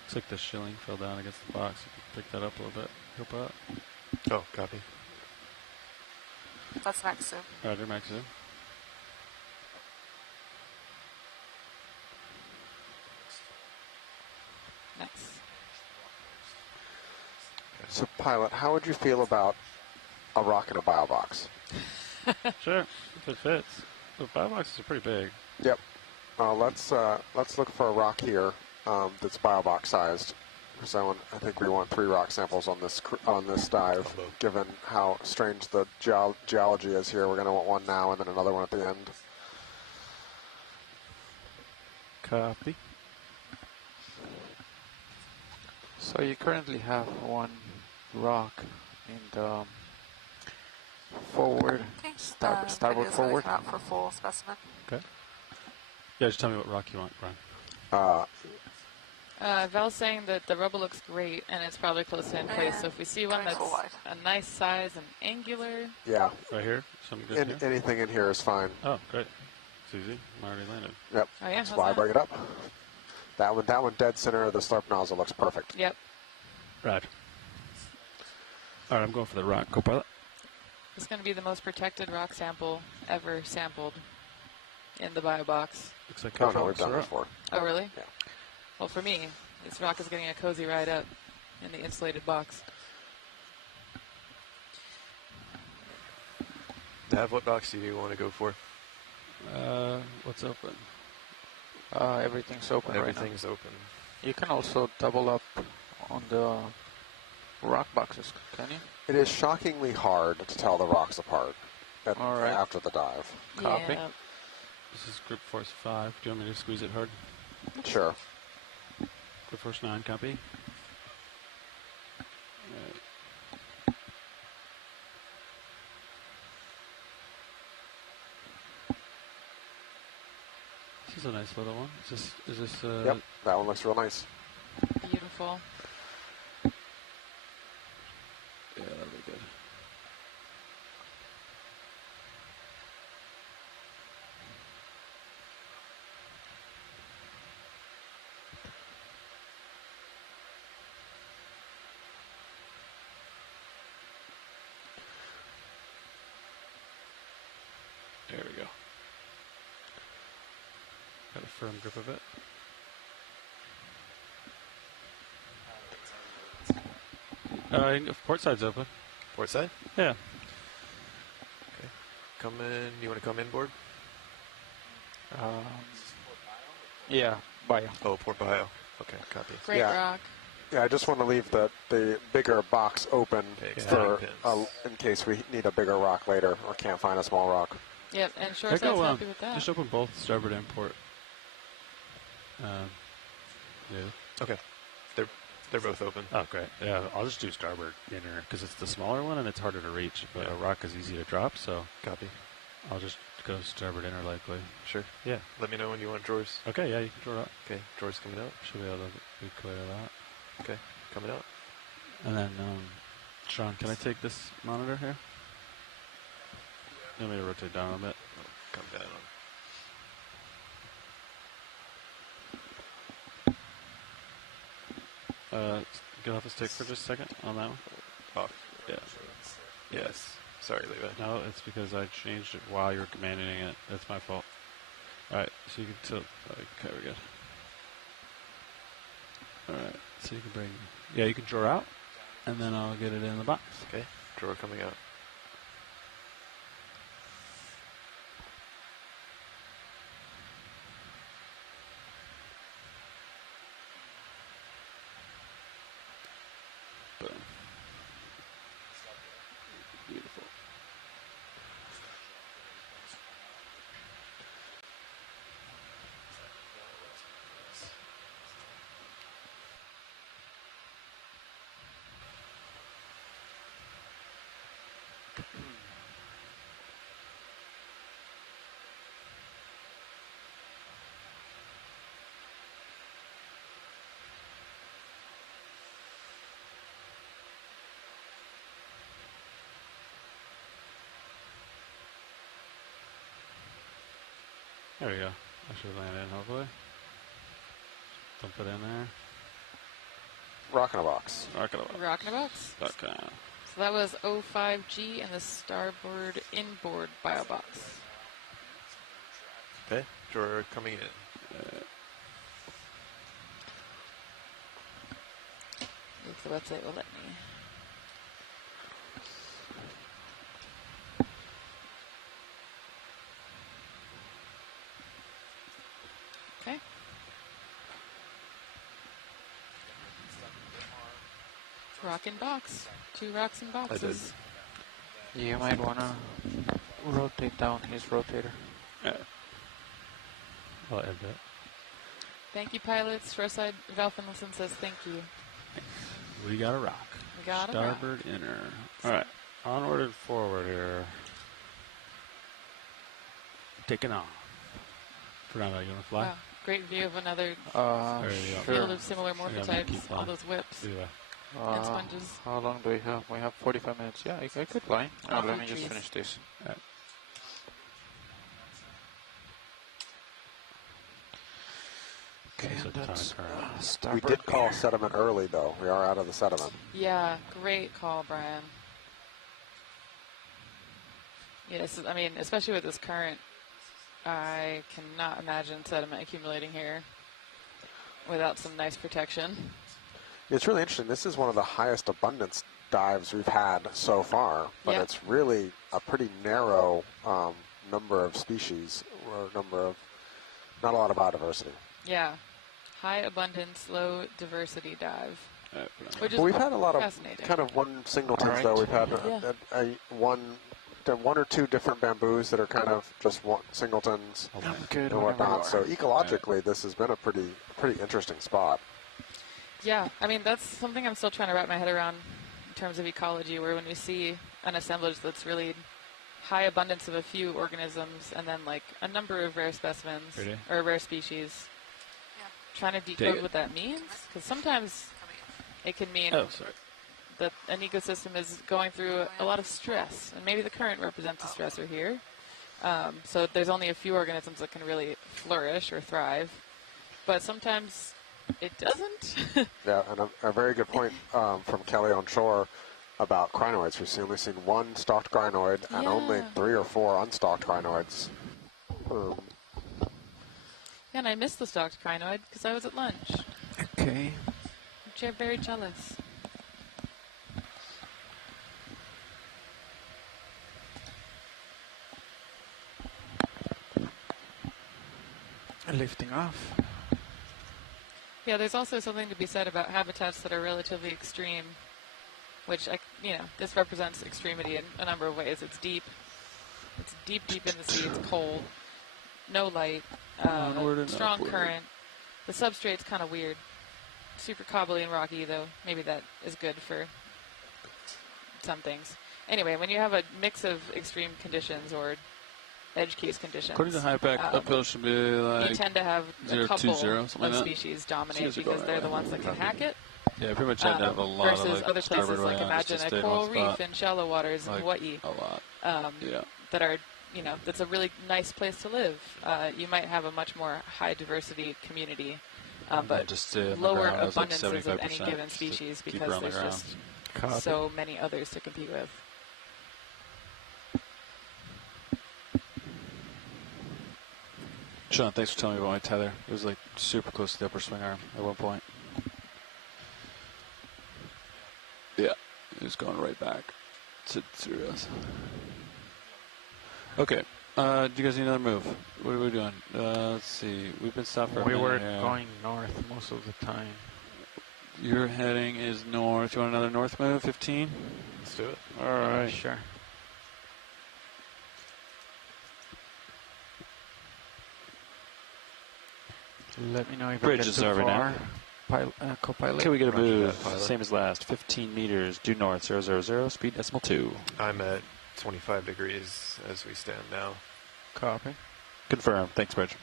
Looks like the shilling fell down against the box. You can pick that up a little bit. Help out. Oh, copy. That's max zoom. Roger, max zoom. Nice. So, pilot, how would you feel about a rock in a bio box? Sure, if it fits. The bio boxes are pretty big. Yep. Let's look for a rock here that's bio box sized. So I think we want 3 rock samples on this dive. Given how strange the geology is here, we're going to want one now and then another one at the end. Copy. So you currently have one rock in the forward, starboard forward. Out for full specimen. Okay. Yeah, just tell me what rock you want, Brian. Val's saying that the rubble looks great and it's probably close in place. So if we see one that's a nice size and angular. Yeah. Right here? Something good here? Anything in here is fine. Oh, great. It's easy. I'm already landed. Yep. Oh, yeah, That's how's why I that? bring it up. That one dead center of the slurp nozzle looks perfect. Yep. Right. All right, I'm going for the rock. Co-pilot. It's going to be the most protected rock sample ever sampled in the bio box. Looks like no, we've done it before. Oh, really? Yeah. Well, for me, this rock is getting a cozy ride up in the insulated box. Nav, what box do you want to go for? What's open? Everything's open Everything's right now. open. You can also double up on the rock boxes, can you? It is shockingly hard to tell the rocks apart All right. after the dive. Copy. Yeah. This is grip force 5. Do you want me to squeeze it hard? Sure. Grip force 9, copy. This is a nice little one. Is this Yep, that one looks real nice. Beautiful. Yeah, that'll be good. There we go. Got a firm grip of it. Port side's open. Port side? Yeah. Okay. Come in. You want to come inboard? Yeah, bio. Oh, Port Bio. Okay, copy. Great rock. Yeah, I just want to leave the bigger box open for pins. in case we need a bigger rock later or can't find a small rock. Yep, and short side's happy with that. Just open both starboard and port. Yeah. Okay. They're both open. Oh, great. Yeah, I'll just do starboard inner because it's the smaller one and it's harder to reach, but a rock is easy to drop, so. Copy. I'll just go starboard inner likely. Sure. Yeah. Let me know when you want drawers. Okay, yeah, you can draw out. Okay, drawers coming out. Should be able to be clear of that. Okay, coming out. And then, Sean, can I take this monitor here? You want me to rotate down a bit? Come down. Get off the stick for just a second on that one. Off. Yeah. Yes. Sorry, Levi. No, it's because I changed it while you were commanding it. That's my fault. Alright, so you can tilt. Okay, we're good. Alright, so you can bring. Yeah, you can draw out, and then I'll get it in the box. Okay, drawer coming out. Boom. Beautiful. There we go. I should land in, hopefully. Dump it in there. Rock in a box. Rock in a box. Rock in a box. So that was 05G in the starboard inboard bio box. Okay, drawer coming in. If the website will let me. Okay. Rock in box. 2 rocks in boxes. You might want to rotate down his rotator. I'll end it. Thank you, pilots. Shoreside Val Finlayson says thank you. We got a rock. We got a rock. Starboard inner. All right. Onward and forward here. Taking off. Fernando, you want to fly? Wow. Great view of another field of similar morphotypes. All those whips and sponges. How long do we have? We have 45 minutes. Yeah, I could fly. Let me just finish this. Okay, so we did call sediment early, though. We are out of the sediment. Yeah, great call, Brian. Yes, I mean, especially with this current, I cannot imagine sediment accumulating here without some nice protection. It's really interesting. This is one of the highest abundance dives we've had so far, but it's really a pretty narrow number of species, or not a lot of biodiversity. Yeah. High abundance, low diversity dive. Which is we've had a lot of kind of one singletons, though. We've had one or two different bamboos that are kind of just one singletons and whatnot. So ecologically, this has been a pretty interesting spot. Yeah, I mean, that's something I'm still trying to wrap my head around in terms of ecology, where when we see an assemblage that's really high abundance of a few organisms and then like a number of rare specimens or rare species, trying to decode what that means, because sometimes it can mean that an ecosystem is going through a lot of stress, and maybe the current represents a stressor here. So there's only a few organisms that can really flourish or thrive, but sometimes it doesn't. Yeah, and a very good point from Kelly on shore about crinoids. We've only seen one stalked crinoid and only 3 or 4 unstalked crinoids. Yeah, and I missed the stalked crinoid because I was at lunch. Okay. Which I'm very jealous. Lifting off. Yeah, there's also something to be said about habitats that are relatively extreme, which, this represents extremity in a number of ways. It's deep. It's deep in the sea. It's cold. No light. Strong current. The substrate's kind of weird. Super cobbly and rocky, though. Maybe that is good for some things. Anyway, when you have a mix of extreme conditions or edge case conditions, according to HYPAC, uphill should be like you tend to have a couple of species dominate because they're the ones that can hack it. Yeah, pretty much had to have a lot versus of other places, like imagine a coral reef in shallow waters in Hawaii. A lot. That are, that's a really nice place to live. You might have a much more high diversity community, but just lower abundances of any given species because there's just so many others to compete with. Sean, thanks for telling me about my tether. It was like super close to the upper swing arm at one point. Yeah, it was going right back to us. Okay, do you guys need another move? What are we doing? Let's see. We've been stopped for a minute. We were going north most of the time. Your heading is north. You want another north move? 15? Let's do it. All right. Sure. Let me know if Bridge is over now. Co-pilot. Can we get a move? Same as last. 15 meters due north. 000. Speed decimal 2. I'm at 25 degrees as we stand now. Copy. Confirmed. Thanks, Bridge.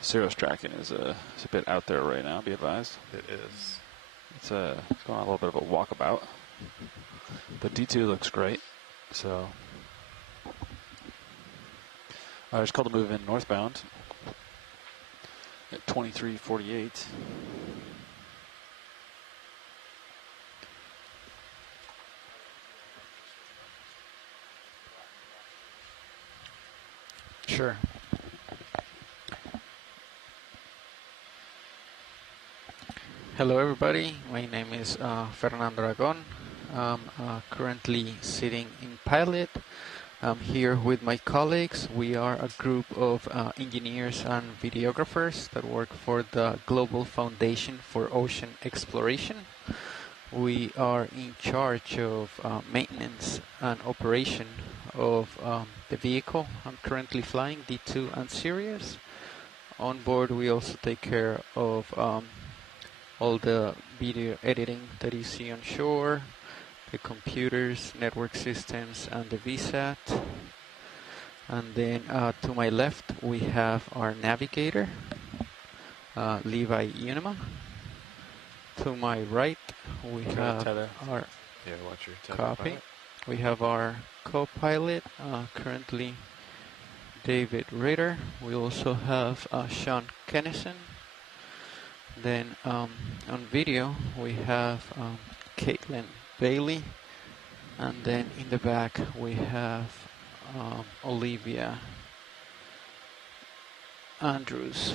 Cirrus tracking is a bit out there right now. Be advised. It is. It's going on a little bit of a walkabout. But D2 looks great. So. It's called to move in northbound at 2348. Sure. Hello everybody, my name is Fernando Aragon. I'm currently sitting in pilot. I'm here with my colleagues. We are a group of engineers and videographers that work for the Global Foundation for Ocean Exploration. We are in charge of maintenance and operation of the vehicle I'm currently flying, D2 and Sirius. On board we also take care of all the video editing that you see on shore, the computers, network systems, and the VSAT. And then to my left we have our navigator, Levi Unema. To my right we have our copy. We have our co-pilot, currently David Rader. We also have Sean Kennison. Then on video we have Caitlin Bailey, and then in the back we have Olivia Andrews.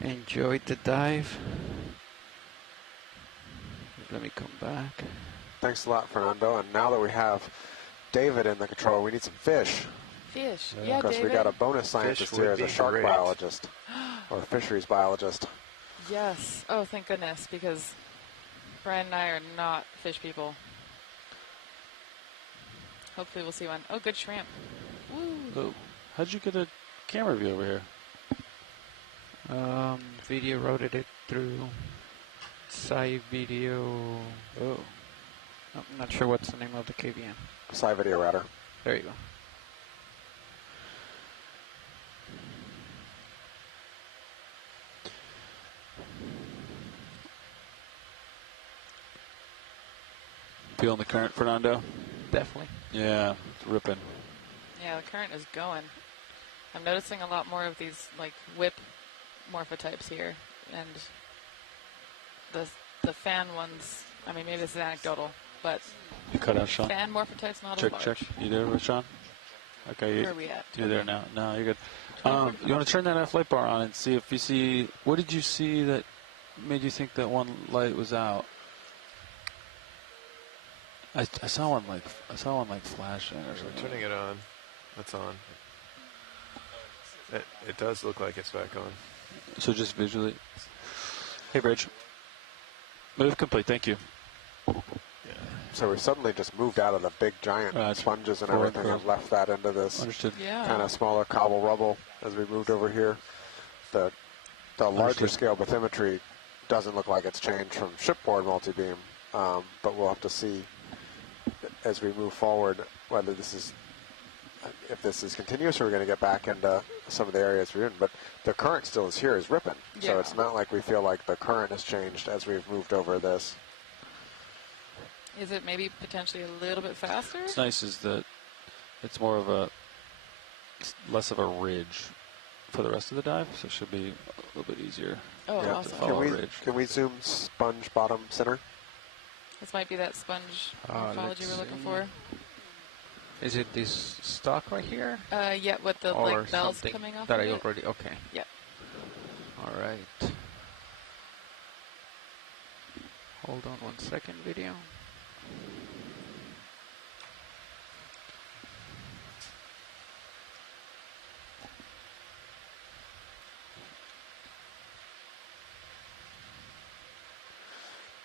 Enjoyed the dive. Let me come back. Thanks a lot, Fernando. And now that we have David in the control, we need some fish. Fish, yeah, because we got a bonus scientist here as a shark biologist or a fisheries biologist. Yes. Oh, thank goodness, because Brian and I are not fish people. Hopefully we'll see one. Oh, good shrimp. Woo. Oh, how'd you get a camera view over here? Video routed it through Sci Video. Oh. I'm not sure what's the name of the KVM. Sci Video Router. There you go. Feeling the current, Fernando? Definitely. Yeah, it's ripping. Yeah, the current is going. I'm noticing a lot more of these like whip morphotypes here, and the fan ones. I mean, maybe this is anecdotal, but you cut out Sean. Fan morphotypes not check, as large. Check. You there with Sean? Okay. Where are we at? You're there now. No, you're good. You want to turn that light bar on and see if you see. What did you see that made you think that one light was out? I saw one like flashing or something. We're turning it on. That's on. It does look like it's back on. So just visually. Hey, Bridge. Move complete. Thank you. Yeah. So we suddenly just moved out of the big giant sponges and everything and left that into this kind of smaller cobble rubble as we moved over here. The larger scale bathymetry doesn't look like it's changed from shipboard multi-beam, but we'll have to see as we move forward whether this is, if this is continuous or we're going to get back into some of the areas we're in. But the current still is here, is ripping. Yeah. So it's not like we feel like the current has changed as we've moved over this. Is it maybe potentially a little bit faster? What's nice is that it's more of less of a ridge for the rest of the dive, so it should be a little bit easier. Oh, awesome. Can we zoom sponge bottom center? This might be that sponge morphology we're looking for. Is it this stock right here? Yeah, with the like bells coming off that of I it? already, okay. Yeah. All right. Hold on 1 second, video.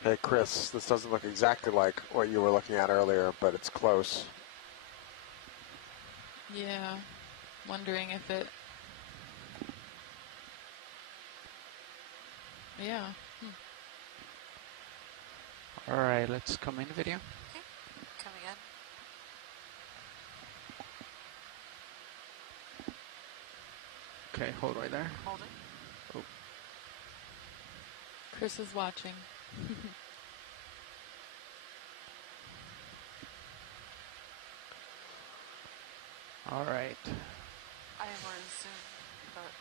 Hey, Chris, this doesn't look exactly like what you were looking at earlier, but it's close. Yeah, wondering if it... Yeah. All right, let's come in, video. Okay, coming in. Okay, hold right there. Hold it. Oh. Chris is watching. All right. I am on Zoom, but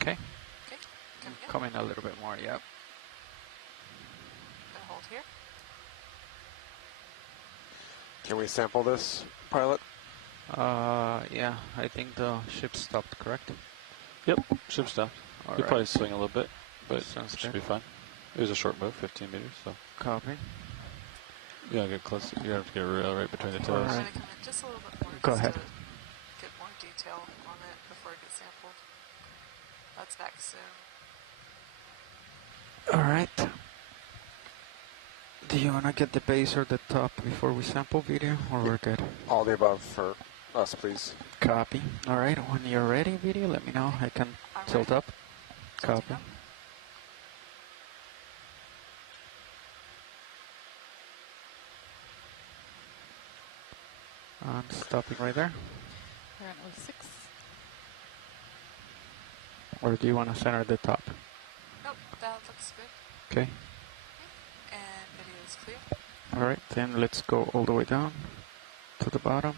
Okay. okay. Come in a little bit more. Yep. And hold here. Can we sample this pilot? Yeah. I think the ship stopped. Correct. Yep. Ship stopped. All You'll right. probably swing a little bit, but Sounds should good. be fine. It was a short move, 15 meters, so. Copy. You gotta get close. You have to get real right between the toes. All I'm right. going to come in just a little bit more. Go just ahead. To get more detail on it before it gets sampled. That's back soon. All right. Do you want to get the base or the top before we sample video, or we're good? All the above for us, please. Copy. All right. When you're ready, video, let me know. I can tilt up. Copy. And stopping right there. We're on 06. Or do you want to center the top? Nope, that looks good. Okay. And video is clear. All right. Then let's go all the way down to the bottom.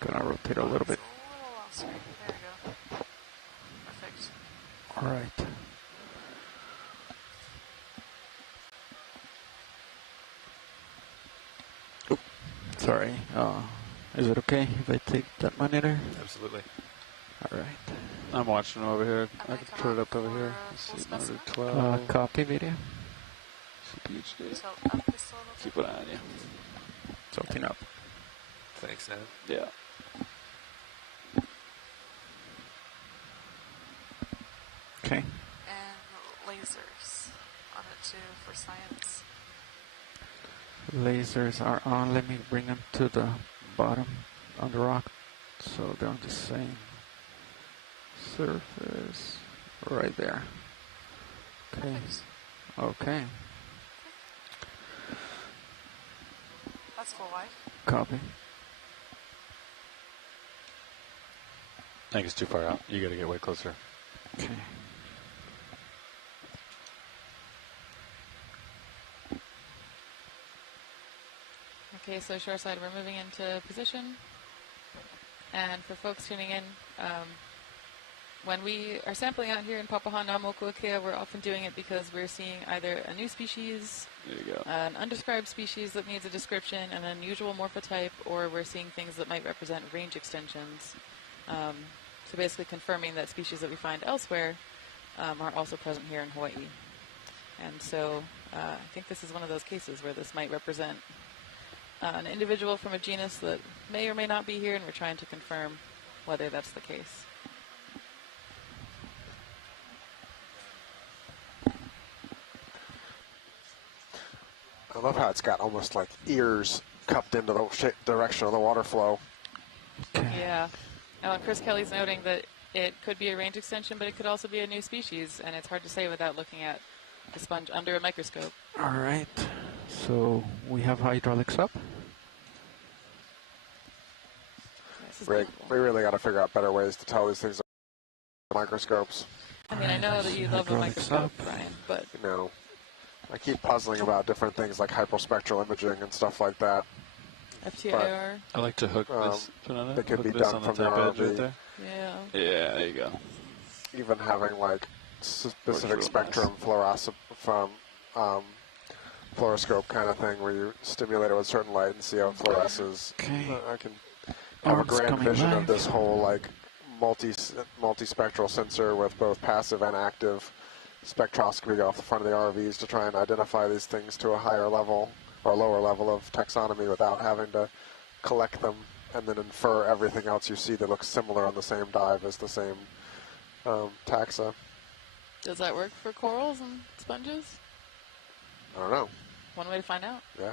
Gonna rotate a little bit. A little off screen. There we go. Perfect. All right. Oop. Sorry. Is it okay if I take that monitor? Absolutely. All right. I'm watching over here. I can put it up over here. Let's see, monitor 12. Copy video. CPHD. Tilt up just a little bit. Keep an eye on you. Tilting up. Thanks, Ned. Yeah. Okay. And lasers on it too for science. Lasers are on. Let me bring them to the bottom on the rock so they're on the same surface. Right there. Okay. Okay. That's full wide. Copy. I think it's too far out. You gotta get way closer. Okay. Okay, so shoreside, we're moving into position. And for folks tuning in, when we are sampling out here in Papahanaumokuakea, we're often doing it because we're seeing either a new species, there you go, an undescribed species that needs a description, an unusual morphotype, or we're seeing things that might represent range extensions. So basically confirming that species that we find elsewhere are also present here in Hawaii. And so I think this is one of those cases where this might represent an individual from a genus that may or may not be here, and we're trying to confirm whether that's the case. I love how it's got almost like ears cupped into the direction of the water flow. Yeah. Now, Chris Kelly's noting that it could be a range extension, but it could also be a new species, and it's hard to say without looking at the sponge under a microscope. All right. So we have hydraulics up. We really got to figure out better ways to tell these things with microscopes. I mean, I know that you love a microscope, Brian, but... You know, I keep puzzling about different things like hyperspectral imaging and stuff like that. FTIR. I like to hook this. They could be done from the ROV. Right there. Yeah. Yeah, there you go. Even having like specific really spectrum fluoroscope kind of thing where you stimulate it with certain light and see how it fluoresces. Okay. I can have a grand vision of this whole like multispectral sensor with both passive and active spectroscopy off the front of the ROVs to try and identify these things to a higher level or lower level of taxonomy without having to collect them and then infer everything else you see that looks similar on the same dive as the same taxa. Does that work for corals and sponges? I don't know. One way to find out. Yeah.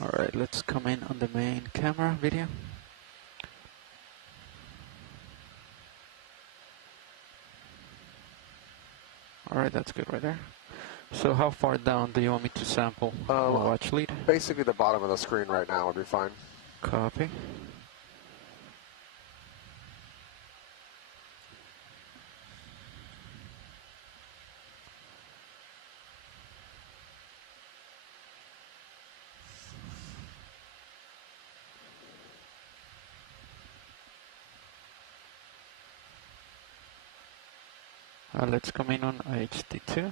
All right, let's come in on the main camera video. All right, that's good right there. So how far down do you want me to sample? Watch lead? Basically the bottom of the screen right now would be fine. Copy. Let's come in on HD2.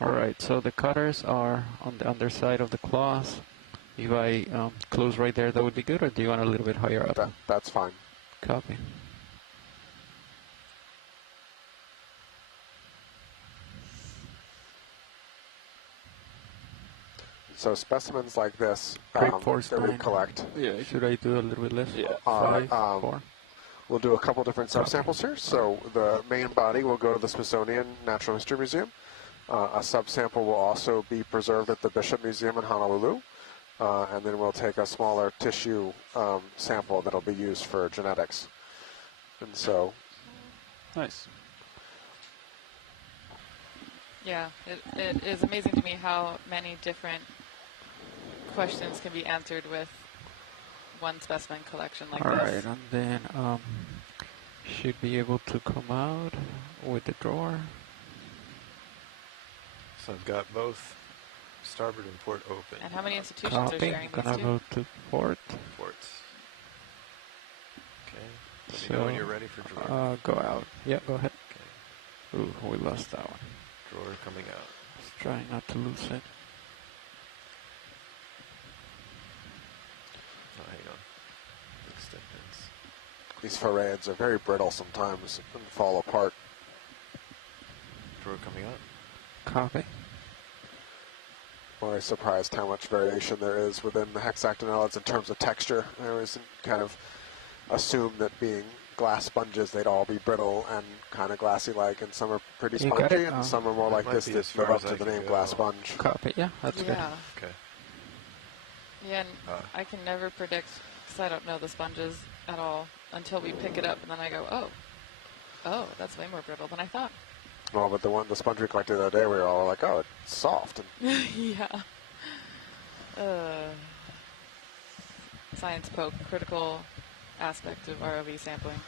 Alright, so the cutters are on the underside of the claws. If I close right there, that would be good, or do you want a little bit higher up? That's fine. Copy. So specimens like this that we collect. Yeah, should I do a little bit less? Yeah. 5, 4? We'll do a couple different subsamples here. So the main body will go to the Smithsonian Natural History Museum. A subsample will also be preserved at the Bishop Museum in Honolulu. And then we'll take a smaller tissue sample that'll be used for genetics. And so... Nice. Yeah, it is amazing to me how many different questions can be answered with one specimen collection like this. Alright, and then should be able to come out with the drawer. So I've got both starboard and port open. And how many institutions are sharing these Gonna two? go to port. Ports. Okay. Let me know when you're ready for drawer. Go out. Yeah, go ahead. Okay. Ooh, we lost that one. Drawer coming out. Just trying not to lose it. Oh, hang on. Extend pins. These farades are very brittle sometimes and fall apart. Drawer coming out. Copy. I'm always surprised how much variation there is within the hexactinelids in terms of texture. I always kind of assume that being glass sponges, they'd all be brittle and kind of glassy-like, and some are pretty spongy, and some are more like this that live up to the name glass sponge. Copy, yeah, that's good. Okay. Yeah, and I can never predict, because I don't know the sponges at all, until we pick it up, and then I go, oh, that's way more brittle than I thought. Well, but the sponge we collected the other day, we were all like, oh, it's soft. Yeah. Science poke, critical aspect of ROV sampling.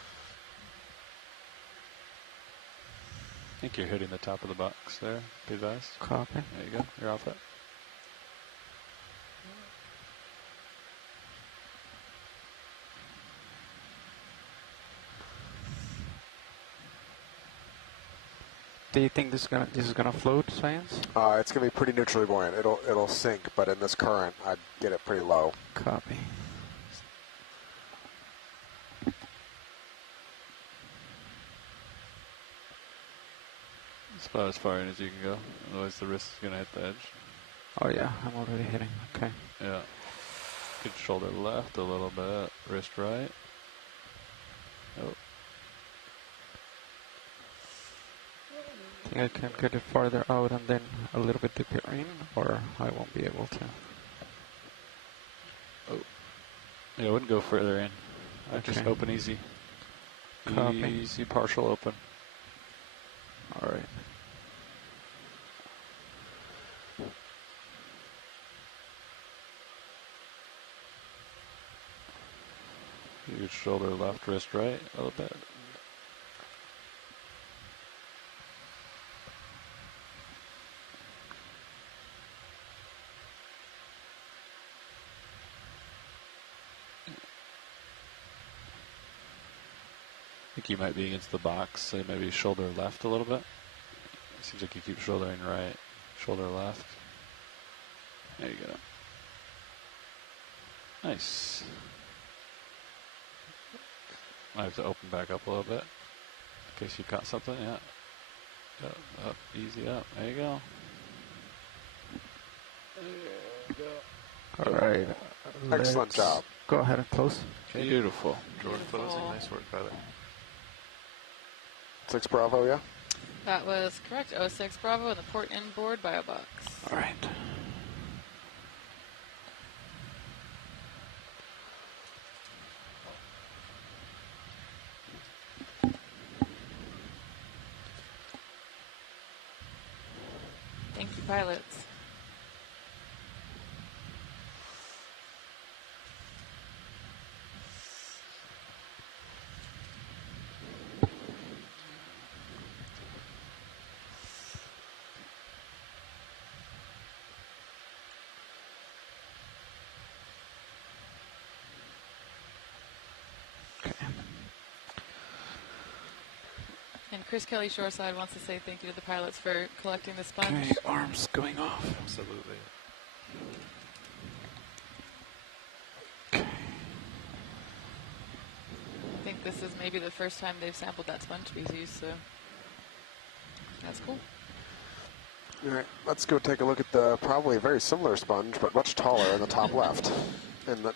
I think you're hitting the top of the box there. Be advised. Copy. There you go. You're off it. Do you think this is gonna float, Science? It's gonna be pretty neutrally buoyant. It'll sink, but in this current, I'd get it pretty low. Copy. It's about as far in as you can go. Otherwise, the wrist is gonna hit the edge. Oh yeah, I'm already hitting. Okay. Yeah. Good shoulder left a little bit. Wrist right. Oh. I think I can get it farther out and then a little bit deeper in, or I won't be able to. Oh. Yeah, I wouldn't go further in. I'd just Okay. open easy. Copy. Easy partial open. All right. Good shoulder left, wrist right a little bit. I think you might be against the box, so maybe shoulder left a little bit. Seems like you keep shouldering right, shoulder left. There you go. Nice. I have to open back up a little bit in case you caught something. Yeah. Up, easy up. There you go. There you go. All right. Excellent job. Go ahead and close. Okay. Beautiful. Drawer closing. Nice work, brother. 6 Bravo, yeah? That was correct. 06 Bravo in the port inboard bio box. All right. pilots. And Chris Kelly Shoreside wants to say thank you to the pilots for collecting the sponge. Okay, arms going off. Absolutely. I think this is maybe the first time they've sampled that sponge species, so that's cool. All right, let's go take a look at the probably very similar sponge, but much taller in the top left,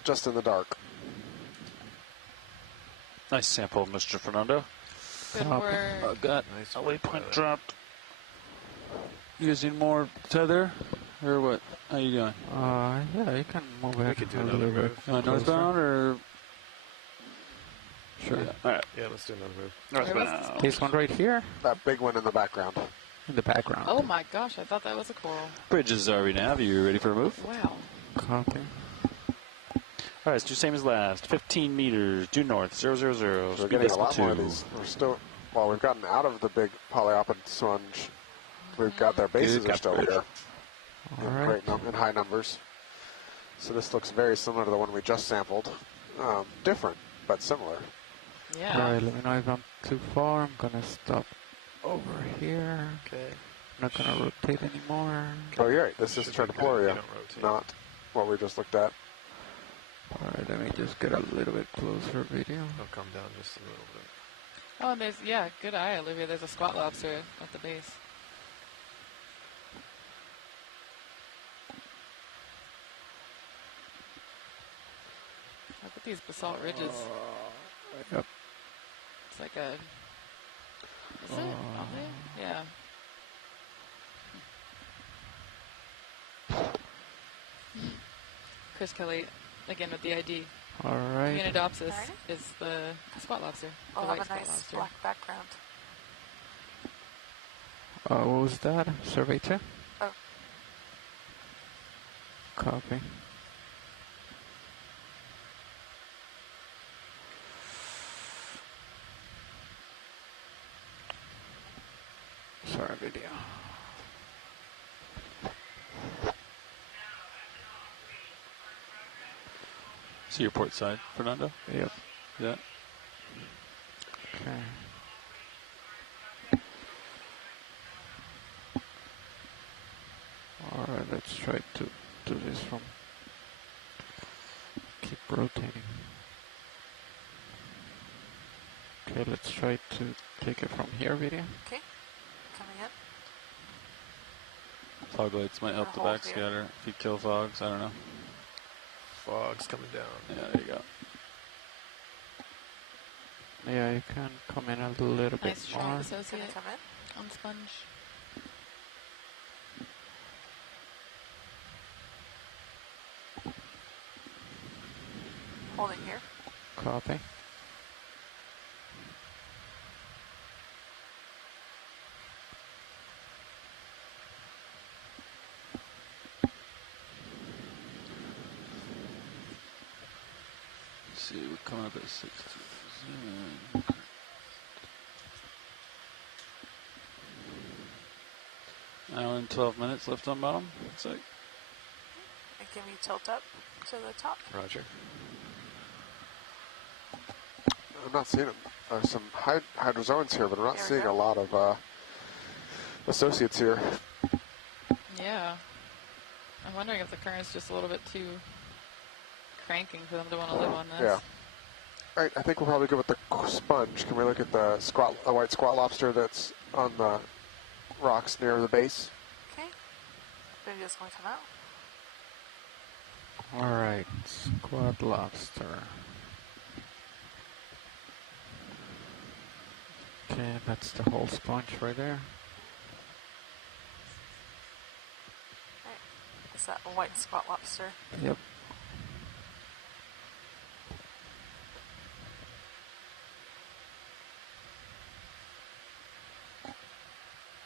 just in the dark. Nice sample, Mr. Fernando. Good work. I got Nice a work, waypoint pilot. dropped. You guys need more tether, or what? How you doing? Yeah, you can move it could do a another little bit. move. Northbound or? Sure. Yeah. All right. Yeah, let's do another move. Northbound. This one right here, That big one in the background. in the background. Oh my gosh, I thought that was a coral. Bridges RV nav. You ready for a move? Wow. Copy. All right, let's do same as last. 15 meters due north. 000. We're Speed getting a decimal lot more of 2. these. We're still, well, we've gotten out of the big polyopid sponge. We've got their bases are still here All in, right. in high numbers. So this looks very similar to the one we just sampled. Different, but similar. Yeah. All right, let me know if I'm too far. I'm gonna stop over here. Okay. I'm not gonna rotate anymore. Oh, you're right. This is Should be good if you Tritiporia, don't rotate. not what we just looked at. All right, let me just get a little bit closer video. I'll come down just a little bit. Oh, and there's, yeah, good eye, Olivia. There's a squat lobster at the base. Look at these basalt ridges. Yep. It's like a... Is it? On there? Yeah. Chris Kelly, again with the ID. All right. Unidopsis is the squat lobster. The I'll white have a squat nice lobster. black background. What was that? Survey 2? Oh. Copy. Sorry, video. See your port side, Fernando? Yep. Yeah. Okay. All right, let's try to do this from. Keep rotating. Okay, let's try to take it from here, video. Okay, coming in. Fog lights might help the Hold back here. scatter if you kill fogs. I don't know. Fog's coming down. Yeah, there you go. Yeah, you can come in a little bit Nice strong more. associate Gonna come in. on sponge. Holding here. Copy. Let's see, we're coming up at 6. Hour and 12 minutes left on bottom. Looks like. And can we tilt up to the top? Roger. I'm not seeing them. There's some hydrozoans here, but I'm not There we seeing go. a lot of associates here. Yeah. I'm wondering if the current's just a little bit too cranking for them to want to live on this. Yeah. All right, I think we'll probably go with the sponge. Can we look at the white squat lobster that's on the rocks near the base? Okay. Video's going to come out. All right, squat lobster. Okay, that's the whole sponge right there. Right. Is that a white squat lobster? Yep.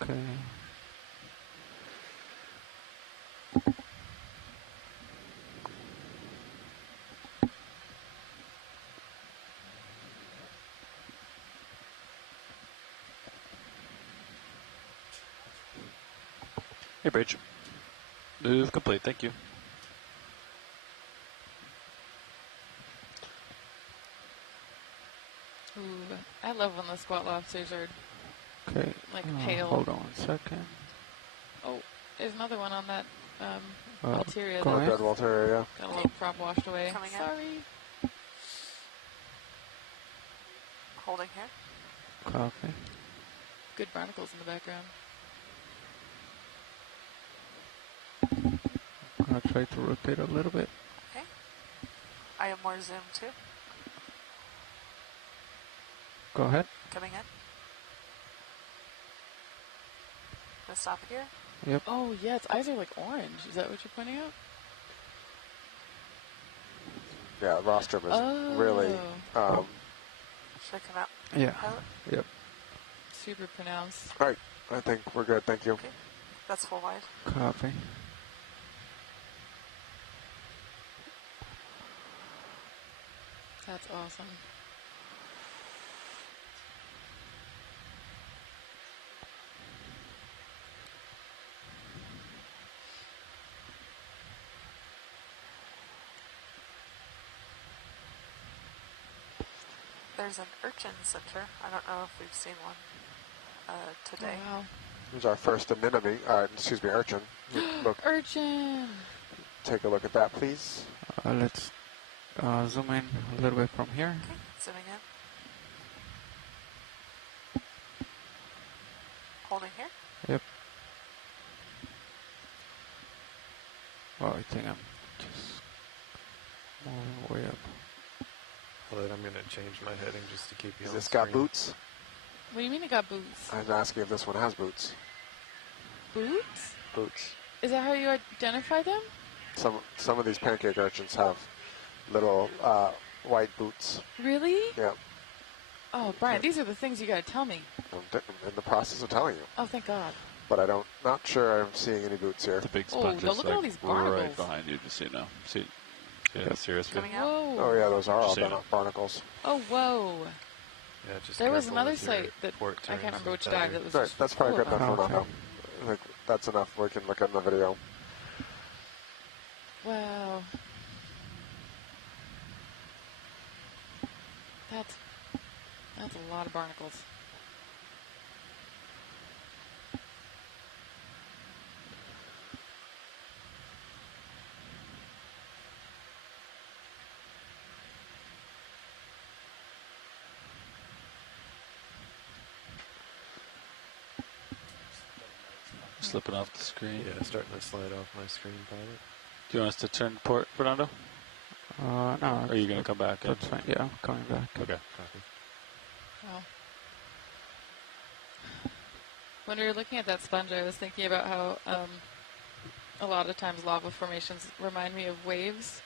Okay. Hey, Bridge. Move complete. Thank you. Ooh, I love when the squat lobsters are Okay. like pale. Hold on 1 second. Oh, there's another one on that Uh, Walteria. go ahead. Red Walteria, yeah. Got a little prop washed away. Coming in. Sorry. Holding here. Copy. Good barnacles in the background. I'm gonna try to rotate a little bit. Okay. I have more zoom too. Go ahead. Coming in. Gonna stop here. Yep. Oh, yeah, its eyes are like orange. Is that what you're pointing out? Yeah, rostrum is really. Should I come out? Yeah. Pilot? Yep. Super pronounced. All right, I think we're good. Thank you. Okay. That's full wide. Copy. That's awesome. There's an urchin center. I don't know if we've seen one today. Oh, wow. Here's our first anemone. Excuse me, urchin. Look, Urchin! take a look at that, please. Let's zoom in a little bit from here. Okay, zooming in. Holding here. Yep. Oh, I think I'm just moving way up. Well, then I'm going to change my heading just to keep you Has on this got screen. boots? What do you mean it got boots? I was asking if this one has boots. Boots? Boots. Is that how you identify them? Some of these pancake urchins have little white boots. Really? Yeah. Oh, Brian, these are the things you gotta tell me. I'm in the process of telling you. Oh, thank God. But not sure I'm seeing any boots here. The big Oh, sponge no, is look at all these barnacles. right behind you, just so you know. See, yeah, seriously. Coming out. Whoa. Oh yeah, those are all Just so you know. barnacles. Oh, whoa. Yeah, just There was careful another with your site that port I can't turns remember and which tethers. dive that was Right, just that's probably full good of enough them. for now. I think that's enough. We can look at in the video. Wow. That's a lot of barnacles. Slipping off the screen. Yeah, starting to slide off my screen, pilot. Do you want us to turn port, Fernando? No. Or are you going to come back? That's fine. Yeah, I'm coming back. Okay. Copy. Wow. When we were looking at that sponge, I was thinking about how a lot of times lava formations remind me of waves.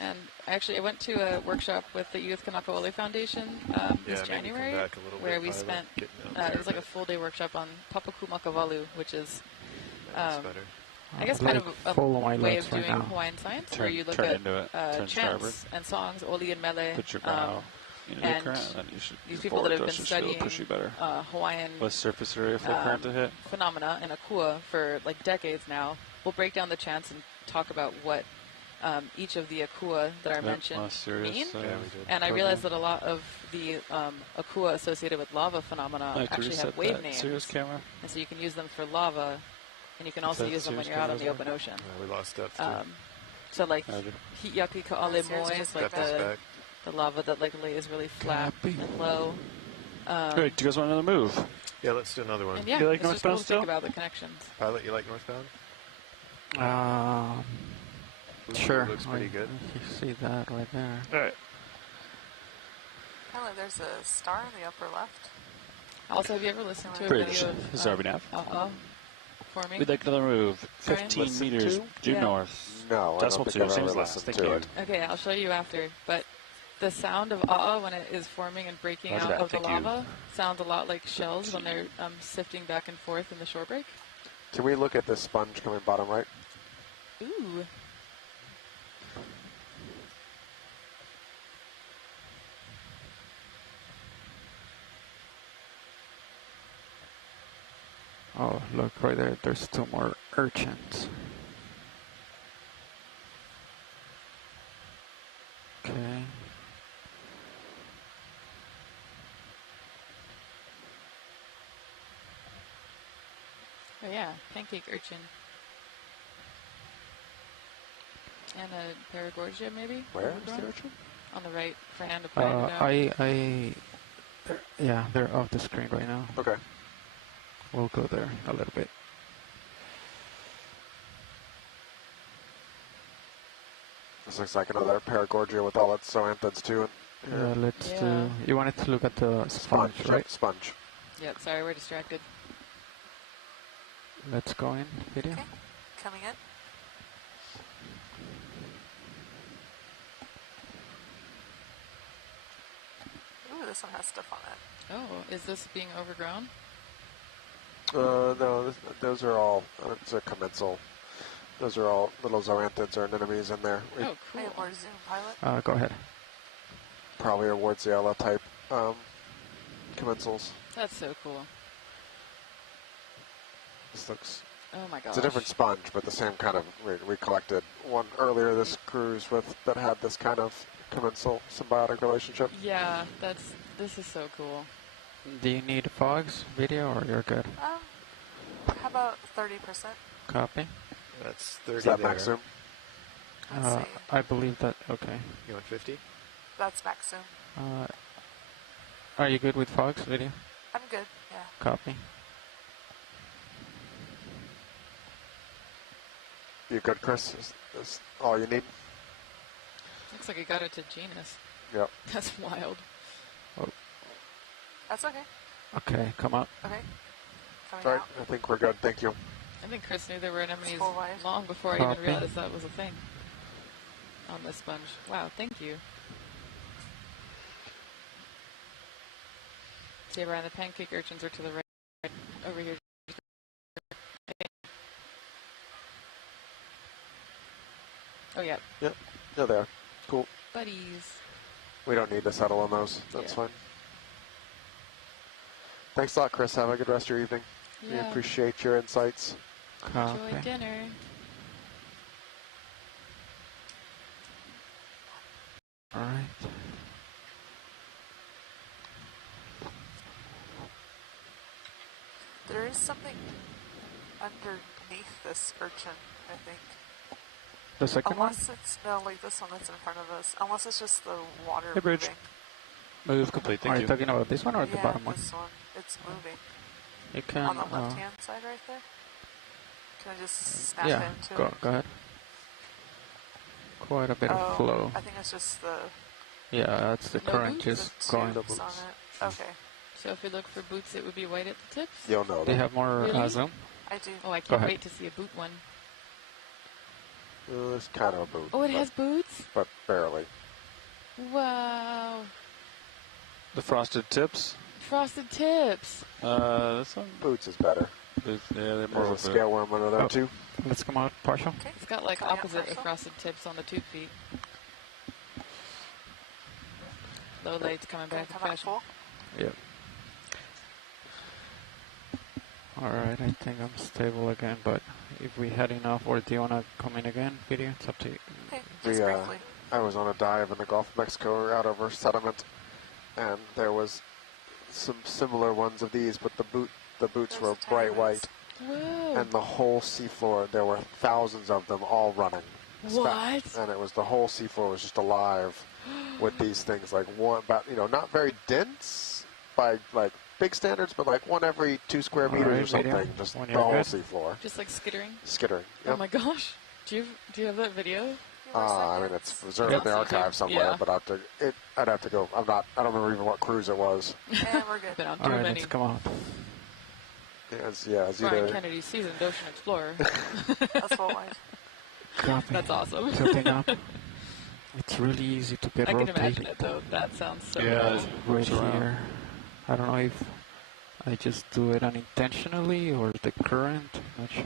And actually, I went to a workshop with the Youth Kanaka Foundation this Yeah, maybe come January, back a little where bit, we pilot. spent, Getting out it there was a like a bit. full-day workshop on Papaku Makavalu, which is, That's better. I guess, I'd kind like of follow my a way lights of right doing now. Hawaiian science, Turn- where you look turn at into it. Turn starboard. chants and songs, Oli and Mele. Put your bow into the and current, and then you should these move people that forward have to been us, just be able to studying push you better. Hawaiian Less surface area for the current to hit. phenomena in Akua for like decades now, we'll break down the chants and talk about what each of the Akua that are Yep, mentioned less serious, mean. yeah, we did. And I realized that a lot of the Akua associated with lava phenomena Mike, actually reset have wave that names. Sirius camera. And so you can use them for lava, and you can also that use them when Sirius you're out on the camera's open ocean. Yeah, we lost depth too. So like Roger. Hi'yaki Ka'ale Sirius Moe just is like Depth is back. the lava that like lays really flat Copy. and low. Great. Do you guys want another move? Yeah, let's do another one. And yeah, You like it's just cool northbound to still? think about the connections. Pilot, you like northbound? Blue Sure. looks pretty good. You see that right there. All right. Pilot, there's a star in the upper left. Also, have you ever listened to a Bridge. video of This is RV Nav. forming? We'd like another move. Brian? 15 Listen meters to? due Yeah. north. No, Decimal I don't two, think I've same ever as last. listened Thank to you. it. Okay, I'll show you after. But the sound of a'a when it is forming and breaking Roger out that, of the thank you. lava sounds a lot like shells when they're sifting back and forth in the shore break. Can we look at this sponge coming bottom right? Ooh. Oh, look right there. There's 2 more urchins. Okay. Oh yeah, pancake urchin. And a paragorgia, maybe? Where is the urchin? On the right, Fernando pointed it out. Yeah, they're off the screen right now. Okay. We'll go there a little bit. This looks like another paragorgia with all its zoanthids too. Yeah, let's do. You wanted to look at the sponge, right? Sponge. Yep, sorry, we're distracted. Let's go in video. Okay, coming in. Ooh, this one has stuff on it. Oh, is this being overgrown? No, those are all, it's a commensal. Those are all little zoanthids or anemones in there. Oh, cool. I have more zoom, pilot. Go ahead. Probably a Wardsiella type commensals. That's so cool. This looks... Oh my gosh. It's a different sponge, but the same kind of... We collected one earlier this cruise that had this kind of commensal symbiotic relationship. Yeah, this is so cool. Do you need fogs video or you're good? How about 30%? Copy. That's 30 Is that there. max zoom? I believe that. Okay. You want 50? That's max zoom. Are you good with fogs video? I'm good, yeah. Copy. You good, Chris? Is all you need? Looks like I got it to genus. Yep. That's wild. Oh. That's okay. Okay, come up. Okay. Coming All right, out. I think we're good. Thank you. I think Chris knew there were anemones full wide. long before I Copy. even realized that was a thing on this sponge. Wow, thank you. See, Brian, the pancake urchins are to the right, over here. Oh, yeah. Yep. Yeah, they are. Cool. Buddies. We don't need to settle on those. That's Yeah. fine. Thanks a lot, Chris. Have a good rest of your evening. We Yeah. appreciate your insights. Enjoy dinner. All right. There is something underneath this urchin, I think. The second one? Unless it's, no, like this one that's in front of us. Unless it's just the water Hey, Bridge. moving. Move complete, thank Are you. you talking about this one or the Yeah, bottom one? this one. It's moving. You can. On the left-hand side right there. Can I just snap yeah, into go, it? go ahead. Quite a bit of flow. I think it's just the... Yeah, that's the current just going. tubes on it. Okay. So if we look for boots, it would be white at the tips? You'll know They them. have more Really? zoom. I do. Oh, I Go can't ahead. wait to see a boot one. It's kind of a boot. Oh, it but- has boots? But barely. Wow. The frosted tips. Frosted tips. This one. Boots is better. Yeah, they're more There's a of scale worm under there, too. Let's come out partial. Okay. It's got like Coming out opposite of partial. frosted tips on the tube feet. Low late's coming back in Come out fashion. full. Yep. Alright, I think I'm stable again, but if we had enough, or do you want to come in again, video? It's up to you. Okay, just briefly. I was on a dive in the Gulf of Mexico out over sediment, and there was some similar ones of these, but the boots were bright white. Whoa. And the whole seafloor, there were thousands of them all running. What? And it was the whole seafloor was just alive with these things, like one, about, not very dense by like big standards, but like one every 2 square meters Alright, or something. video. Just When the you're whole good. seafloor. Just like skittering? Skittering. Oh Yep. my gosh. Do you have that video? I mean, it's reserved in the archive somewhere, Yeah. but I'd have to go. I don't remember even what cruise it was. And we're good. Been on too Alright, many. let's come out. It's Brian either Kennedy's seasoned ocean explorer. That's full wide. Copy. That's awesome. Tilting up. It's really easy to get I can rotated. imagine it though. That sounds so Yeah, cool. right here. I don't know if I just do it unintentionally or the current. Not sure.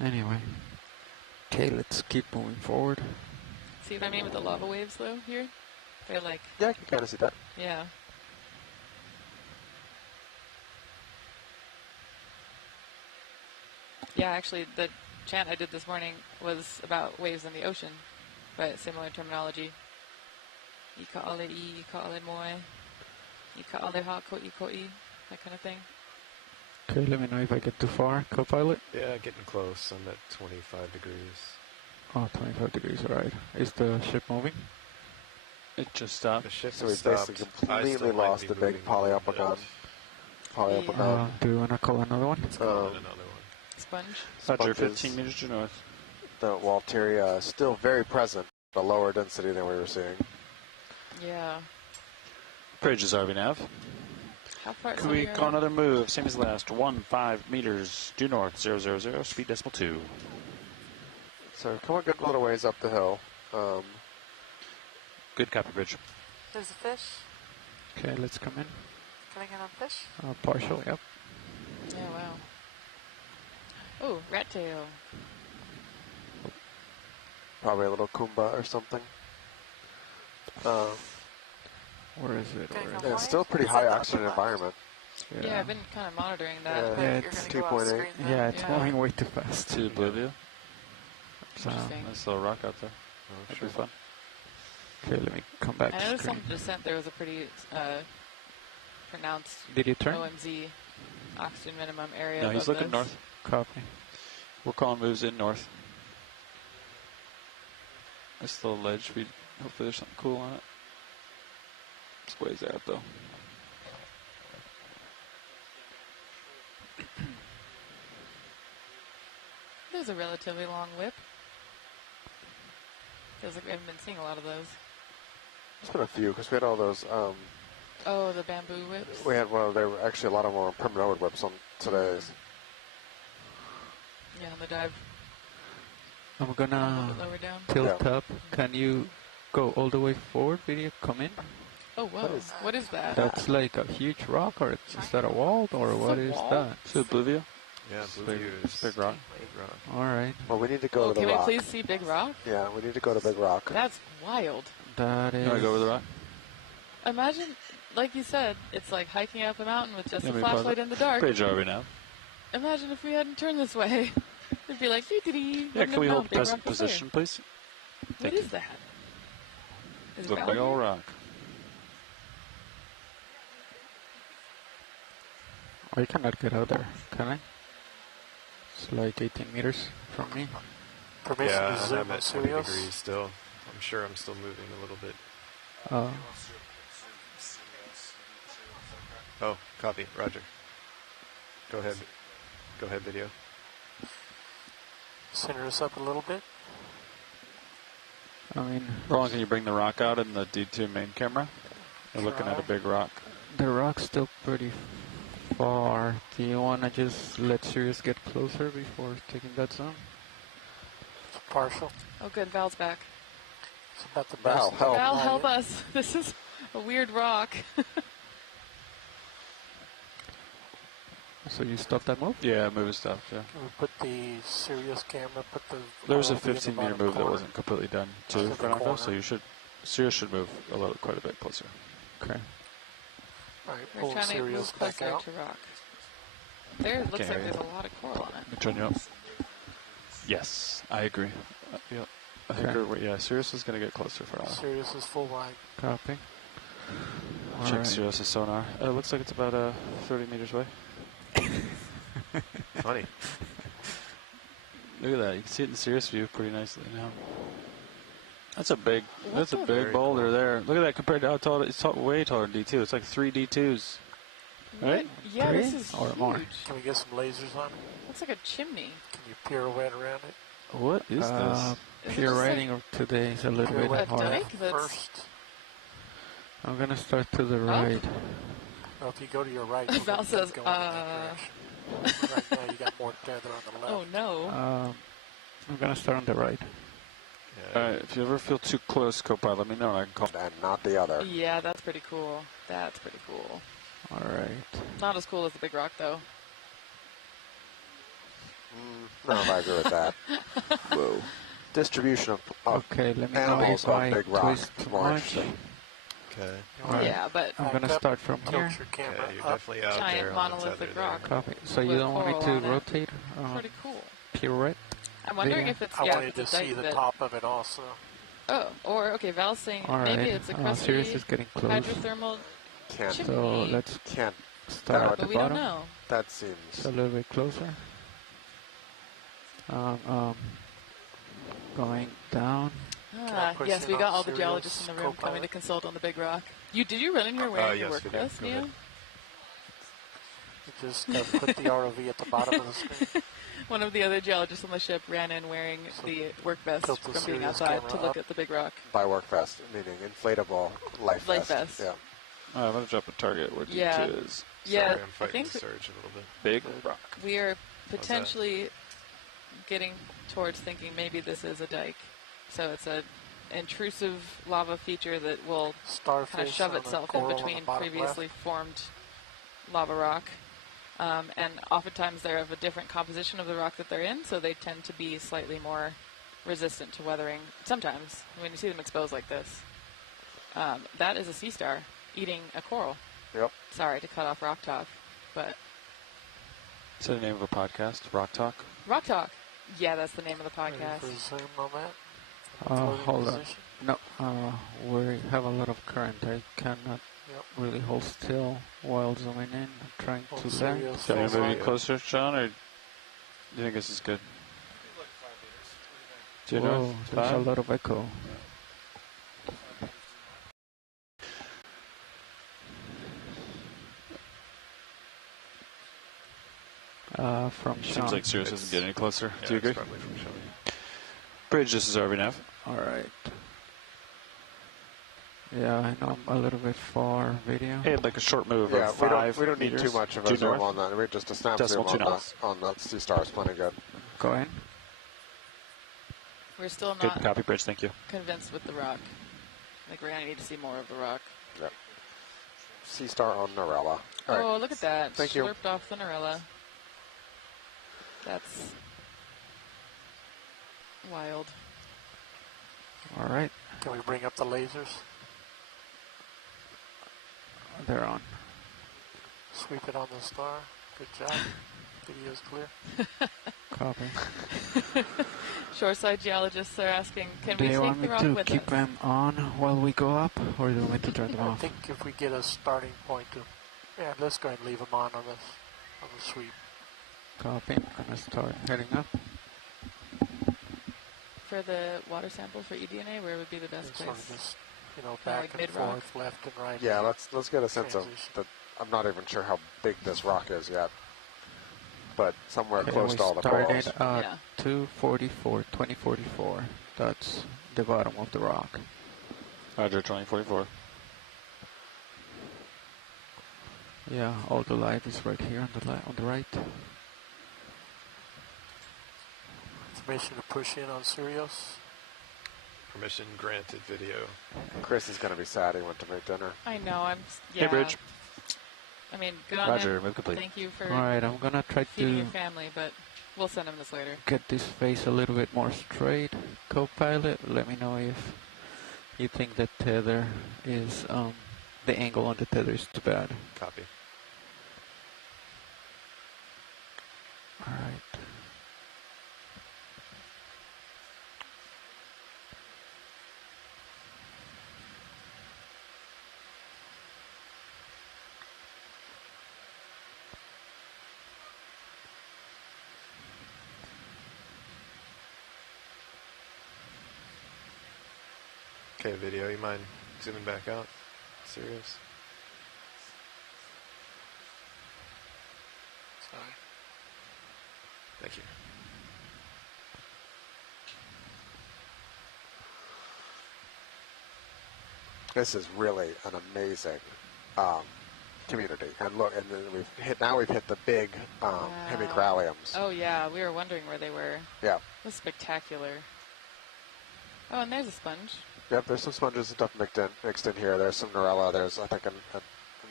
Anyway, Okay, let's keep moving forward. See what I mean with the lava waves, though, here? They're like... Yeah, I can kind of see that. Yeah. Yeah, actually, the chant I did this morning was about waves in the ocean, but similar terminology. Ika ale I, ika ale moe, ika ale ha ko I ko I, that kind of thing. Okay, let me know if I get too far, co-pilot. Yeah, getting close. I'm at 25 degrees. Oh, 25 degrees, alright. Is the ship moving? It just stopped. The ship So we has stopped. basically I completely still might lost be the big moving a little bit. polyopogon. Do you want to call another one? Let's call it another one. Sponge. Roger, Sponges. 15 meters to north. The Walteria is still very present, but lower density than we were seeing. Yeah. Bridge is RV nav. How far? Can we call another move? Same as last. 5 meters due north, 000, speed decimal 2. So come a good little ways up the hill. Good copy, Bridge. There's a fish. Okay, let's come in. Can I get on fish? Partial, yep. Yeah, wow. Oh, rat tail. Probably a little Kumba or something. Where is it? Yeah, it's still a pretty high oxygen environment. Yeah, I've been kind of monitoring that. Yeah, it's 2.8. Yeah, it's moving way too fast. To Bolivia. Interesting. Nice little rock out there. That'd be fun. Okay, let me come back I to noticed screen. on the descent there was a pretty pronounced Did you turn? OMZ, oxygen minimum area. No, he's above looking this. north. Copy. We're calling moves in north. This little ledge, hopefully there's something cool on it. It's ways out though. There's a relatively long whip. Feels like we haven't been seeing a lot of those. There's been a few, because we had all those, Oh, the bamboo whips? we had there were actually a lot of more permanent whips on today's. Yeah, on the dive. I'm A gonna little bit lower down. tilt up. Can you go all the way forward? Video, come in. Oh, whoa. What is that? That's like a huge rock, or is that a wall, or what is that? Is it Bolivia? Yeah, Big, big rock. Big rock. All right. Well, we need to go to the Can rock. we please see Big Rock? Yeah, we need to go to Big Rock. That's wild. That You is. want to go over the rock? Imagine, like you said, it's like hiking up a mountain with just Let a me pause flashlight it. in the dark. Bridge RV now. Imagine if we hadn't turned this way. It'd be like, dee-dee-dee. Yeah, can we hold present position, please? What Thank is you. that? Is it Look big Valerie? old rock. I cannot get out there, can I? It's like 18 meters from me. Permission Yeah, to and zoom I'm on at 20 Sirius. degrees still. I'm sure I'm still moving a little bit. Oh, copy. Roger. Go ahead. Go ahead, video. Center us up a little bit. I mean, Roland, can you bring the rock out in the D2 main camera? We're looking at a big rock. the rock's still pretty far. Do you want to just let Sirius get closer before taking that zone? Partial. Oh, good. Val's back. It's about the Val, best. help. Val, help us. This is a weird rock. So you stopped that move? Yeah, move is stopped, yeah. Can we put the Sirius camera, put the... There was a ROV in the 15 meter bottom move that corner? wasn't completely done too, Just in the Fernando, so corner. Sirius should move quite a bit closer. Okay. All right, We're pull trying to Sirius move back closer out. to rock. There, it looks Can't like hear there's you. a lot of coral on it. Let me turn you up. Yes, I agree. Yep. I think Okay. Sirius is going to get closer for now. Sirius is full wide. Copy. Check Alright. Sirius' sonar. It looks like it's about 30 meters away. Funny. Look at that. You can see it in Sirius view pretty nicely now. That's a big the- big boulder there. Look at that compared to how tall it's way taller than D2. It's like 3 D2s. Right? Yeah, Three this is or huge. more? Can we get some lasers on it? Looks like a chimney. Can you pirouette around it? What is this? Is it Pure just writing of today is a little bit Pirouette A hard. dike that's... first. I'm gonna start to the right. Well, if you go to your right, you're Val gonna says, keep going in that direction. Right now, you got more tether on the left. Oh, no. I'm gonna start on the right. Alright, if you ever feel too close, Copilot, let me know and I can call. And not the other. Yeah, that's pretty cool. That's pretty cool. All right. Not as cool as the big rock, though. No, I agree with that. Whoa. Distribution of okay, let me know animals if on I big rocks twist is too more much. interesting. Okay. Alright. Yeah, but I'm gonna start from here. Okay, you're definitely out giant there on the monolithic tether rock. there. Copy. So you with don't want me coral to on it. rotate? Pretty cool. Pirouette? I'm wondering Video? if it's I yeah, wanted if to it's a see dike the bit. top of it also. Oh, or okay, Val's saying Alright. maybe it's a crusty Sirius is getting close. hydrothermal Can't. chimney. So let's Can't. start No, at the but we don't bottom. know. That seems. So a little bit closer. Going down. Ah, push yes, in we on got all the Sirius geologists in the room coming co-pilot? to consult on the big rock. Did you run in here wearing your yes, work we did. vest, Go Neo? ahead. You just put the ROV at the bottom of the screen. One of the other geologists on the ship ran in wearing the work vest tilt the from being Sirius outside to camera look up. at the big rock. By work vest, meaning inflatable life Life vest. vest. Yeah. I'm going to drop a target where Yeah. D2 is. Yeah, Sorry, I'm I fighting think the surge a little bit. Big rock. we are that? potentially getting towards thinking maybe this is a dike. So it's a intrusive lava feature that will Starfish kind of shove on a itself in coral on the between bottom previously formed lava rock. And oftentimes they're of a different composition of the rock that they're in, so they tend to be slightly more resistant to weathering. Sometimes, when you see them exposed like this. That is a sea star eating a coral. Yep. Sorry to cut off Rock Talk, but... Is that the name of a podcast? Rock Talk? Rock Talk. Yeah, that's the name of the Ready podcast. for zoom on that? Hold on. position. No, we have a lot of current. I cannot really hold still while zooming in. I'm trying to land. Sirius Can you full move on. closer, Sean, or do you think this is good? Do you know? Whoa, there's a lot of echo. From Sean. Seems like Sirius doesn't get any closer. Yeah, Do you it's agree? probably from Sean. Bridge, this is RV-Nav. All right. Yeah, I know I'm a little bit far. Video. Hey, like a short move Yeah, of we 5 don't need meters. too much of a Due zoom north. on that. We just a snap Decimal zoom 2 knots. on the sea star is plenty good. Go in. We're still Good not copy, Bridge. Thank you. convinced with the rock. I think we're going to need to see more of the rock. Yep. Sea star on Narella. All Oh, right. look at that. Thank you. Slurped off the Narella. That's wild. All right. Can we bring up the lasers? They're on. Sweep it on the star. Good job. Video's clear. Copy. Shoreside geologists are asking, can Do we you take want the me rock to with keep us? them on while we go up, or do you want me to turn them I off? think if we get a starting point to... Yeah, let's go ahead and leave them on this on the sweep. Copy. I'm gonna start heading up. For the water sample for eDNA, where would be the best And place? sort of just, Kinda back like and mid-rock? forth, left and right. Yeah, let's get a sense of Transition. that. I'm not even sure how big this rock is yet, but somewhere Okay, close we to all the started corals. at Yeah. 244, 2044. That's the bottom of the rock. Roger, 2044. Yeah, all the light is right here on the on the right. Permission to push in on Sirius. Permission granted video. Chris is going to be sad he went to make dinner. I know, yeah. Hey, Bridge. I mean, good on Roger, him. move complete. Thank you for All right, I'm gonna try feeding your to family, but we'll send him this later. get this face a little bit more straight. Co-pilot, let me know if you think the tether is the angle on the tether is too bad. Copy. All right. Okay, video, you mind zooming back out? Serious? Sorry. Thank you. This is really an amazing community, and look, and then we've hit the big hemicralliums. Oh yeah, we were wondering where they were. Yeah. It was spectacular. Oh, and there's a sponge. Yep, there's some sponges and stuff mixed in here. There's some Narella. There's, I think,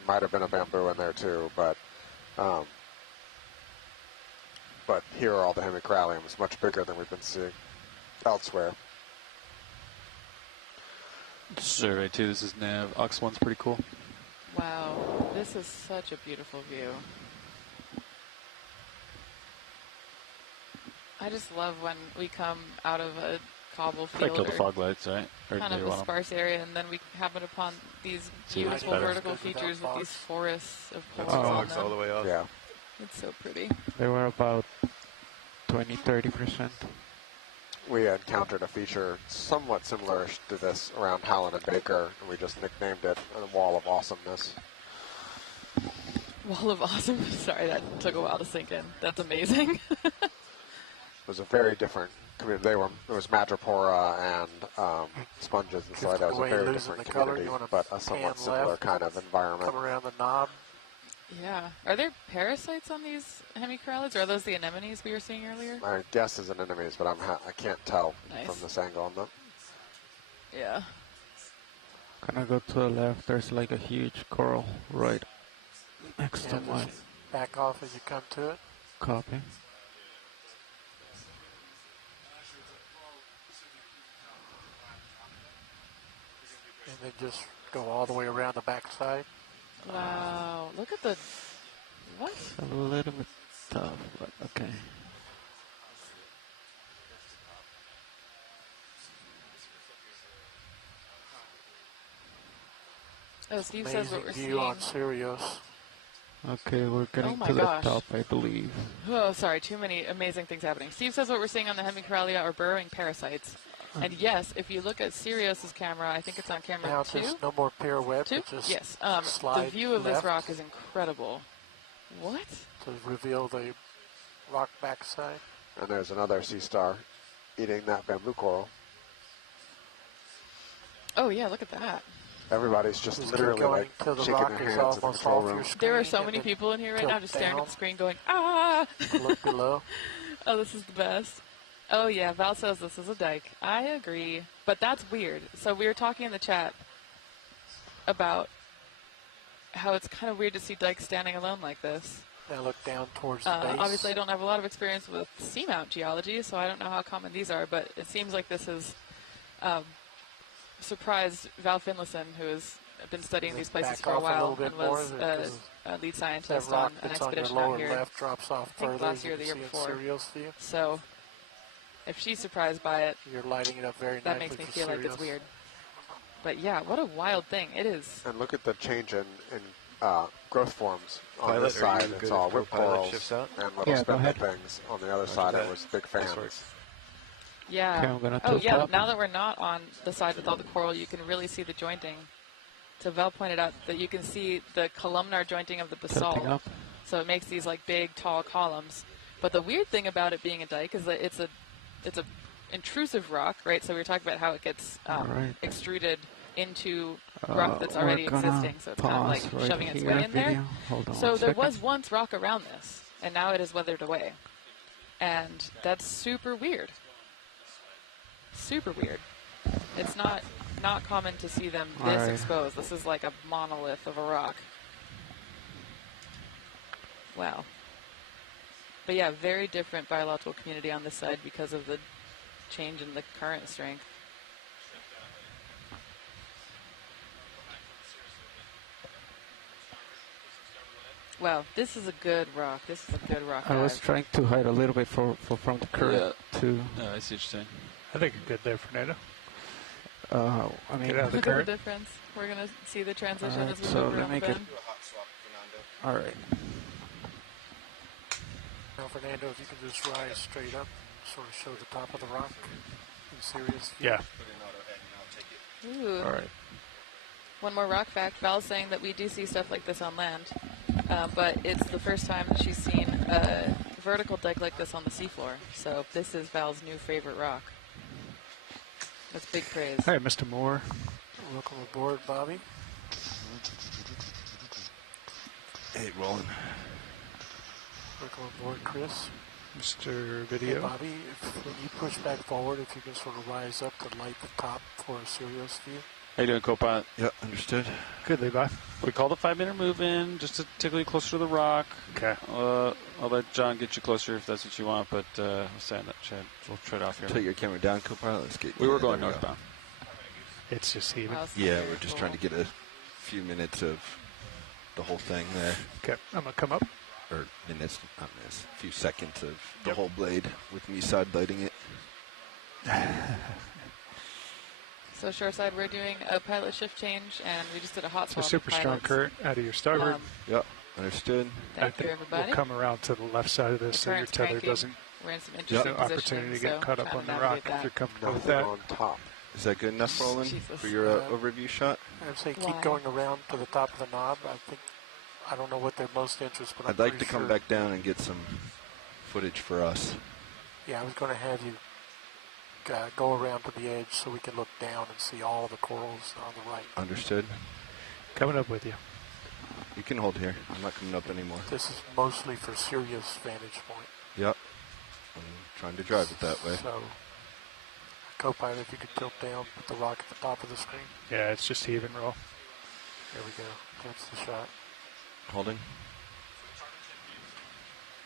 might have been a bamboo in there too, but but here all the hemicrallium is much bigger than we've been seeing elsewhere. Survey 2, this is Nav. Ox 1's pretty cool. Wow, this is such a beautiful view. I just love when we come out of a cobble Probably field kill the or fog lights, right? Or kind do of you a want 'em? sparse area, and then we happen upon these See what's beautiful better. vertical features with these forests of poles That's on fogs all the them. way off. Yeah. It's so pretty. They were about 20-30%. We encountered a feature somewhat similar to this around Howland and Baker, and we just nicknamed it a Wall of Awesomeness. Wall of Awesome. Sorry, that took a while to sink in. That's amazing. It was a very different community. It was madrepora and sponges and so that was a very different community, but a somewhat similar kind of environment. Come around the knob. Yeah. Are there parasites on these hemicorallids, or are those the anemones we were seeing earlier? My guess is anemones, but I can't tell Nice. from this angle on them. Yeah. Gonna go to the left. There's like a huge coral right next to my Back off as you come to it. copy. And then just go all the way around the backside. Wow. Look at the... What? A little bit tough, but okay. Oh, Steve says what we're Amazing view seeing. on Sirius. Okay, we're getting my to gosh. the top, I believe. Oh, sorry. Too many amazing things happening. Steve says what we're seeing on the hemicoralia are burrowing parasites. And yes, if you look at Sirius's camera, I think it's on camera Now 2. just no more pirouette. Two? but Just Yes. The slide view of this left rock is incredible. What? to reveal the rock backside. And there's another sea star eating that bamboo coral. Oh, yeah, look at that. Everybody's just Just literally keep like going till the shaking rock their is hands in the almost control off room. your screen. There are so and many then people in here right tilt now just staring at down. the screen going, ah! Look below. Oh, this is the best. Oh, yeah, Val says this is a dike. I agree. But that's weird. So we were talking in the chat about how it's kind of weird to see dikes standing alone like this. Now look down towards the base. Obviously, I don't have a lot of experience with seamount geology, so I don't know how common these are, but it seems like this has surprised Val Finlayson, who has been studying these places Back for a off a while little bit and was more, 'cause a lead that scientist rock on an that's on your expedition lower out here. left drops off I think further. last as year or you the year can see in before. Sirius view. So if she's surprised by it, You're lighting it up very that nicely makes me for feel like it's Sirius. weird. But yeah, what a wild thing. It is. And look at the change in growth forms on Pilot, this are side. you It's good all if whip Copilot corals shifts out? and little Yeah, go spindle ahead. things. On the other Roger side, that. it was big Nice fans. work. Yeah. Okay, I'm gonna Oh, tilt yeah. up. Now that we're not on the side with all the coral, you can really see the jointing. So Val pointed out that you can see the columnar jointing of the basalt. Tilting up. So it makes these like big, tall columns. But the weird thing about it being a dike is that it's a intrusive rock, right? So we were talking about how it gets Alright. extruded into rock that's we're already gonna existing. So it's kind of like pause right shoving its here, way in there. video. Hold on So one there second. was once rock around this, and now it is weathered away. And that's super weird. Super weird. It's not common to see them this Alright. exposed. This is like a monolith of a rock. Wow. But yeah, very different biological community on this side because of the change in the current strength. Wow, this is a good rock. This is a good rock. I was dive. trying to hide a little bit from the current to. No, I see what you're saying. I think you're good there, Fernando. I mean, Get out of the Look at the current. difference. We're going to see the transition Alright, as we so move let around me the get- bend. all right. Now, Fernando, if you can just rise straight up, sort of show the top of the rock in Sirius view. Yeah. Ooh. All right. One more rock fact. Val's saying that we do see stuff like this on land, but it's the first time that she's seen a vertical dike like this on the seafloor. So this is Val's new favorite rock. That's big praise. Hey, Mr. Moore. Welcome aboard, Bobby. Hey, rolling. Welcome aboard, Chris. Mr. Hey, Video. Bobby, when you push back forward, if you can sort of rise up to light the top for a Sirius view. How you doing, Copilot? Yeah, understood. Good, Levi. We called a 5-meter move in just to tickle you closer to the rock. Okay. I'll let John get you closer if that's what you want, but we'll stand up, Chad. We'll trade off here. Put your camera down, co-pilot. Let's get. We were going northbound. It's just heaving. Yeah, we're just trying to get a few minutes of the whole thing there. Okay, I'm gonna come up. Or minutes, not minutes. A few seconds of the whole blade with me side blading it. So shoreside, we're doing a pilot shift change, and we just did a hot So swap. super strong current out of your starboard. Yep, understood. Thank you, everybody. We'll come around to the left side of this so your current's tether cranking. doesn't. We're in some interesting opportunity to get positioning, caught so up on trying the to rock navigate if you're that. comfortable with that. On top. Is that good enough, Roland, for your overview shot? I'd say Why? keep going around to the top of the knob. I don't know what they're most interested, but I'd like to come back down and get some footage for us. Yeah, I was going to have you go around to the edge so we can look down and see all of the corals on the right. Understood. Coming up with you. You can hold here. I'm not coming up anymore. This is mostly for Sirius vantage point. Yep. I'm trying to drive it that way. So, co-pilot, if you could tilt down, put the rock at the top of the screen. Yeah, it's just heave and roll. There we go. That's the shot. Holding.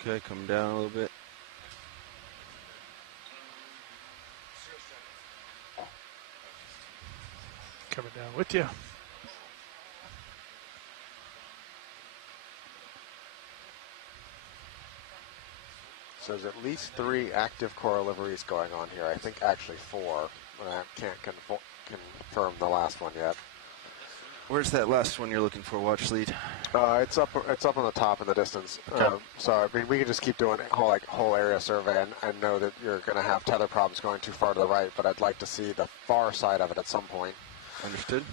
Okay, coming down a little bit. Coming down with you. So there's at least 3 active coral liveries going on here. I think actually 4, but I can't confirm the last one yet. Where's that last one you're looking for, watch lead? It's up on the top in the distance. Okay. So I mean, we can just keep doing whole area survey, and I know that you're going to have tether problems going too far to the right, but I'd like to see the far side of it at some point. Understood.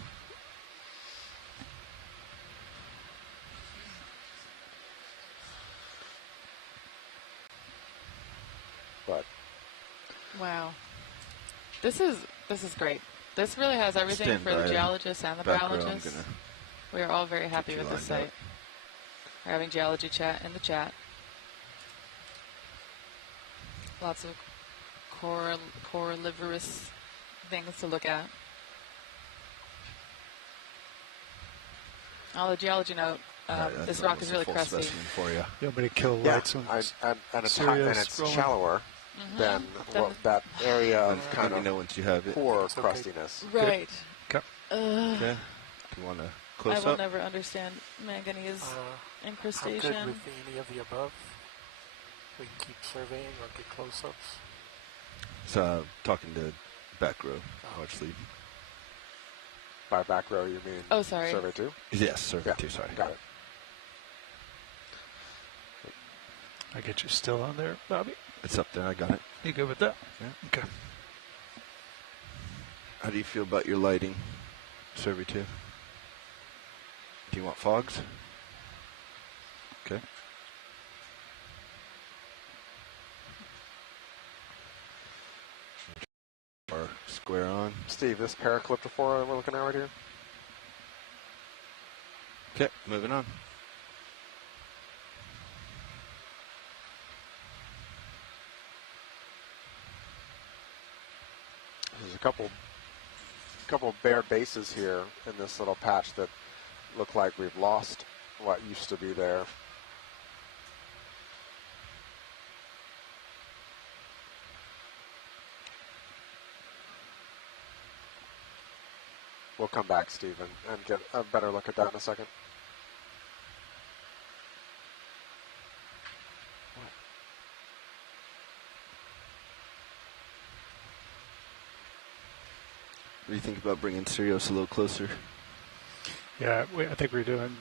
But wow, this is great. This really has everything Stand for by the geologists and the back row. biologists. We are all very happy with this site. We're having geology chat in the chat. Lots of coralivorous things to look at. On the geology note, this rock is really crusty. For you. You want me to kill Yeah, lights when and it's Sirius rolling? shallower than that area of kind Let me of know once you have it. poor crustiness. Right. Okay. Okay. Do you want to close I up? will never understand manganese I'm incrustation. good with any of the above. We can keep surveying or get close-ups. So, talking to back row, watch lead. By back row, you mean Oh, sorry. survey 2? Yes, survey 2, sorry. Got it. I get you still on there, Bobby. It's up there, I got it. You good with that? Yeah. Okay. How do you feel about your lighting, survey 2? Do you want fogs? Okay. Or square on. Steve, this paraclyptophora that we're looking at right here? Okay, moving on. There's a couple bare bases here in this little patch that look like we've lost what used to be there. We'll come back, Steve, and get a better look at that in a second. What do you think about bringing Sirius a little closer? Yeah, I think we're doing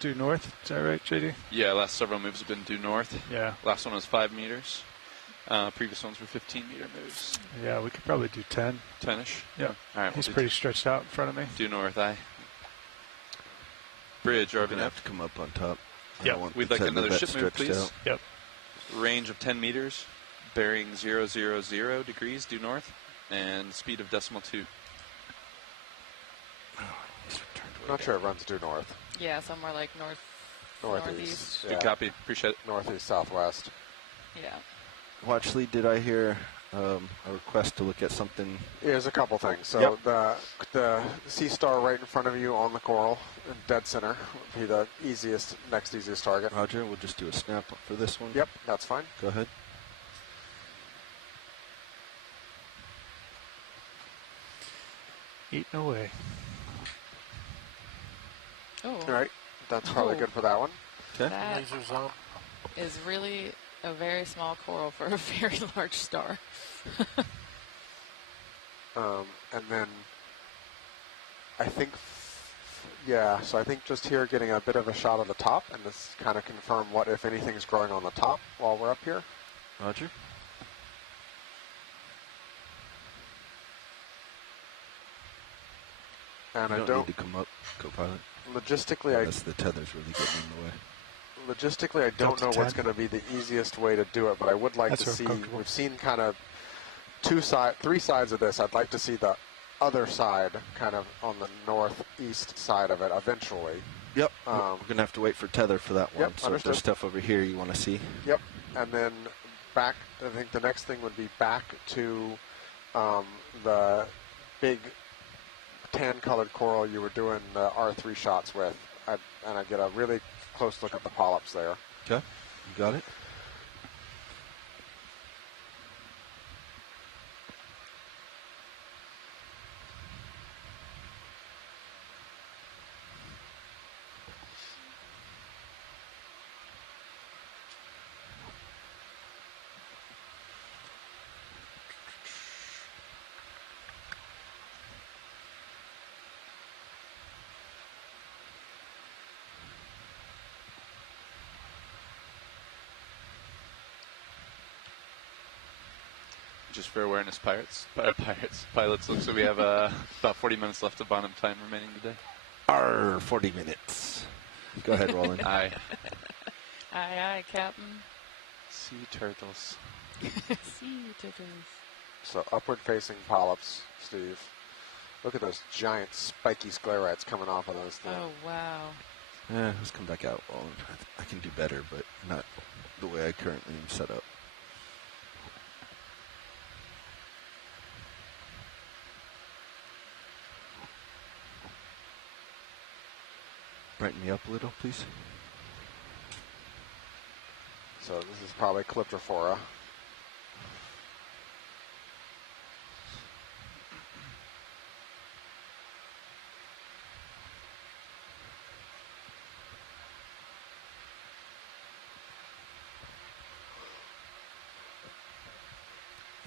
due north. Is that right, JD? Yeah, last several moves have been due north. Yeah. Last one was 5 meters. Previous ones were 15-meter moves. Yeah, we could probably do 10. 10-ish? Yeah. All right. He's we'll pretty stretched out in front of me. due north, Bridge, We're RVNF. going to have to come up on top. Yeah. We'd like another ship move, please. Out. Yep. Range of 10 meters, bearing 000 degrees due north, and speed of decimal 2. I'm not sure it runs due north. Yeah, somewhere like northeast. Yeah. Good copy. Appreciate it. Northeast, southwest. Yeah. Watch lead, did I hear a request to look at something. Here's a couple things. So the sea star right in front of you on the coral, in dead center, would be the next easiest target. Roger, we'll just do a snap for this one. Yep, that's fine. Go ahead. Eating away. Oh. All right, that's probably good for that one. Okay. That Laser zone. is really a very small coral for a very large star. And then I think, so I think just here getting a bit of a shot of the top and this kind of confirm what, if anything, is growing on the top while we're up here. Roger. And you I don't need to come up, co-pilot. Logistically, Unless the tether's really getting in the way. Logistically, I don't know what's going to be the easiest way to do it, but I would like to see. We've seen kind of three sides of this. I'd like to see the other side, kind of on the northeast side of it, eventually. Yep. We're gonna have to wait for tether for that one. Yep, so understood. if there's stuff over here you want to see. Yep. And then back. I think the next thing would be back to the big tan-colored coral you were doing the R3 shots with, and I get a really close look at the polyps there. Okay. You got it. Just for awareness, pilots. Looks like we have about 40 minutes left of bottom time remaining today. 40 minutes. Go ahead, Roland. Aye. Aye, Captain. Sea turtles. Sea turtles. So upward-facing polyps, Steve. Look at those giant spiky sclerites coming off of those things. Oh, wow. Yeah, let's come back out, Roland. I can do better, but not the way I currently am set up. Brighten me up a little, please. So this is probably Calyptrophora.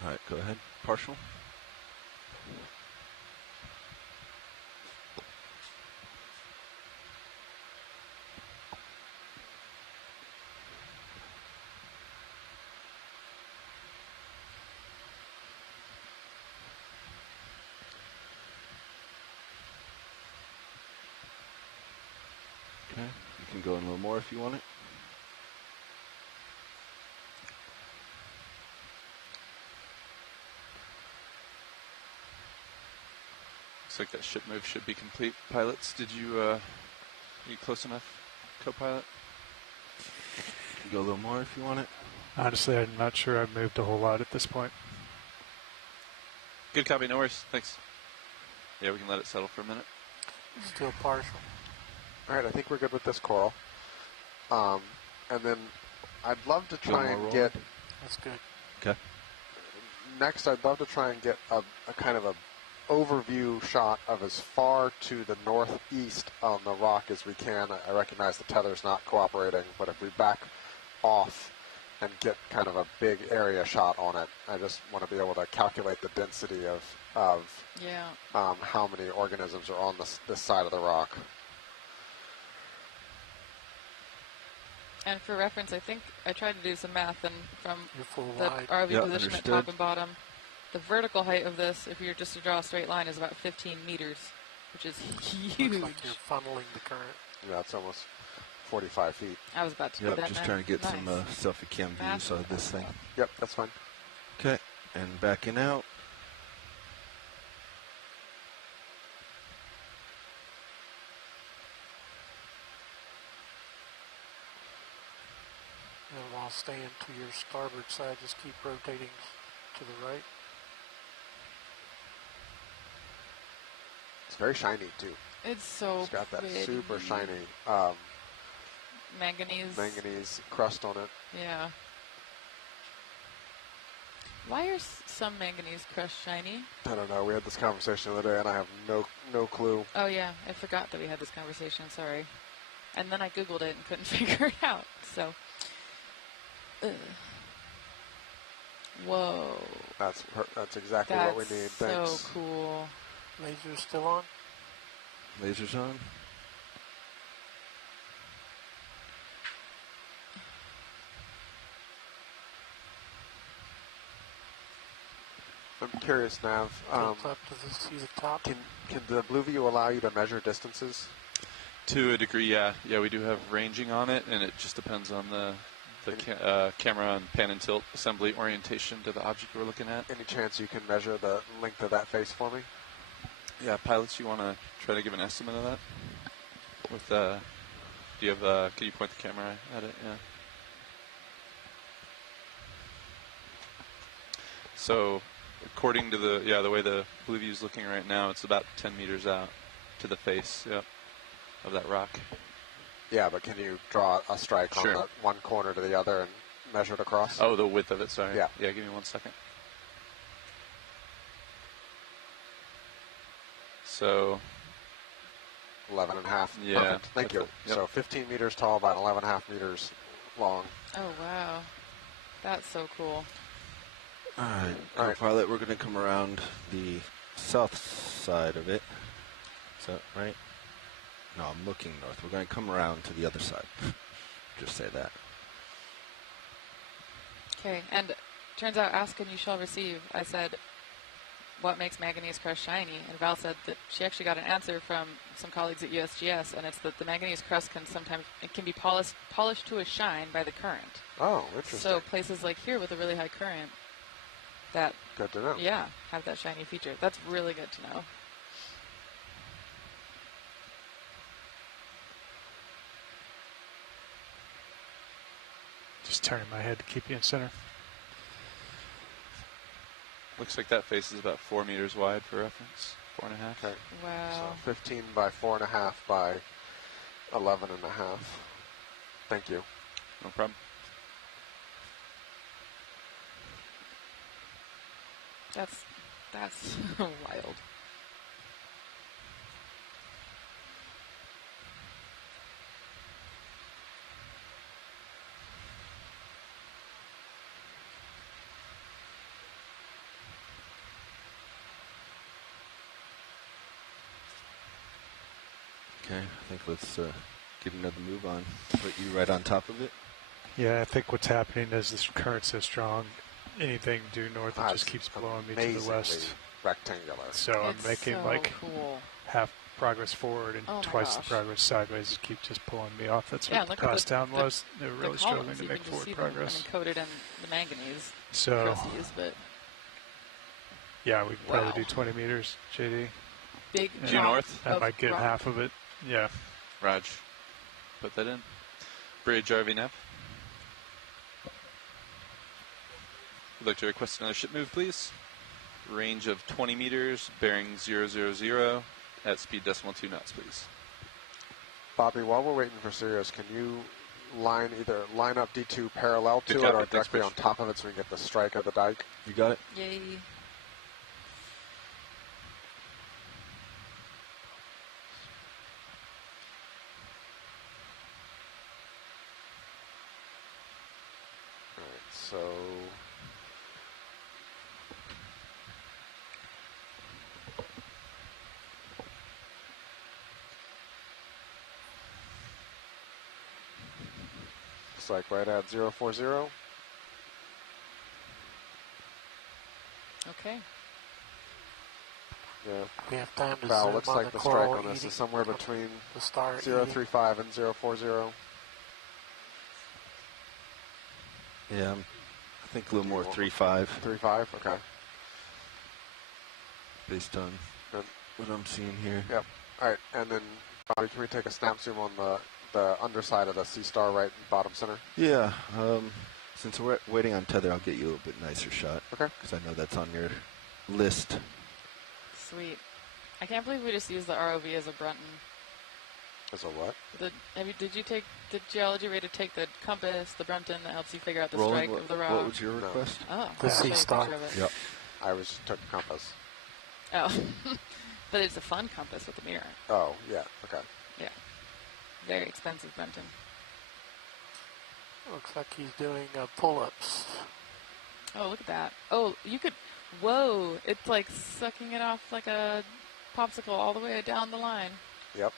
All right, go ahead. Partial. Okay, you can go in a little more if you want it. Looks like that ship move should be complete. Pilots, did you, are you close enough, co-pilot? You can go a little more if you want it. Honestly, I'm not sure I've moved a whole lot at this point. Good copy, no worries, thanks. Yeah, we can let it settle for a minute. Still partial. All right, I think we're good with this coral. And then I'd love to try and get... That's good. Okay. Next, I'd love to try and get a kind of a overview shot of as far to the northeast on the rock as we can. I recognize the tether's not cooperating, but if we back off and get kind of a big area shot on it, I just want to be able to calculate the density of how many organisms are on this side of the rock. And for reference, I think I tried to do some math, and from the wide. RV position at top and bottom, the vertical height of this, if you were just to draw a straight line, is about 15 meters, which is huge. Looks like you're funneling the current. Yeah, it's almost 45 feet. I was about to Yep, put that just in. trying to get Nice. some self-cam views of this thing. Yep, that's fine. Okay, and backing out. And while staying to your starboard side, just keep rotating the right. It's very shiny too. It's so It's got that pretty. super shiny manganese crust on it. Yeah. Why are some manganese crust shiny? I don't know. We had this conversation the other day, and I have no clue. Oh yeah, I forgot that we had this conversation. Sorry. And then I googled it and couldn't figure it out. So. Whoa. That's exactly what we need. Thanks. So cool. Laser's still on? Laser's on. I'm curious, Nav. Up to see the top. Can the Blue View allow you to measure distances? To a degree, yeah. Yeah, we do have ranging on it, and it just depends on the camera and pan and tilt assembly orientation to the object we're looking at. Any chance you can measure the length of that face for me? Yeah, pilots, you want to try to give an estimate of that? With do you have? Can you point the camera at it? Yeah. So, according to the way the Blue View is looking right now, it's about 10 meters out to the face. Yep. Of that rock. Yeah, but can you draw a strike on the one corner to the other and measure it across? Oh, the width of it, sorry. Yeah. Yeah, give me 1 second. So 11 and a half. Yeah. Perfect. Thank you. Yep. So 15 meters tall, about 11 and a half meters long. Oh wow. That's so cool. All right, pilot, we're going to come around the south side of it. Is that right? No, I'm looking north. We're going to come around to the other side. Just say that. Okay, and turns out, ask and you shall receive. I said, what makes manganese crust shiny? And Val said that she actually got an answer from some colleagues at USGS, and it's that the manganese crust can be polished to a shine by the current. Oh, interesting. So places like here with a really high current, that good to know. Yeah, have that shiny feature. That's really good to know. Just turning my head to keep you in center. Looks like that face is about 4 meters wide for reference. 4.5. Okay. Wow. So 15 by 4.5 by 11.5. Thank you. No problem. That's wild. Okay, I think let's get another move on. Put you right on top of it. Yeah, I think what's happening is this current's so strong, anything due north, it just keeps blowing me to the west. Rectangular. So I'm making so like cool. half progress forward and twice the progress sideways. Just keep just pulling me off. That's what the pass down was. They were really struggling to make forward progress. Coated in the manganese. So, but yeah, we can probably do 20 meters, JD. Big due north. I might get half of it. Yeah. Raj, put that in. Bridge RV nav. Would like to request another ship move, please. Range of 20 meters, bearing 000 at speed decimal 2 knots, please. Bobby, while we're waiting for Sirius, can you either line up D2 parallel to it or directly on top of it so we can get the strike of the dike? You got it? Yay. So looks like right at 040. Okay. Yeah. We have time to Val, zoom looks on like the the strike coral on this eating is somewhere between the star 035 and 040. Yeah, I think a little more 3.5. 3.5, okay. Based on what I'm seeing here. Yep. All right, and then Bobby, can we take a snap zoom on the underside of the C star right bottom center? Yeah. Since we're waiting on tether, I'll get you a little bit nicer shot. Okay. Because I know that's on your list. Sweet. I can't believe we just used the ROV as a Brunton. As a what? Did you take the geology rate to take the compass, the Brunton that helps you figure out the Roland, strike of the rock? What was your request? Oh, The I'll show sea you a star. picture of it. Yep. I took the compass. Oh, but it's a fun compass with a mirror. Oh, yeah, okay. Yeah. Very expensive Brunton. Looks like he's doing pull-ups. Oh, look at that. Oh, you could... Whoa! It's like sucking it off like a popsicle all the way down the line. Yep.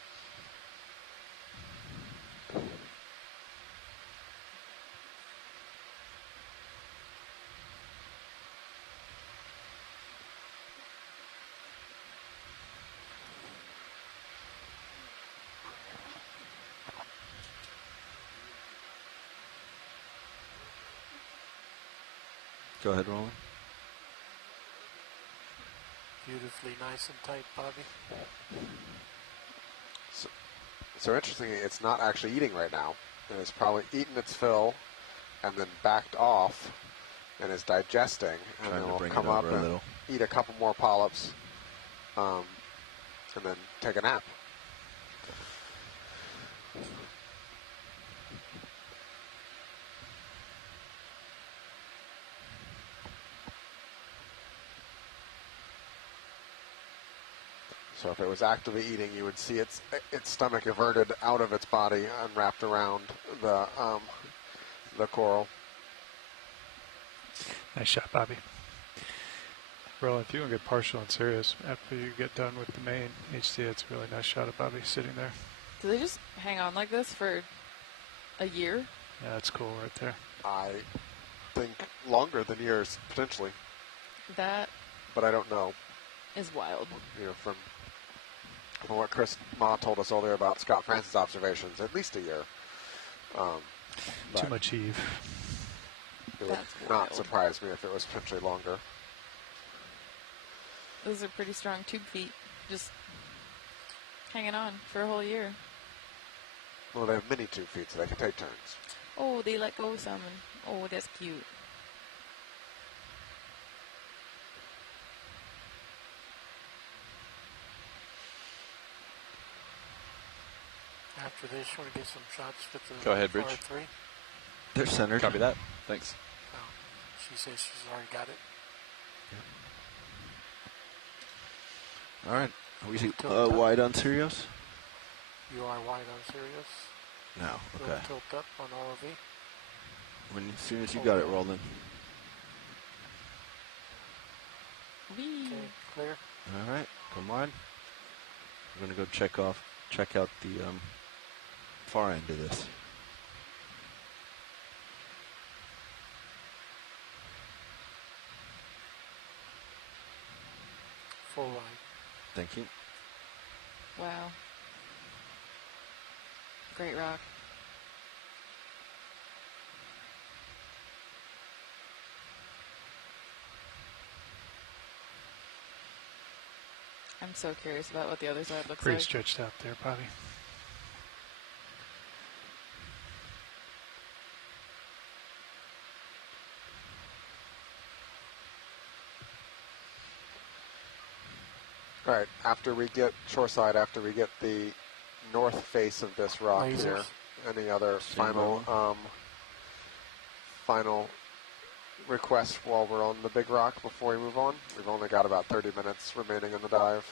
Go ahead, Roland. Beautifully nice and tight, Bobby. So interestingly, it's not actually eating right now. It has probably eaten its fill and then backed off and is digesting. And Trying then to will bring it come up over a and little. eat a couple more polyps and then take a nap. So if it was actively eating, you would see its stomach everted out of its body and wrapped around the coral. Nice shot, Bobby. Roland, if you want to get partial and serious after you get done with the main HT, it's a really nice shot of Bobby sitting there. Do they just hang on like this for a year? Yeah, that's cool right there. I think longer than years, potentially. That But I don't know. is wild. You know, from what Chris Ma told us earlier about Scott Francis' observations, at least a year. Too much heave. It would not surprise me if it was potentially longer. Those are pretty strong tube feet. Just hanging on for a whole year. Well, they have mini tube feet, so they can take turns. Oh, they let go some. Oh, that's cute. After this, you want to get some shots with the Go ahead, Bridge. R3? They're centered. Copy that. Thanks. Oh, she says she's already got it. All right. Are we Tilt up. wide on Sirius? You are wide on Sirius. No. Go Okay. tilt up on ROV. As soon as you got it, Roland. Whee. Okay, clear. All right. Come on. We're gonna go check out the far end of this. Full line. Thank you. Wow. Great rock. I'm so curious about what the other side looks Pretty like. stretched out there, Bobby. All right, after we get shoreside, after we get the north face of this rock Lasers. here, any other final requests while we're on the big rock before we move on? We've only got about 30 minutes remaining in the dive.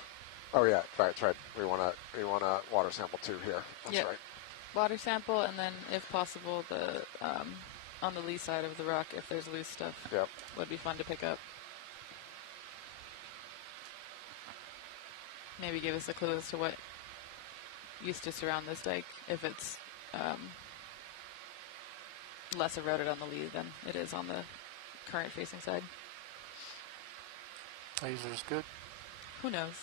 Oh yeah, that's right. We want a water sample too here. That's Yep. right. Water sample, and then, if possible, the on the lee side of the rock, if there's loose stuff, Yep. would be fun to pick up. Maybe give us a clue as to what used to surround this dike, if it's less eroded on the lee than it is on the current facing side. Laser's good. Who knows?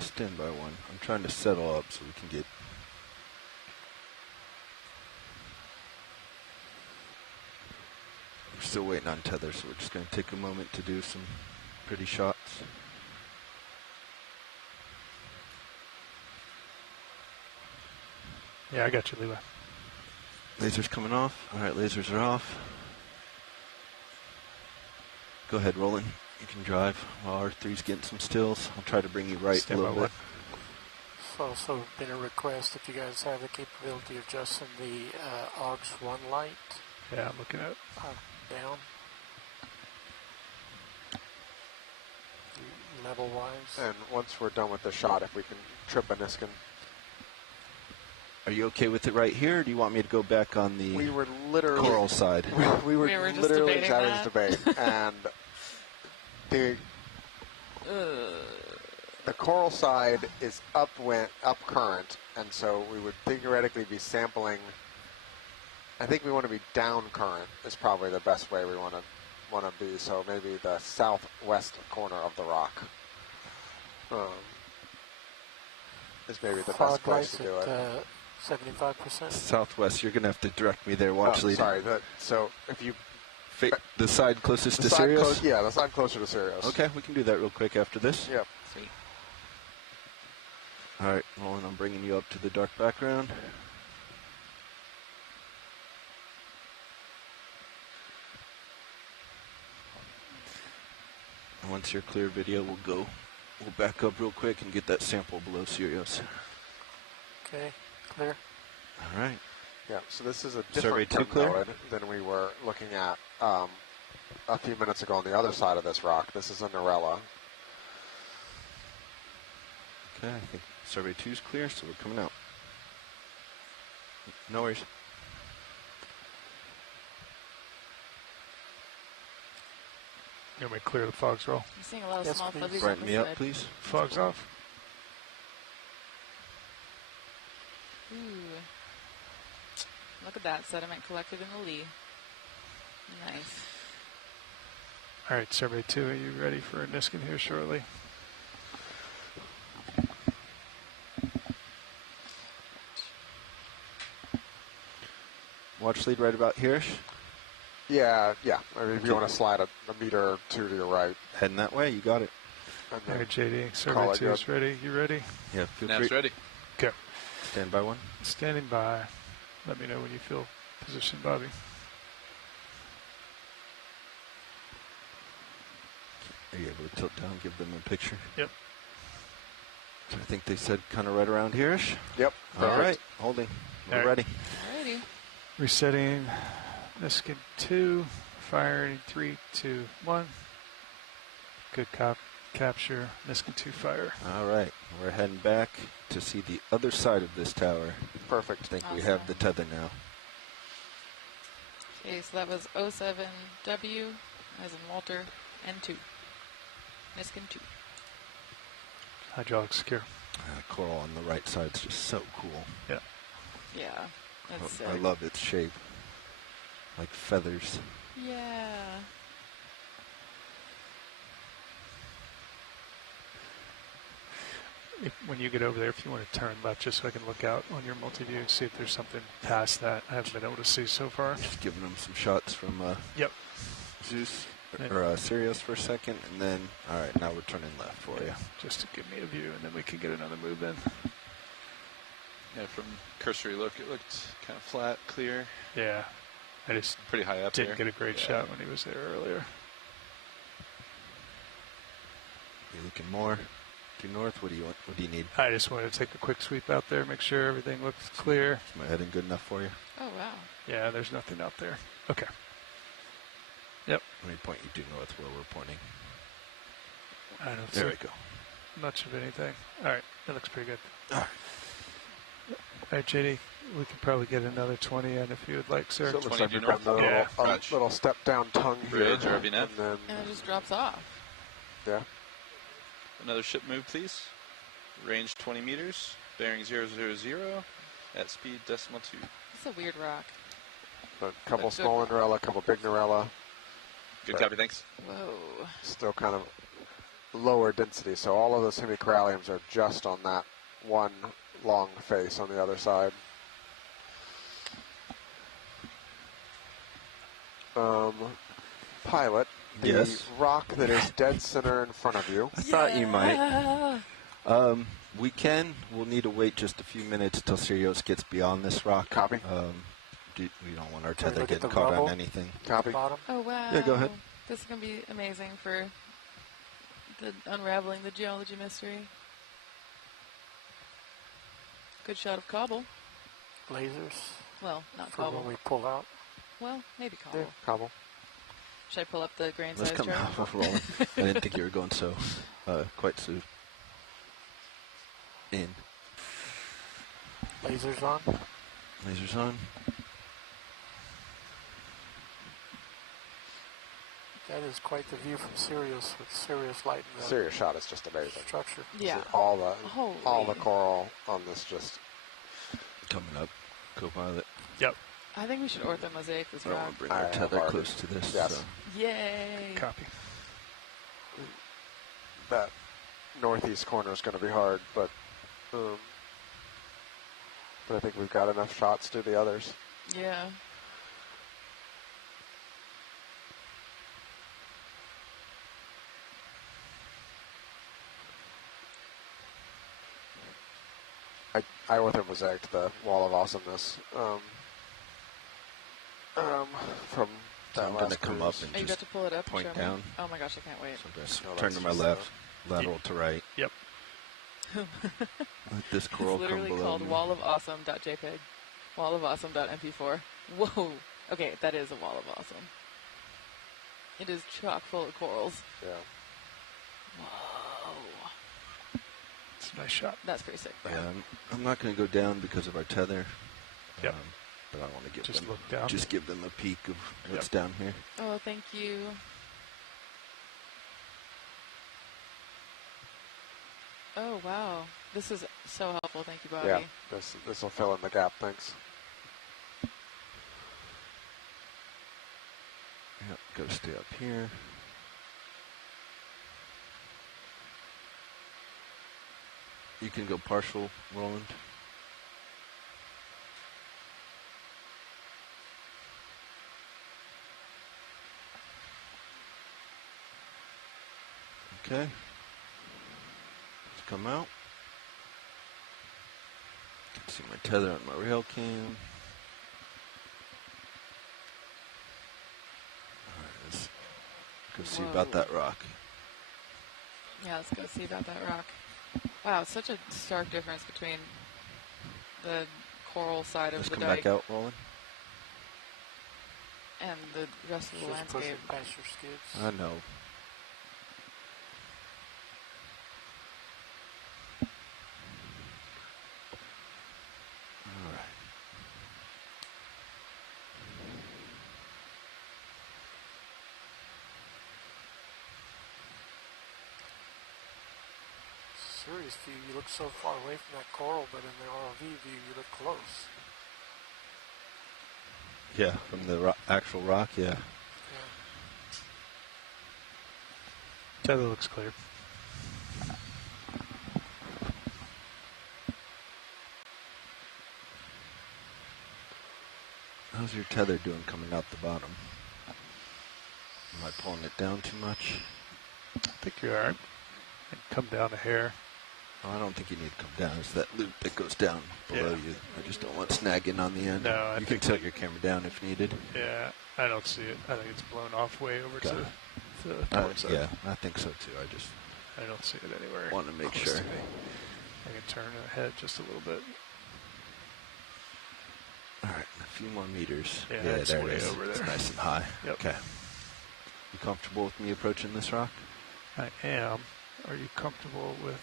Stand by one. I'm trying to settle up so we can get. We're still waiting on tether, so we're just going to take a moment to do some pretty shots. Yeah, I got you, Levi. Lasers coming off. All right, lasers are off. Go ahead, Roland. You can drive while R3's getting some stills. I'll try to bring you right a little bit. It's also been a request if you guys have the capability of adjusting the AUX 1 light. Yeah, I'm looking at down. Level-wise. And once we're done with the shot, if we can trip a Niskin. Are you okay with it right here, or do you want me to go back on the we were literally, coral side? We were literally having this debate, and the coral side is up current, and so we would theoretically be sampling. I think we want to be down current is probably the best way we want to be. So maybe the southwest corner of the rock is maybe the best place to do it. 75%. Southwest. You're gonna have to direct me there. Watch lead. Sorry. So if you the side closest to Sirius? Yeah, the side closer to Sirius. Okay, we can do that real quick after this. Yep. Sweet. All right, Roland, I'm bringing you up to the dark background. And once you're clear video, we'll back up real quick and get that sample below Sirius. Okay, clear. All right. Yeah, so this is a different node than we were looking at a few minutes ago on the other side of this rock. This is a Narella. Okay, I think survey 2 is clear, so we're coming out. No worries. You want me to clear the fogs roll? I'm seeing a lot of small fuzzies. Brighten me up, please. Fogs off. Ooh. Look at that sediment collected in the lee. Nice. All right, survey 2, are you ready for a Niskin here shortly? Watch lead right about here. Yeah. I mean, if you want to slide a meter or two to your right. Heading that way, you got it. All right, JD, survey 2 is ready. You ready? Yeah, feel free. Ready. Okay. Stand by one. Standing by. Let me know when you feel positioned, Bobby. Are you able to tilt down, give them a picture? Yep. So I think they said kind of right around here-ish. Yep. All right, holding. We're ready. Alrighty. Resetting Niskin 2. Firing 3, 2, 1. Good capture. Niskin 2 fire. All right, we're heading back to see the other side of this tower. Perfect. I think we have the tether now. Okay, so that was 07W, as in Walter, N2. Niskin 2. Hydraulic secure. Coral on the right side is just so cool. Yeah. Yeah. That's I love its shape. Like feathers. Yeah. When you get over there, if you want to turn left, just so I can look out on your multi-view and see if there's something past that I haven't been able to see so far. Just giving them some shots from Zeus or Sirius for a second, and then, all right, now we're turning left for you. Just to give me a view, and then we can get another move in. Yeah, from cursory look, it looked kind of flat, clear. Yeah, I just pretty high up didn't get a great shot when he was there earlier. You looking more due north? What do you want? What do you need? I just wanted to take a quick sweep out there, make sure everything looks clear. Is my heading good enough for you? Oh, wow. Yeah, there's nothing out there. Okay. Yep. Let me point you due north where we're pointing. I don't there see we go. Much of anything. All right, that looks pretty good. All right, JD, we could probably get another 20 in if you would like, sir. So it looks like we've got a little step down tongue Bridge here. or VNet. And it just drops off. Yeah. Another ship move, please. Range 20 meters, bearing 000 at speed decimal 2. It's a weird rock. A couple small Narella, a couple big Narella. Good copy, thanks. Whoa. Still kind of lower density, so all of those hemicoralliums are just on that one long face on the other side. Pilot, the rock that is dead center in front of you. I thought you might. We'll need to wait just a few minutes till Sirius gets beyond this rock. Copy. We don't want our tether getting caught on anything. Copy. Oh, wow. Yeah, go ahead. This is going to be amazing for the unraveling the geology mystery. Good shot of cobble. Lasers. Well, not for cobble. when we pull out. Well, maybe cobble. Yeah, cobble. Should I pull up the grain Let's size come chart? out rolling. I didn't think you were going so quite so in. Lasers on. Lasers on. That is quite the view from Sirius with Sirius light. And the Sirius shot is just amazing. Structure. Yeah. All the coral on this just coming up. Co-pilot. Yep. I think we should ortho mosaic this I round. want to bring our tether close to this. Yes. So. Yay! Copy. That northeast corner is going to be hard, but I think we've got enough shots to the others. Yeah. I ortho mosaiced the wall of awesomeness from that I'm going to come up and you got just to pull it up point and show down. me? Oh my gosh, I can't wait. So just turn to my left, lateral to right. Yep. Let this coral It's literally come below called me. wallofawesome.jpg. Wallofawesome.mp4. Whoa. Okay, that is a wall of awesome. It is chock full of corals. Yeah. Whoa. It's a nice shot. That's pretty sick. Yeah, I'm not going to go down because of our tether. Yep. But I want to give just them, look down. Just give them a peek of what's down here. Oh, thank you. Oh, wow. This is so helpful. Thank you, Bobby. Yeah, this will fill in the gap. Thanks. Yep, go stay up here. You can go partial, Roland. Okay. Let's come out. You can see my tether on my rail cam. Alright, let's go see about that rock. Yeah, let's go see about that rock. Wow, such a stark difference between the coral side of Let's the come dike back out, Roland. and the rest of the Just push landscape. it past your skids. I know. All right. Serious view, you look so far away from that coral, but in the ROV view, you look close. Yeah, from the actual rock, yeah. Tether looks clear. How's your tether doing coming out the bottom? Am I pulling it down too much? I think you're alright. Come down a hair. Oh, I don't think you need to come down. It's that loop that goes down below you. I just don't want snagging on the end. No, you can tilt your camera down if needed. Yeah, I don't see it. I think it's blown off way over to the port side. Yeah, I think so too. I don't see it anywhere. Want to make close sure. to me. I can turn ahead just a little bit. All right, a few more meters. Yeah, there it's it way is. over It's there. nice and high. Yep. Okay. You comfortable with me approaching this rock? I am. Are you comfortable with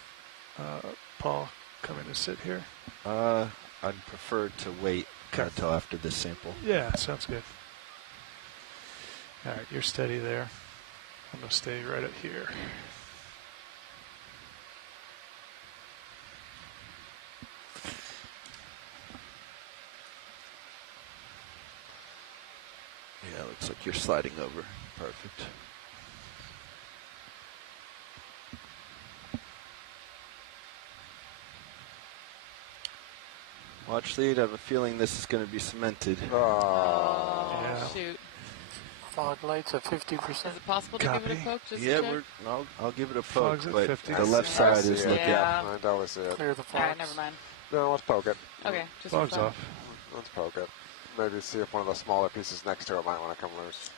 Paul coming to sit here? I'd prefer to wait until after this sample. Yeah, sounds good. All right, you're steady there. I'm going to stay right up here. Yeah, looks like you're sliding over. Perfect. Watch lead. I have a feeling this is going to be cemented. Oh, Yeah. shoot. Fog lights at 50%. Is it possible to give it a poke just Yeah, to check? I'll give it a poke, Fog's at but 50. the left side is looking. Yeah. I always see it. Clear the All right, fogs. never mind. No, let's poke it. Okay, just Fog's for fun. off. Let's poke it. maybe see if one of the smaller pieces next to it might want to come loose.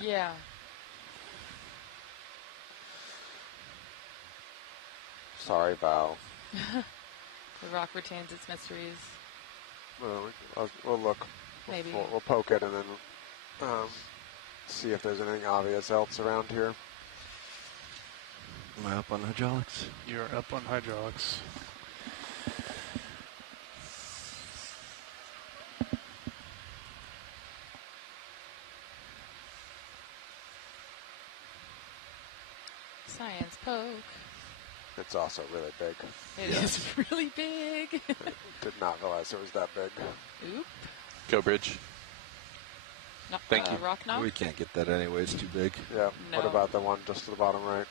Yeah. Sorry, Val. The rock retains its mysteries. We'll look. Maybe. We'll poke it and then see if there's anything obvious else around here. Am I up on hydraulics? You're up on hydraulics. Science poke. It's also really big. It is really big. Did not realize it was that big. Oop. Go bridge. No, Thank you. Rock knock? We can't get that anyway. It's too big. Yeah. No. What about the one just to the bottom right?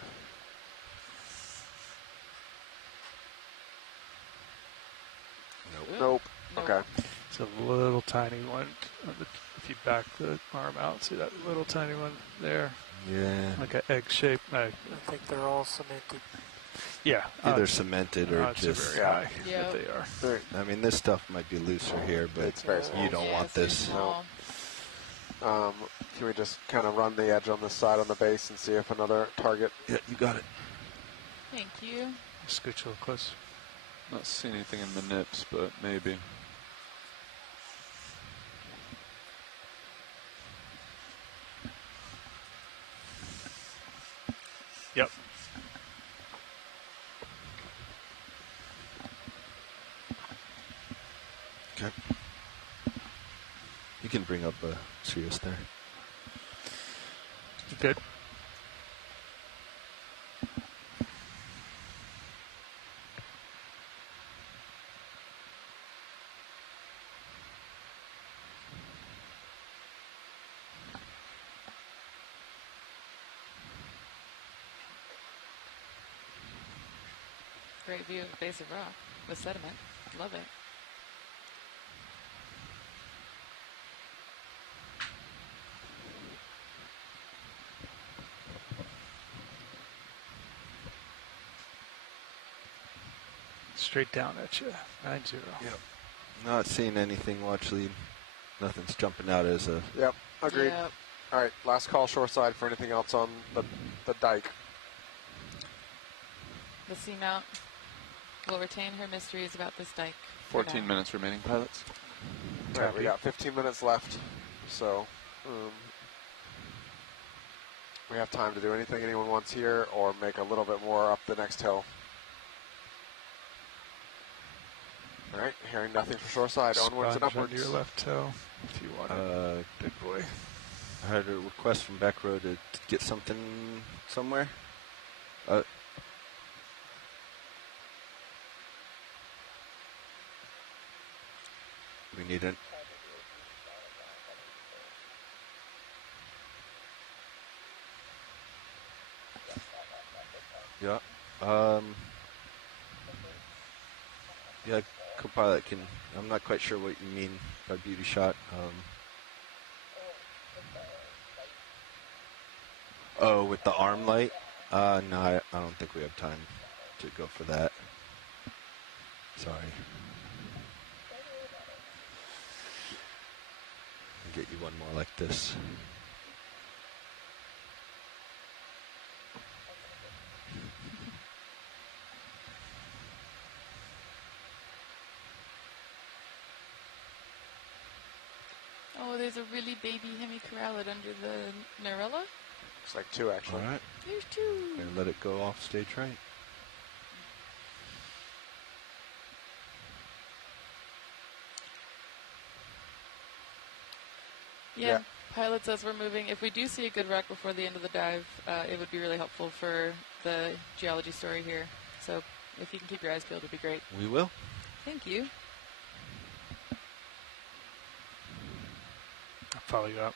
Nope. Okay. It's a little tiny one. If you back the arm out, see that little tiny one there? Yeah. Like an egg shape. I think they're all cemented. Yeah. Either cemented or it's just. very high. Yep. They are. I mean, this stuff might be looser here, but It's very small. you don't want this. No. Can we just kind of run the edge on this side on the base and see if another target? Yeah, you got it. Thank you. Scooch a little close. Not seeing anything in the nips, but maybe. Yep. Okay. You can bring up a Sirius there. Good. Great view of the base of rock with sediment. Love it. Straight down at you. 9-0. Yep. Not seeing anything. Watch lead. Nothing's jumping out as a. Yep. Agreed. Yep. All right. Last call shoreside for anything else on the dike. The seamount will retain her mysteries about this dike. 14 minutes remaining, pilots. All right, we got 15 minutes left, so we have time to do anything anyone wants here or make a little bit more up the next hill. All right, hearing nothing from shoreside, onwards and Sponge upwards. under your left toe, if you want it, big boy. I had a request from back row to get something somewhere. We need it. Yeah. Yeah, co-pilot can. I'm not quite sure what you mean by beauty shot. Oh, with the arm light? No, I don't think we have time to go for that. Sorry. I'll get you one more like this. Oh, there's a really baby hemicorallid under the Narella. Looks like two, actually. All right. There's two. And let it go off stage right. Yeah. Pilots, as we're moving, if we do see a good wreck before the end of the dive, it would be really helpful for the geology story here. So if you can keep your eyes peeled, it would be great. We will. Thank you. I'll follow you up.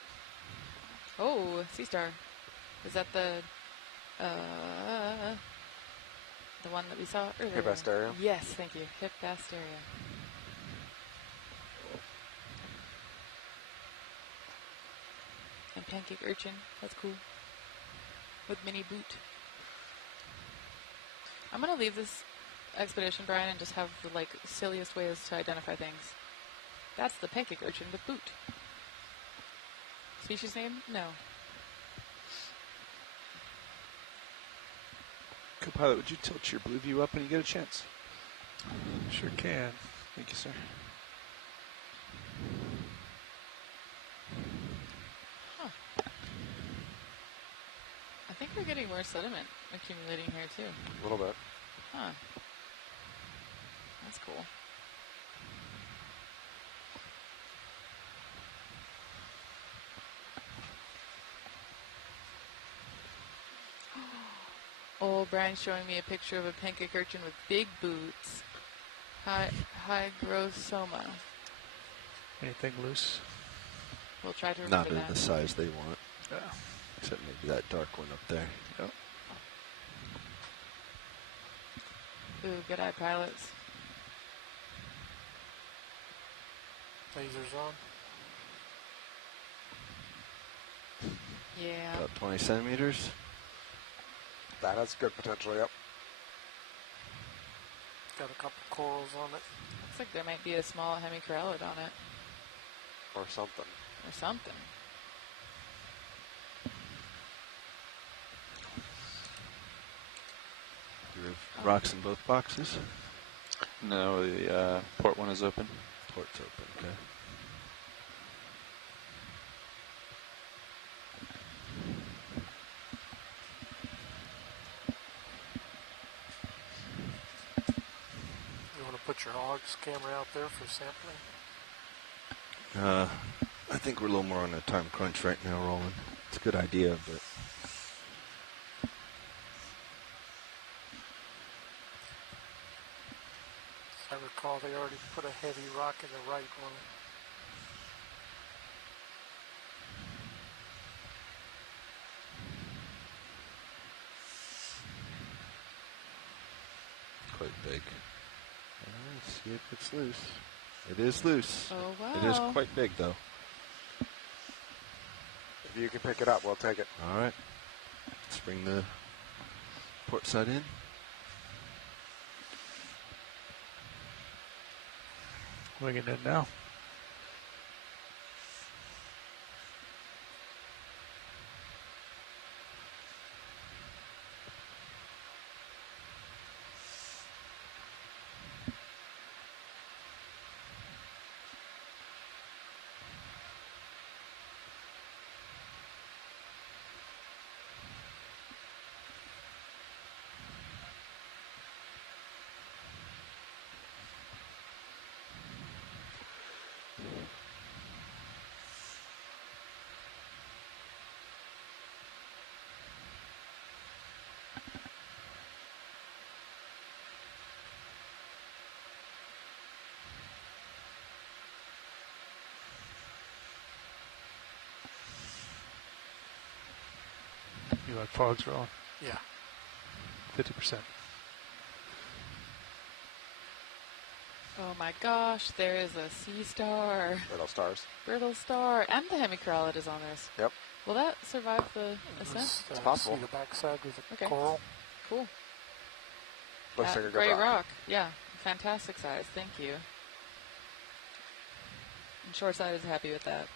Oh, Sea Star. Is that the one that we saw earlier? Hibasteria? Yes, thank you. Hibasteria. And pancake urchin. That's cool. With mini boot. I'm gonna leave this expedition, Brian, and just have the silliest ways to identify things. That's the pancake urchin with boot. Species name? No. Co-pilot, would you tilt your blue view up when you get a chance? Sure can. Thank you, sir. Huh. I think we're getting more sediment accumulating here too. A little bit. Huh. That's cool. Oh, Brian's showing me a picture of a pancake urchin with big boots. Hygrosoma. Anything loose? We'll try to remember Not that. in the size they want. Yeah. Except maybe that dark one up there. Yep. Ooh, good eye, pilots. Lasers on. Yeah. About 20 centimeters. That has good potential, yep. Got a couple corals on it. Looks like there might be a small hemicorallid on it. Or something. Or something. You have rocks in both boxes? No, the port one is open. Port's open, okay. You want to put your hogs camera out there for sampling? I think we're a little more on a time crunch right now, Roland. It's a good idea, but... I recall they already put a heavy rock in the right one. Quite big. Let's see if it's loose. It is loose. Oh, wow. It is quite big, though. If you can pick it up, we'll take it. All right. Let's bring the port side in. Winging in now. You like fogs, Roland? Yeah. 50%. Oh my gosh, there is a sea star. Brittle stars. Brittle star. And the hemicorallid is on this. Yep. Will that survive the ascent? It's possible. See the backside with the Okay. coral. Cool. Looks like a good great rock. rock. Yeah. Fantastic size. Thank you. And Shoreside is happy with that.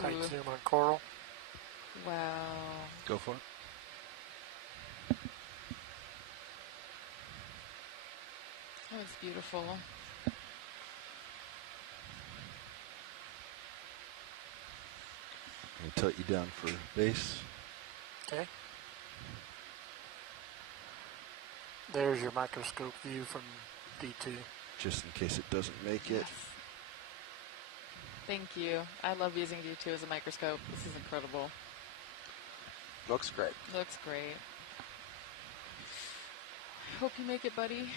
Tight Ooh. zoom on coral. Wow. Go for it. That was beautiful. I'll tilt you down for base. Okay. There's your microscope view from D2. Just in case it doesn't make it. Yes. Thank you. I love using D2 as a microscope. This is incredible. Looks great. Looks great. Hope you make it, buddy.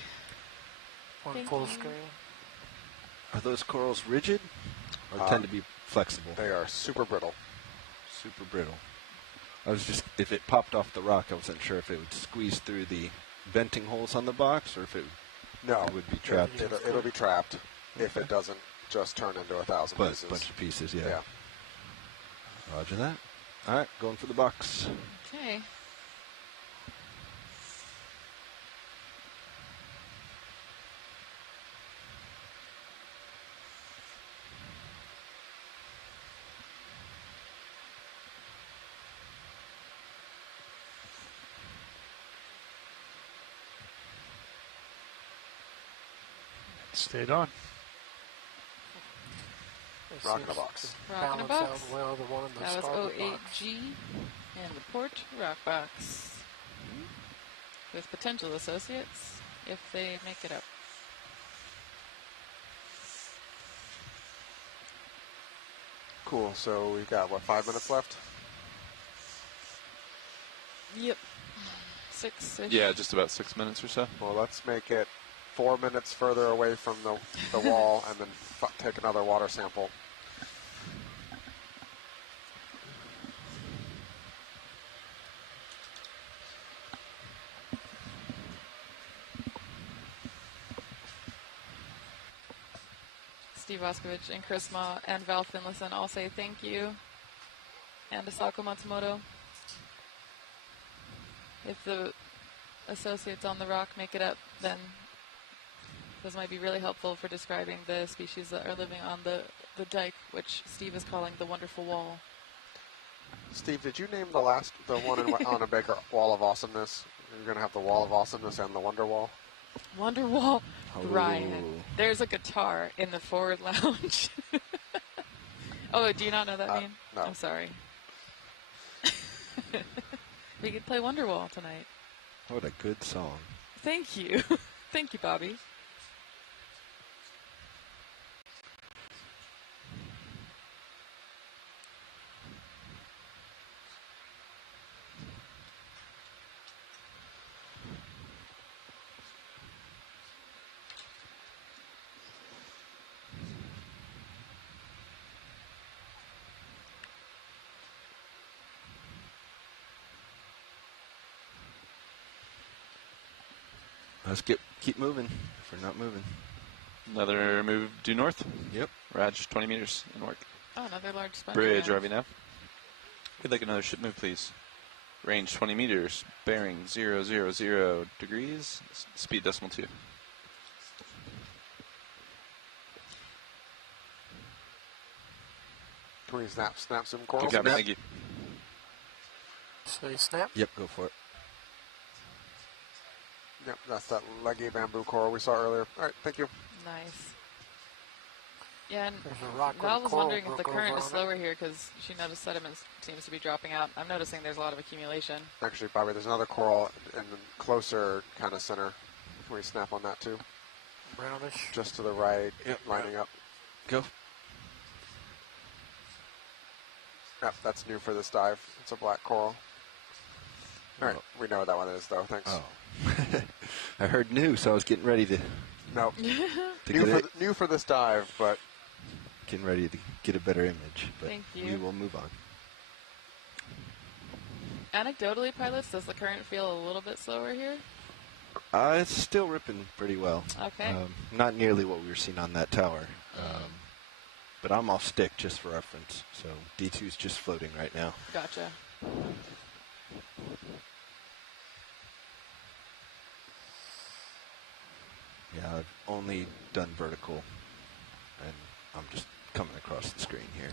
One Thank full you. screen. Are those corals rigid or tend to be flexible? They are super brittle. Super brittle. I was just, if it popped off the rock, I wasn't sure if it would squeeze through the venting holes on the box or if it, No, it would be trapped. It'll be trapped if it doesn't just turn into 1,000 pieces. Bunch of pieces, yeah. Yeah. Roger that. All right, going for the box. Okay. Stayed on. Rock in a box. Rock in a Balance box. out well the one in the That was starboard 08G and the port rock box. With potential associates if they make it up. Cool. So we've got, what, 5 minutes left? Yep. 6-ish. Yeah, just about 6 minutes or so. Well, let's make it 4 minutes further away from the wall and then take another water sample. Steve Oskovich and Chris Ma and Val Finlayson all say thank you. And Asako Matsumoto. If the associates on the rock make it up, then this might be really helpful for describing the species that are living on the dike, which Steve is calling the wonderful wall. Steve, did you name the one on a Baker Wall of Awesomeness? You're going to have the Wall of Awesomeness and the Wonder Wall? Wonder Wall. Oh. Ryan, there's a guitar in the forward lounge. Oh, do you not know that name? No. I'm sorry. We could play Wonderwall tonight. What a good song. Thank you. Thank you, Bobby. Let's keep moving if we're not moving. Another move due north. Yep. Raj, 20 meters in work. Oh, another large sponge. Bridge, RV nav. We'd like another ship move, please. Range 20 meters, bearing 000 degrees, speed decimal 2. Can we snap some coral? Good job, thank you. Say snap? Yep, go for it. Yep, that's that leggy bamboo coral we saw earlier. All right, thank you. Nice. Yeah, and There's a rock with Val a was coral wondering if the broke current over is on it. slower here because she noticed sediment seems to be dropping out. I'm noticing there's a lot of accumulation. Actually, Bobby, there's another coral in the closer kind of center. Can we snap on that too? Brownish. Just to the right, lining up. Go. Yep, that's new for this dive. It's a black coral. All right, we know what that one is, though. Thanks. Oh. I heard new, so I was getting ready to. No. to new for this dive, but getting ready to get a better image. But Thank you. we will move on. Anecdotally, pilots, does the current feel a little bit slower here? It's still ripping pretty well. Okay. Not nearly what we were seeing on that tower. But I'm off stick just for reference. So D2 is just floating right now. Gotcha. Yeah, I've only done vertical, and I'm just coming across the screen here.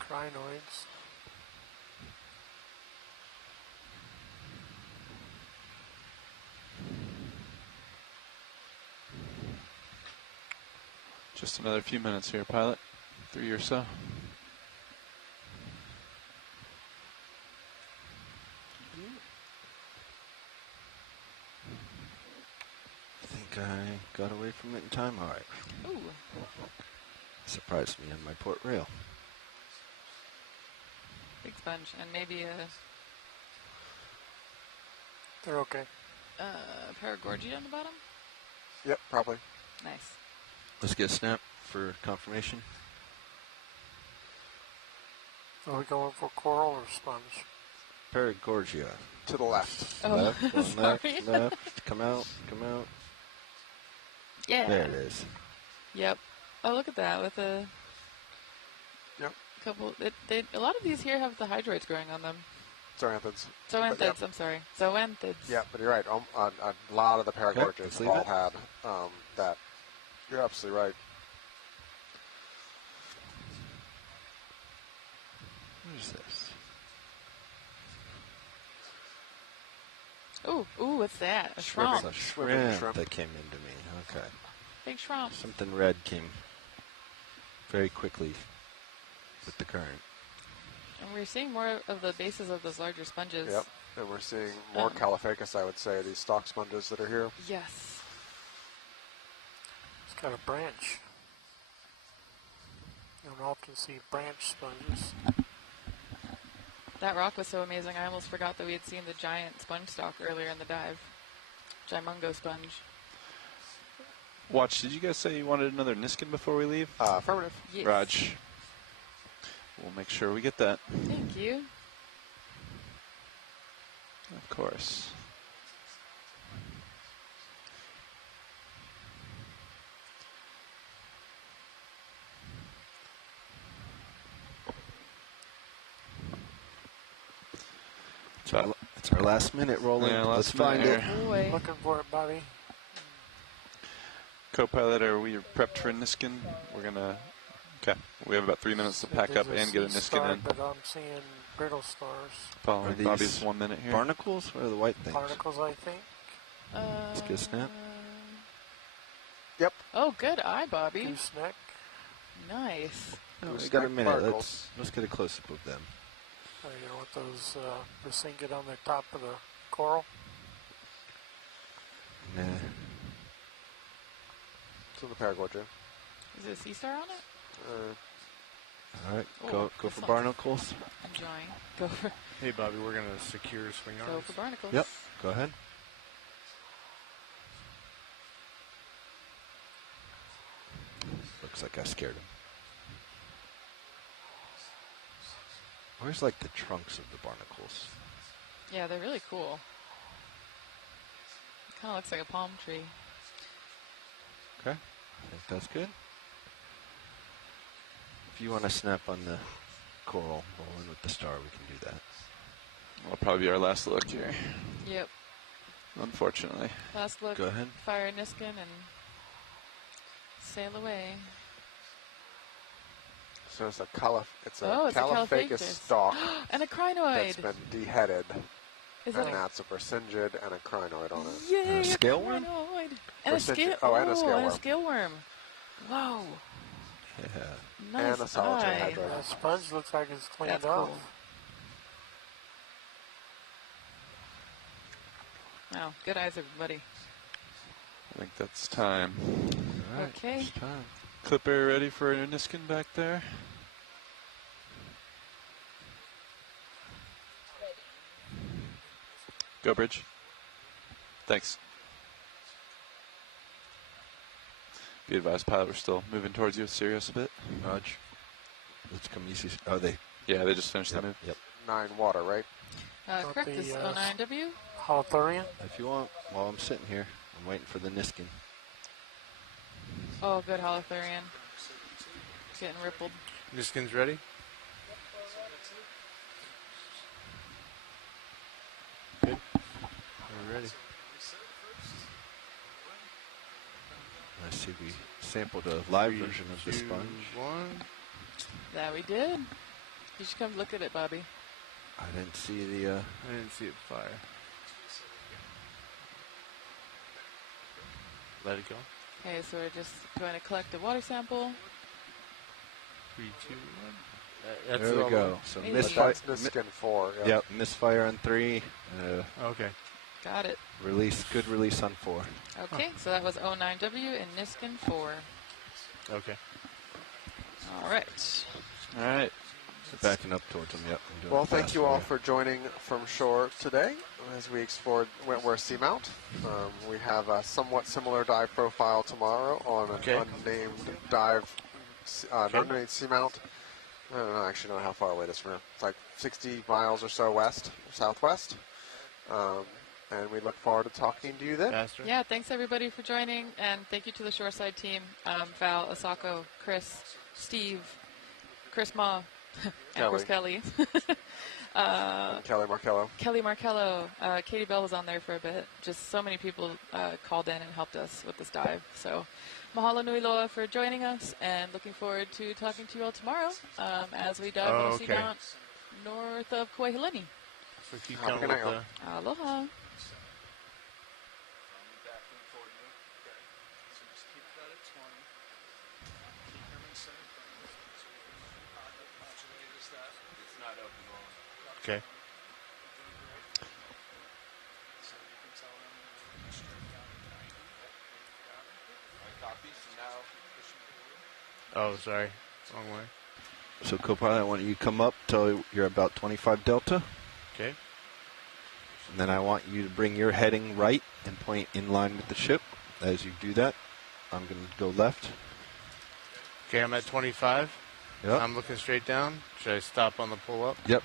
Crinoids. Just another few minutes here, pilot. 3 or so. I think I got away from it in time. All right. Ooh. Surprised me on my port rail. Big sponge, and maybe a They're okay. Paragorgia on the bottom? Yep, probably. Nice. Let's get a snap for confirmation. Are we going for coral or sponge? Paragorgia. To the left. Oh, Left, going sorry. left. Come out, come out. Yeah. There it is. Yep. Oh, look at that with a Yep. couple. A lot of these here have the hydroids growing on them. Zoanthids. Zoanthids, Yep. I'm sorry. Zoanthids. Yeah, but you're right. A lot of the paragorgias let's leave all it. had that. You're absolutely right. What is this? Ooh, what's that? A It's shrimp. a shrimp that came into me. Okay. Big shrimp. Something red came very quickly with the current. And we're seeing more of the bases of those larger sponges. Yep, and we're seeing more Caliphacus, I would say, these stalk sponges that are here. Yes. It's got a branch. You don't often see branch sponges. That rock was so amazing, I almost forgot that we had seen the giant sponge stalk earlier in the dive. Gimungo sponge. Watch, did you guys say you wanted another Niskin before we leave? Affirmative. Yes. Raj. We'll make sure we get that. Thank you. Of course. It's our last minute rolling. Yeah, Let's find it. Boy. Looking for it, Bobby. Co-pilot, are we prepped for a Niskin? We're gonna. Okay, we have about 3 minutes to pack up and get a Niskin in. But I'm seeing brittle stars. Following Bobby's 1 minute here. Barnacles? What are the white things? Barnacles, I think. Let's get a snap. Yep. Oh, good eye, Bobby. Gooseneck. Nice. Oh, we got a minute. Let's get a close up of them. You know what those the singet on the top of the coral? Nah. It's in the Paraguay, Jim. Is there a sea star on it? All right, Oh, go for barnacles. Enjoying. Go for. Hey, Bobby, we're going to secure swing arms. Go for barnacles. Yep, go ahead. Looks like I scared him. Where's like the trunks of the barnacles? Yeah, they're really cool. It kind of looks like a palm tree. Okay, I think that's good. If you want to snap on the coral, roll in with the star, we can do that. That'll probably be our last look here. Yep. Unfortunately. Last look. Go ahead. Fire Niskin and sail away. So it's a Caliphacus Caliphacus stalk and a crinoid. that's been deheaded. Is and that that's a persingid and a crinoid on it. Yay, a scale worm? crinoid. And a scale. And a scale worm. And a scale worm. Whoa. Yeah. Nice And a solitary eye. hydra. The sponge looks like it's cleaned That's off. cool. Wow, good eyes, everybody. I think that's time. All right, Okay. it's time. Clipper ready for a Niskin back there? Go, Bridge. Thanks. Be advised, pilot, we're still moving towards you. Serious a bit. Raj, let's come easy. Oh, they. Yeah, they just finished the move. Yep. 9 water, right? Correct, this is 09W. Holothurian. If you want, while I'm sitting here, I'm waiting for the Niskin. Oh, good Holothurian. Getting rippled. Niskin's ready? Good. We're ready. I see we sampled a live version of the sponge. 1. That we did. You should come look at it, Bobby. I didn't see the. I didn't see it fire. Let it go. Okay, so we're just going to collect a water sample. 3, 2, 1. There we go. So Maybe. misfire. That's Niskin 4. Yep, misfire on 3. Okay. Got it. Release, good release on 4. Okay, so that was 09W and Niskin 4. Okay. All right. All right. Backing up towards them, yep. I'm doing Well, it thank fast you for all for joining from shore today as we explored Wentworth Seamount. We have a somewhat similar dive profile tomorrow on an unnamed dive, unnamed Seamount. I don't know, actually know how far away it is from here. It's like 60 miles or so west, southwest. And we look forward to talking to you then. Faster. Yeah, thanks everybody for joining, and thank you to the Shoreside team, Val, Asako, Chris, Steve, Chris Ma, and of course Kelly. Kelly Markello. Kelly Markello. Katie Bell was on there for a bit. Just so many people called in and helped us with this dive. So mahalo nui loa for joining us, and looking forward to talking to you all tomorrow as we dive on the seamount north of Kuaihelani. So keep going with the... Aloha. Oh, sorry. Wrong way. So co-pilot, I want you to come up till you're about 25 delta. Okay. And then I want you to bring your heading right and point in line with the ship. As you do that, I'm going to go left. Okay, I'm at 25. Yep. I'm looking straight down. Should I stop on the pull-up? Yep.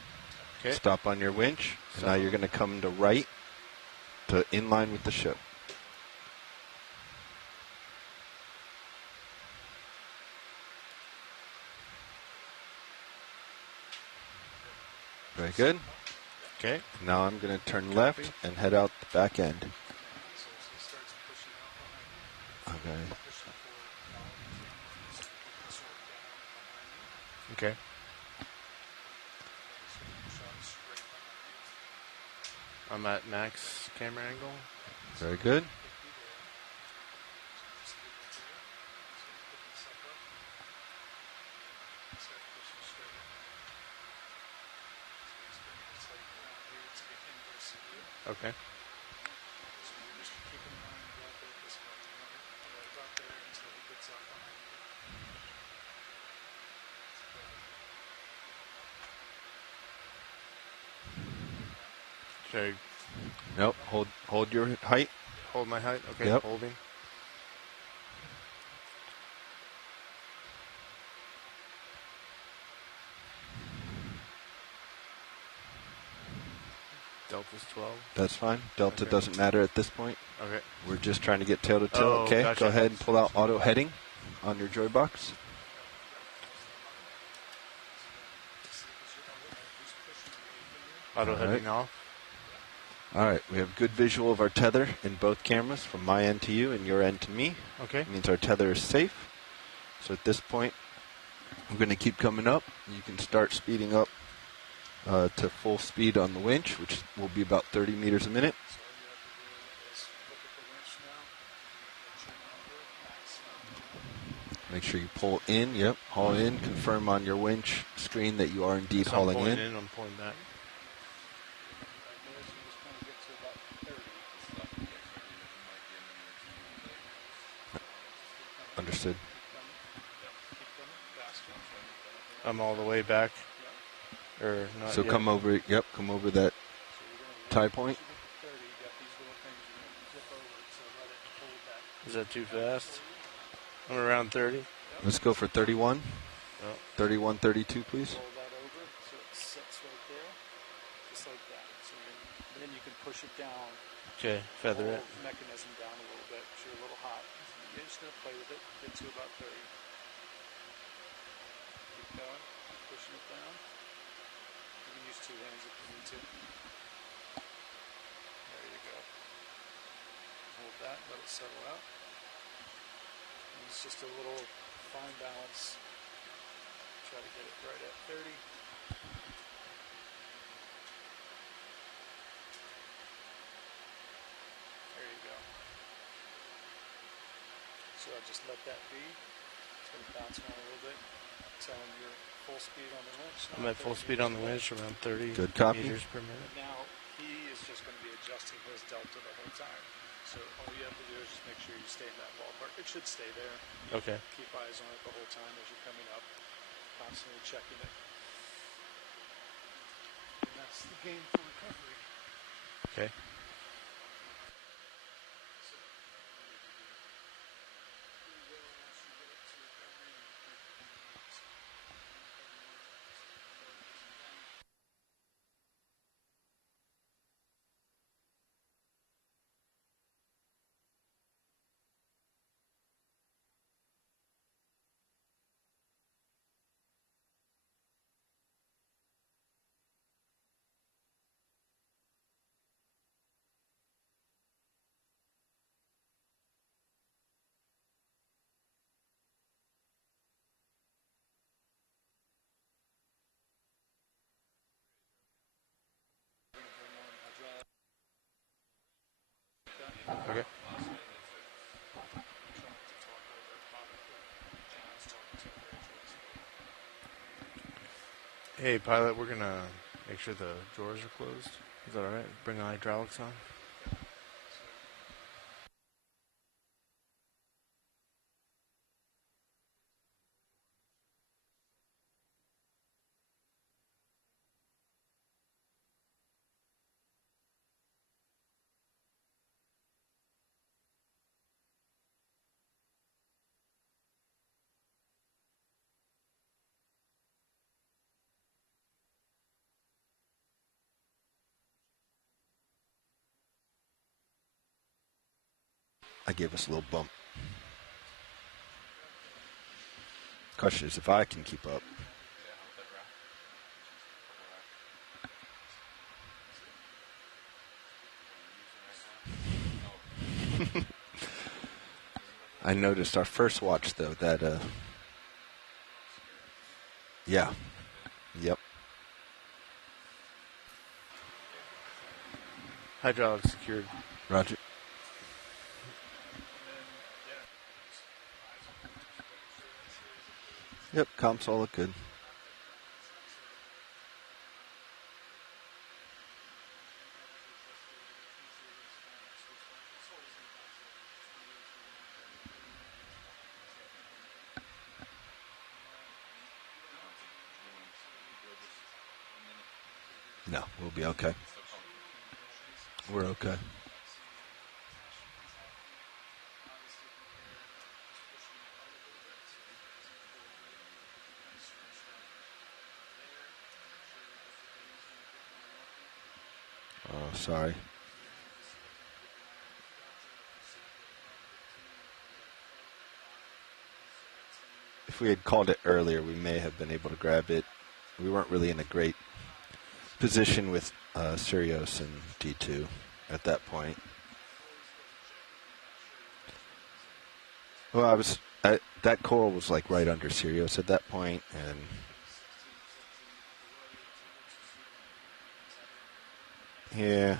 Okay. Stop on your winch. And now you're going to come to right to in line with the ship. Very good. Okay. Now I'm going to turn left and head out the back end. Okay. Okay. I'm at max camera angle. Very good. Okay. Should I Nope. Hold your height. hold my height? Okay, Yep. holding. Delta's 12. That's fine. Delta doesn't matter at this point. Okay. We're just trying to get tail to tail. Oh, Okay. gotcha. Go ahead and pull out auto heading on your joy box. Auto heading off. All right, we have good visual of our tether in both cameras from my end to you and your end to me. Okay. It means our tether is safe. So at this point, I'm going to keep coming up. You can start speeding up to full speed on the winch, which will be about 30 meters a minute. Make sure you pull in. Yep, haul in. Confirm on your winch screen that you are indeed So hauling I'm pulling in. I'm pulling back. Understood. I'm all the way back. Or not So yet. come over. Yep, come over that tie point. Is that too fast? I'm around 30. Let's go for 31. Oh. 31, 32, please. Roll that over so it sits right there, just like that. So then you can push it down. Okay, feather it. Mechanism down a little bit. So you're a little hot. You're just gonna play with it. Get to about 30. Keep going. Pushing it down. You can use two hands if you need to. There you go. Hold that. Let it settle out. And it's just a little fine balance. Try to get it right at 30. There you go. So I just let that be. It's going to bounce around a little bit. Tell them you're full speed on the winch. I'm at full speed on the winch, around 30 Good copy. meters per minute. Now he is just going to be adjusting his delta the whole time. So all you have to do is just make sure you stay in that ballpark. It should stay there. Okay. Keep eyes on it the whole time as you're coming up. Constantly checking it. And that's the game for recovery. Okay. Okay. Hey, pilot, we're gonna make sure the drawers are closed. Is that alright? Bring the hydraulics on. I gave us a little bump. Question is if I can keep up. I noticed our first watch though that yeah. Yep. Hydraulic secured. Roger. Yep, comps all look good. No, we'll be okay. We're okay. Oh, sorry. If we had called it earlier, we may have been able to grab it. We weren't really in a great position with Sirius and D2 at that point. Well, that coral was like right under Sirius at that point, and yeah.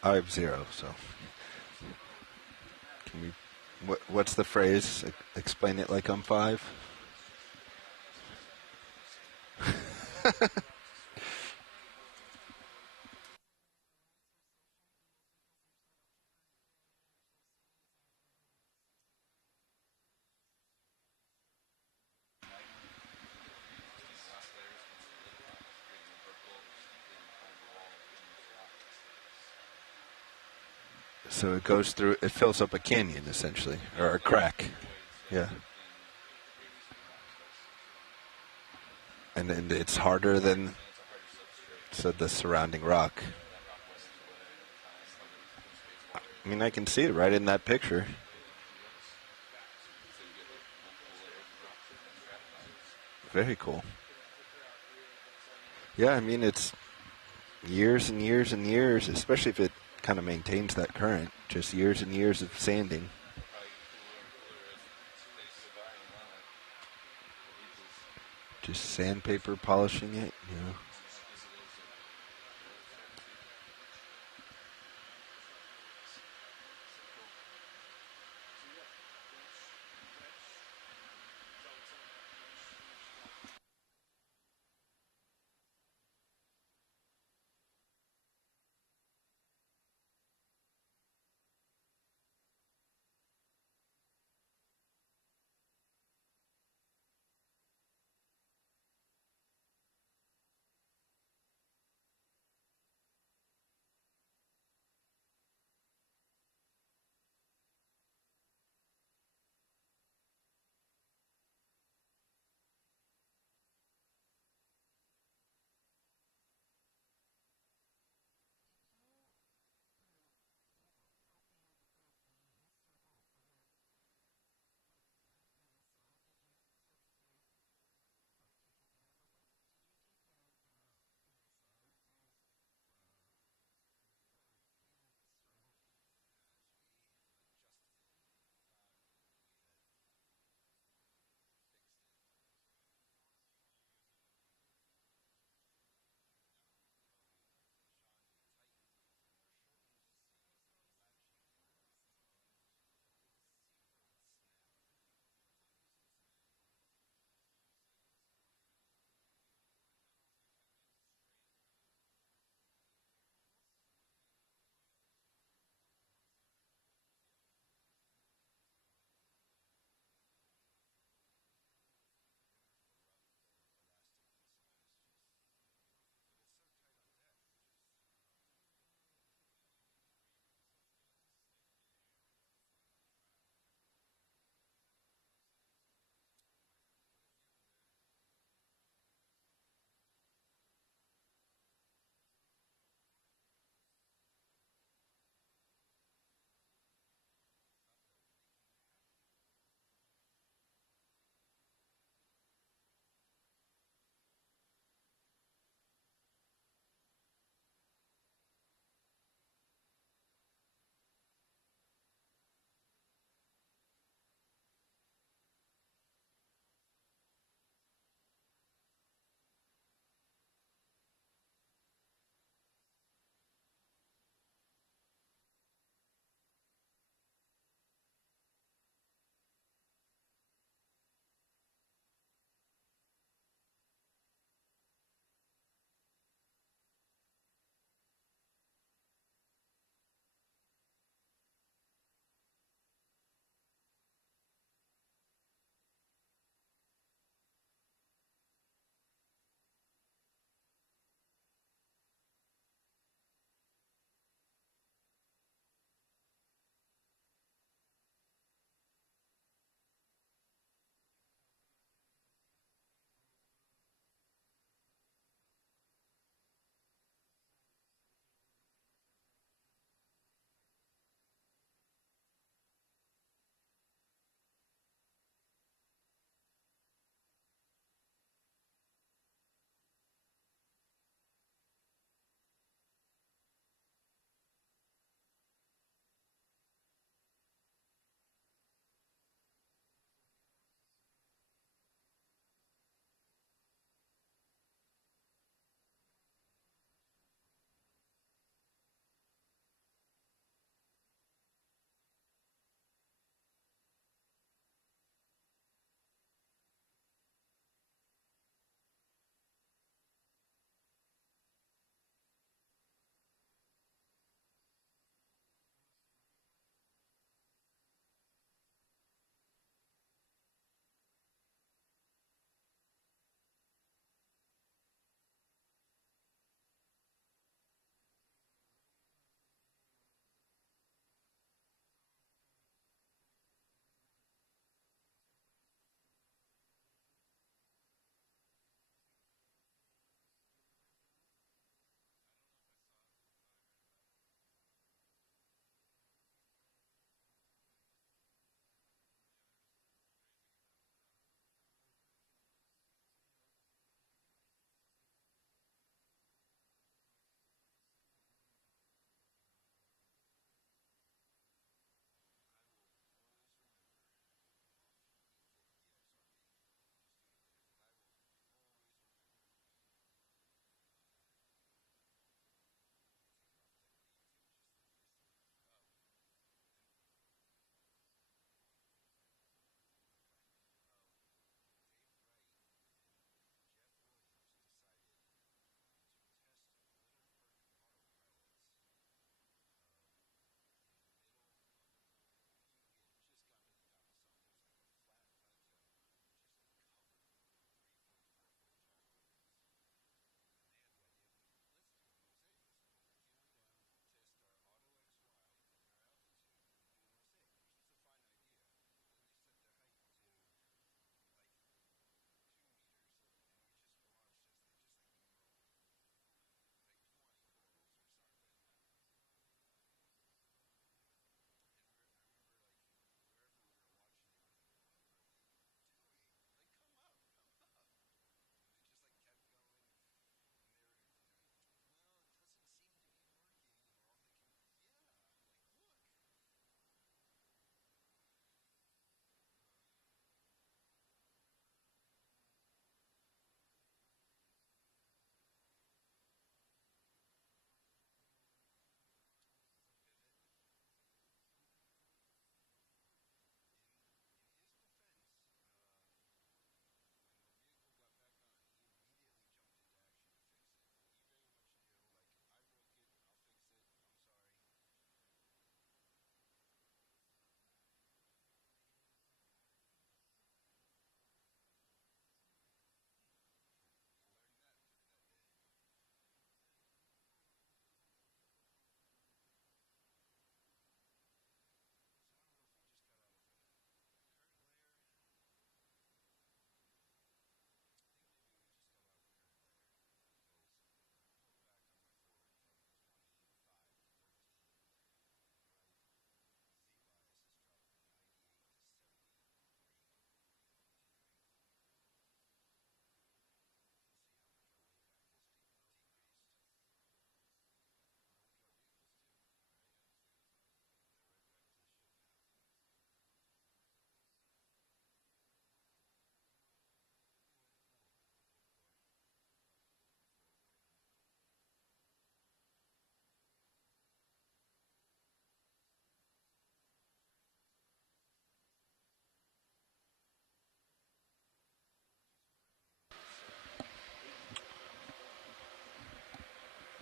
I have 0, so can we? What's the phrase? Explain it like I'm 5. So it goes through, it fills up a canyon essentially, or a crack. Yeah. And it's harder than the surrounding rock. I mean, I can see it right in that picture. Very cool. Yeah, I mean, it's years and years and years, especially if it kind of maintains that current, just years and years of sanding. Just sandpaper polishing it, you know.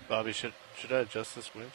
Bobby, should I adjust this winch?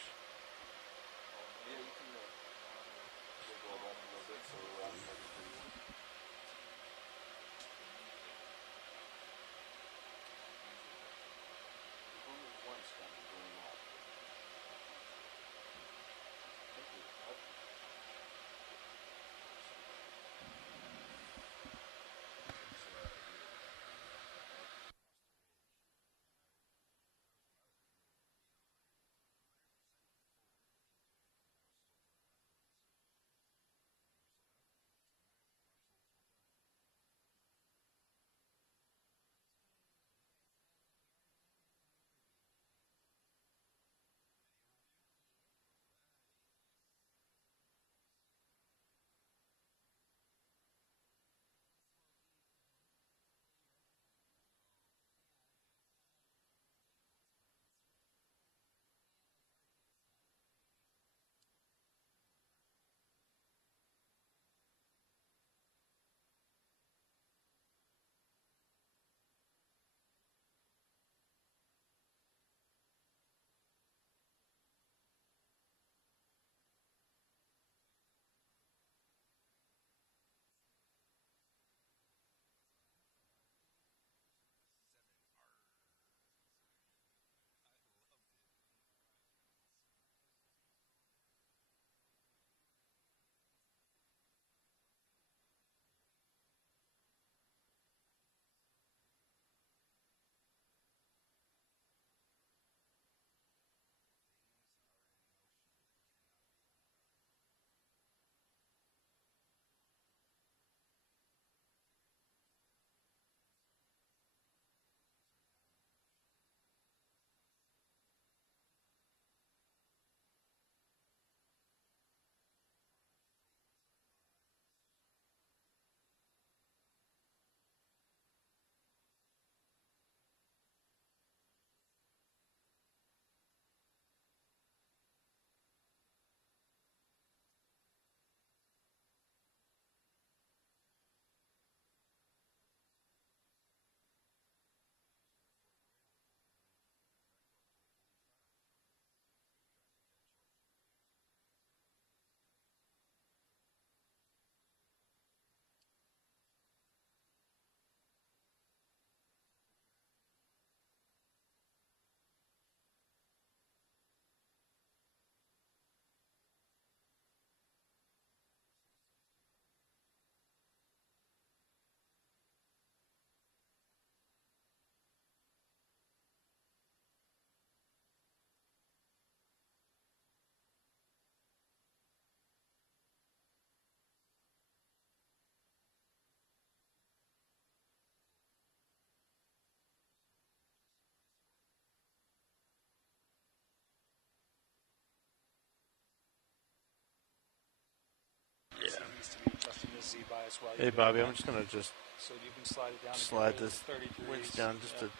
Hey Bobby, I'm just gonna so you can slide it down. slide this 30 winch degrees. down just Yeah. a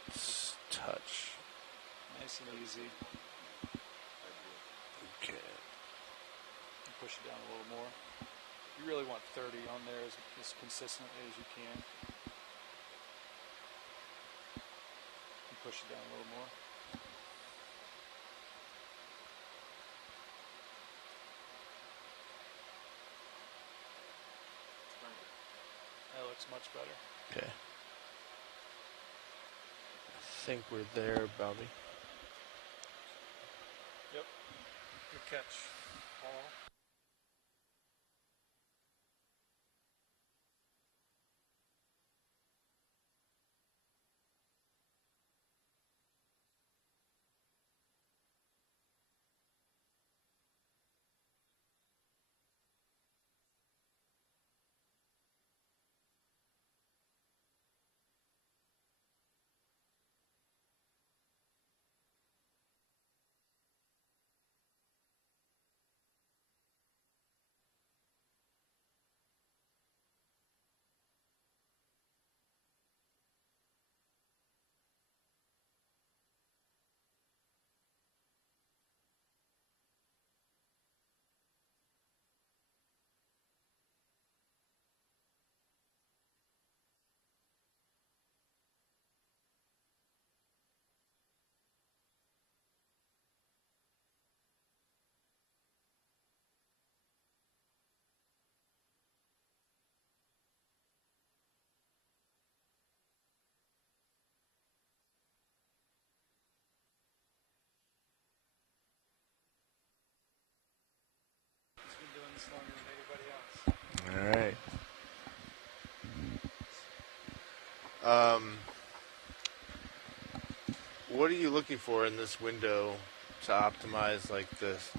touch. Nice and easy. Okay. And push it down a little more. You really want 30 on there as consistently as you can. And push it down a little more. That looks much better. Okay. I think we're there, Bobby. Yep. Good catch, Paul. What are you looking for in this window to optimize like this?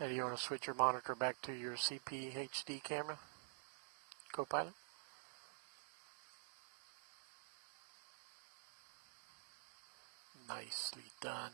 Now, do you want to switch your monitor back to your CP camera, Copilot? Nicely done.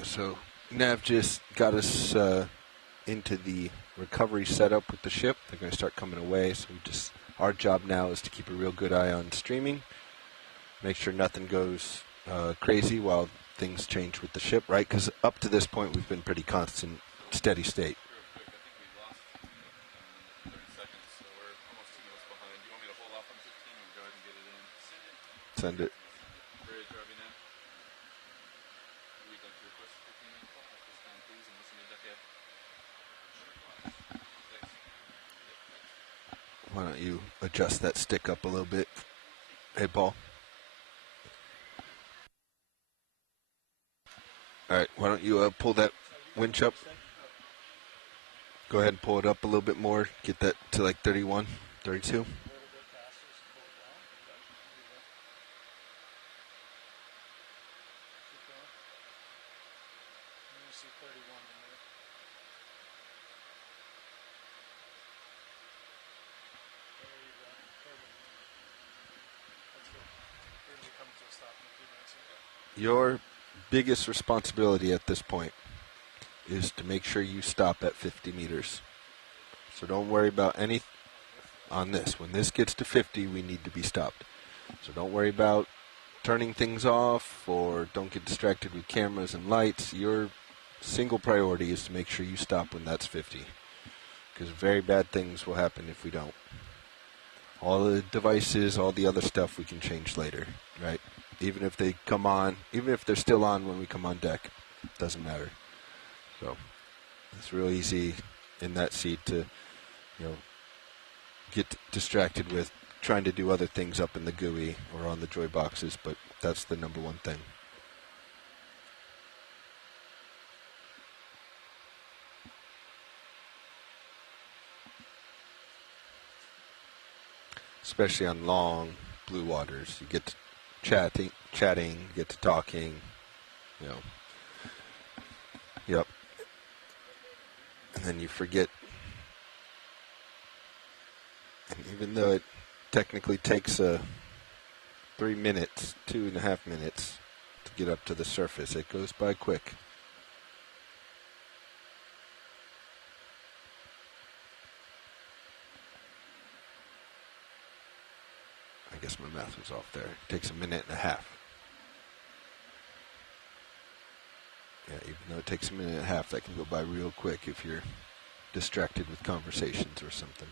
Yeah, so Nav just got us into the recovery setup with the ship. They're going to start coming away, so our job now is to keep a real good eye on streaming, make sure nothing goes crazy while things change with the ship, right? Because up to this point, we've been pretty constant, steady state. Send it. Why don't you adjust that stick up a little bit? Hey, Paul. All right, why don't you pull that winch up? Go ahead and pull it up a little bit more. Get that to like 31, 32. Your biggest responsibility at this point is to make sure you stop at 50 meters. So don't worry about any on this. When this gets to 50, we need to be stopped. So don't worry about turning things off or don't get distracted with cameras and lights. Your single priority is to make sure you stop when that's 50. Because very bad things will happen if we don't. All the devices, all the other stuff we can change later, right? Even if they come on, even if they're still on when we come on deck, doesn't matter. So it's real easy in that seat to, get distracted with trying to do other things up in the GUI or on the joy boxes, but that's the number one thing. Especially on long blue waters, you get to chatting, get to talking, Yep. And then you forget. And even though it technically takes 3 minutes, 2.5 minutes to get up to the surface, it goes by quick. I guess my math was off there. It takes 1.5 minutes. Yeah, even though it takes 1.5 minutes, that can go by real quick if you're distracted with conversations or something.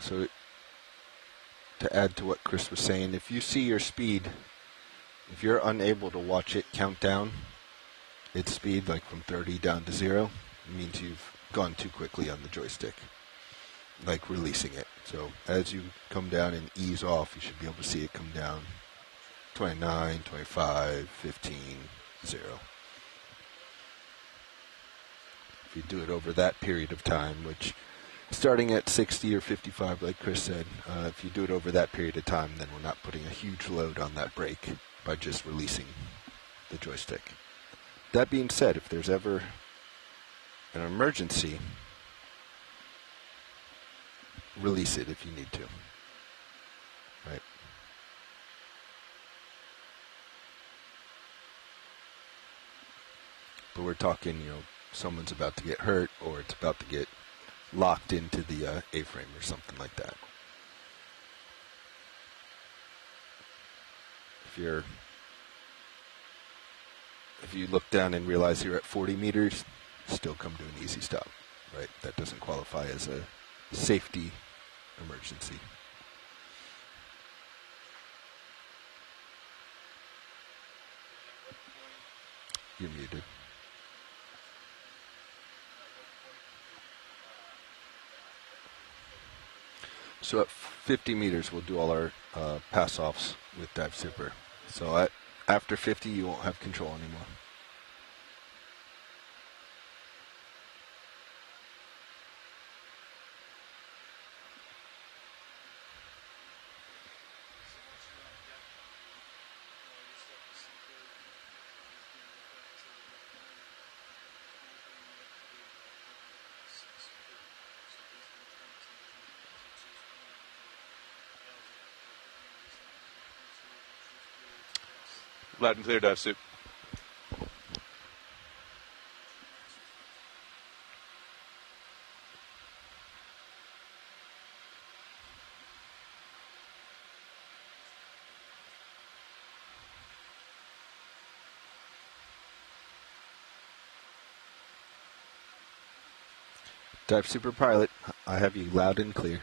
So to add to what Chris was saying, if you see your speed, if you're unable to watch it count down its speed, like from 30 down to 0, it means you've gone too quickly on the joystick, like releasing it. So as you come down and ease off, you should be able to see it come down 29, 25, 15, 0. you do it over that period of time, which starting at 60 or 55, like Chris said, if you do it over that period of time, then we're not putting a huge load on that brake by just releasing the joystick. That being said, if there's ever an emergency, release it if you need to. Right. But we're talking, someone's about to get hurt or it's about to get locked into the A-frame or something like that. If you look down and realize you're at 40 meters, still come to an easy stop, right? That doesn't qualify as a safety emergency. You're muted. So at 50 meters, we'll do all our pass-offs with Dive Super. So after 50, you won't have control anymore. Loud and clear, Dive Soup. Dive Super Pilot, I have you loud and clear.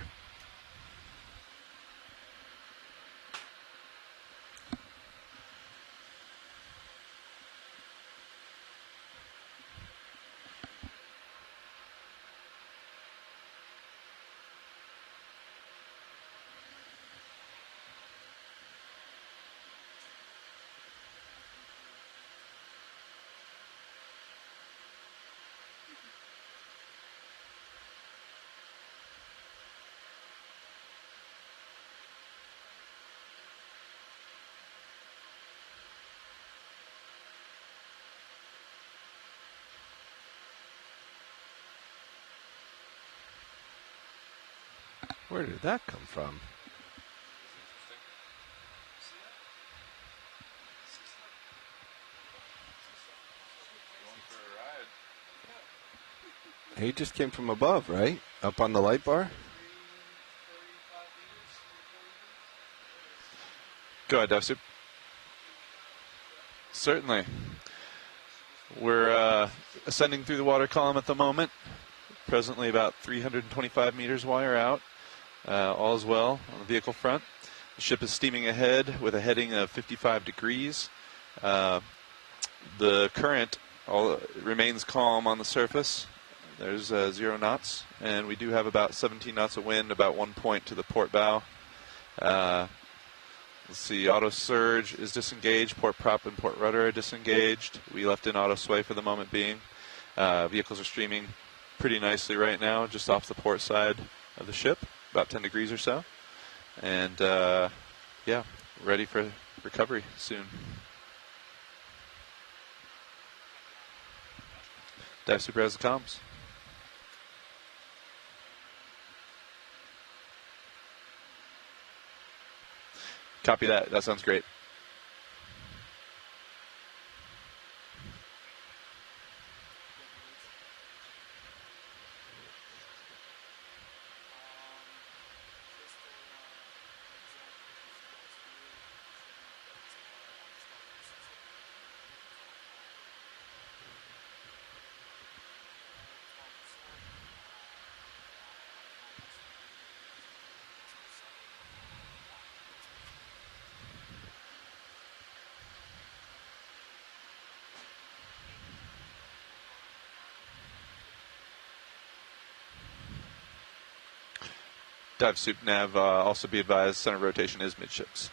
Where did that come from? He just came from above, right? Up on the light bar? Go ahead, Dive Soup. Certainly. We're ascending through the water column at the moment. Presently about 325 meters wire out. All is well on the vehicle front. The ship is steaming ahead with a heading of 55 degrees. The current remains calm on the surface. There's 0 knots, and we do have about 17 knots of wind, about 1 point to the port bow. Let's see, auto surge is disengaged, port prop and port rudder are disengaged. We left in auto sway for the moment being. Vehicles are streaming pretty nicely right now, just off the port side of the ship, about 10 degrees or so. And yeah, ready for recovery soon. Dive Super has the comms. Copy that. That sounds great. Dive Soup Nav, also be advised, center of rotation is midships.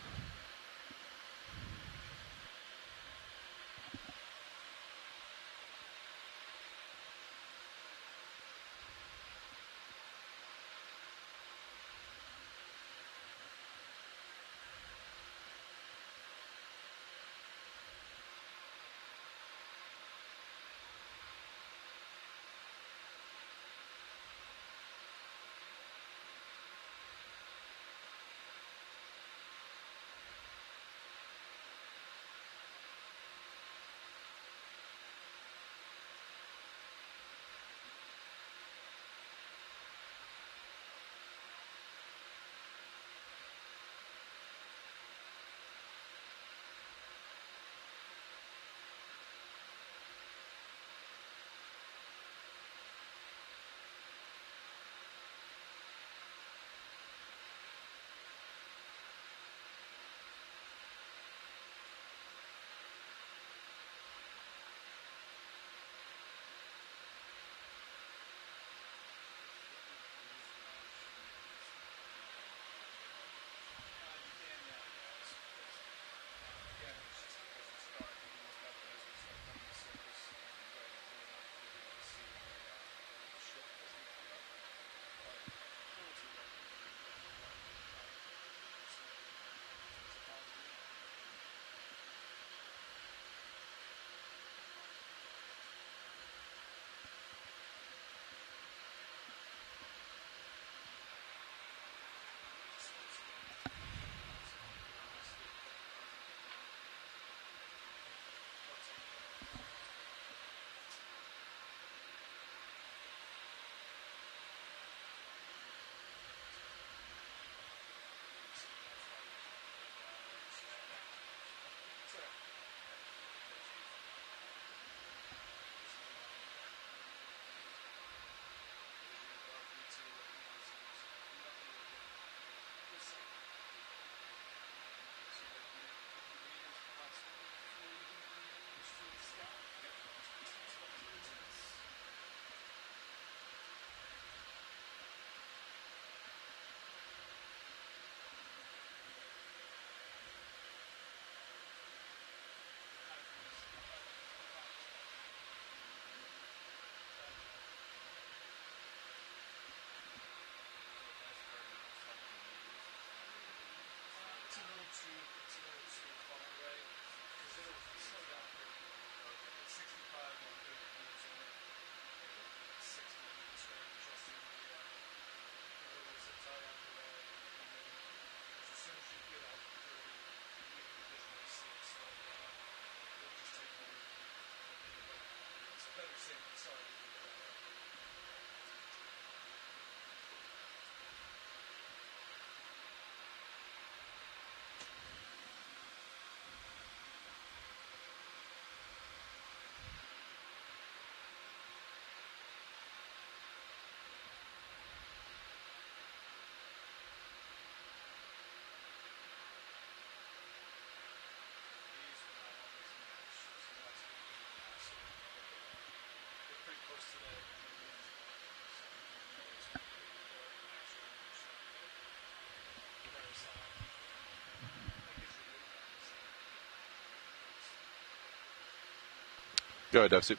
Go ahead, Dive Soup.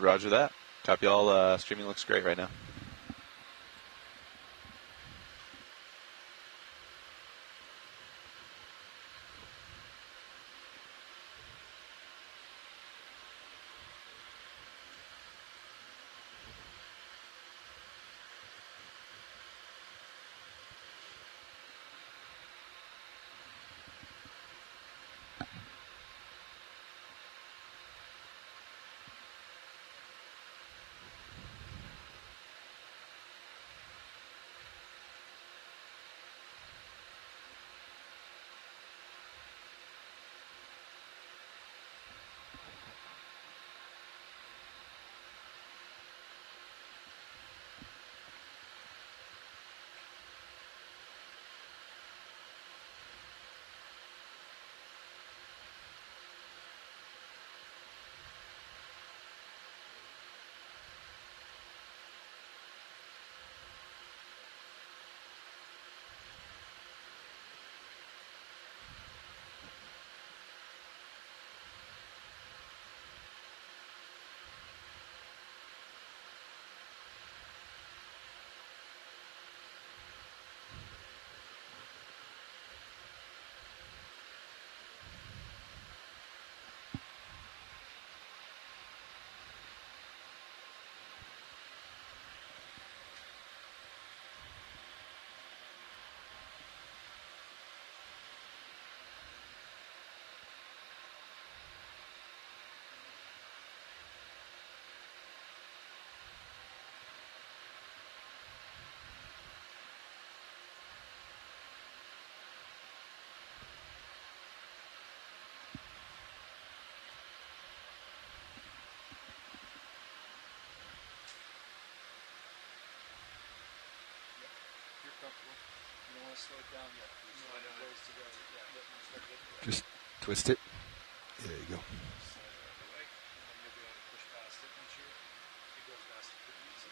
Roger that. Copy all. Streaming looks great right now. Slow it down yet. No, I know. Ways to go. Yeah. Just twist it. There you go. Slide it out of the way, and then you'll be able to push past it once it goes past the cookies.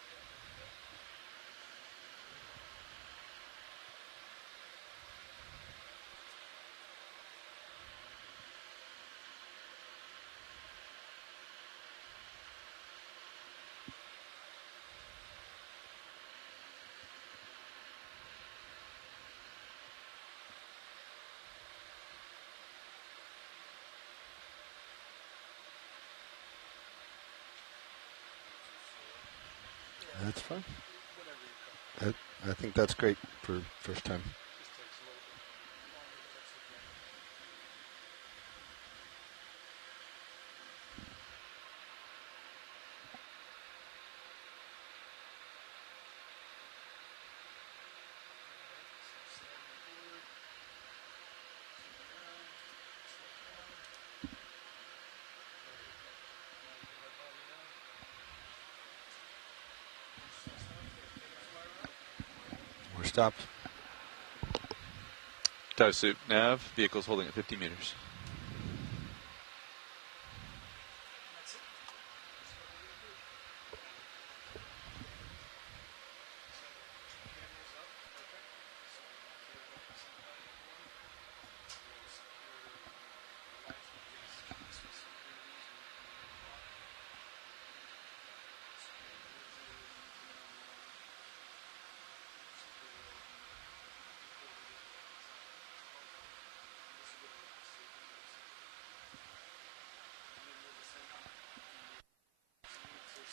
That's fine. I think that's great for first time. We're stopped. Dive Soup, nav, vehicle's holding at 50 meters.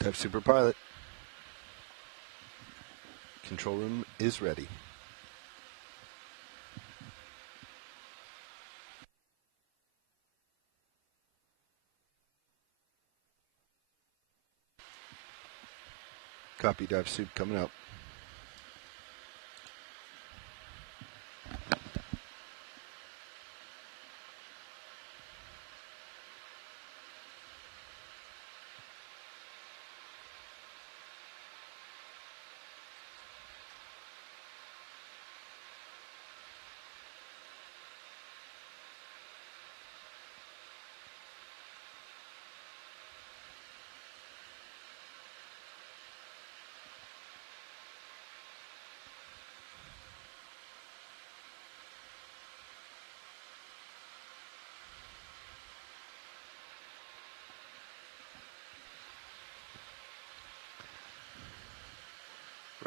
Dive Super Pilot. Control room is ready. Copy, Dive Soup coming out.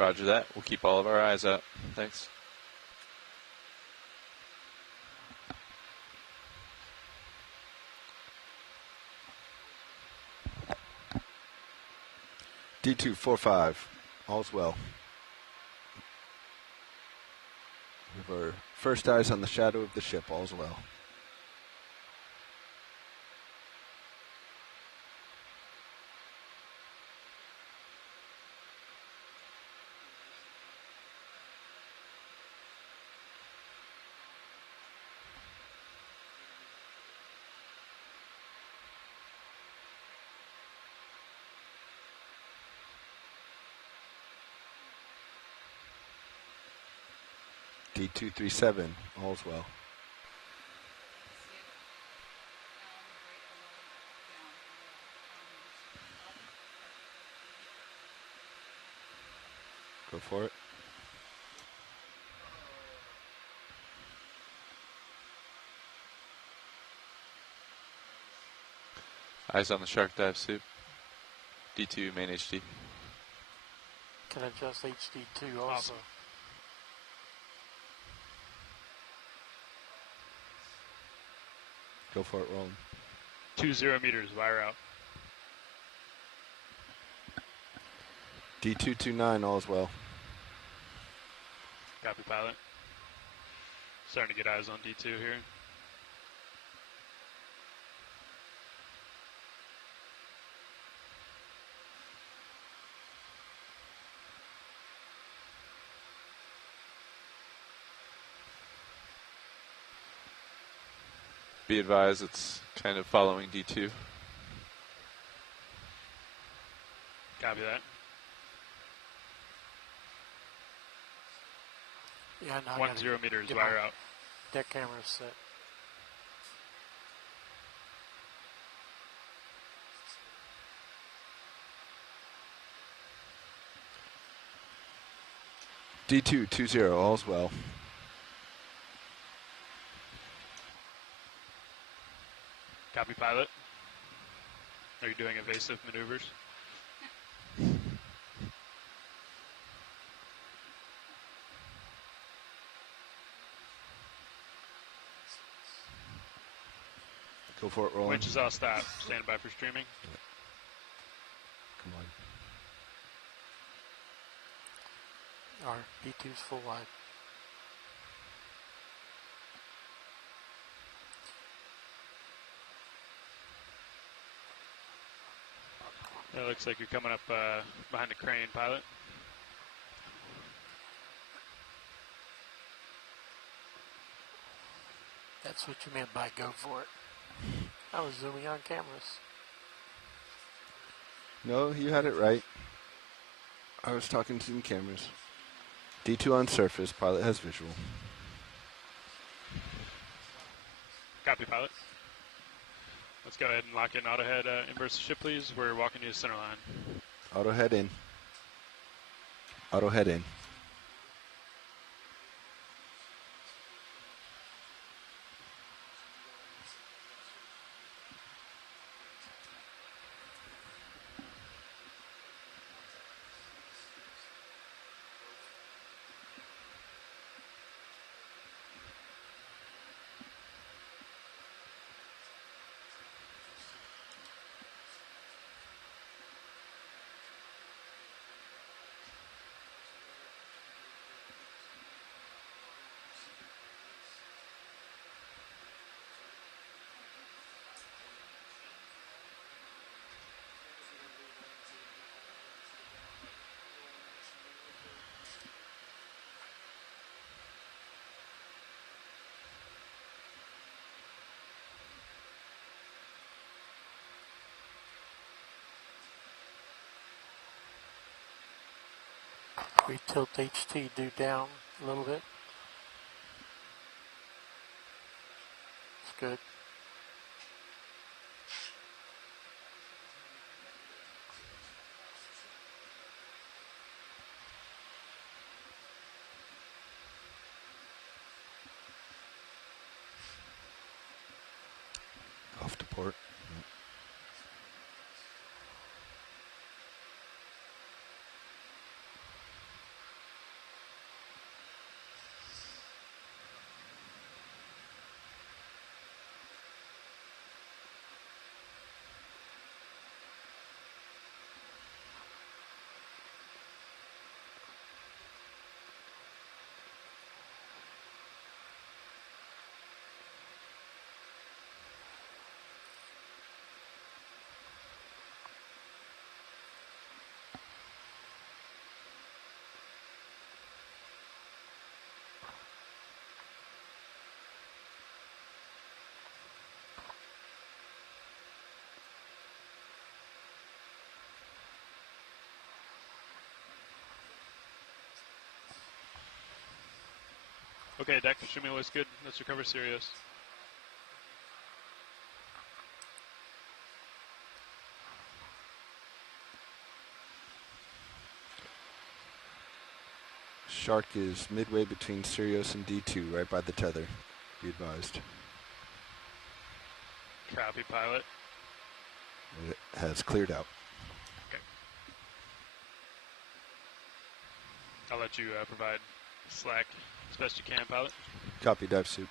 Roger that. We'll keep all of our eyes out. Thanks. D245, all's well. We have our first eyes on the shadow of the ship, all's well. D237, all's well. Go for it. Eyes on the shark dive soup. D2 main HD. Can adjust HD2 also. Awesome. Go for it, Roland. 20 meters, wire out. D229, all's well. Copy, pilot. Starting to get eyes on D2 here. Be advised, it's kind of following D2. Copy that. Yeah, no, 10 meters, wire out. Deck camera set. D220, all's well. Copy, pilot. Are you doing evasive maneuvers? Go for it, Roland. Winches all stop. Standing by for streaming. Come on. Our B2's full wide. It looks like you're coming up behind the crane, pilot. That's what you meant by go for it. I was zooming on cameras. No, you had it right. I was talking to the cameras. D2 on surface, pilot has visual. Copy, pilot. Let's go ahead and lock in auto head inverse the ship, please. We're walking to the center line. Auto head in. Auto head in. We tilt HT due down a little bit. It's good. Off to port. Okay, deck, show me what's good. Let's recover Sirius. Shark is midway between Sirius and D2, right by the tether. Be advised. Copy, pilot. It has cleared out. Okay. I'll let you provide slack as best you can, pilot. Copy, dive suit.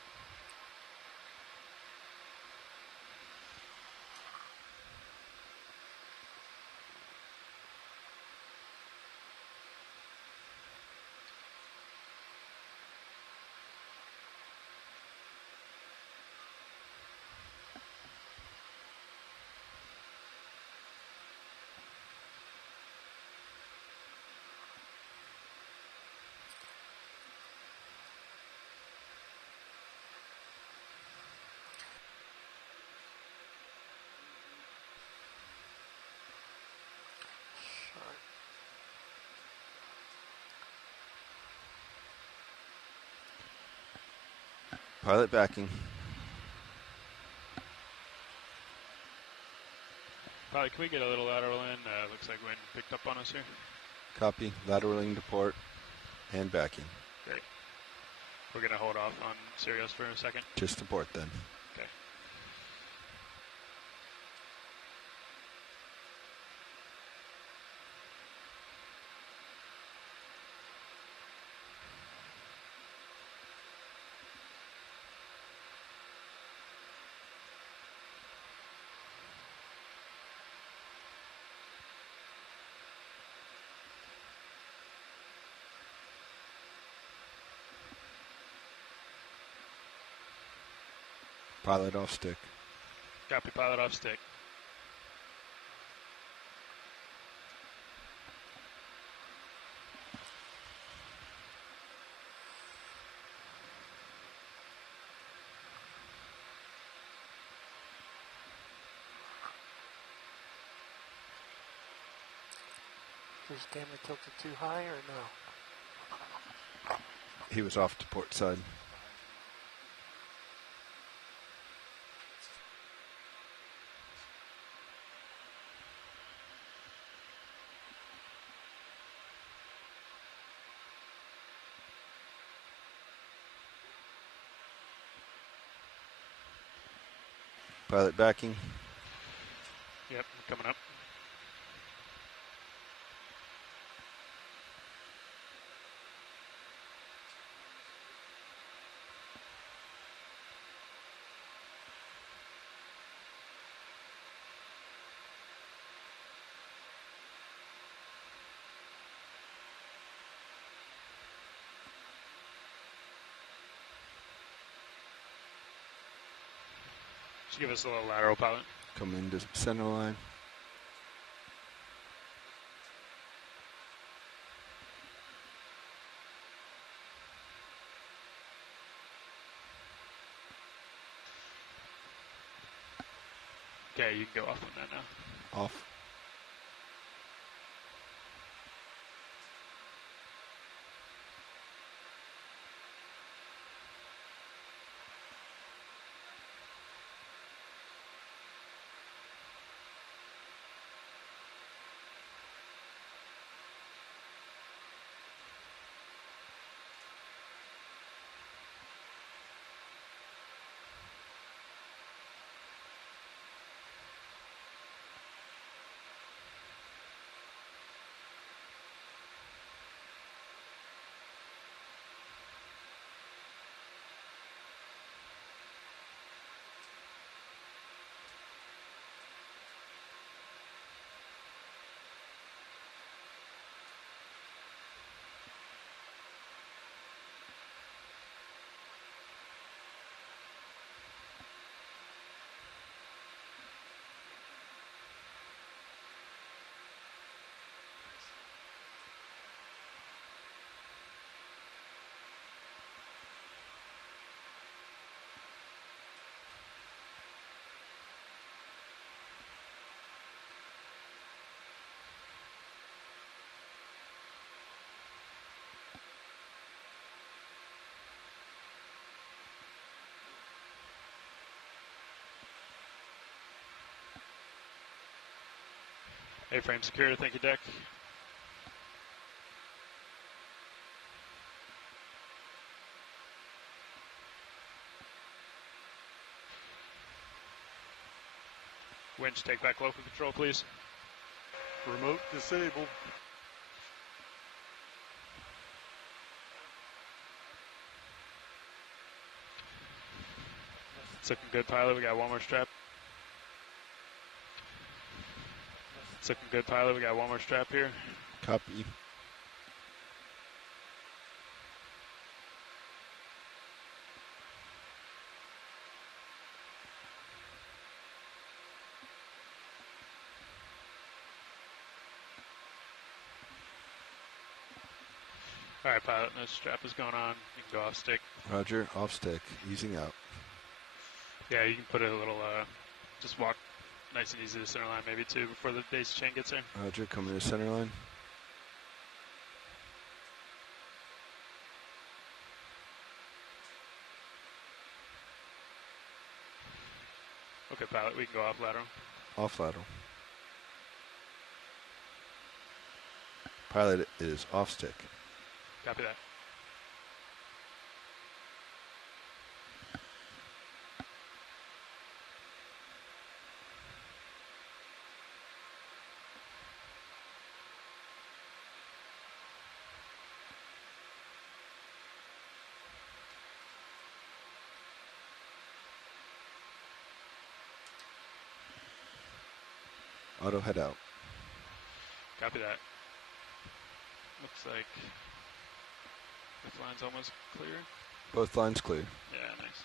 Pilot backing. Pilot, can we get a little lateral in? Looks like wind picked up on us here. Copy. Lateraling to port and backing. Great. We're going to hold off on Sirius for a second. Just to port then. Okay. Pilot off stick. Copy, pilot off stick. Is camera tilted too high or no? He was off to port side. Pilot backing. Yep, coming up. Just give us a little lateral, pilot. Come into center line. Okay, you can go off on that now. Off. A-frame secure, thank you, deck. Winch, take back local control, please. Remote disabled. It's looking good, pilot. We got one more strap. It's looking good, pilot. We got one more strap here. Copy. All right, pilot, no strap is going on. You can go off stick. Roger, off stick, easing out. Yeah, you can put it a little, just walk nice and easy to center line maybe too before the daisy chain gets there. Roger, coming to center line. Okay, pilot, we can go off lateral. Off lateral. Pilot is off stick. Copy that. Auto head out. Copy that. Looks like this line's almost clear. Both lines clear. Yeah, nice.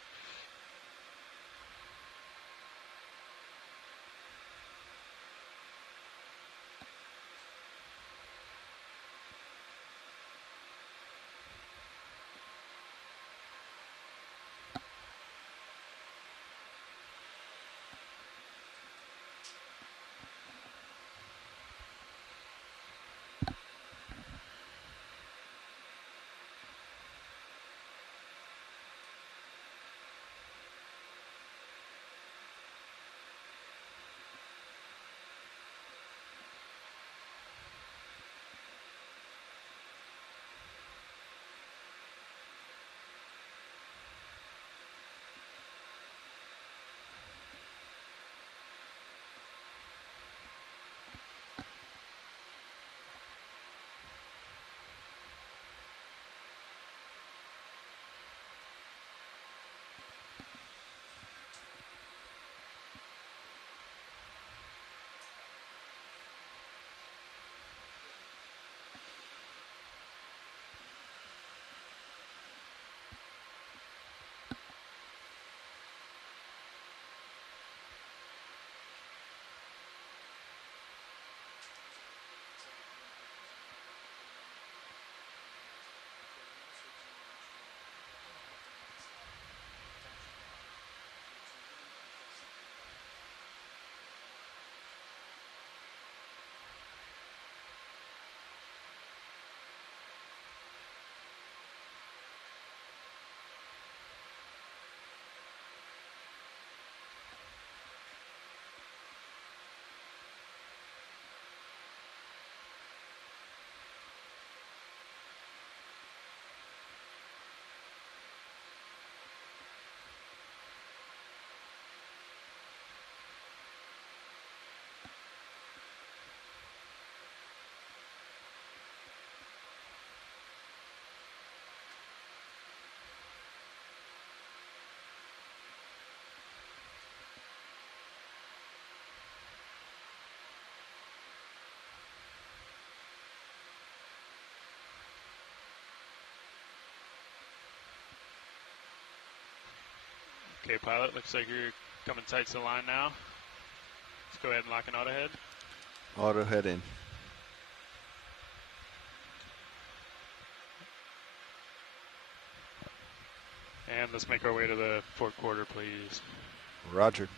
Okay, pilot, looks like you're coming tight to the line now. Let's go ahead and lock an auto head. Auto head in. And let's make our way to the fourth quarter, please. Roger.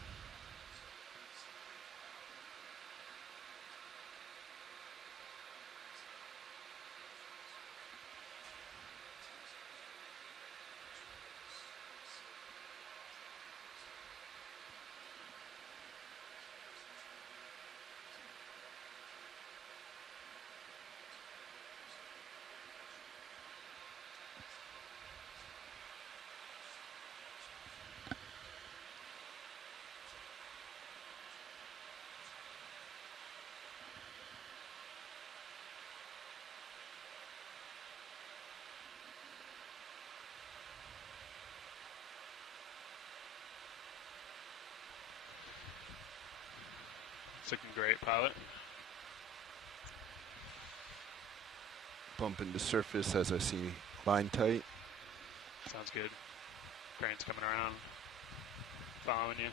It's looking great, pilot. Bump into surface as I see line tight. Sounds good. Crane's coming around, following you.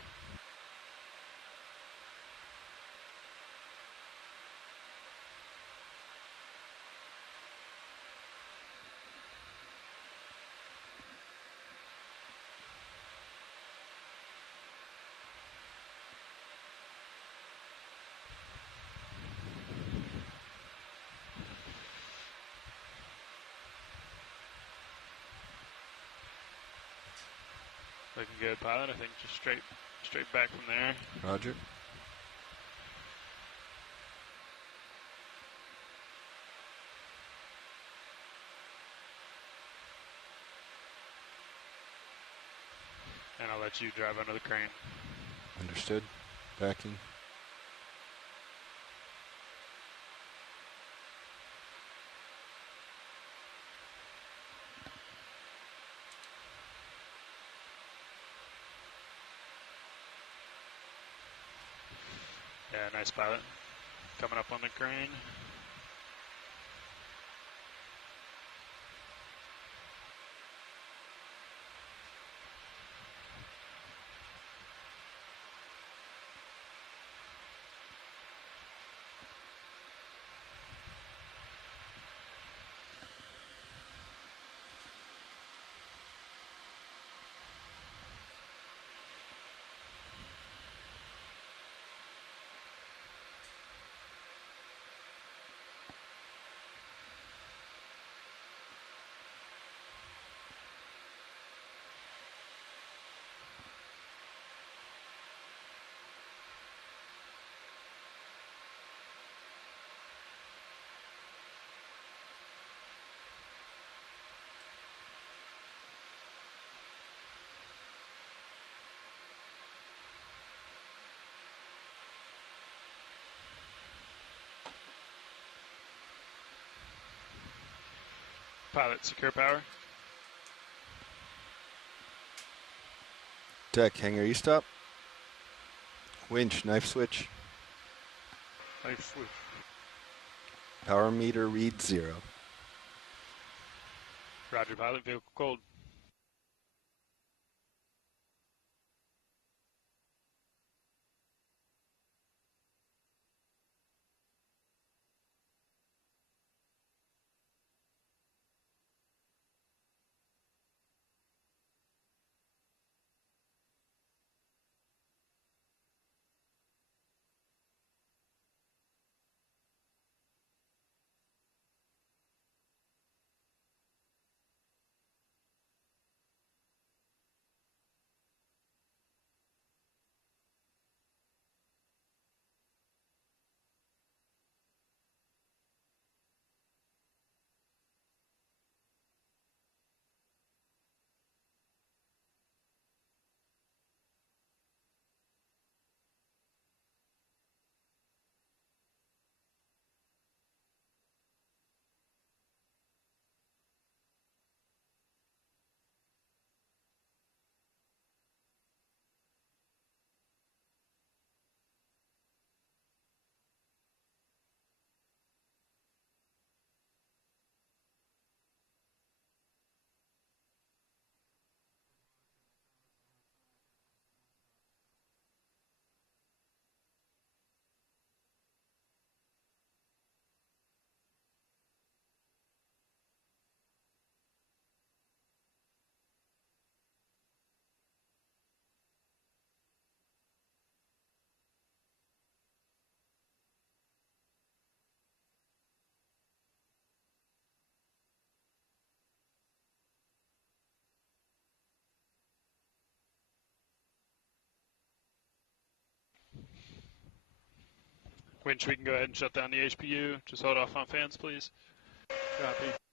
Looking good, pilot. I think just straight back from there. Roger. And I'll let you drive under the crane. Understood. Backing. Yeah, nice, pilot. Coming up on the crane. Pilot, secure power. Deck, hangar E-stop. Winch, knife switch. Knife switch. Power meter reads 0. Roger, pilot. Vehicle cold. Winch, we can go ahead and shut down the HPU. Just hold off on fans, please. Copy.